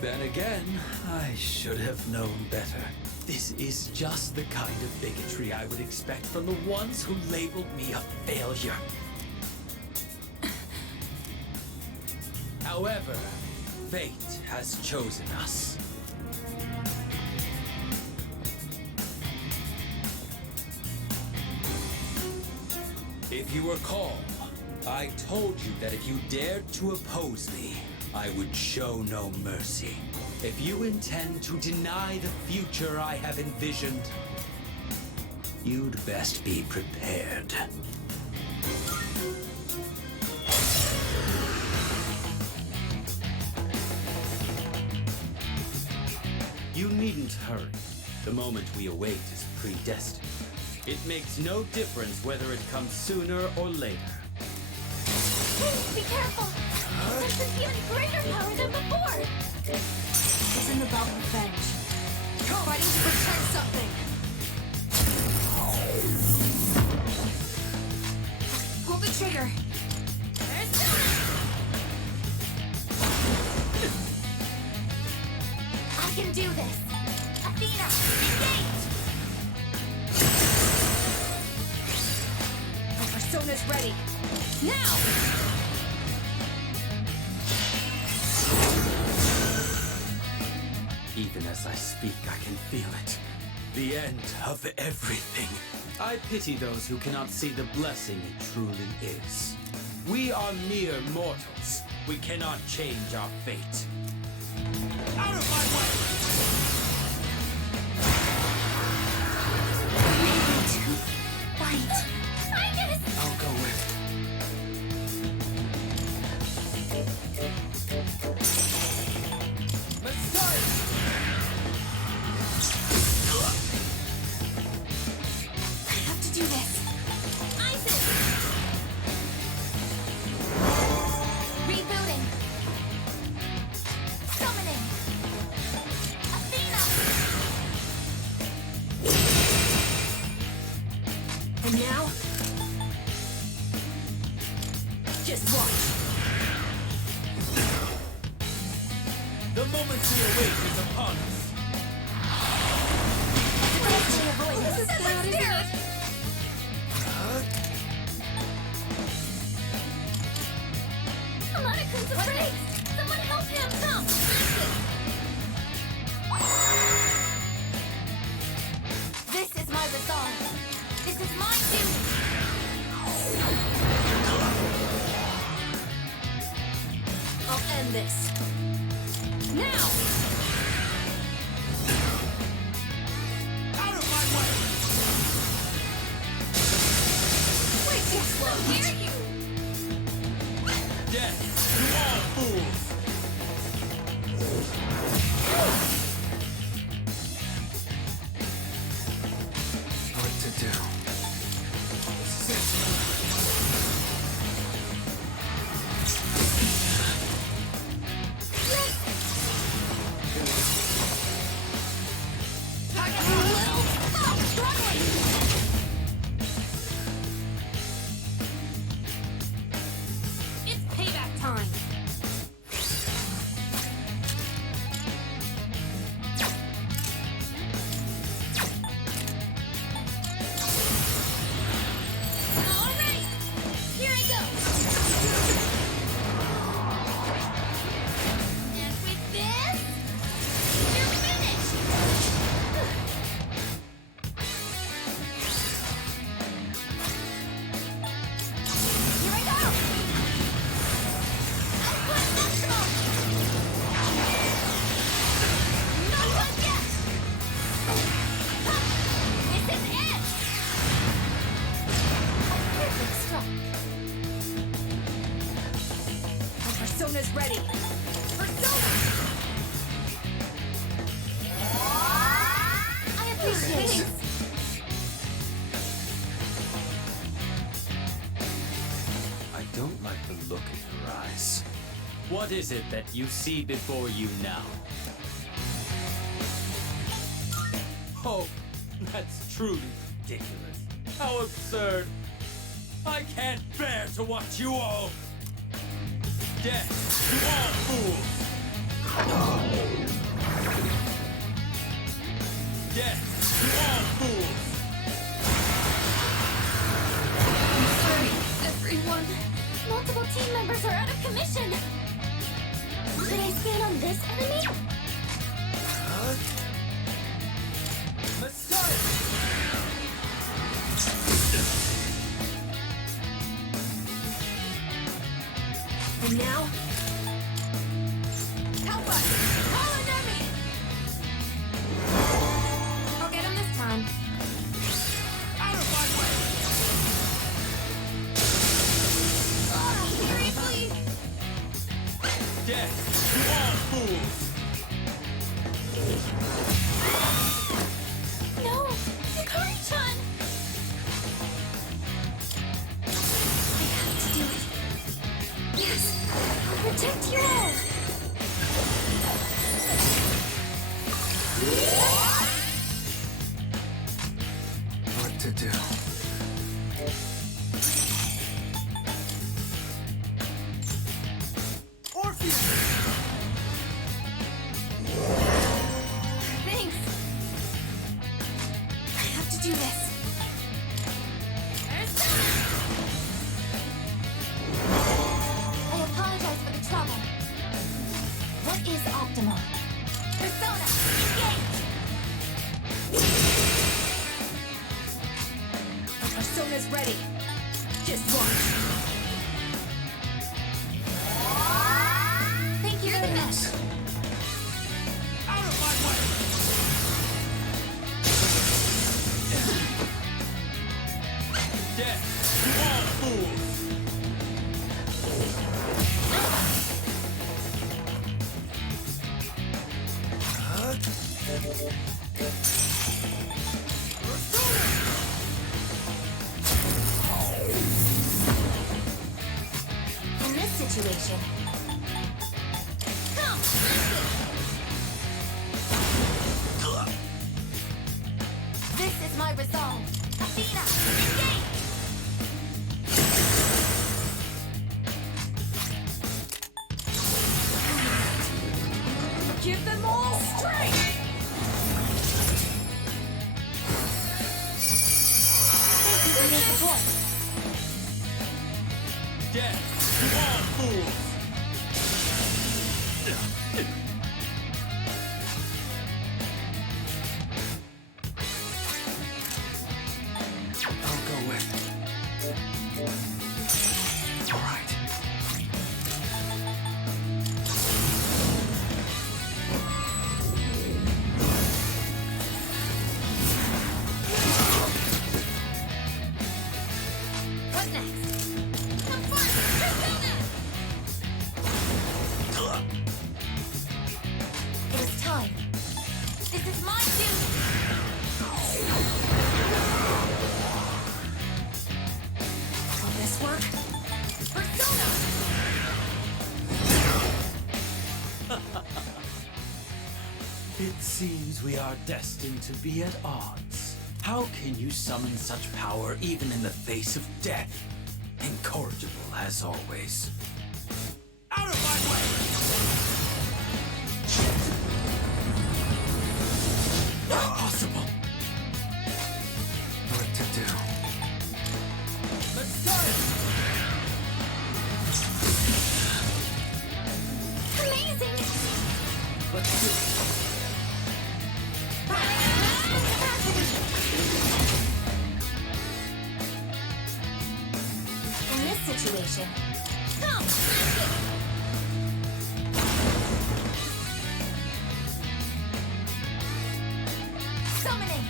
Then again, I should have known better. This is just the kind of bigotry I would expect from the ones who labeled me a failure. However, fate has chosen us. If you recall, I told you that if you dared to oppose me, I would show no mercy. If you intend to deny the future I have envisioned, you'd best be prepared. You needn't hurry. The moment we await is predestined. It makes no difference whether it comes sooner or later. Be careful! This is even greater power than before! This isn't about revenge. You're fighting to protect something! Pull the trigger! do this! Athena, engage! My persona's ready. Now! Even as I speak, I can feel it. The end of everything. I pity those who cannot see the blessing it truly is. We are mere mortals. We cannot change our fate. Out of my way! Fight! I'll go with. I have to do this! Isis! Rebooting! Summoning! Athena! And now? Just watch. The moment we await is upon us. This is bad, isn't it? Monaco's afraid! Someone help him! Come! Isis! This is my resolve! This is my duty! I'll end this. Now! Out of my way! Way too slow! Hear you! Death to all fools! What to do? It's payback time. Alright! Here I go! And with this, you're finished! Here I go! Output maximal! Not done yet! This is it! Perfect strike. My persona's ready. Persona! I appreciate it. I don't like the look in your eyes. What is it that you see before you now? Oh, that's truly ridiculous. How absurd. I can't bear to watch you all. Death to all fools. Death to all fools. Sorry, everyone. Multiple team members are out of commission. Should I stand on this enemy? Messiah! And now? Help us! Call an army! I'll get him this time. Out of my way! Hurry, please! Death to all fools! No! Yukari-chan! I have to do it. Yes! I'll protect you all! What to do? Orpheus! is optimal. Persona, engage! Our persona's ready. Just watch. Thank you for the mess. Out of my way! Death to all fools! In this situation, come, this is my resolve. Athena, engage! Give them all strength! Thank you for your support. Death to all fools! I'll go with. All right. What next? Come first, Persona! It is time. This is my duty. Will this work? Persona! It seems we are destined to be at odds. How can you summon such power even in the face of death? Incorrigible as always. Out of my way! Not possible. What to do? Let's start it! Amazing! Let's do it! In this situation, come, summoning,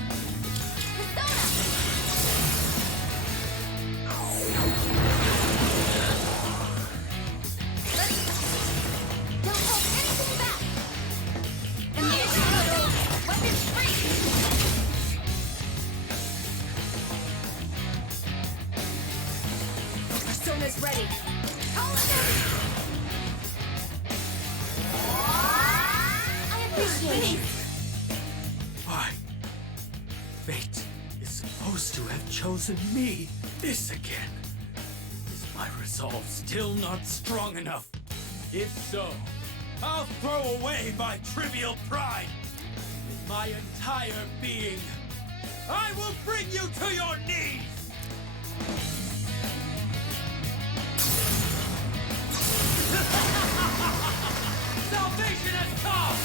Persona. Don't hold anything back. Immediate weapons free. Persona's ready. I appreciate you. Why? Fate is supposed to have chosen me. This again. Is my resolve still not strong enough? If so, I'll throw away my trivial pride. With my entire being, I will bring you to your knees! Salvation has come!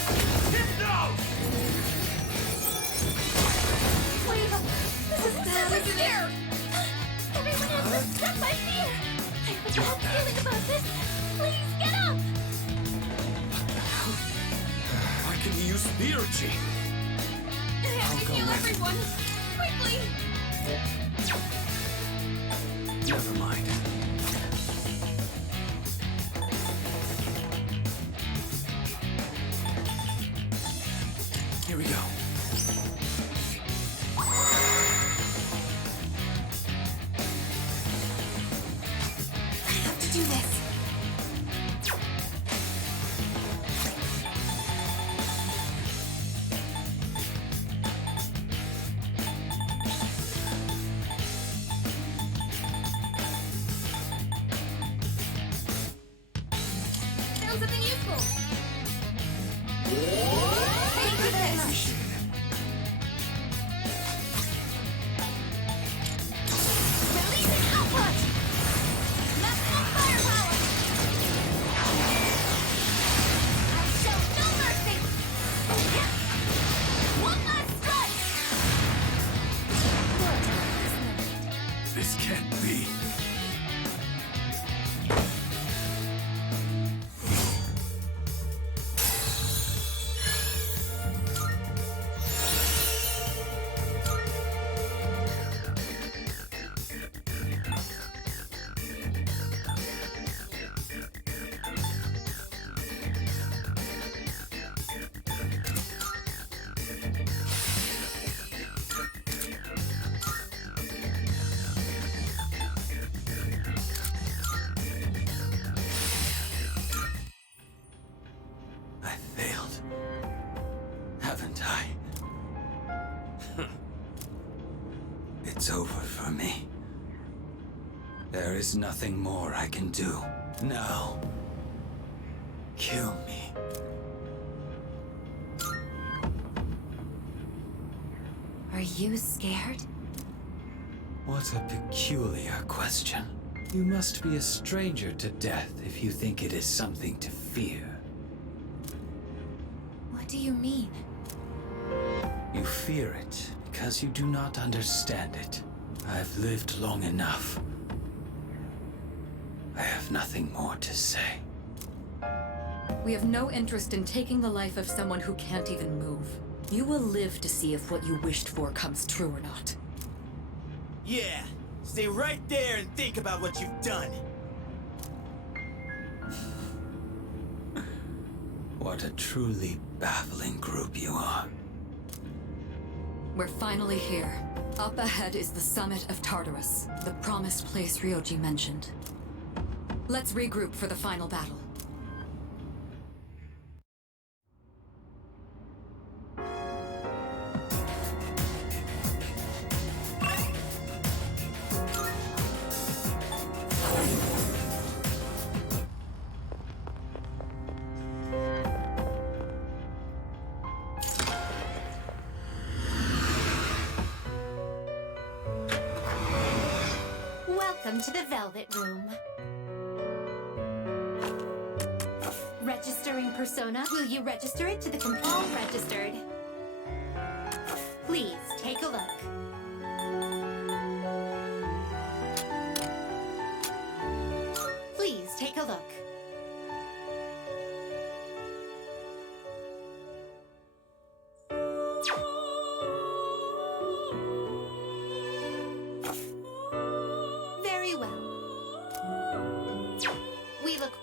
Hypnos! Wait, this is super scared. Everyone else is struck by fear. I have a bad feeling about this. Please get up. I can use Theurgy! I have to heal everyone. Quickly. Never mind. Here we go. I have to do this. Found something useful. Thank you very much. Releasing output. Maximum firepower. I shall It's over for me. There is nothing more I can do. Now, kill me. Are you scared? What a peculiar question. You must be a stranger to death if you think it is something to fear. What do you mean? You fear it because you do not understand it. I've lived long enough. I have nothing more to say. We have no interest in taking the life of someone who can't even move. You will live to see if what you wished for comes true or not. Yeah, stay right there and think about what you've done. What a truly baffling group you are. We're finally here. Up ahead is the summit of Tartarus, the promised place Ryoji mentioned. Let's regroup for the final battle. Welcome to the Velvet Room. Registering persona. Will you register it to the all registered? Please take a look. Please take a look. Very well. We look.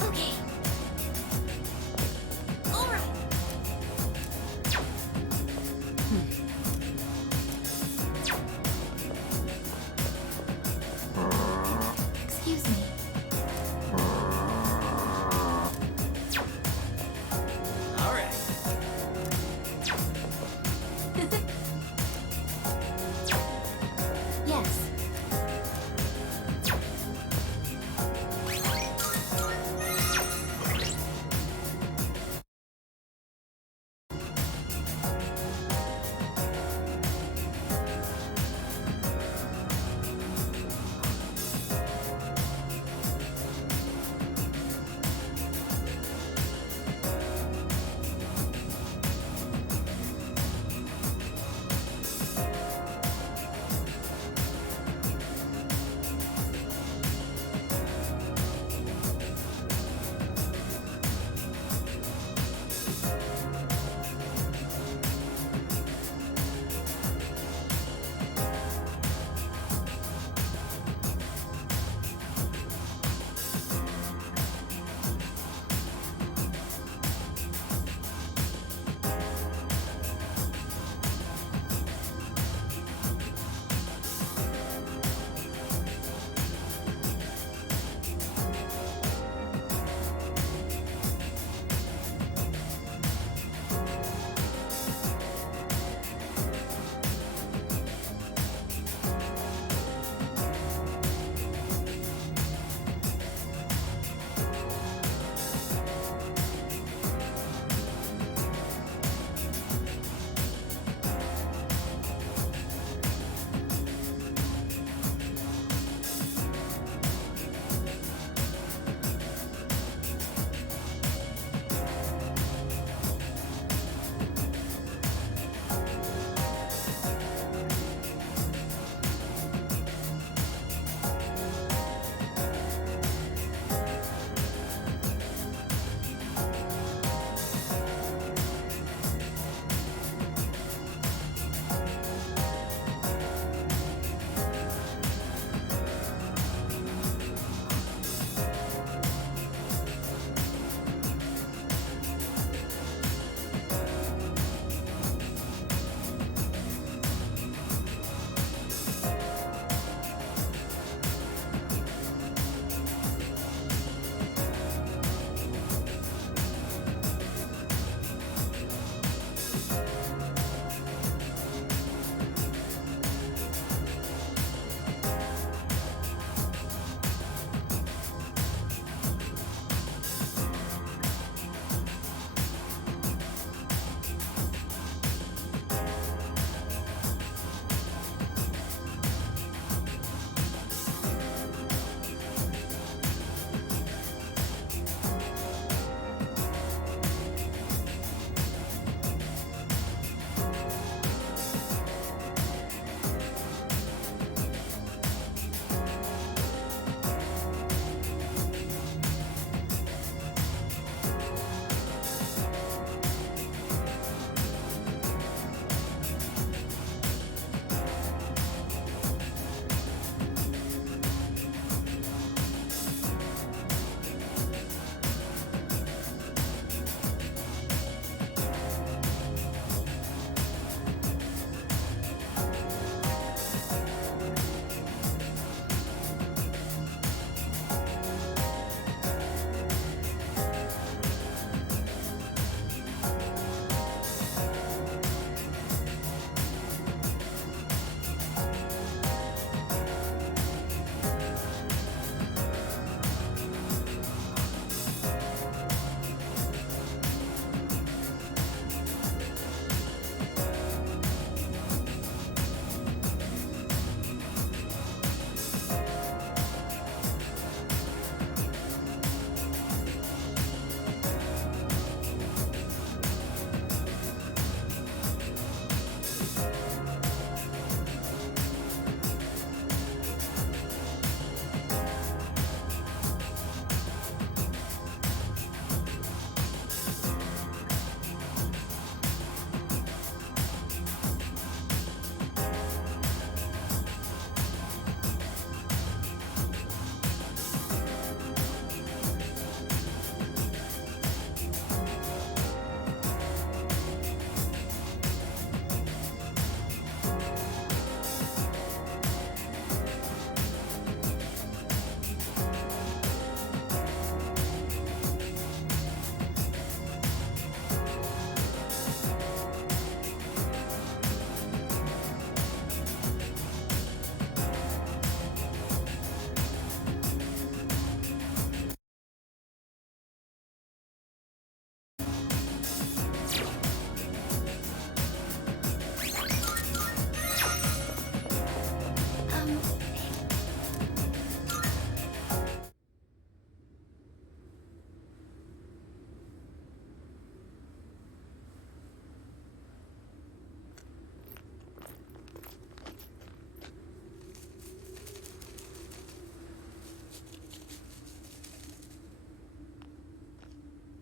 Okay. All right. Excuse me. All right. Yes.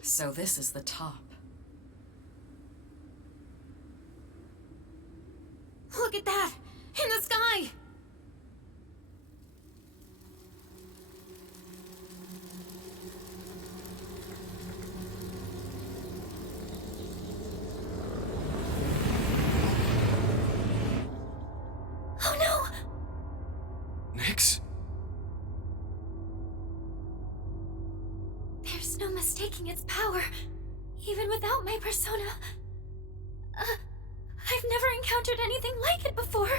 So this is the top. Look at that! In the sky! Oh no! Nyx? There's no mistaking its power, even without my persona. I've never encountered anything like it before.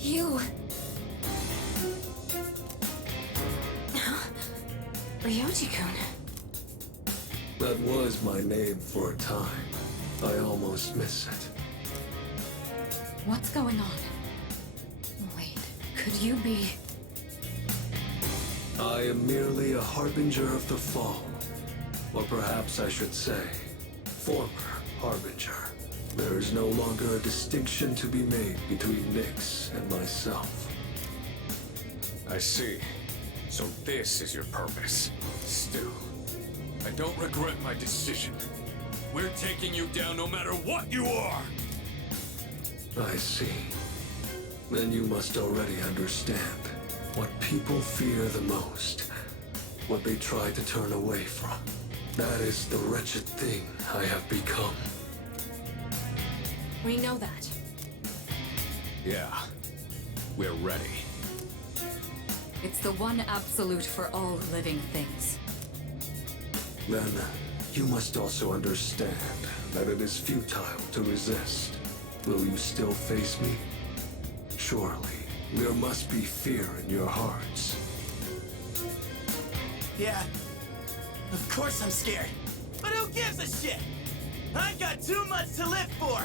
You... Ryoji-kun. That was my name for a time. I almost miss it. What's going on? Wait, could you be... I am merely a harbinger of the fall. Or perhaps I should say, former harbinger. There is no longer a distinction to be made between Nyx and myself. I see. So this is your purpose. Still, I don't regret my decision. We're taking you down no matter what you are! I see. Then you must already understand what people fear the most. What they try to turn away from. That is the wretched thing I have become. We know that. Yeah. We're ready. It's the one absolute for all living things. Then, you must also understand that it is futile to resist. Will you still face me? Surely, there must be fear in your hearts. Yeah, of course I'm scared. But who gives a shit? I've got too much to live for!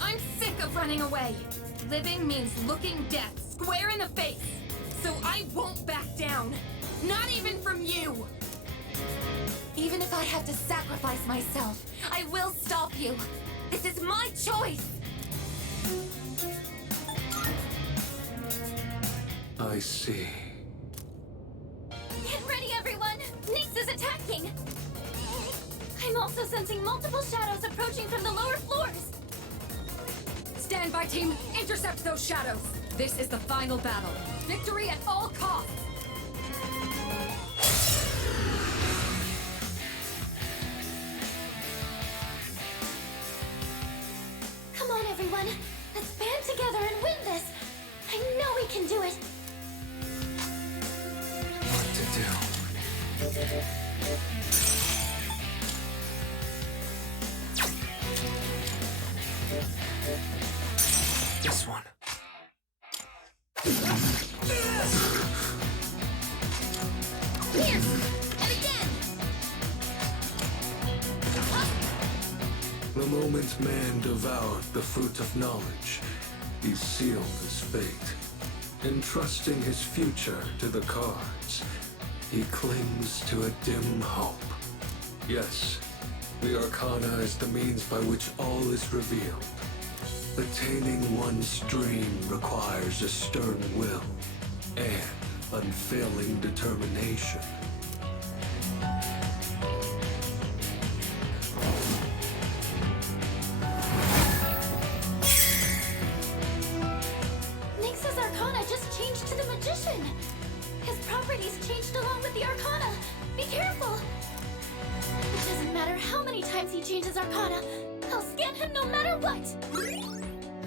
I'm sick of running away. Living means looking death square in the face. So I won't back down. Not even from you. Even if I have to sacrifice myself, I will stop you. This is my choice. I see. Get ready, everyone! Nyx is attacking! I'm also sensing multiple shadows approaching from the lower floors. Stand by, team! Intercept those shadows! This is the final battle. Victory at all costs! Come on, everyone. Let's band together and win this. I know we can do it. What to do? This one. Here! And again! The moment man devoured the fruit of knowledge, he sealed his fate. Entrusting his future to the cards, he clings to a dim hope. Yes, the Arcana is the means by which all is revealed. Attaining one's dream requires a stern will and unfailing determination. Nyx's Arcana just changed to the Magician. His properties changed along with the Arcana. Be careful! It doesn't matter how many times he changes Arcana. I'll scan him no matter what!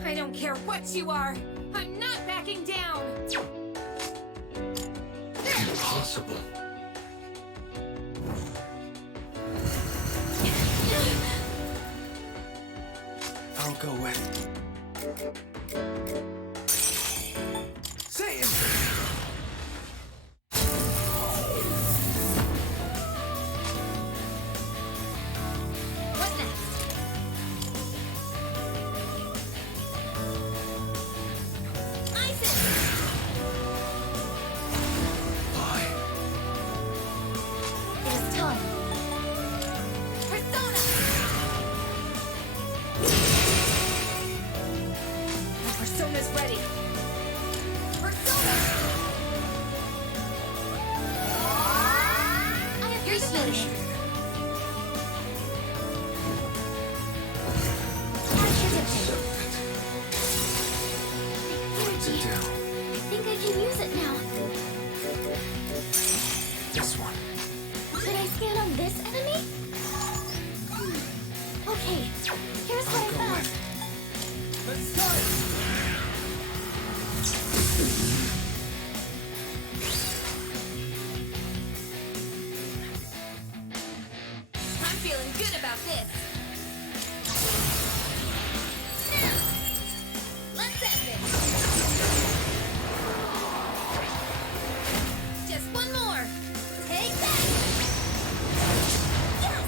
I don't care what you are. I'm not backing down. Impossible. I'll go with. Say it! Appreciate it. What's it do? I think I can use it now. This one. Could I scan on this enemy? Okay, here's what I found. Let's start! I'm feeling good about this. Let's end it. Just one more. Take that. Yes.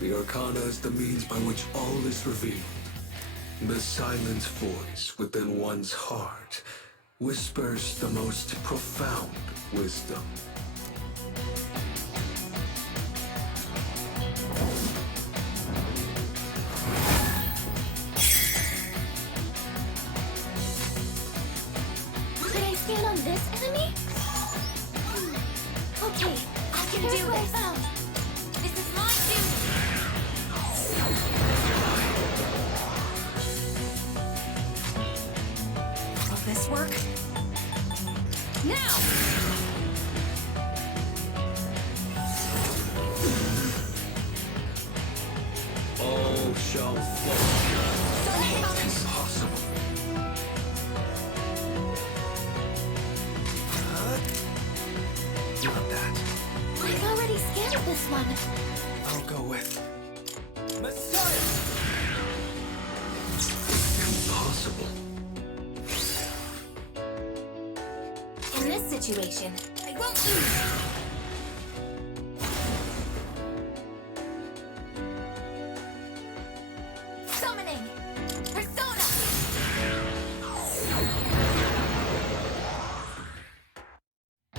The Arcana is the means by which all is revealed. The silent voice within one's heart whispers the most profound wisdom. Could I scan on this enemy? Okay, I can do what I found. This is my duty. Will this work? Now. All shall fall. Impossible. Not that. I've already scanned this one. I'll go with. Let's start! Impossible. In this situation, I won't lose. summoning Persona.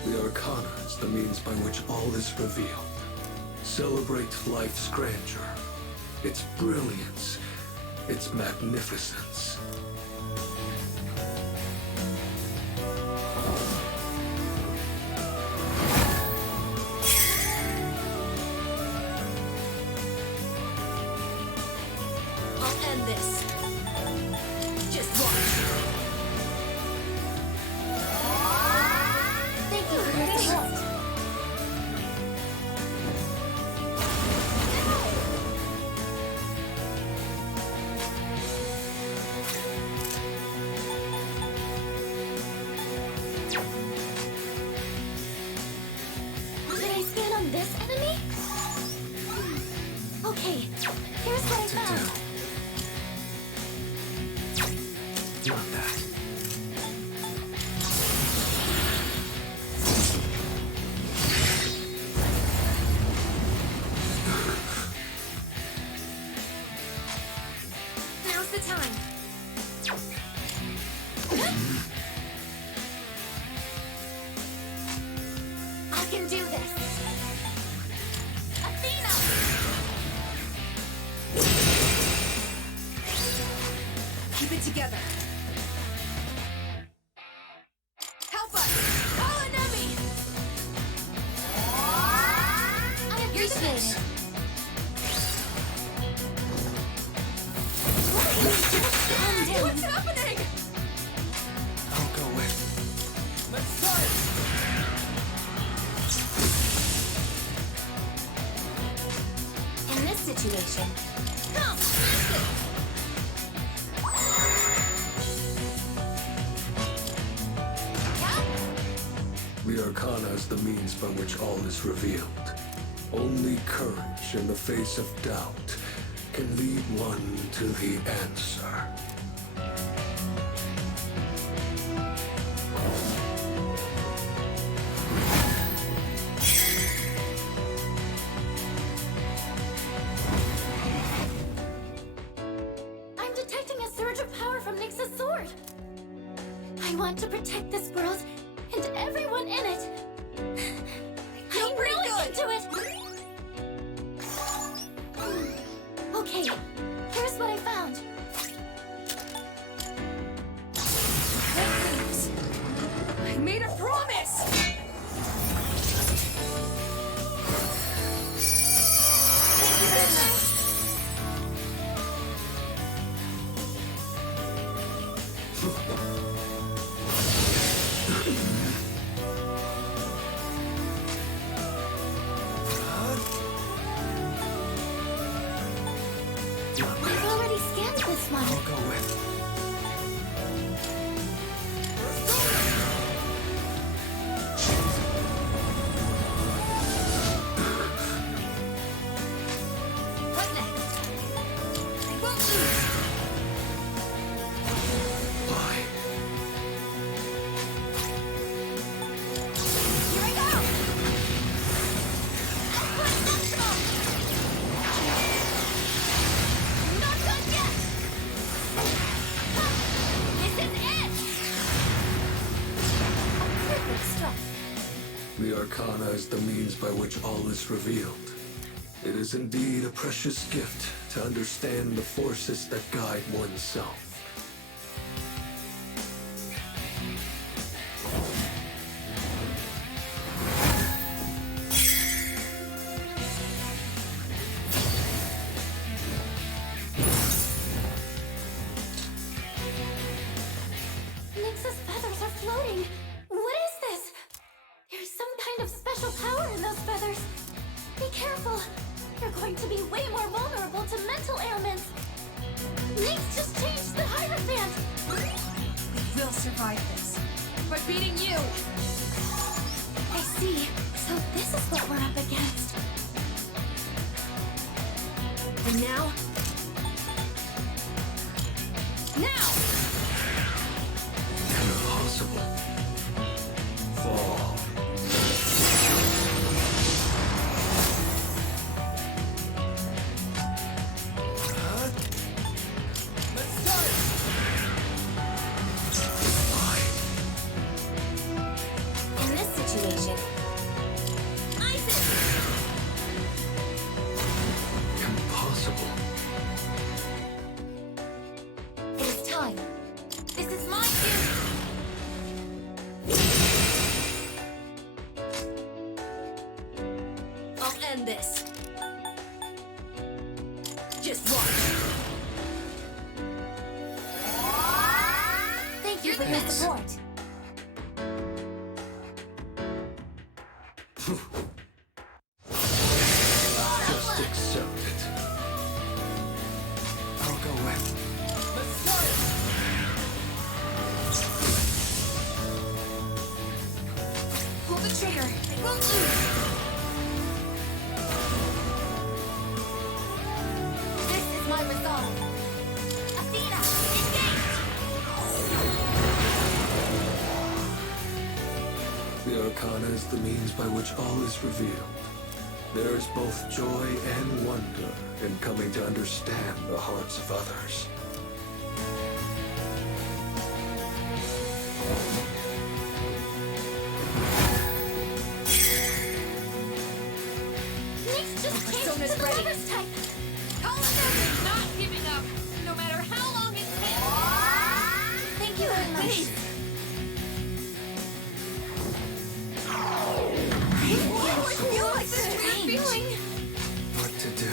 The Arcana is the means by which all is revealed. Celebrate life's grandeur, its brilliance, its magnificence. I'll end this. Just watch. Thank you for your support. Could I scan on this enemy? Okay, here's what I found. Not that. Now's the time. I can do this. Athena! Keep it together. Help us! Call a Nemi! I appreciate it. Calm down. What's happening? I'll go with. Let's start! In this situation, Come, blast it. The Arcana is the means by which all is revealed. Only courage in the face of doubt can lead one to the answer. I'm detecting a surge of power from Nyx's sword. I want to protect this world and everyone in it. I'm really into it. Okay, here's what I found. I made a promise! The Arcana is the means by which all is revealed. It is indeed a precious gift to understand the forces that guide oneself. Nix's feathers are floating. What is this? There's some kind of special power in those feathers. Be careful. You're going to be way more vulnerable to mental ailments. Nix just changed the Hierophant. We will survive this. By beating you. I see. So this is what we're up against. And now? Now! Impossible. Fall. In this situation, Isaac! Impossible. It is time. This is my cue. I'll end this. Just watch. Thank you for your support. Just accept it. I'll go with. Pull the trigger. I won't lose. This is my resolve. Athena, engage! The Arcana is the means by which all is revealed. There is both joy and wonder in coming to understand the hearts of others. Nix just changed the Lover's type. Colin not giving up, no matter how long it takes. Thank you very much. I feel like this weird feeling. What to do?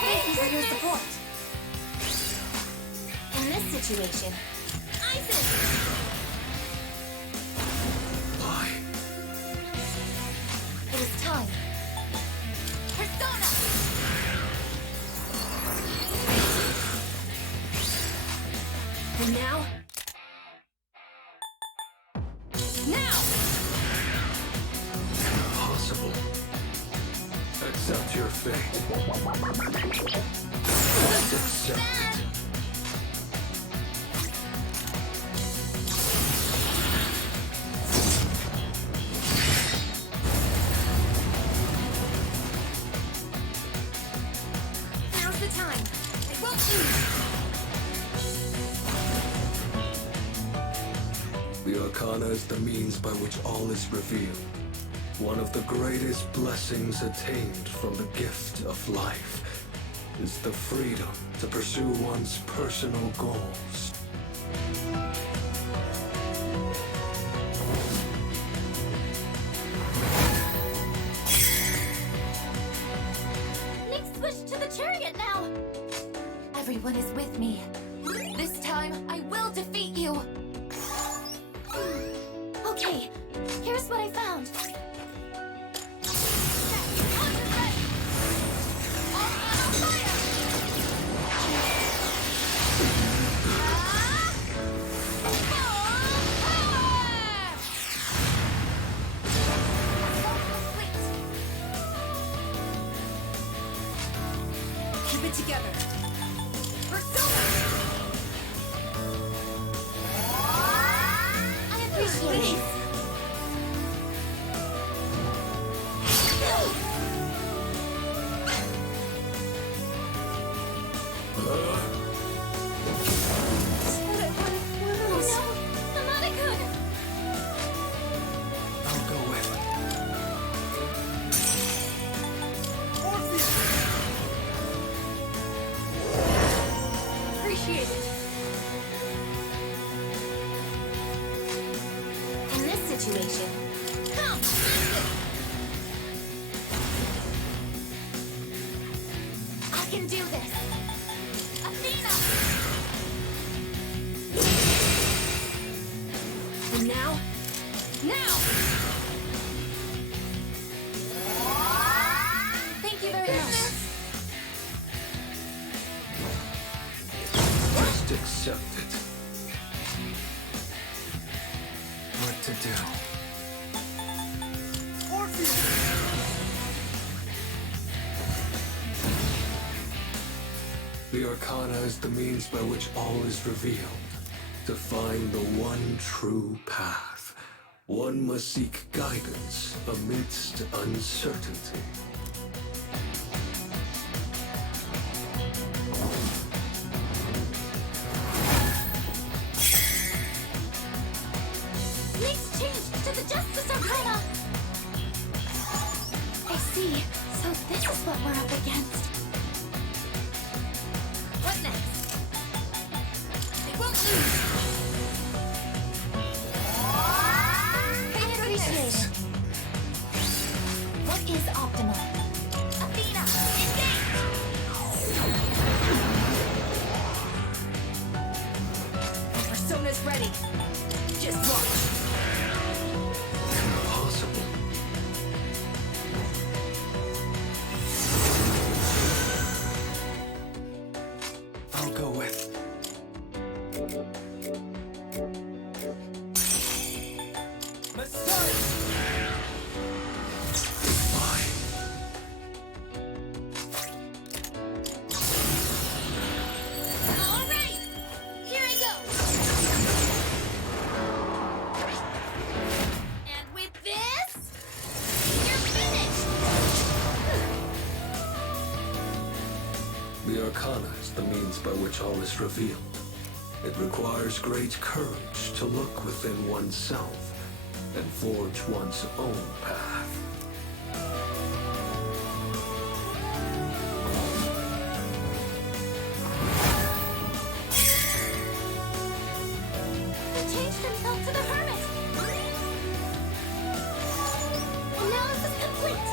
Thank you for your support. In this situation, Isaac! Why? It is time. Persona! And now? Now! Impossible. Accept your fate. Just accept it. Now's the time. I won't lose. The Arcana is the means by which all is revealed. One of the greatest blessings attained from the gift of life is the freedom to pursue one's personal goals. Nick switched to the chariot now. Everyone is with me. This time, I will defeat you. Okay, here's what I found. Keep it together. I appreciate it. Oh no! can do this! Athena! And now? Now! Thank you very much. Just accept it. What to do? The Arcana is the means by which all is revealed. To find the one true path, one must seek guidance amidst uncertainty. Next change to the Justice Arcana! I see. So this is what we're up against. What next? They won't lose! I appreciate it. What is optimal? Athena, engage! Persona's ready. Just watch. Impossible. I'll go with. All right, here I go. And with this, you're finished. The Arcana is the means by which all is revealed. It requires great courage to look within oneself and forge one's own path. They changed themselves to the Hermit. Analysis complete.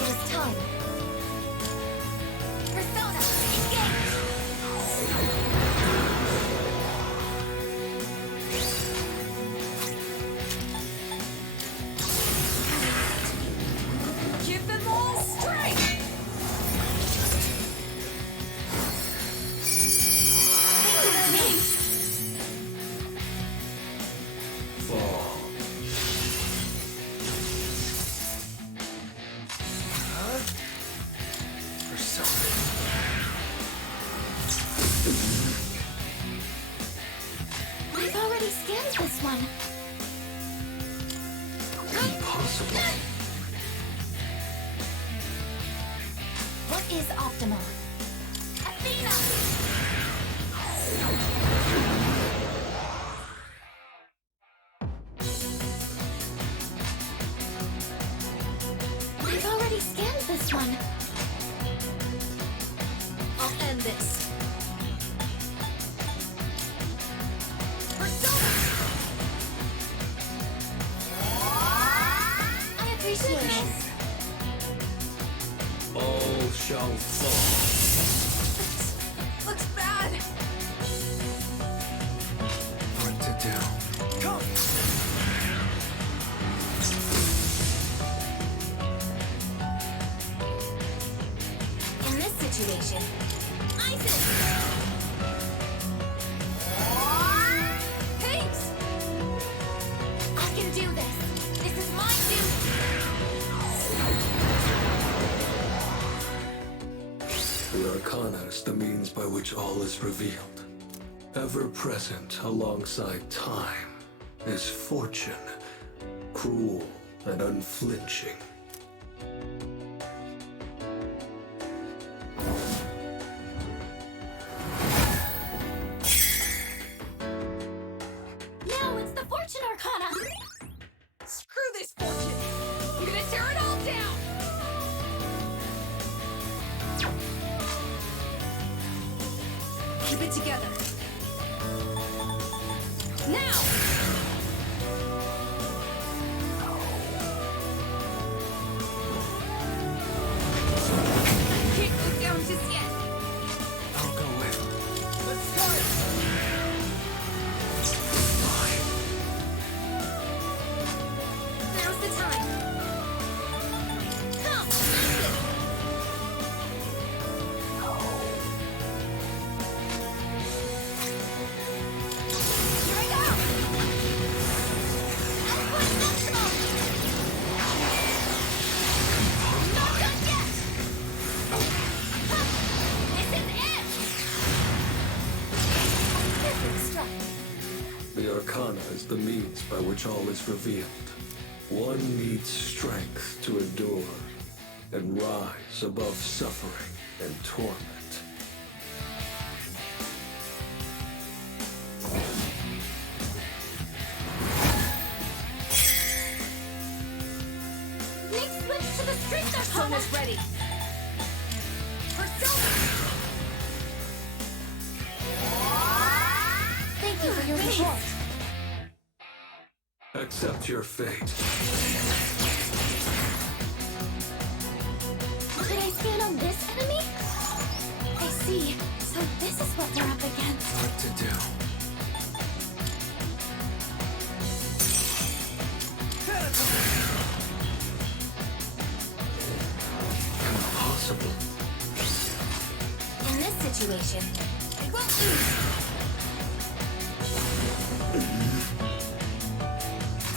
It is time. Persona, engage! Give them all strength! Fall. I've already scanned this one. Impossible. What is optimal? Athena! I've already scanned this one. I'll end this. I appreciate it. All shall fall. Looks bad. What to do? Come. In this situation, Isis! Thanks. I can do this. This is my duty. The Arcana is the means by which all is revealed. Ever present alongside time is fortune, cruel and unflinching. Now it's the Fortune Arcana. Screw this fortune. I'm gonna tear it all down. Keep it together. Now! Arcana is the means by which all is revealed. One needs strength to endure and rise above suffering and torment. Nick switch to the street Arcana! Persona's ready. Persona! Thank you for your support. Accept your fate. Could I stand on this enemy? I see. So this is what we're up against. What to do? Impossible. In this situation, it won't lose.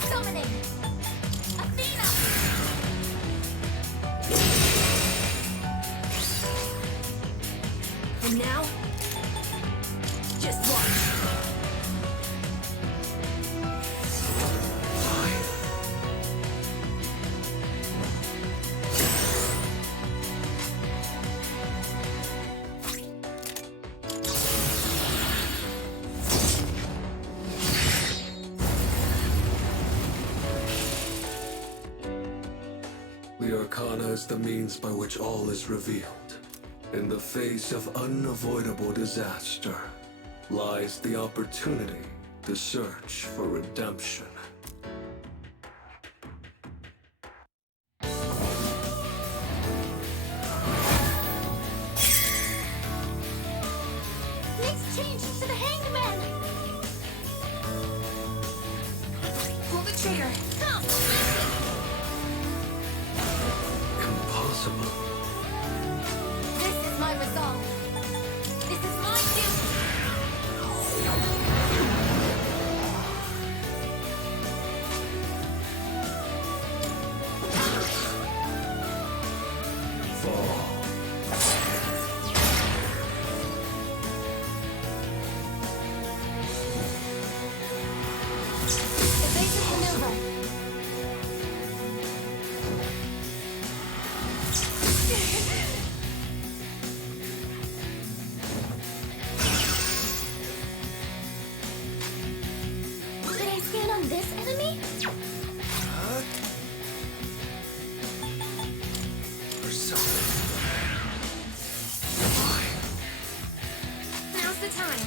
Summoning! Athena! And now, just watch. The Arcana is the means by which all is revealed. In the face of unavoidable disaster lies the opportunity to search for redemption. Next change to the hangman! Pull the trigger. Come! Impossible. This is my resolve. This is my duty. Evasive maneuver. Could I stand on this enemy? Now's the time.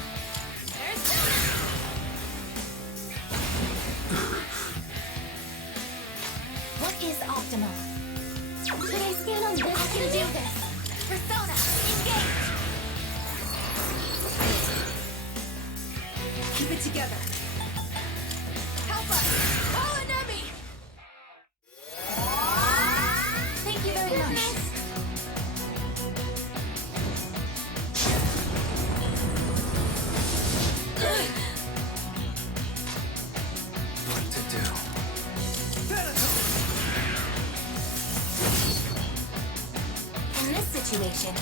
What is optimal? Could I stand on this? I can do this. Persona, engage. Keep it together. Help us. Call an enemy. Thank you very much. What to do? In this situation,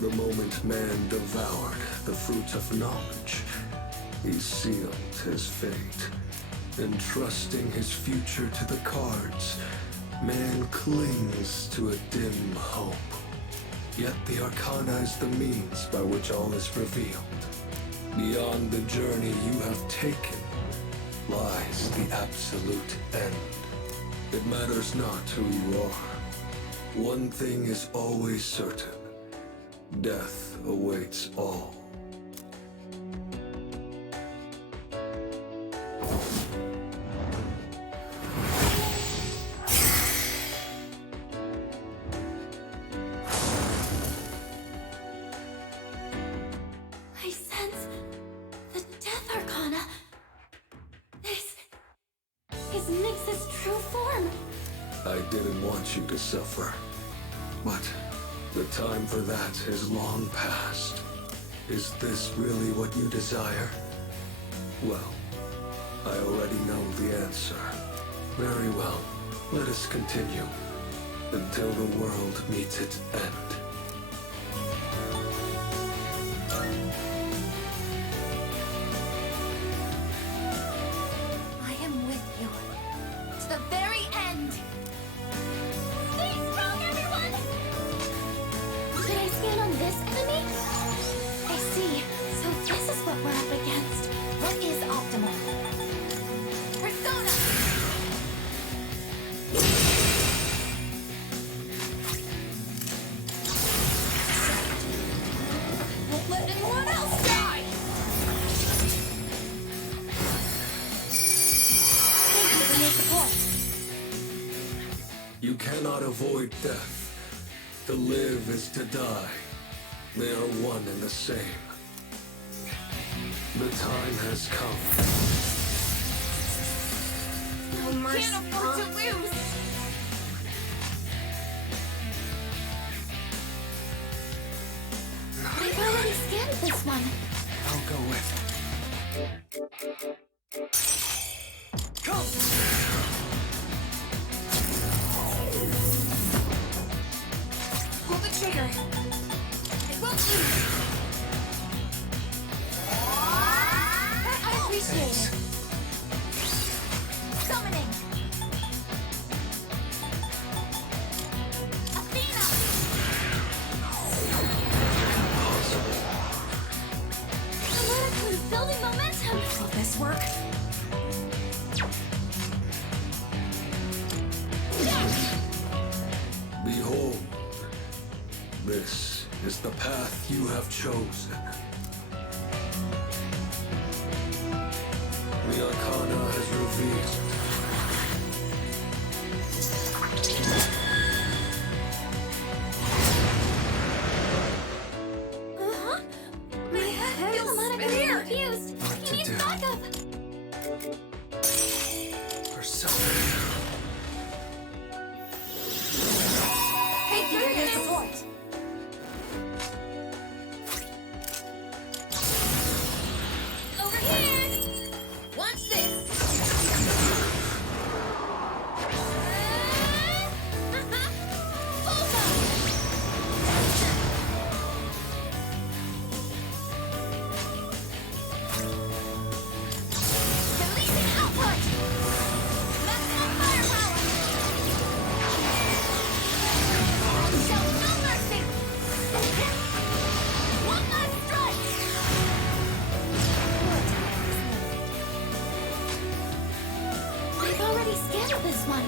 The moment man devoured the fruit of knowledge, he sealed his fate. Entrusting his future to the cards, man clings to a dim hope. Yet the Arcana is the means by which all is revealed. Beyond the journey you have taken lies the absolute end. It matters not who you are. One thing is always certain. Death awaits all. I sense the Death Arcana. This is Nyx's true form. I didn't want you to suffer, but the time for that is long past. Is this really what you desire? Well, I already know the answer. Very well, let us continue until the world meets its end. You cannot avoid death. To live is to die. They are one and the same. The time has come. No mercy. Can't afford to lose! I've already scanned this one. I'll go with Pull the trigger. It won't lose. I appreciate it. Summoning. Athena! America's building momentum. Will this work? Behold, this is the path you have chosen. The Arcana has revealed. Uh-huh. My head feels weird. Confused. What He to needs do? backup. Persona. Hey, here it is. Support. Over here! Watch this! Releasing output. Maximum firepower. Show no mercy. One last strike. I've already scanned this one.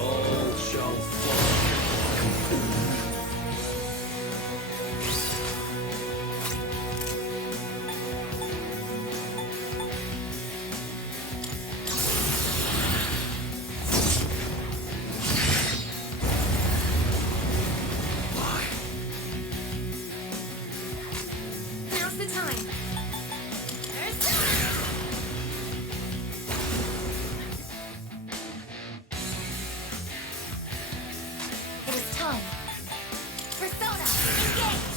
All shall fall. Now's the time. It is time. Persona, engage!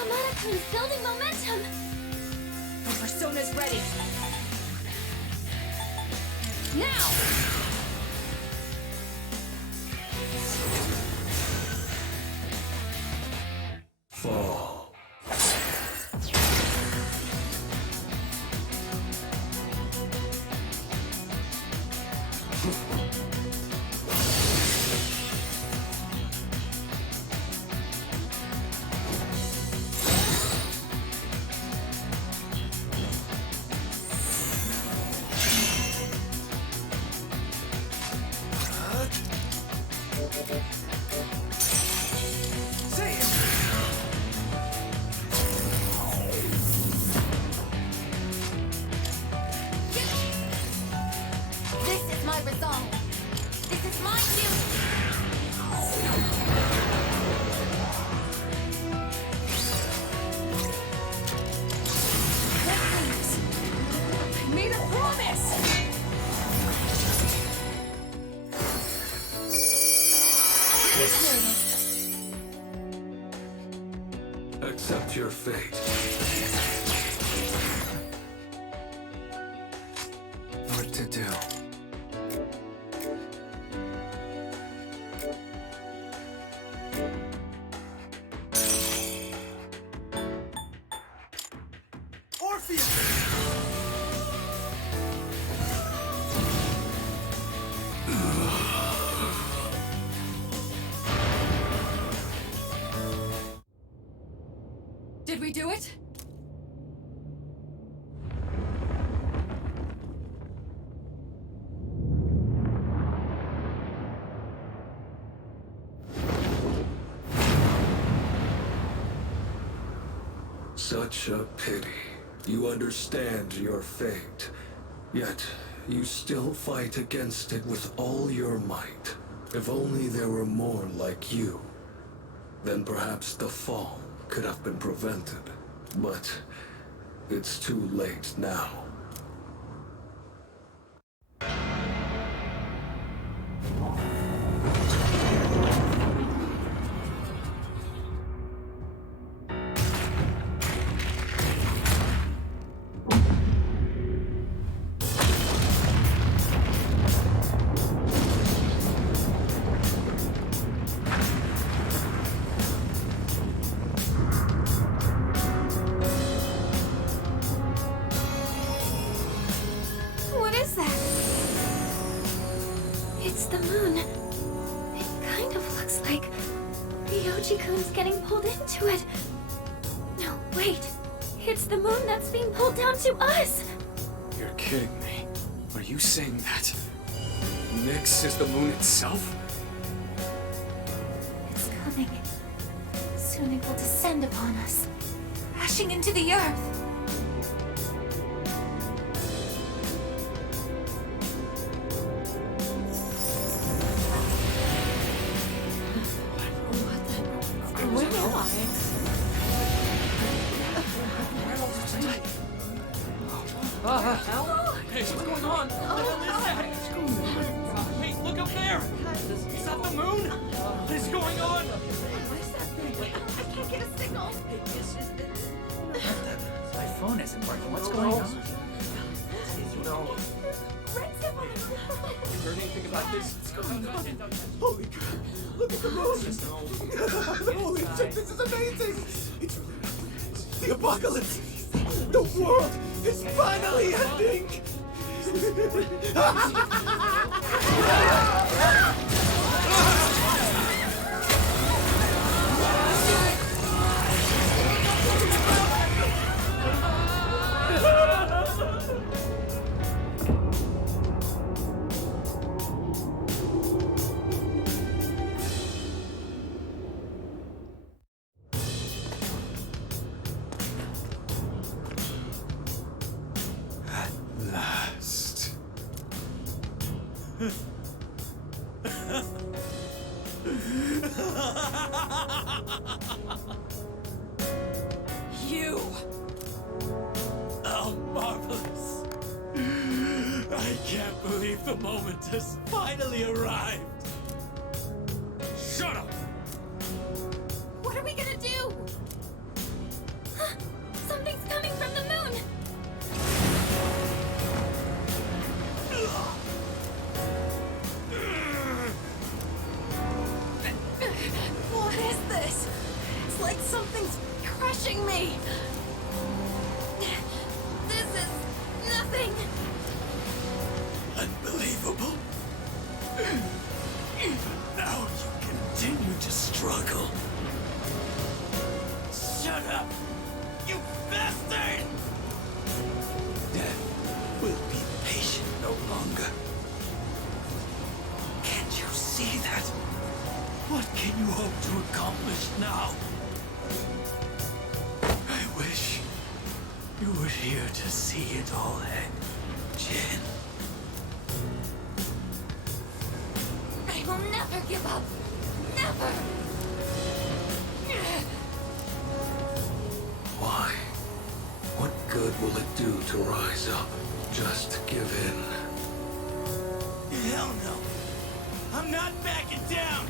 Amana-kun's building momentum! My persona's ready. Now! Fall. This is my resolve. This is my duty. I made a promise! Accept your fate. what to do. Did we do it? Such a pity. You understand your fate, yet you still fight against it with all your might. If only there were more like you, then perhaps the fall could have been prevented. But it's too late now. What is that? It's the moon. It kind of looks like Ryoji-kun's getting pulled into it. No, wait. It's the moon that's being pulled down to us. You're kidding me. Are you saying that Nyx is the moon itself? It's coming. Soon it will descend upon us, crashing into the earth. Hey, what's going on? Hey, look up there! Is that the moon? What is going on? I can't get a signal. My phone isn't working. What's going on? No. You heard anything about this? What's going on? Holy crap! Look at the moon! Holy shit, this is amazing! It's the apocalypse! The world is finally ending! Last. You! Oh, marvelous! I can't believe the moment has finally arrived! Shut up! What are we gonna do? Something's coming from the moon! What is this? It's like something's crushing me. This is nothing! Unbelievable! Even now you continue to struggle. Shut up! You bastard! Death will be patient no longer. Can't you see that? What can you hope to accomplish now? I wish you were here to see it all end, Jin. I will never give up! Never! Why? What good will it do to rise up? Just give in. Hell no! I'm not backing down!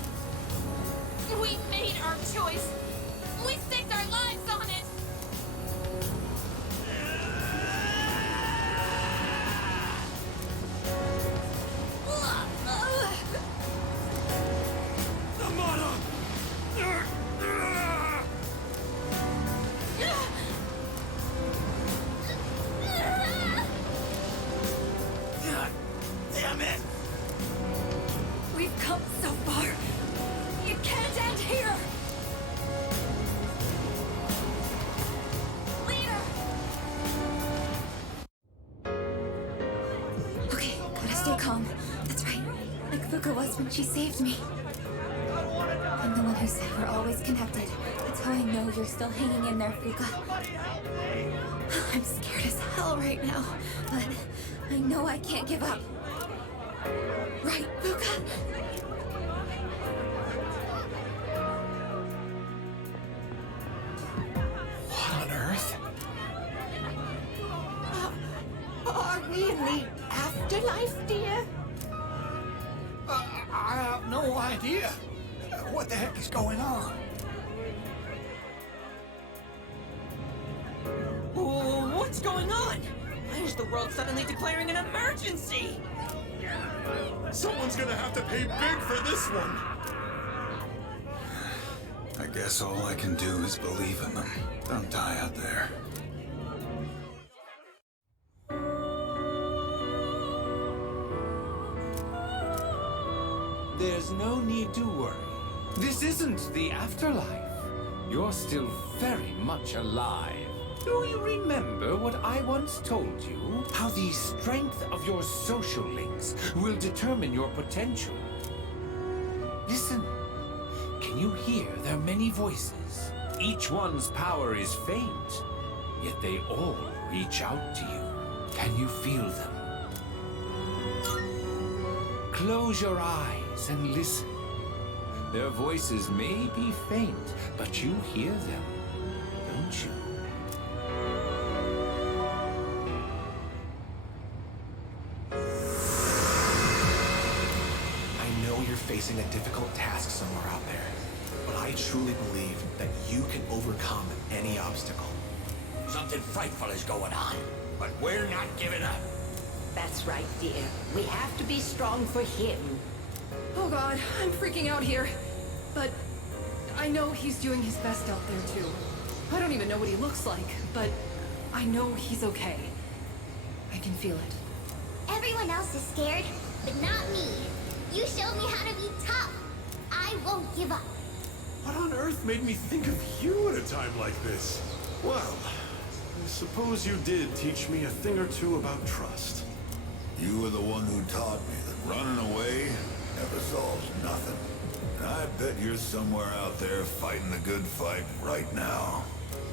We made our choice! We staked our lives on it! Amada! God damn it! We've come so far. You can't end here. Leader! Okay, gotta stay calm. That's right. Like Fuka was when she saved me. I'm the one who said we're always connected. That's So I know you're still hanging in there, Fuka. I'm scared as hell right now, but I know I can't give up. Right, Fuka? What on earth? Are we in the afterlife, dear? I have no idea. What the heck is going on? What's going on? Why is the world suddenly declaring an emergency? Someone's gonna have to pay big for this one. I guess all I can do is believe in them. Don't die out there. There's no need to worry. This isn't the afterlife. You're still very much alive. Do you remember what I once told you? How the strength of your social links will determine your potential. Listen. Can you hear their many voices? Each one's power is faint, yet they all reach out to you. Can you feel them? Close your eyes and listen. Their voices may be faint, but you hear them, don't you? I know you're facing a difficult task somewhere out there, but I truly believe that you can overcome any obstacle. Something frightful is going on, but we're not giving up. That's right, dear. We have to be strong for him. Oh god, I'm freaking out here. But I know he's doing his best out there too. I don't even know what he looks like, but I know he's okay. I can feel it. Everyone else is scared, but not me. You showed me how to be tough. I won't give up. What on earth made me think of you at a time like this? Well, I suppose you did teach me a thing or two about trust. You were the one who taught me that running away never solves nothing. And I bet you're somewhere out there fighting the good fight right now.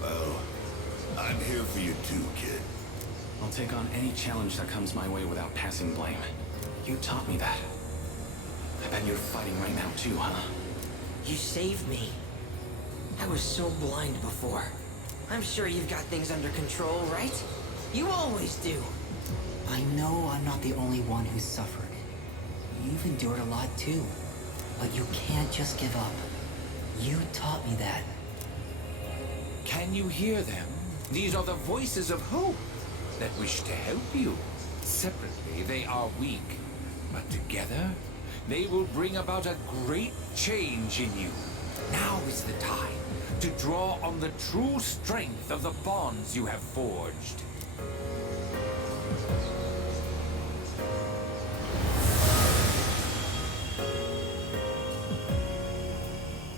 Well, I'm here for you too, kid. I'll take on any challenge that comes my way without passing blame. You taught me that. I bet you're fighting right now too, huh? You saved me. I was so blind before. I'm sure you've got things under control, right? You always do. I know I'm not the only one who's suffered. You've endured a lot too. But you can't just give up. You taught me that. Can you hear them? These are the voices of hope that wish to help you. Separately, they are weak, but together, they will bring about a great change in you. Now is the time to draw on the true strength of the bonds you have forged.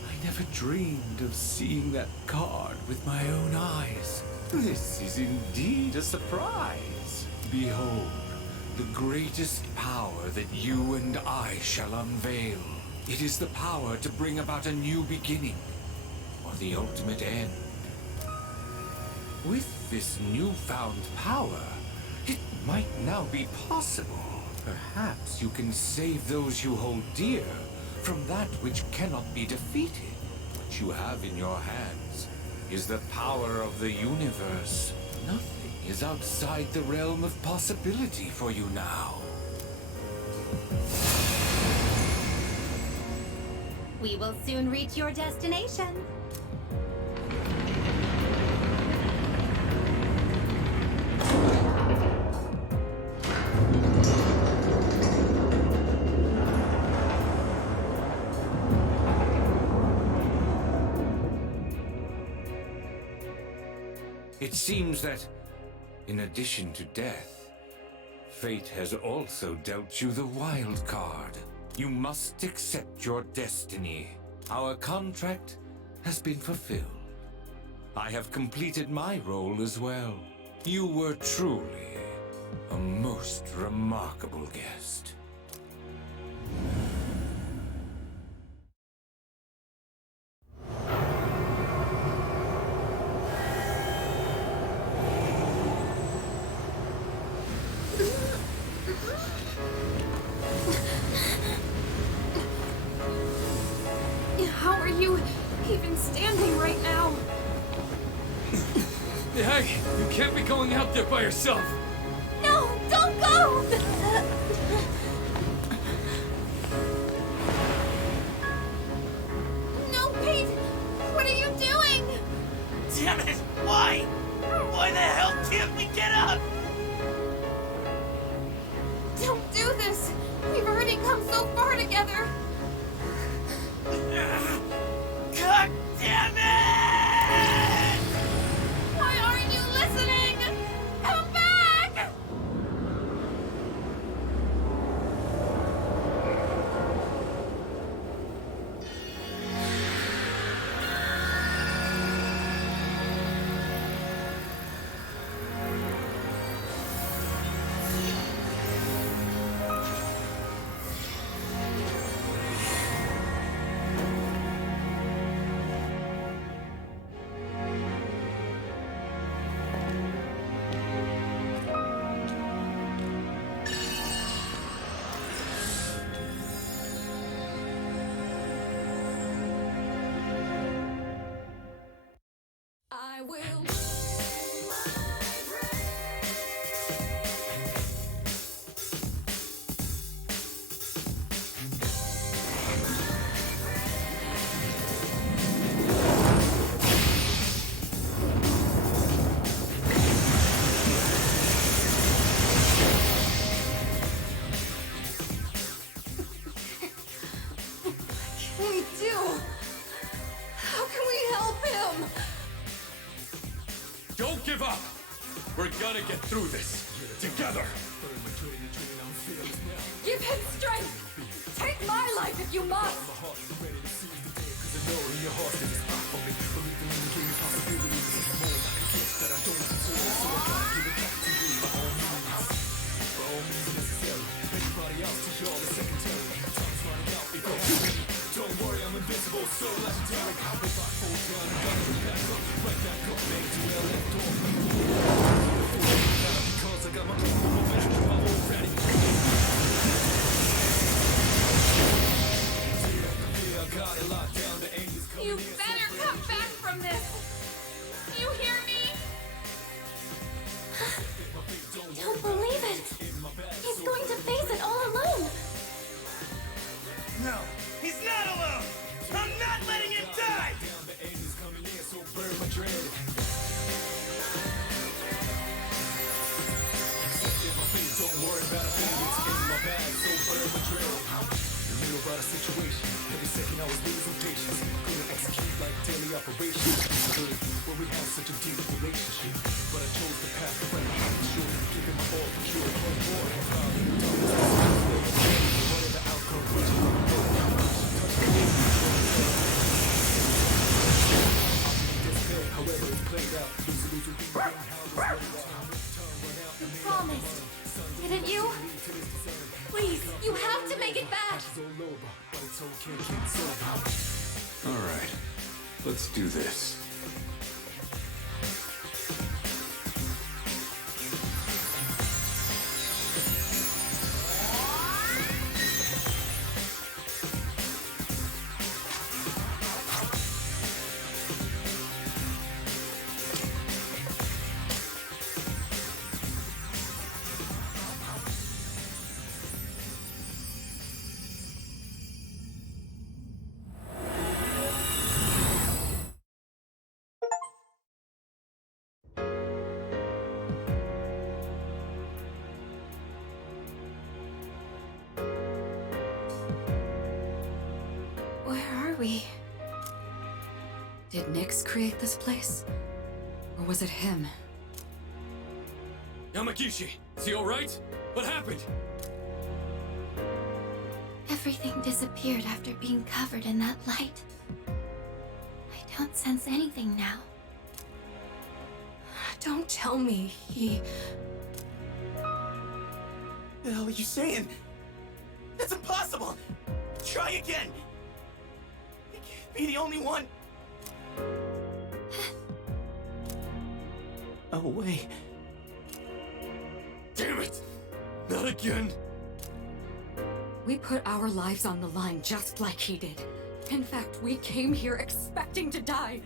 I never dreamed of seeing that card with my own eyes. This is indeed a surprise. Behold, the greatest power that you and I shall unveil. It is the power to bring about a new beginning, or the ultimate end. With this newfound power, it might now be possible. Perhaps you can save those you hold dear from that which cannot be defeated. What you have in your hands is the power of the universe. Nothing is outside the realm of possibility for you now. We will soon reach your destination. It seems that, in addition to death, fate has also dealt you the wild card. You must accept your destiny. Our contract has been fulfilled. I have completed my role as well. You were truly a most remarkable guest. Hey, you can't be going out there by yourself. No, don't go! No, Pete! What are you doing? Damn it! Why? Why the hell can't we get up? Don't do this! We've already come so far together! God damn it! Why aren't you listening? Come back! I will. What can we do? How can we help him? Don't give up. We're gonna get through this together. Give him strength! Take my life if you must! Don't worry, I'm invincible, so legendary. If I fall down, I'm gonna get back up, right back up, make it well left off. Because I got my own momentum, I'm already. Yeah, I got it locked down, the aim is coming. You better come back from this! You hear me? Don't believe it! He's going to face it all alone! No, he's not alone! I'm not letting him die! The aim is coming in, so burn my dread. If my fate, don't worry about a thing, it's in my bag, so burn my dread. You knew about a situation, every second I was losing patience. Couldn't execute like daily operations. Good, where we had such a deep relationship. But I chose the path of friendly, sure, giving my all for sure. One more, whatever outcome, which however it played out, You promised! Didn't you? Please, you have to make it back! All right, let's do this. Where are we? Did Nyx create this place? Or was it him? Yamagishi, is he alright? What happened? Everything disappeared after being covered in that light. I don't sense anything now. Don't tell me he... What the hell are you saying? That's impossible! Try again! You can't be the only one! Oh, wait. Damn it! Not again! We put our lives on the line just like he did. In fact, we came here expecting to die.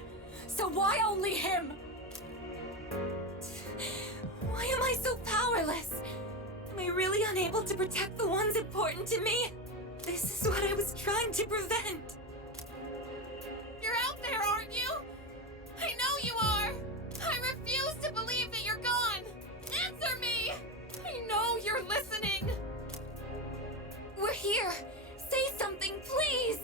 So why only him? I so powerless? Am I really unable to protect the ones important to me? This is what I was trying to prevent. You're out there, aren't you? I know you are! I refuse to believe that you're gone! Answer me! I know you're listening! We're here! Say something, please!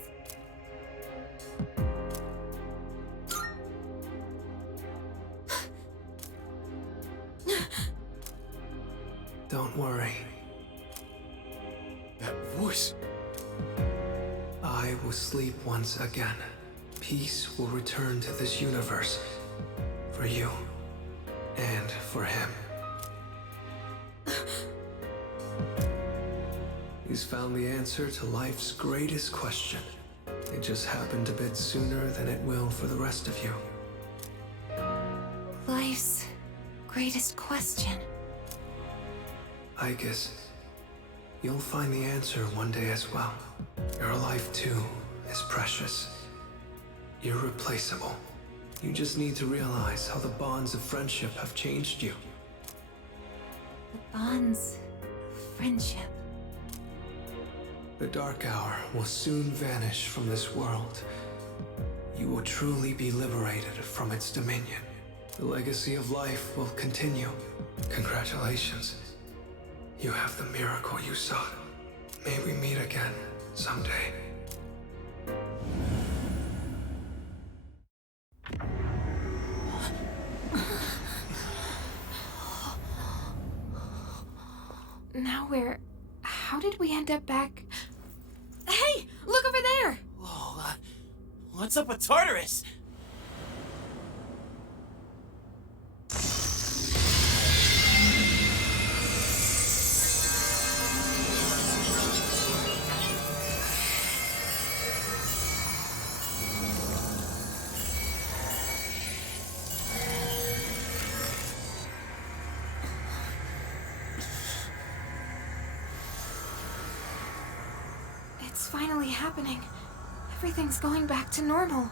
Don't worry. That voice. I will sleep once again. Peace will return to this universe. For you. And for him. He's found the answer to life's greatest question. It just happened a bit sooner than it will for the rest of you. Life's greatest question. I guess you'll find the answer one day as well. Your life too is precious. Irreplaceable. You just need to realize how the bonds of friendship have changed you. The bonds of friendship. The Dark Hour will soon vanish from this world. You will truly be liberated from its dominion. The legacy of life will continue. Congratulations. You have the miracle you sought. May we meet again someday. Now how did we end up back? Hey! Look over there! Whoa, what's up with Tartarus? It's finally happening. Everything's going back to normal.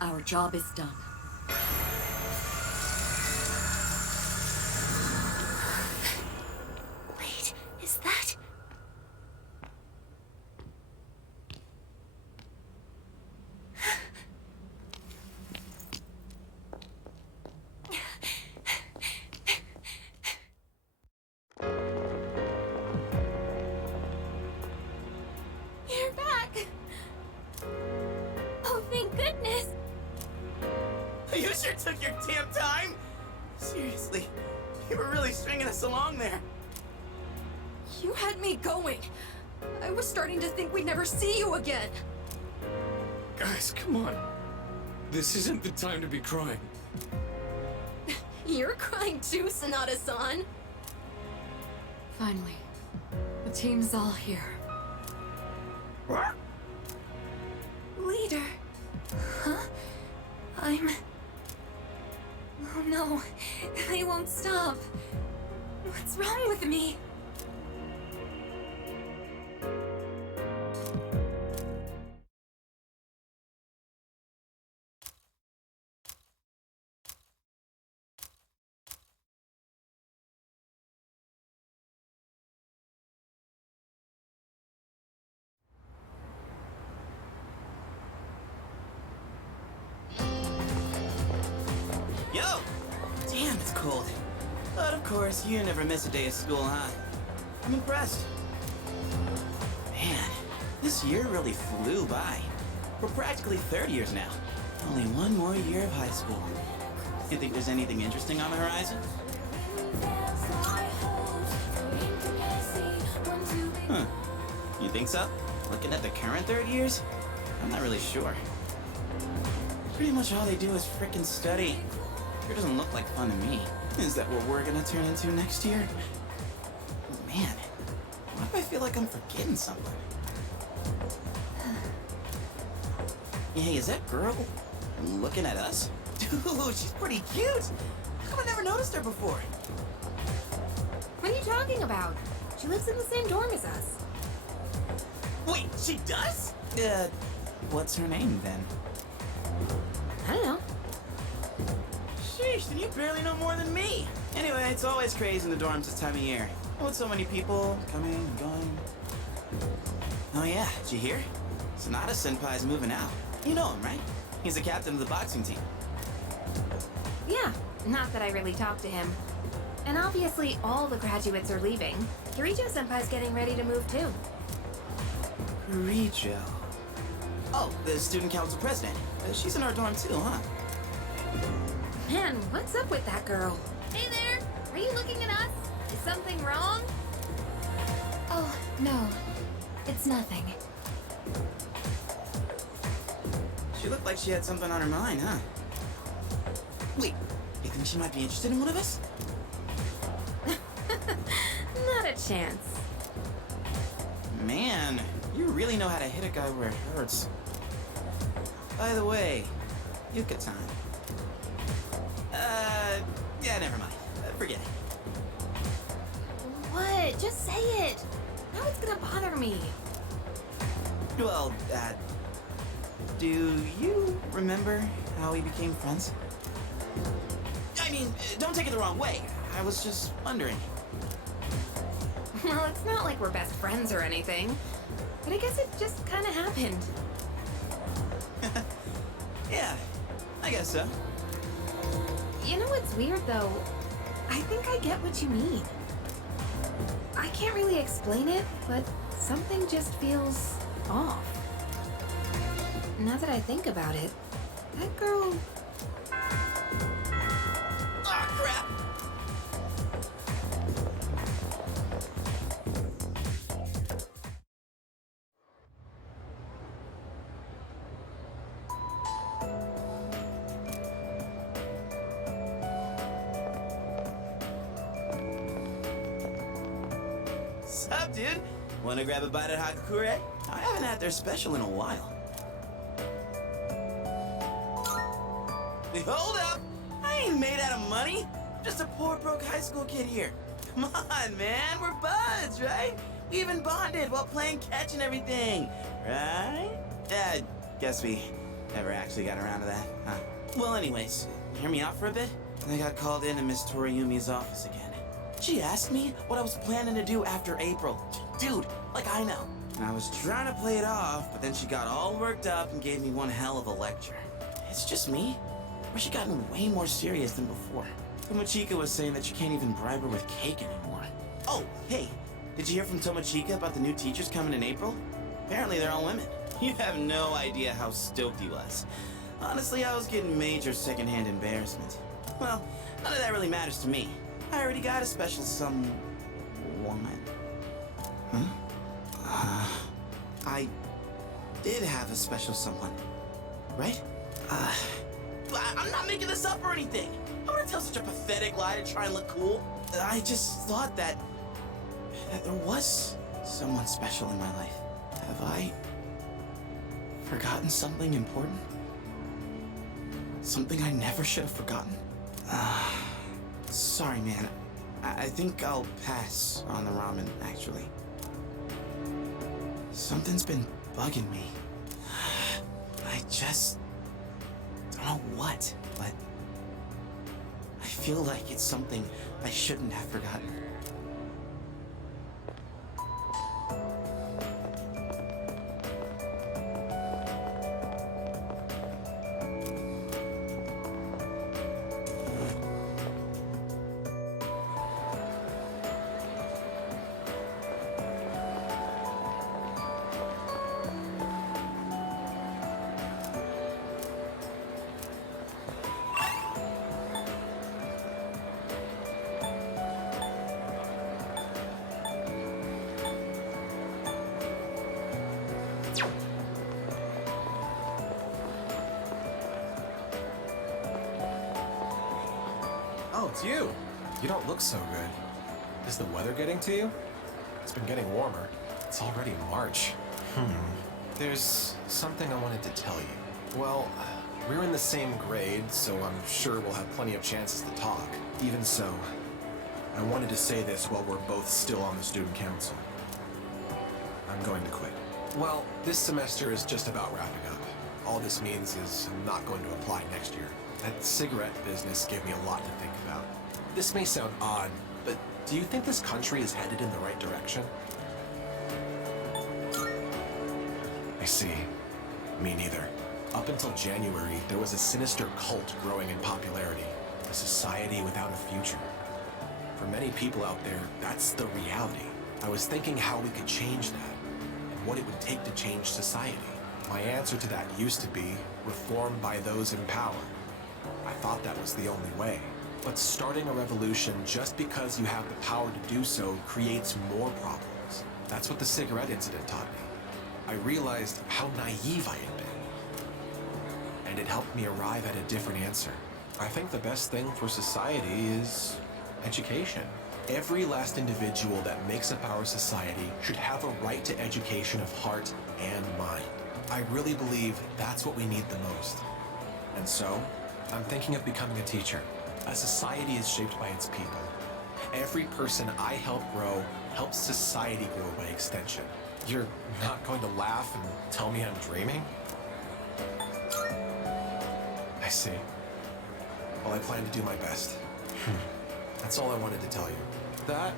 Our job is done. Wait, is that... You're back! Oh, thank goodness! You sure took your damn time! Seriously, you were really stringing us along there. You had me going. I was starting to think we'd never see you again. Guys, come on. This isn't the time to be crying. You're crying too, Sanada-san. Finally, the team's all here. Leader. Huh? Oh no, they won't stop. What's wrong with me? Yo! Damn, it's cold. But of course, you never miss a day of school, huh? I'm impressed. Man, this year really flew by. We're practically third years now. Only one more year of high school. You think there's anything interesting on the horizon? Huh. You think so? Looking at the current third years? I'm not really sure. Pretty much all they do is frickin' study. Sure doesn't look like fun to me. Is that what we're gonna turn into next year? Man, why do I feel like I'm forgetting something? Hey, is that girl looking at us? Dude, she's pretty cute! How come I never noticed her before? What are you talking about? She lives in the same dorm as us. Wait, she does? What's her name then? I don't know. Sheesh, then you barely know more than me. Anyway, it's always crazy in the dorms this time of year. With so many people coming and going. Oh yeah, did you hear? Sonata Senpai's moving out. You know him, right? He's the captain of the boxing team. Yeah, not that I really talked to him. And obviously all the graduates are leaving. Kirijo Senpai's getting ready to move too. Kirijo. Oh, the student council president. She's in our dorm too, huh? Man, what's up with that girl? Hey there! Are you looking at us? Is something wrong? Oh, no. It's nothing. She looked like she had something on her mind, huh? Wait, you think she might be interested in one of us? Not a chance. Man, you really know how to hit a guy where it hurts. By the way, Yuka-tan. Yeah, never mind. Forget it. What? Just say it. Now it's gonna bother me. Well, do you remember how we became friends? I mean, don't take it the wrong way. I was just wondering. Well, it's not like we're best friends or anything. But I guess it just kind of happened. Yeah, I guess so. You know what's weird, though? I think I get what you mean. I can't really explain it, but something just feels off. Now that I think about it, that girl... Ah, crap! Sup, dude? Wanna grab a bite at Hakakure? I haven't had their special in a while. Hold up! I ain't made out of money. I'm just a poor, broke high school kid here. Come on, man. We're buds, right? We even bonded while playing catch and everything, right? Yeah, guess we never actually got around to that, huh? Well, anyways, hear me out for a bit? I got called into Miss Toriumi's office again. She asked me what I was planning to do after April. Dude, like I know. And I was trying to play it off, but then she got all worked up and gave me one hell of a lecture. It's just me? Or she gotten way more serious than before? Tomochika was saying that you can't even bribe her with cake anymore. Oh, hey, did you hear from Tomochika about the new teachers coming in April? Apparently they're all women. You have no idea how stoked he was. Honestly, I was getting major secondhand embarrassment. Well, none of that really matters to me. I already got a special woman. Huh? I did have a special someone, right? I'm not making this up or anything. I wouldn't tell such a pathetic lie to try and look cool. I just thought that there was someone special in my life. Have I forgotten something important? Something I never should have forgotten? Sorry, man. I think I'll pass on the ramen, actually. Something's been bugging me. I just don't know what, but I feel like it's something I shouldn't have forgotten. Oh, it's you. You don't look so good. Is the weather getting to you? It's been getting warmer. It's already March. There's something I wanted to tell you. Well, we're in the same grade, so I'm sure we'll have plenty of chances to talk. Even so, I wanted to say this while we're both still on the student council. I'm going to quit. Well, this semester is just about wrapping up. All this means is I'm not going to apply next year. That cigarette business gave me a lot to think about. This may sound odd, but do you think this country is headed in the right direction? I see. Me neither. Up until January, there was a sinister cult growing in popularity. A society without a future. For many people out there, that's the reality. I was thinking how we could change that, and what it would take to change society. My answer to that used to be reform by those in power. I thought that was the only way. But starting a revolution just because you have the power to do so creates more problems. That's what the cigarette incident taught me. I realized how naive I had been. And it helped me arrive at a different answer. I think the best thing for society is education. Every last individual that makes up our society should have a right to education of heart and mind. I really believe that's what we need the most. And so, I'm thinking of becoming a teacher. A society is shaped by its people. Every person I help grow helps society grow by extension. You're not going to laugh and tell me I'm dreaming? I see. Well, I plan to do my best. That's all I wanted to tell you. That,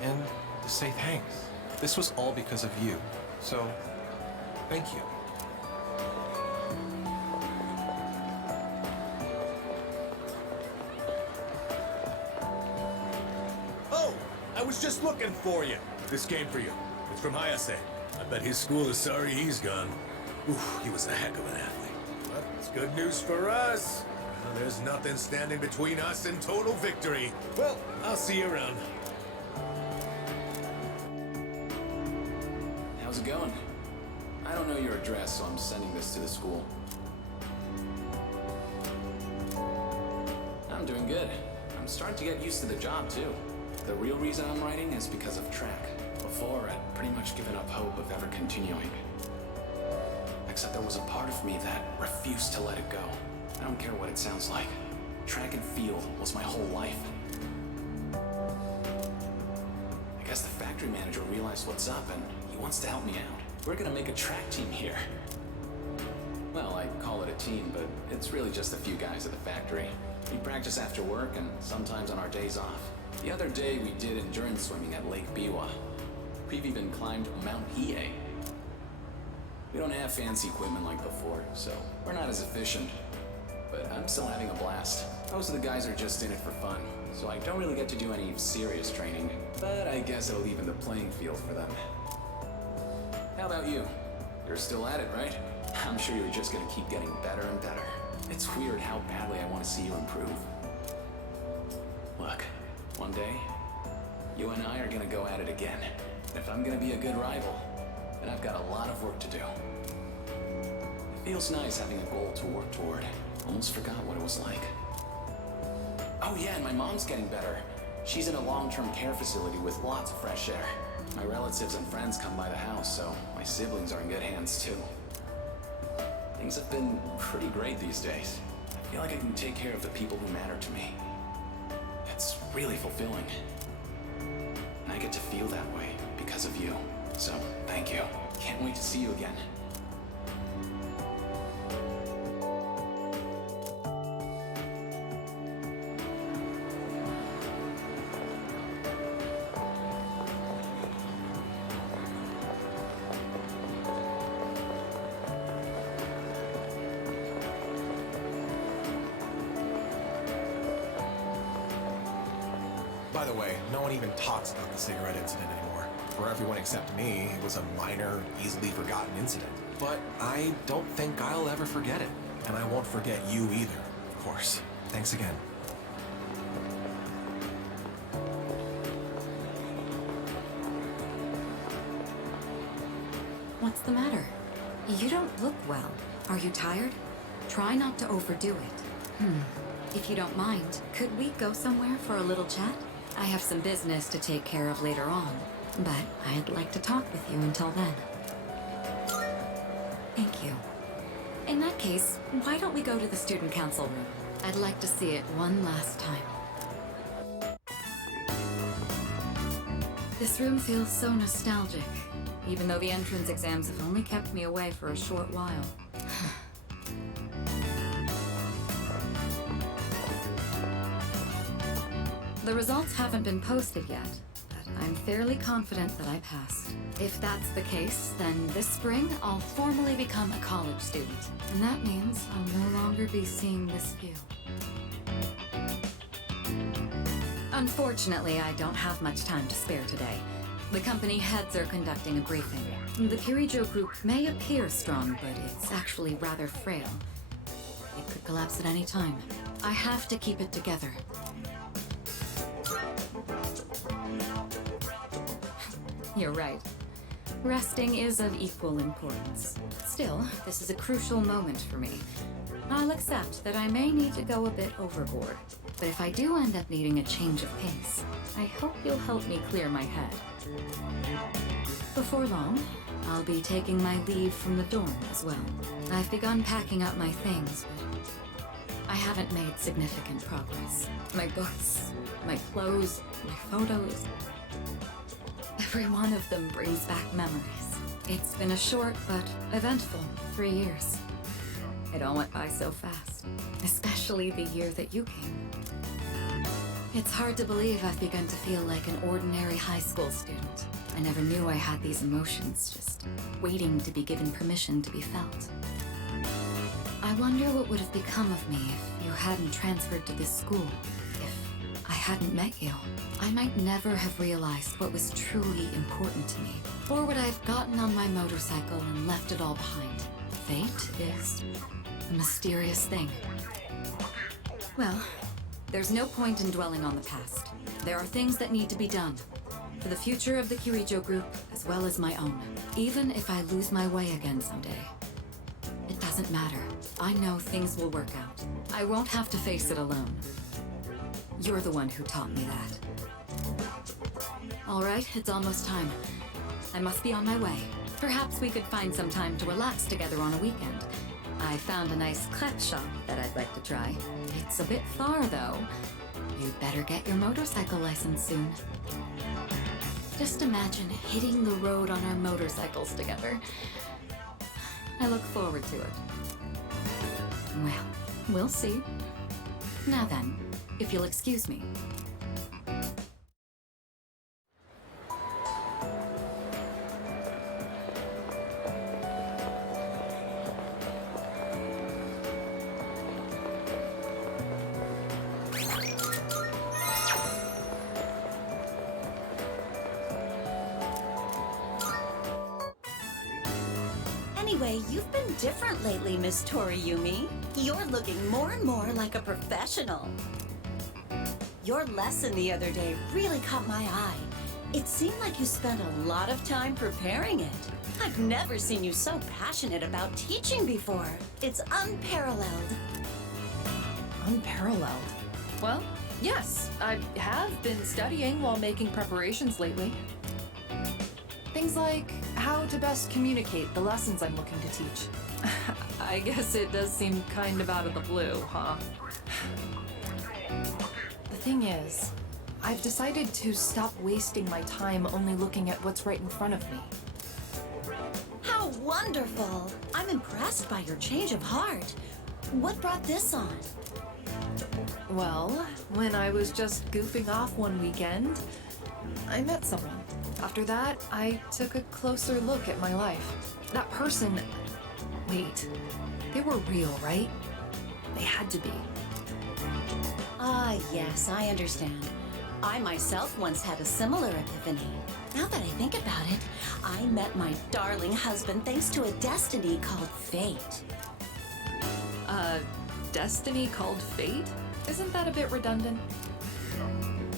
and to say thanks. This was all because of you. So, thank you. Oh, I was just looking for you. This came for you. It's from Hayase. I bet his school is sorry he's gone. Oof, he was a heck of an athlete. But it's good news for us. There's nothing standing between us and total victory. Well, I'll see you around. How's it going? I don't know your address, so I'm sending this to the school. I'm doing good. I'm starting to get used to the job, too. The real reason I'm writing is because of track. Before, I'd pretty much given up hope of ever continuing. Except there was a part of me that refused to let it go. I don't care what it sounds like. Track and field was my whole life. I guess the factory manager realized what's up and he wants to help me out. We're gonna make a track team here. Well, I call it a team, but it's really just a few guys at the factory. We practice after work and sometimes on our days off. The other day we did endurance swimming at Lake Biwa. We've even climbed Mount Hiei. We don't have fancy equipment like before, so we're not as efficient. But I'm still having a blast. Most of the guys are just in it for fun, so I don't really get to do any serious training. But I guess it'll even the playing field for them. How about you? You're still at it, right? I'm sure you're just gonna keep getting better and better. It's weird how badly I want to see you improve. Look, one day, you and I are gonna go at it again. If I'm gonna be a good rival, then I've got a lot of work to do. It feels nice having a goal to work toward. Almost forgot what it was like. Oh yeah, and my mom's getting better. She's in a long-term care facility with lots of fresh air. My relatives and friends come by the house, so my siblings are in good hands too. Things have been pretty great these days. I feel like I can take care of the people who matter to me. It's really fulfilling. And I get to feel that way because of you. So, thank you. Can't wait to see you again. By the way, no one even talks about the cigarette incident anymore. For everyone except me, it was a minor, easily forgotten incident. But I don't think I'll ever forget it. And I won't forget you either, of course. Thanks again. What's the matter? You don't look well. Are you tired? Try not to overdo it. If you don't mind, could we go somewhere for a little chat? I have some business to take care of later on, but I'd like to talk with you until then. Thank you. In that case, why don't we go to the student council room? I'd like to see it one last time. This room feels so nostalgic, even though the entrance exams have only kept me away for a short while. The results haven't been posted yet, but I'm fairly confident that I passed. If that's the case, then this spring I'll formally become a college student. And that means I'll no longer be seeing this view. Unfortunately, I don't have much time to spare today. The company heads are conducting a briefing. The Kirijo group may appear strong, but it's actually rather frail. It could collapse at any time. I have to keep it together. You're right. Resting is of equal importance. Still, this is a crucial moment for me. I'll accept that I may need to go a bit overboard. But if I do end up needing a change of pace, I hope you'll help me clear my head. Before long, I'll be taking my leave from the dorm as well. I've begun packing up my things, but I haven't made significant progress. My books, my clothes, my photos. Every one of them brings back memories. It's been a short but eventful 3 years. It all went by so fast, especially the year that you came. It's hard to believe I've begun to feel like an ordinary high school student. I never knew I had these emotions, just waiting to be given permission to be felt. I wonder what would have become of me if you hadn't transferred to this school. If I hadn't met you, I might never have realized what was truly important to me. Or would I have gotten on my motorcycle and left it all behind? Fate is a mysterious thing. Well, there's no point in dwelling on the past. There are things that need to be done. For the future of the Kirijo group, as well as my own. Even if I lose my way again someday. It doesn't matter. I know things will work out. I won't have to face it alone. You're the one who taught me that. All right, it's almost time. I must be on my way. Perhaps we could find some time to relax together on a weekend. I found a nice crepe shop that I'd like to try. It's a bit far, though. You'd better get your motorcycle license soon. Just imagine hitting the road on our motorcycles together. I look forward to it. Well, we'll see. Now then, if you'll excuse me. Anyway, you've been different lately, Miss Toriyumi. You're looking more and more like a professional. Your lesson the other day really caught my eye. It seemed like you spent a lot of time preparing it. I've never seen you so passionate about teaching before. It's unparalleled. Unparalleled? Well, yes, I have been studying while making preparations lately. Things like how to best communicate the lessons I'm looking to teach. I guess it does seem kind of out of the blue, huh? The thing is, I've decided to stop wasting my time only looking at what's right in front of me. How wonderful! I'm impressed by your change of heart. What brought this on? Well, when I was just goofing off one weekend, I met someone. After that, I took a closer look at my life. That person... Wait, they were real, right? They had to be. Ah, yes, I understand. I myself once had a similar epiphany. Now that I think about it, I met my darling husband thanks to a destiny called fate. Destiny called fate? Isn't that a bit redundant?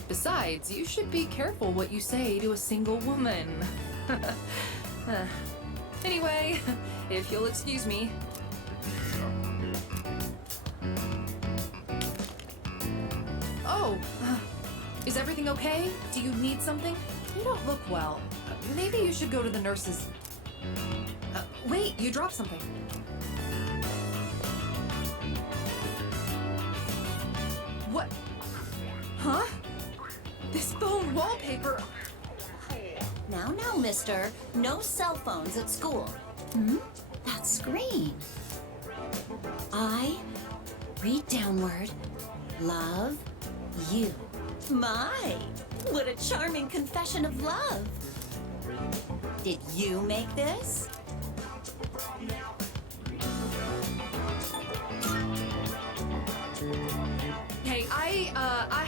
Besides, you should be careful what you say to a single woman. Anyway, if you'll excuse me. Oh, is everything okay? Do you need something? You don't look well. Maybe you should go to the nurses. Wait, you dropped something. What? Huh? This phone wallpaper! Now, mister. No cell phones at school. That screen. I read downward. Love you. My, what a charming confession of love. Did you make this? Hey, I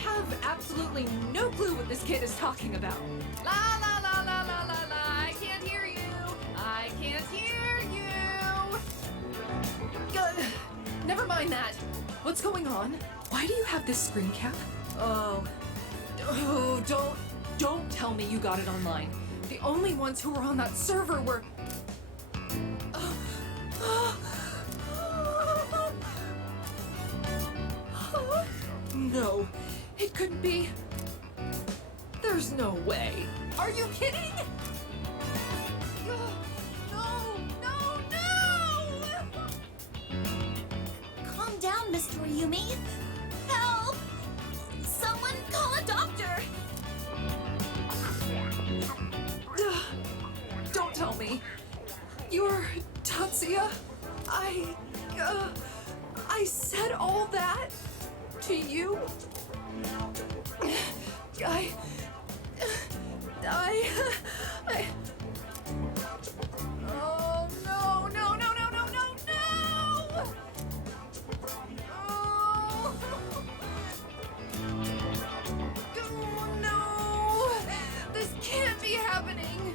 have absolutely no clue what this kid is talking about. La la la la la la la, I can't hear you. I can't hear you. Never mind that. What's going on? Why do you have this screen cap? Oh, don't tell me you got it online. The only ones who were on that server were... No, it couldn't be. There's no way. Are you kidding? No! Calm down, Miss Toriumi. Help! Someone call a doctor! Don't tell me. You're Tatsuya? I said all that to you? I... Oh, no! Oh, no! This can't be happening!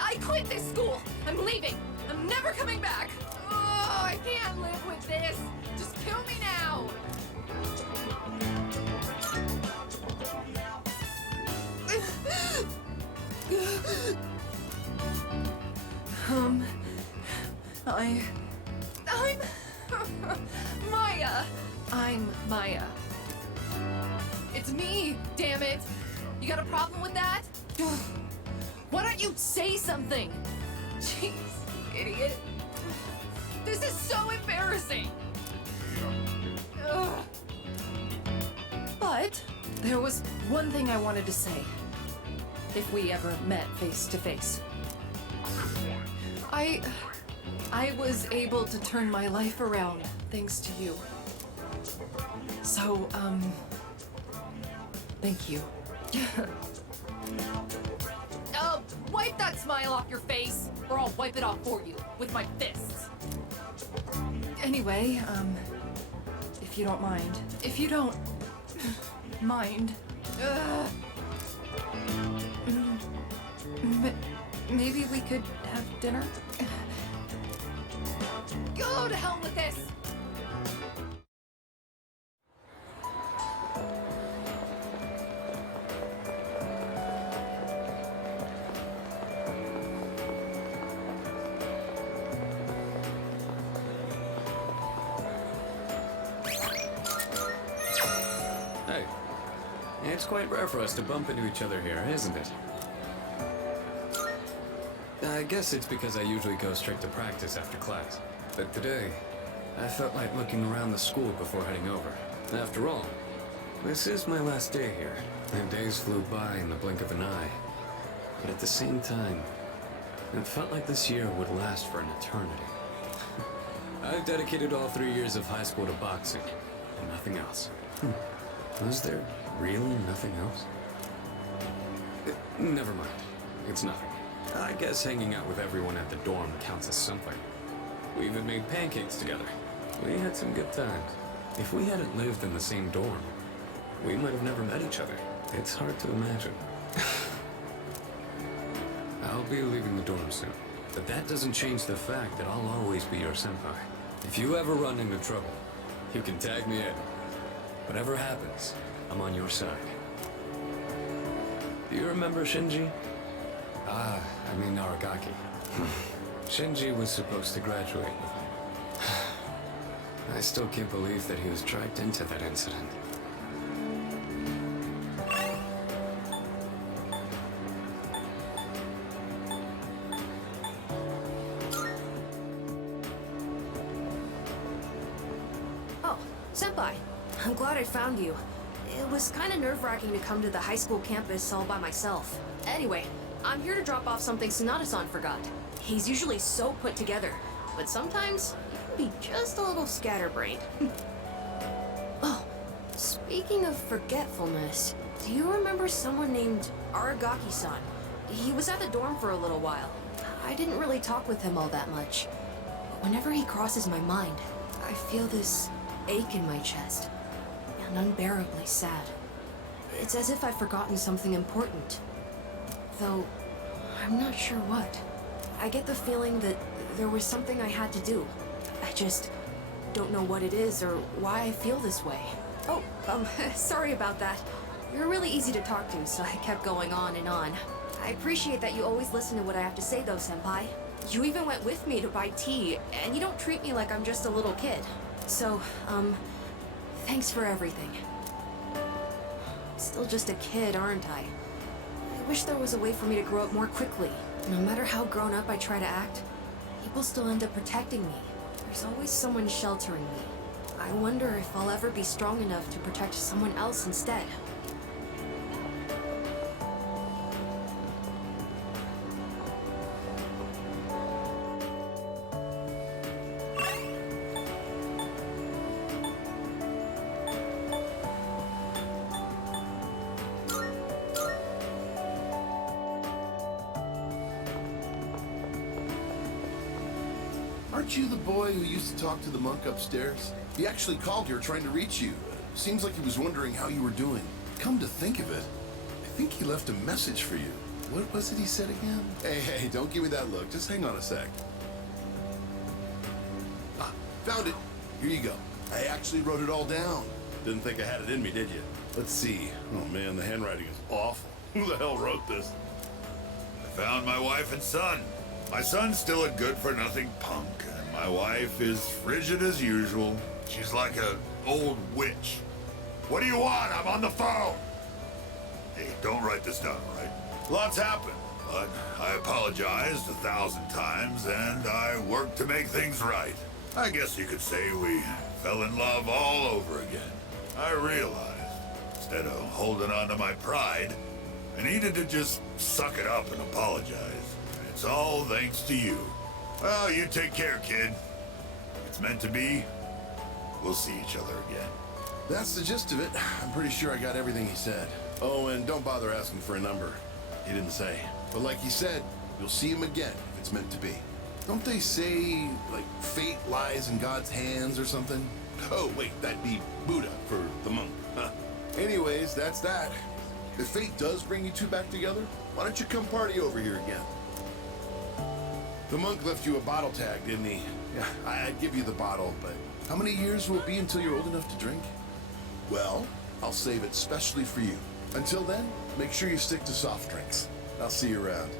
I quit this school! I'm leaving! I'm never coming back! Oh, I can't live with this! Just kill me now! I'm Maya. I'm Maya. It's me, damn it. You got a problem with that? Why don't you say something? Jeez, idiot. This is so embarrassing. Ugh. But there was one thing I wanted to say. If we ever met face to face. I was able to turn my life around thanks to you. So, thank you. Wipe that smile off your face, or I'll wipe it off for you with my fists. Anyway, if you don't mind. If you don't mind. Maybe we could have dinner? Go to hell with this! Hey, it's quite rare for us to bump into each other here, isn't it? I guess it's because I usually go straight to practice after class. But today, I felt like looking around the school before heading over. After all, this is my last day here. The days flew by in the blink of an eye. But at the same time, it felt like this year would last for an eternity. I've dedicated all 3 years of high school to boxing, and nothing else. Was there really nothing else? Never mind. It's nothing. I guess hanging out with everyone at the dorm counts as something. We even made pancakes together. We had some good times. If we hadn't lived in the same dorm, we might have never met each other. It's hard to imagine. I'll be leaving the dorm soon, but that doesn't change the fact that I'll always be your senpai. If you ever run into trouble, you can tag me in. Whatever happens, I'm on your side. Do you remember Shinji? I mean Aragaki. Shinji was supposed to graduate with me. I still can't believe that he was dragged into that incident. Oh, Senpai. I'm glad I found you. It was kind of nerve-wracking to come to the high school campus all by myself. Anyway, I'm here to drop off something Sonata-san forgot. He's usually so put together, but sometimes he can be just a little scatterbrained. Oh, speaking Speaking of forgetfulness, do you remember someone named Aragaki-san? He was at the dorm for a little while. I didn't really talk with him all that much. But whenever he crosses my mind, I feel this ache in my chest, and unbearably sad. It's as if I've forgotten something important. Though, I'm not sure what. I get the feeling that there was something I had to do. I just don't know what it is or why I feel this way. Oh, sorry about that. You're really easy to talk to, so I kept going on and on. I appreciate that you always listen to what I have to say, though, Senpai. You even went with me to buy tea, and you don't treat me like I'm just a little kid. So, thanks for everything. I'm still just a kid, aren't I? I wish there was a way for me to grow up more quickly. No matter how grown up I try to act, people still end up protecting me. There's always someone sheltering me. I wonder if I'll ever be strong enough to protect someone else instead. Aren't you the boy who used to talk to the monk upstairs? He actually called here trying to reach you. Seems like he was wondering how you were doing. Come to think of it, I think he left a message for you. What was it he said again? Hey, don't give me that look. Just hang on a sec. Ah, found it. Here you go. I actually wrote it all down. Didn't think I had it in me, did you? Let's see. Oh man, the handwriting is awful. Who the hell wrote this? I found my wife and son. My son's still a good-for-nothing punk, and my wife is frigid as usual. She's like an old witch. What do you want? I'm on the phone. Hey, don't write this down, all right? Lots happened, but I apologized 1,000 times, and I worked to make things right. I guess you could say we fell in love all over again. I realized, instead of holding on to my pride, I needed to just suck it up and apologize. It's all thanks to you. Well, you take care, kid. If it's meant to be, we'll see each other again. That's the gist of it. I'm pretty sure I got everything he said. Oh, and don't bother asking for a number. He didn't say. But like he said, you'll see him again if it's meant to be. Don't they say, like, fate lies in God's hands or something? Oh, wait, that'd be Buddha for the monk. Huh. Anyways, that's that. If fate does bring you two back together, why don't you come party over here again? The monk left you a bottle tag, didn't he? Yeah, I'd give you the bottle, but how many years will it be until you're old enough to drink? Well, I'll save it specially for you. Until then, make sure you stick to soft drinks. I'll see you around.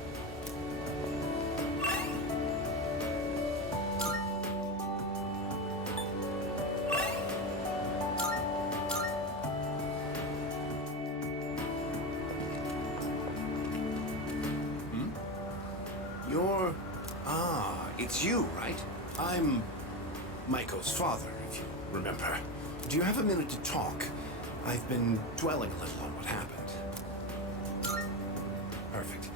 It's you, right? I'm Maiko's father, if you remember. Do you have a minute to talk? I've been dwelling a little on what happened. Perfect.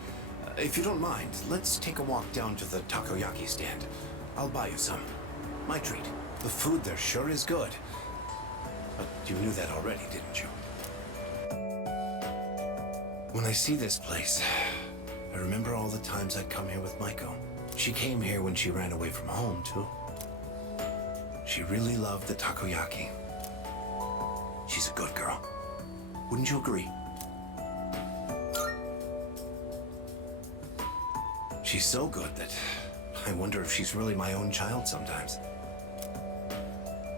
If you don't mind, let's take a walk down to the takoyaki stand. I'll buy you some. My treat. The food there sure is good. But you knew that already, didn't you? When I see this place, I remember all the times I'd come here with Maiko. She came here when she ran away from home, too. She really loved the takoyaki. She's a good girl. Wouldn't you agree? She's so good that I wonder if she's really my own child sometimes.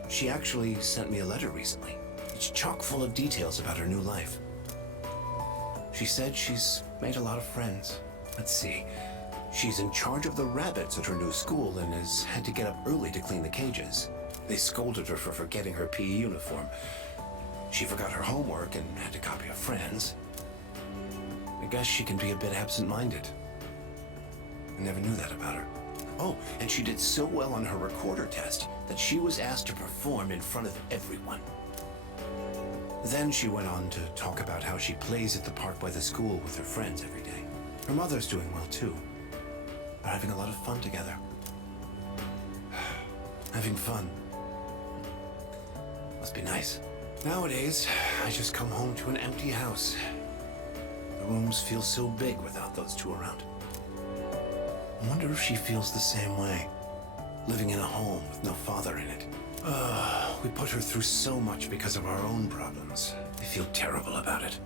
She actually sent me a letter recently. It's chock full of details about her new life. She said she's made a lot of friends. Let's see. She's in charge of the rabbits at her new school and has had to get up early to clean the cages. They scolded her for forgetting her PE uniform. She forgot her homework and had to copy a friend's. I guess she can be a bit absent-minded. I never knew that about her. Oh, and she did so well on her recorder test that she was asked to perform in front of everyone. Then she went on to talk about how she plays at the park by the school with her friends every day. Her mother's doing well, too. They're having a lot of fun together. Having fun. Must be nice. Nowadays, I just come home to an empty house. The rooms feel so big without those two around. I wonder if she feels the same way, living in a home with no father in it. We put her through so much because of our own problems. I feel terrible about it.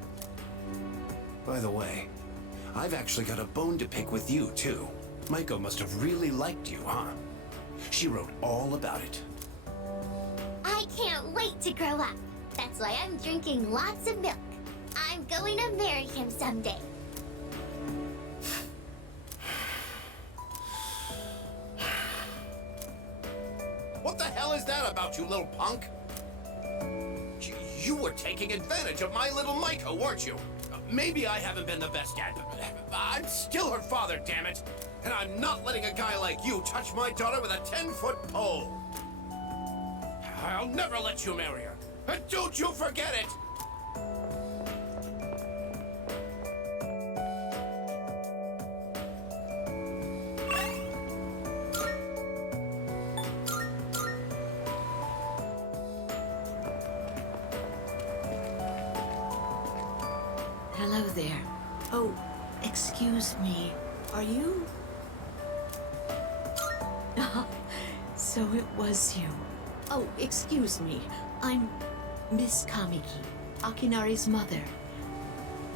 By the way, I've actually got a bone to pick with you, too. Maiko must have really liked you, huh? She wrote all about it. I can't wait to grow up. That's why I'm drinking lots of milk. I'm going to marry him someday. What the hell is that about, you little punk? You were taking advantage of my little Maiko, weren't you? Maybe I haven't been the best dad, but I'm still her father, damn it. And I'm not letting a guy like you touch my daughter with a 10-foot pole. I'll never let you marry her. And don't you forget it! Hello there. Oh, excuse me. Are you... So it was you. Oh, excuse me. I'm Miss Kamiki, Akinari's mother.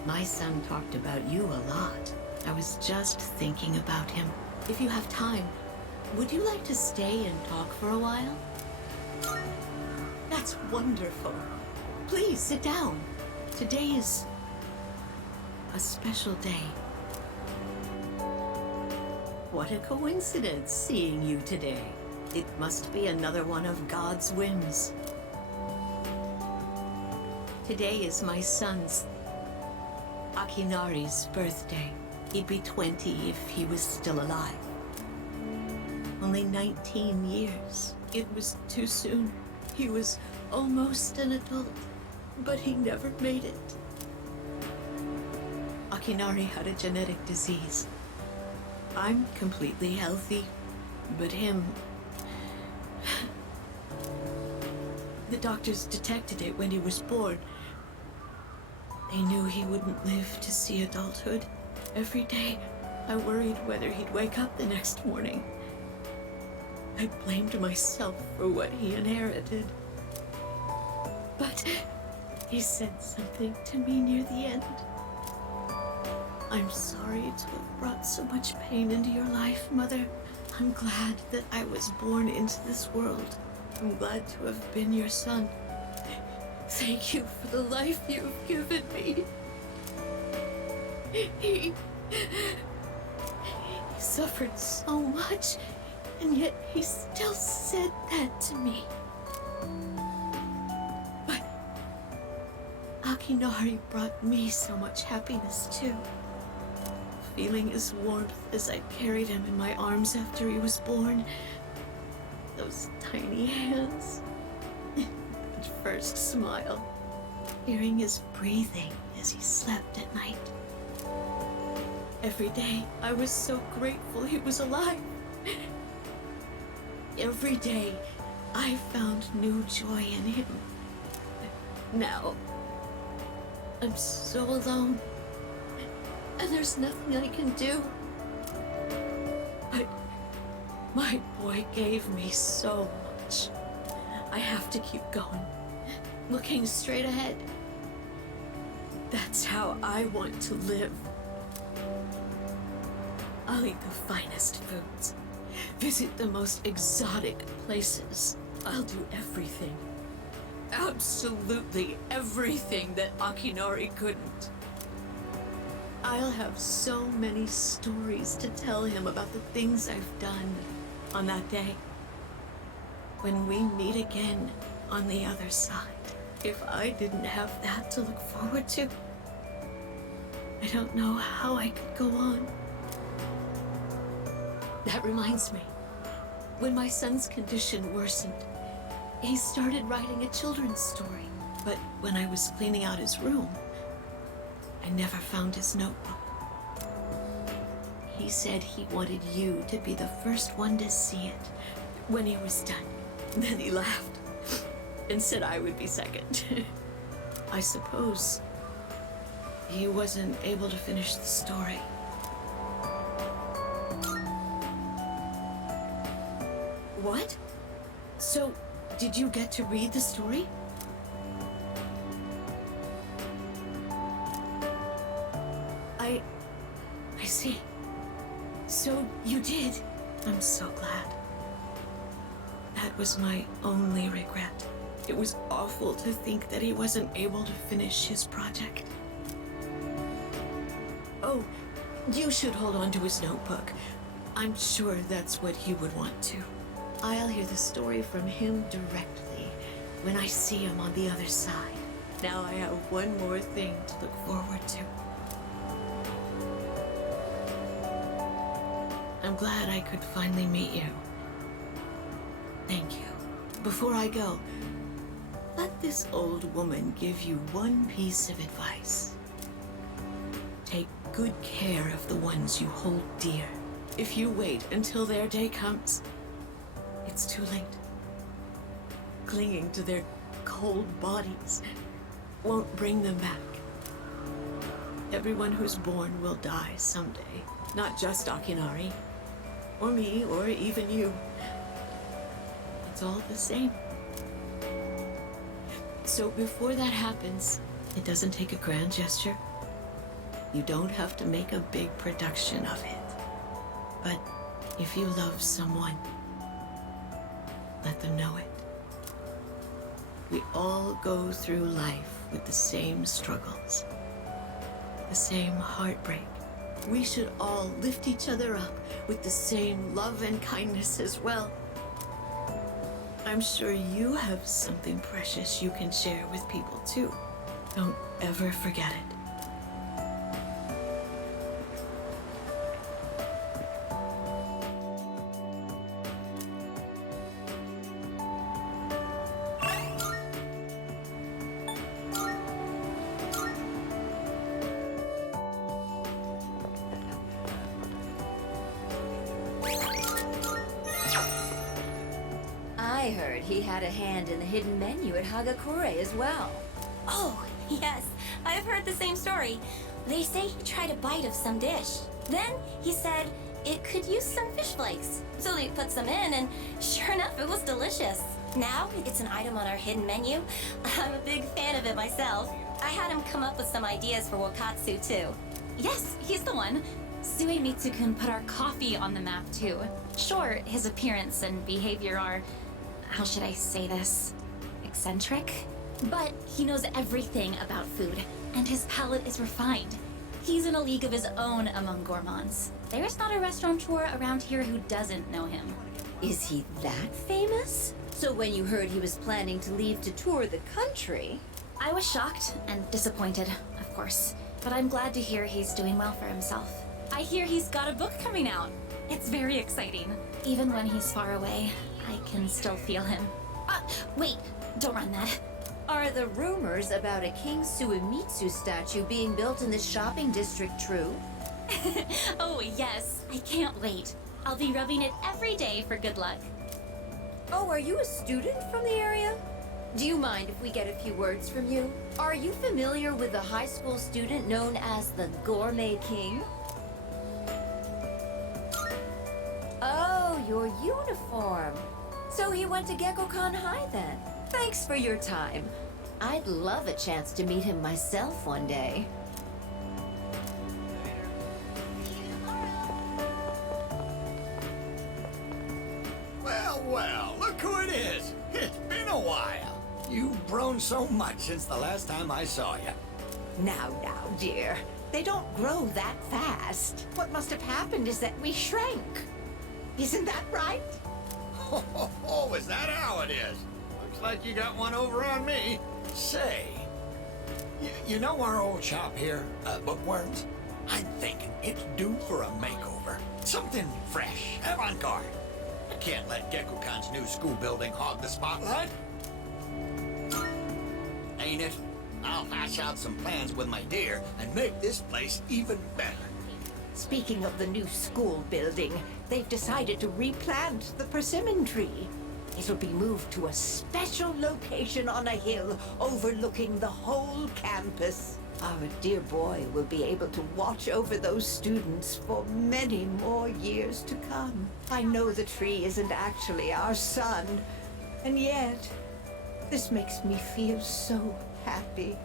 My son talked about you a lot. I was just thinking about him. If you have time, would you like to stay and talk for a while? That's wonderful. Please sit down. Today is a special day. What a coincidence seeing you today. It must be another one of God's whims. Today is my son's, Akinari's, birthday. He'd be 20 if he was still alive. Only 19 years. It was too soon. He was almost an adult, but he never made it. Akinari had a genetic disease. I'm completely healthy, but him... The doctors detected it when he was born. They knew he wouldn't live to see adulthood. Every day, I worried whether he'd wake up the next morning. I blamed myself for what he inherited. But he said something to me near the end. I'm sorry to have brought so much pain into your life, Mother. I'm glad that I was born into this world. I'm glad to have been your son. Thank you for the life you've given me. He suffered so much, and yet he still said that to me. But Akinari brought me so much happiness too. Feeling his warmth as I carried him in my arms after he was born. Those tiny hands. That first smile. Hearing his breathing as he slept at night. Every day, I was so grateful he was alive. Every day, I found new joy in him. Now, I'm so alone. And there's nothing I can do. But my boy gave me so much. I have to keep going, looking straight ahead. That's how I want to live. I'll eat the finest foods, visit the most exotic places. I'll do everything, absolutely everything that Akinari couldn't. I'll have so many stories to tell him about the things I've done on that day. When we meet again on the other side. If I didn't have that to look forward to, I don't know how I could go on. That reminds me, when my son's condition worsened, he started writing a children's story. But when I was cleaning out his room, I never found his notebook. He said he wanted you to be the first one to see it when he was done. Then he laughed. and said I would be second. I suppose he wasn't able to finish the story. What? So, did you get to read the story? I see. So you did. I'm so glad. That was my only regret. It was awful to think that he wasn't able to finish his project. Oh, you should hold on to his notebook. I'm sure that's what he would want to. I'll hear the story from him directly when I see him on the other side. Now I have one more thing to look forward to. I'm glad I could finally meet you. Thank you. Before I go, let this old woman give you one piece of advice. Take good care of the ones you hold dear. If you wait until their day comes, it's too late. Clinging to their cold bodies won't bring them back. Everyone who's born will die someday. Not just Akinari, or me, or even you. It's all the same. So before that happens, it doesn't take a grand gesture. You don't have to make a big production of it. But if you love someone, let them know it. We all go through life with the same struggles, the same heartbreak. We should all lift each other up with the same love and kindness as well. I'm sure you have something precious you can share with people too. Don't ever forget it. I heard he had a hand in the hidden menu at Hagakure as well. Oh, yes. I've heard the same story. They say he tried a bite of some dish. Then he said it could use some fish flakes. So they put some in, and sure enough, it was delicious. Now it's an item on our hidden menu. I'm a big fan of it myself. I had him come up with some ideas for Wakatsu, too. Yes, he's the one. Suemitsu-kun put our coffee on the map, too. Sure, his appearance and behavior are, how should I say this, eccentric? But he knows everything about food, and his palate is refined. He's in a league of his own among gourmands. There's not a restaurateur around here who doesn't know him. Is he that famous? So when you heard he was planning to leave to tour the country... I was shocked and disappointed, of course. But I'm glad to hear he's doing well for himself. I hear he's got a book coming out. It's very exciting. Even when he's far away, I can still feel him. Wait, don't run that. Are the rumors about a King Suemitsu statue being built in this shopping district true? Oh, yes. I can't wait. I'll be rubbing it every day for good luck. Oh, are you a student from the area? Do you mind if we get a few words from you? Are you familiar with the high school student known as the Gourmet King? Oh, your uniform. So he went to Gekkoukan High then. Thanks for your time. I'd love a chance to meet him myself one day. Well, well, look who it is. It's been a while. You've grown so much since the last time I saw you. Now, dear. They don't grow that fast. What must have happened is that we shrank. Isn't that right? Oh, is that how it is? Looks like you got one over on me. Say, you know our old shop here, Bookworms? I'm thinking it's due for a makeover. Something fresh, avant-garde. I can't let Gekkoukan's new school building hog the spotlight. Ain't it? I'll hash out some plans with my dear and make this place even better. Speaking of the new school building, they've decided to replant the persimmon tree. It'll be moved to a special location on a hill overlooking the whole campus. Our dear boy will be able to watch over those students for many more years to come. I know the tree isn't actually our son, and yet, this makes me feel so happy.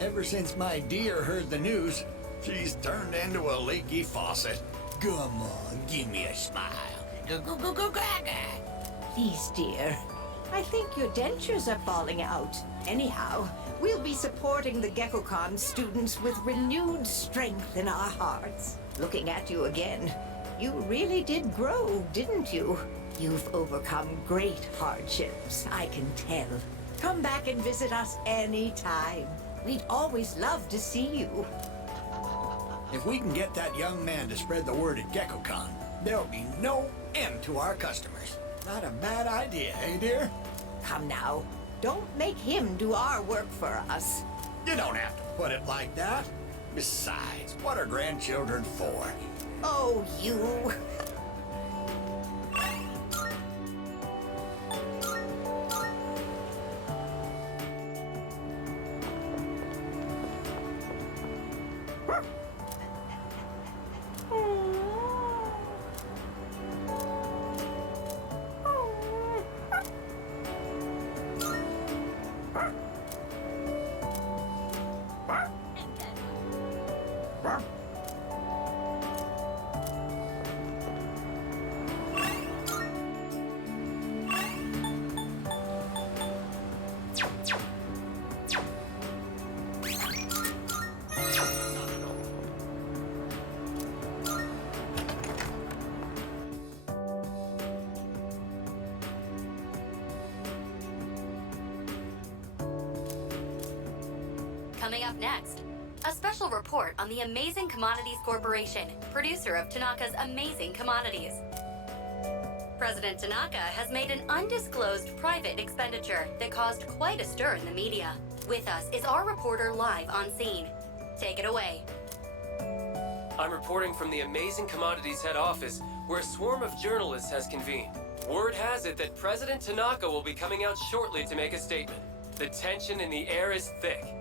Ever since my dear heard the news, she's turned into a leaky faucet. Come on, give me a smile. Go, gaga. Please, dear. I think your dentures are falling out. Anyhow, we'll be supporting the GeckoCon students with renewed strength in our hearts. Looking at you again, you really did grow, didn't you? You've overcome great hardships, I can tell. Come back and visit us anytime. We'd always love to see you. If we can get that young man to spread the word at GeckoCon, there'll be no end to our customers. Not a bad idea, eh, dear? Come now. Don't make him do our work for us. You don't have to put it like that. Besides, what are grandchildren for? Oh, you. Coming up next, a special report on the Amazing Commodities Corporation, producer of Tanaka's Amazing Commodities. President Tanaka has made an undisclosed private expenditure that caused quite a stir in the media. With us is our reporter live on scene. Take it away. I'm reporting from the Amazing Commodities head office, where a swarm of journalists has convened. Word has it that President Tanaka will be coming out shortly to make a statement. The tension in the air is thick.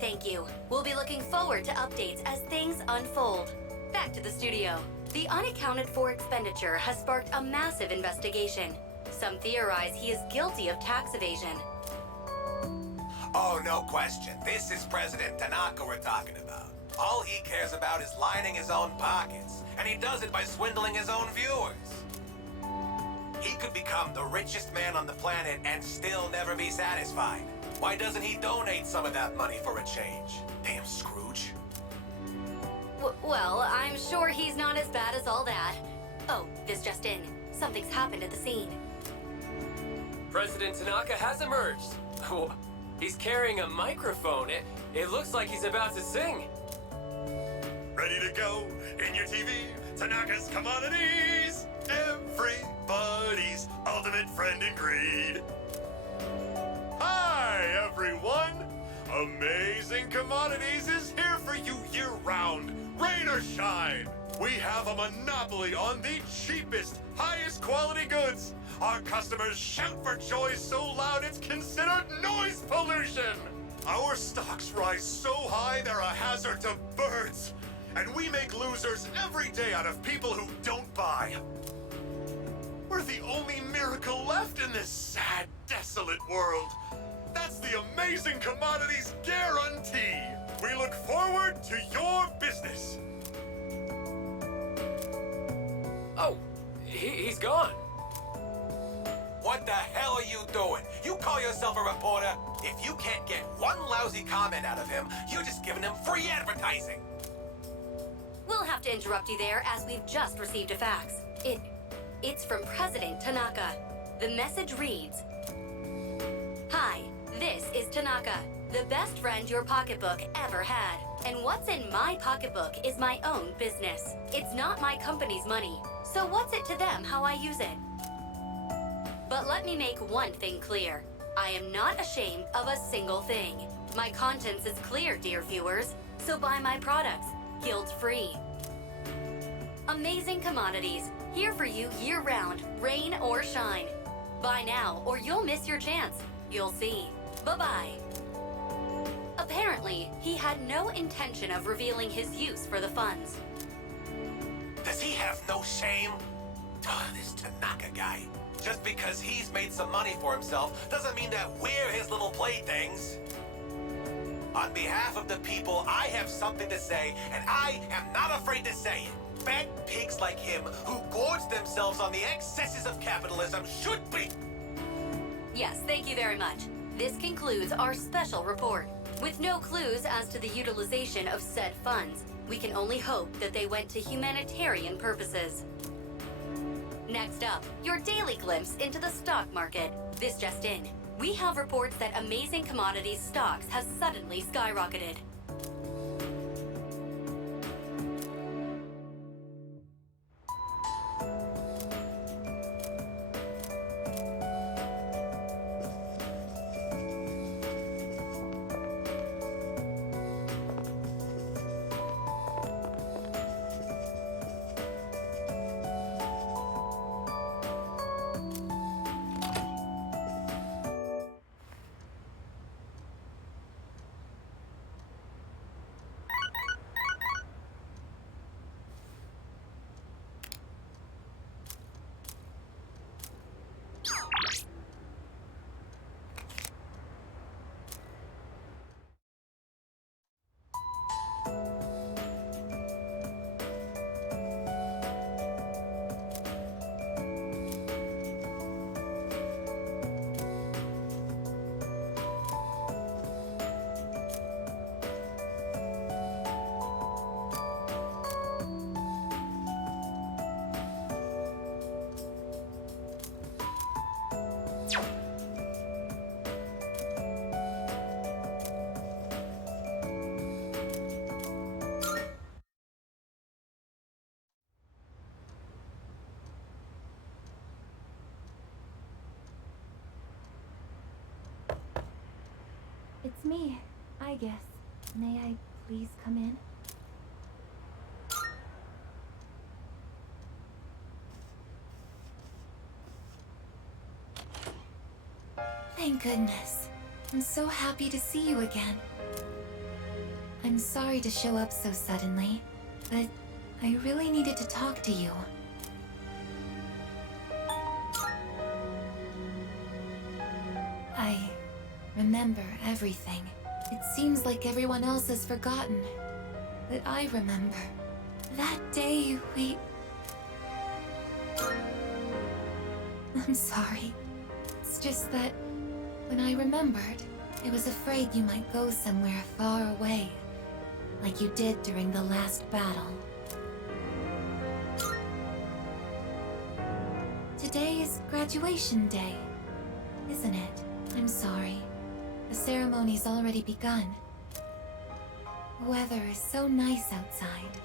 Thank you. We'll be looking forward to updates as things unfold. Back to the studio. The unaccounted for expenditure has sparked a massive investigation. Some theorize he is guilty of tax evasion. Oh, no question. This is President Tanaka we're talking about. All he cares about is lining his own pockets, and he does it by swindling his own viewers. He could become the richest man on the planet and still never be satisfied. Why doesn't he donate some of that money for a change? Damn Scrooge. Well, I'm sure he's not as bad as all that. Oh, this just in. Something's happened at the scene. President Tanaka has emerged. He's carrying a microphone. It looks like he's about to sing. Ready to go in your TV, Tanaka's Commodities. Everybody's ultimate friend and greed. Hi, everyone! Amazing Commodities is here for you year-round, rain or shine. We have a monopoly on the cheapest, highest quality goods. Our customers shout for joy so loud it's considered noise pollution. Our stocks rise so high they're a hazard to birds. And we make losers every day out of people who don't buy. We're the only miracle left in this sad, desolate world. That's the Amazing Commodities guarantee. We look forward to your business. Oh, he's gone. What the hell are you doing? You call yourself a reporter? If you can't get one lousy comment out of him, you're just giving him free advertising. We'll have to interrupt you there as we've just received a fax. It's from President Tanaka. The message reads, "Hi, this is Tanaka, the best friend your pocketbook ever had. And what's in my pocketbook is my own business. It's not my company's money, so what's it to them how I use it? But let me make one thing clear. I am not ashamed of a single thing. My conscience is clear, dear viewers, so buy my products, guilt-free. Amazing Commodities, here for you year-round, rain or shine. Buy now, or you'll miss your chance. You'll see. Bye-bye. Apparently, he had no intention of revealing his use for the funds. Does he have no shame? This Tanaka guy. Just because he's made some money for himself doesn't mean that we're his little playthings. On behalf of the people, I have something to say, and I am not afraid to say it. Fat pigs like him who gorge themselves on the excesses of capitalism should be... Yes, thank you very much. This concludes our special report. With no clues as to the utilization of said funds, we can only hope that they went to humanitarian purposes. Next up, your daily glimpse into the stock market. This just in. We have reports that Amazing Commodities stocks have suddenly skyrocketed. It's me, I guess. May I please come in? Thank goodness. I'm so happy to see you again. I'm sorry to show up so suddenly, but I really needed to talk to you. I remember everything. It seems like everyone else has forgotten, but I remember. That day we... I'm sorry. It's just that when I remembered, I was afraid you might go somewhere far away, like you did during the last battle. Today is graduation day, isn't it? I'm sorry. The ceremony's already begun. The weather is so nice outside.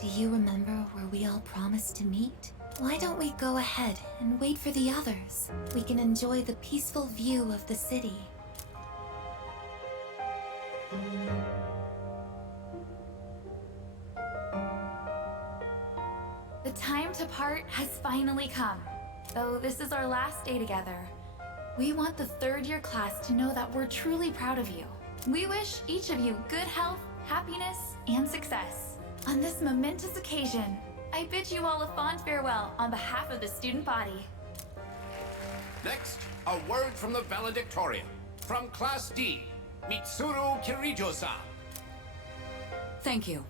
Do you remember where we all promised to meet? Why don't we go ahead and wait for the others? We can enjoy the peaceful view of the city. The time to part has finally come. Though this is our last day together, we want the third-year class to know that we're truly proud of you. We wish each of you good health, happiness, and success. On this momentous occasion, I bid you all a fond farewell on behalf of the student body. Next, a word from the valedictorian. From Class D, Mitsuru Kirijo-san. Thank you.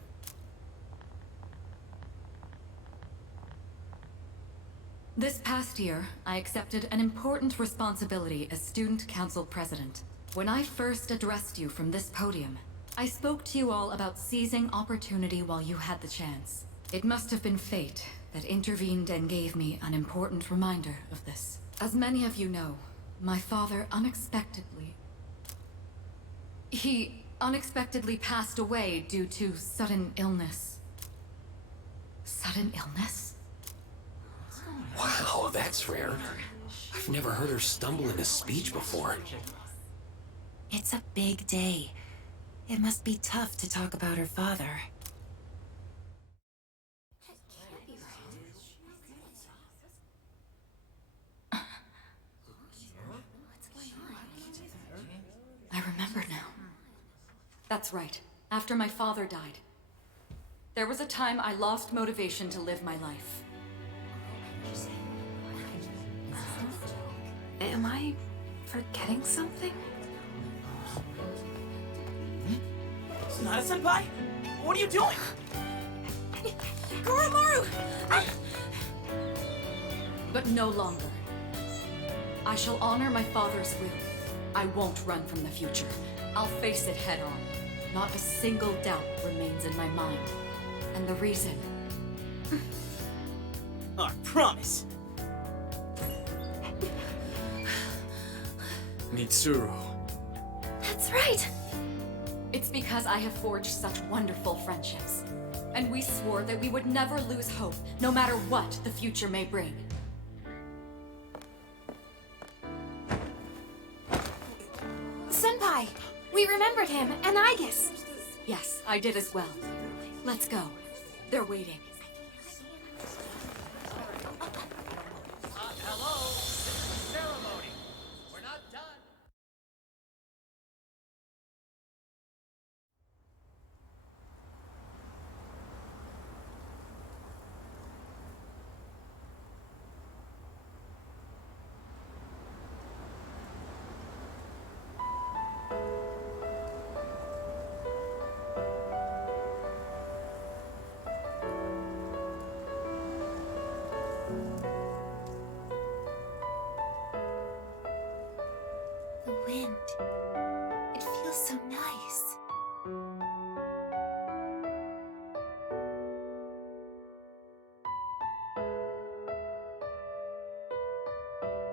This past year, I accepted an important responsibility as Student Council President. When I first addressed you from this podium, I spoke to you all about seizing opportunity while you had the chance. It must have been fate that intervened and gave me an important reminder of this. As many of you know, my father He unexpectedly passed away due to sudden illness. Sudden illness? Wow, that's rare. I've never heard her stumble in a speech before. It's a big day. It must be tough to talk about her father. That's right. After my father died. There was a time I lost motivation to live my life. Am I forgetting something? Sonata-senpai? What are you doing? Koromaru! But no longer. I shall honor my father's will. I won't run from the future. I'll face it head on. Not a single doubt remains in my mind. And the reason... I promise. Mitsuru. That's right! It's because I have forged such wonderful friendships. And we swore that we would never lose hope, no matter what the future may bring. Senpai! We remembered him, and Aigis! Yes, I did as well. Let's go. They're waiting. Hello? This is the ceremony. We're not done. The wind. It feels so nice.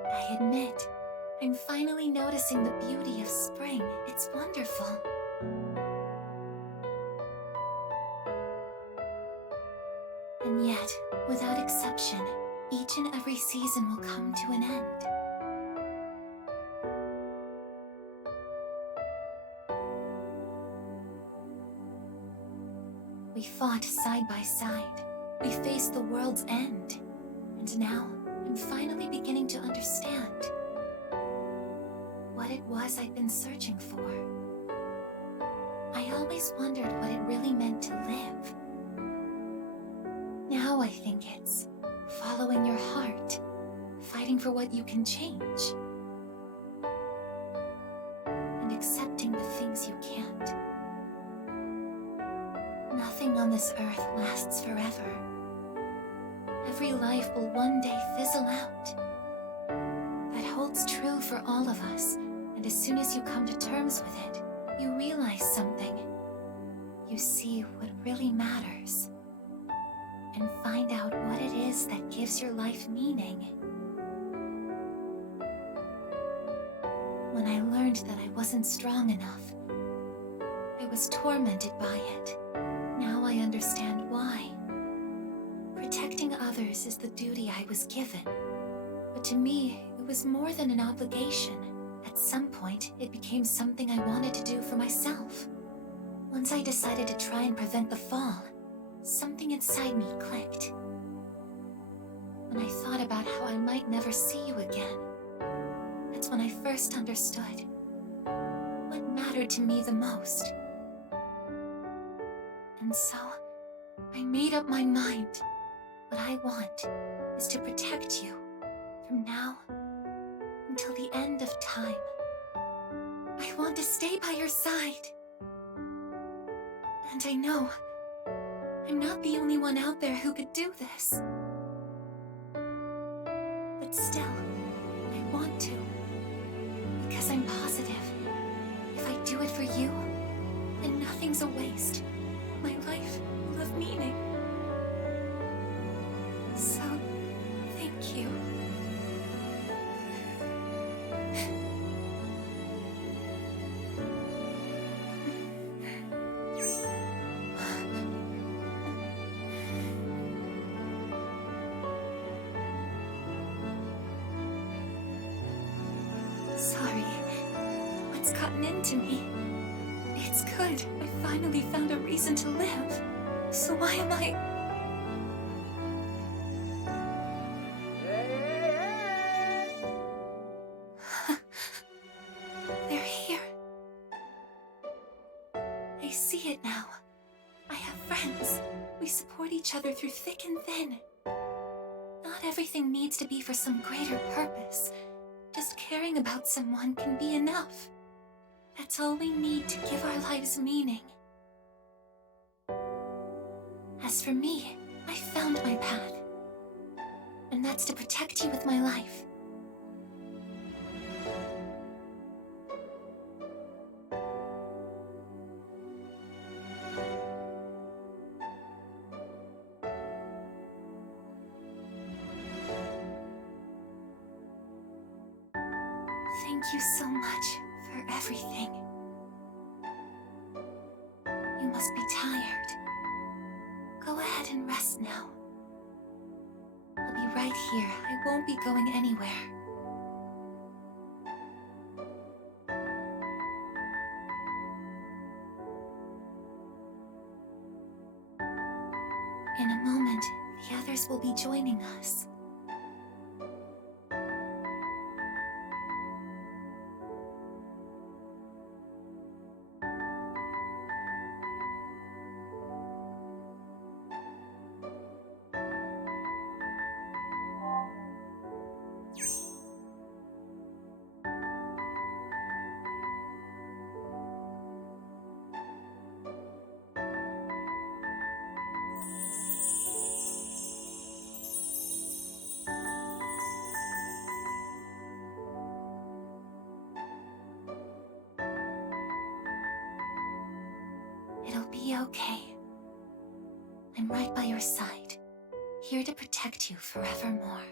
I admit, I'm finally noticing the beauty of spring. It's wonderful. And yet, without exception, each and every season will come to an end. We fought side by side. We faced the world's end. And now, I'm finally beginning to understand what it was I'd been searching for. I always wondered what it really meant to live. Now I think it's following your heart, fighting for what you can change, and accepting the things you can't. Nothing on this earth lasts forever. Every life will one day fizzle out. That holds true for all of us, and as soon as you come to terms with it, you realize something. You see what really matters, and find out what it is that gives your life meaning. When I learned that I wasn't strong enough, I was tormented by it. Now I understand why. Protecting others is the duty I was given. But to me, it was more than an obligation. At some point, it became something I wanted to do for myself. Once I decided to try and prevent the fall, something inside me clicked. When I thought about how I might never see you again, that's when I first understood what mattered to me the most. And so, I made up my mind. What I want is to protect you from now until the end of time. I want to stay by your side. And I know I'm not the only one out there who could do this. But still, I want to. Because I'm positive. If I do it for you, then nothing's a waste. My life will have meaning. So, thank you. Sorry. What's gotten into me? It's good. I finally found a reason to live. So why am I... They're here. I see it now. I have friends. We support each other through thick and thin. Not everything needs to be for some greater purpose. Just caring about someone can be enough. That's all we need to give our lives meaning. As for me, I found my path. And that's to protect you with my life. Thank you so much for everything. You must be tired. Go ahead and rest now. I'll be right here. I won't be going anywhere. In a moment, the others will be joining us. It'll be okay. I'm right by your side, here to protect you forevermore.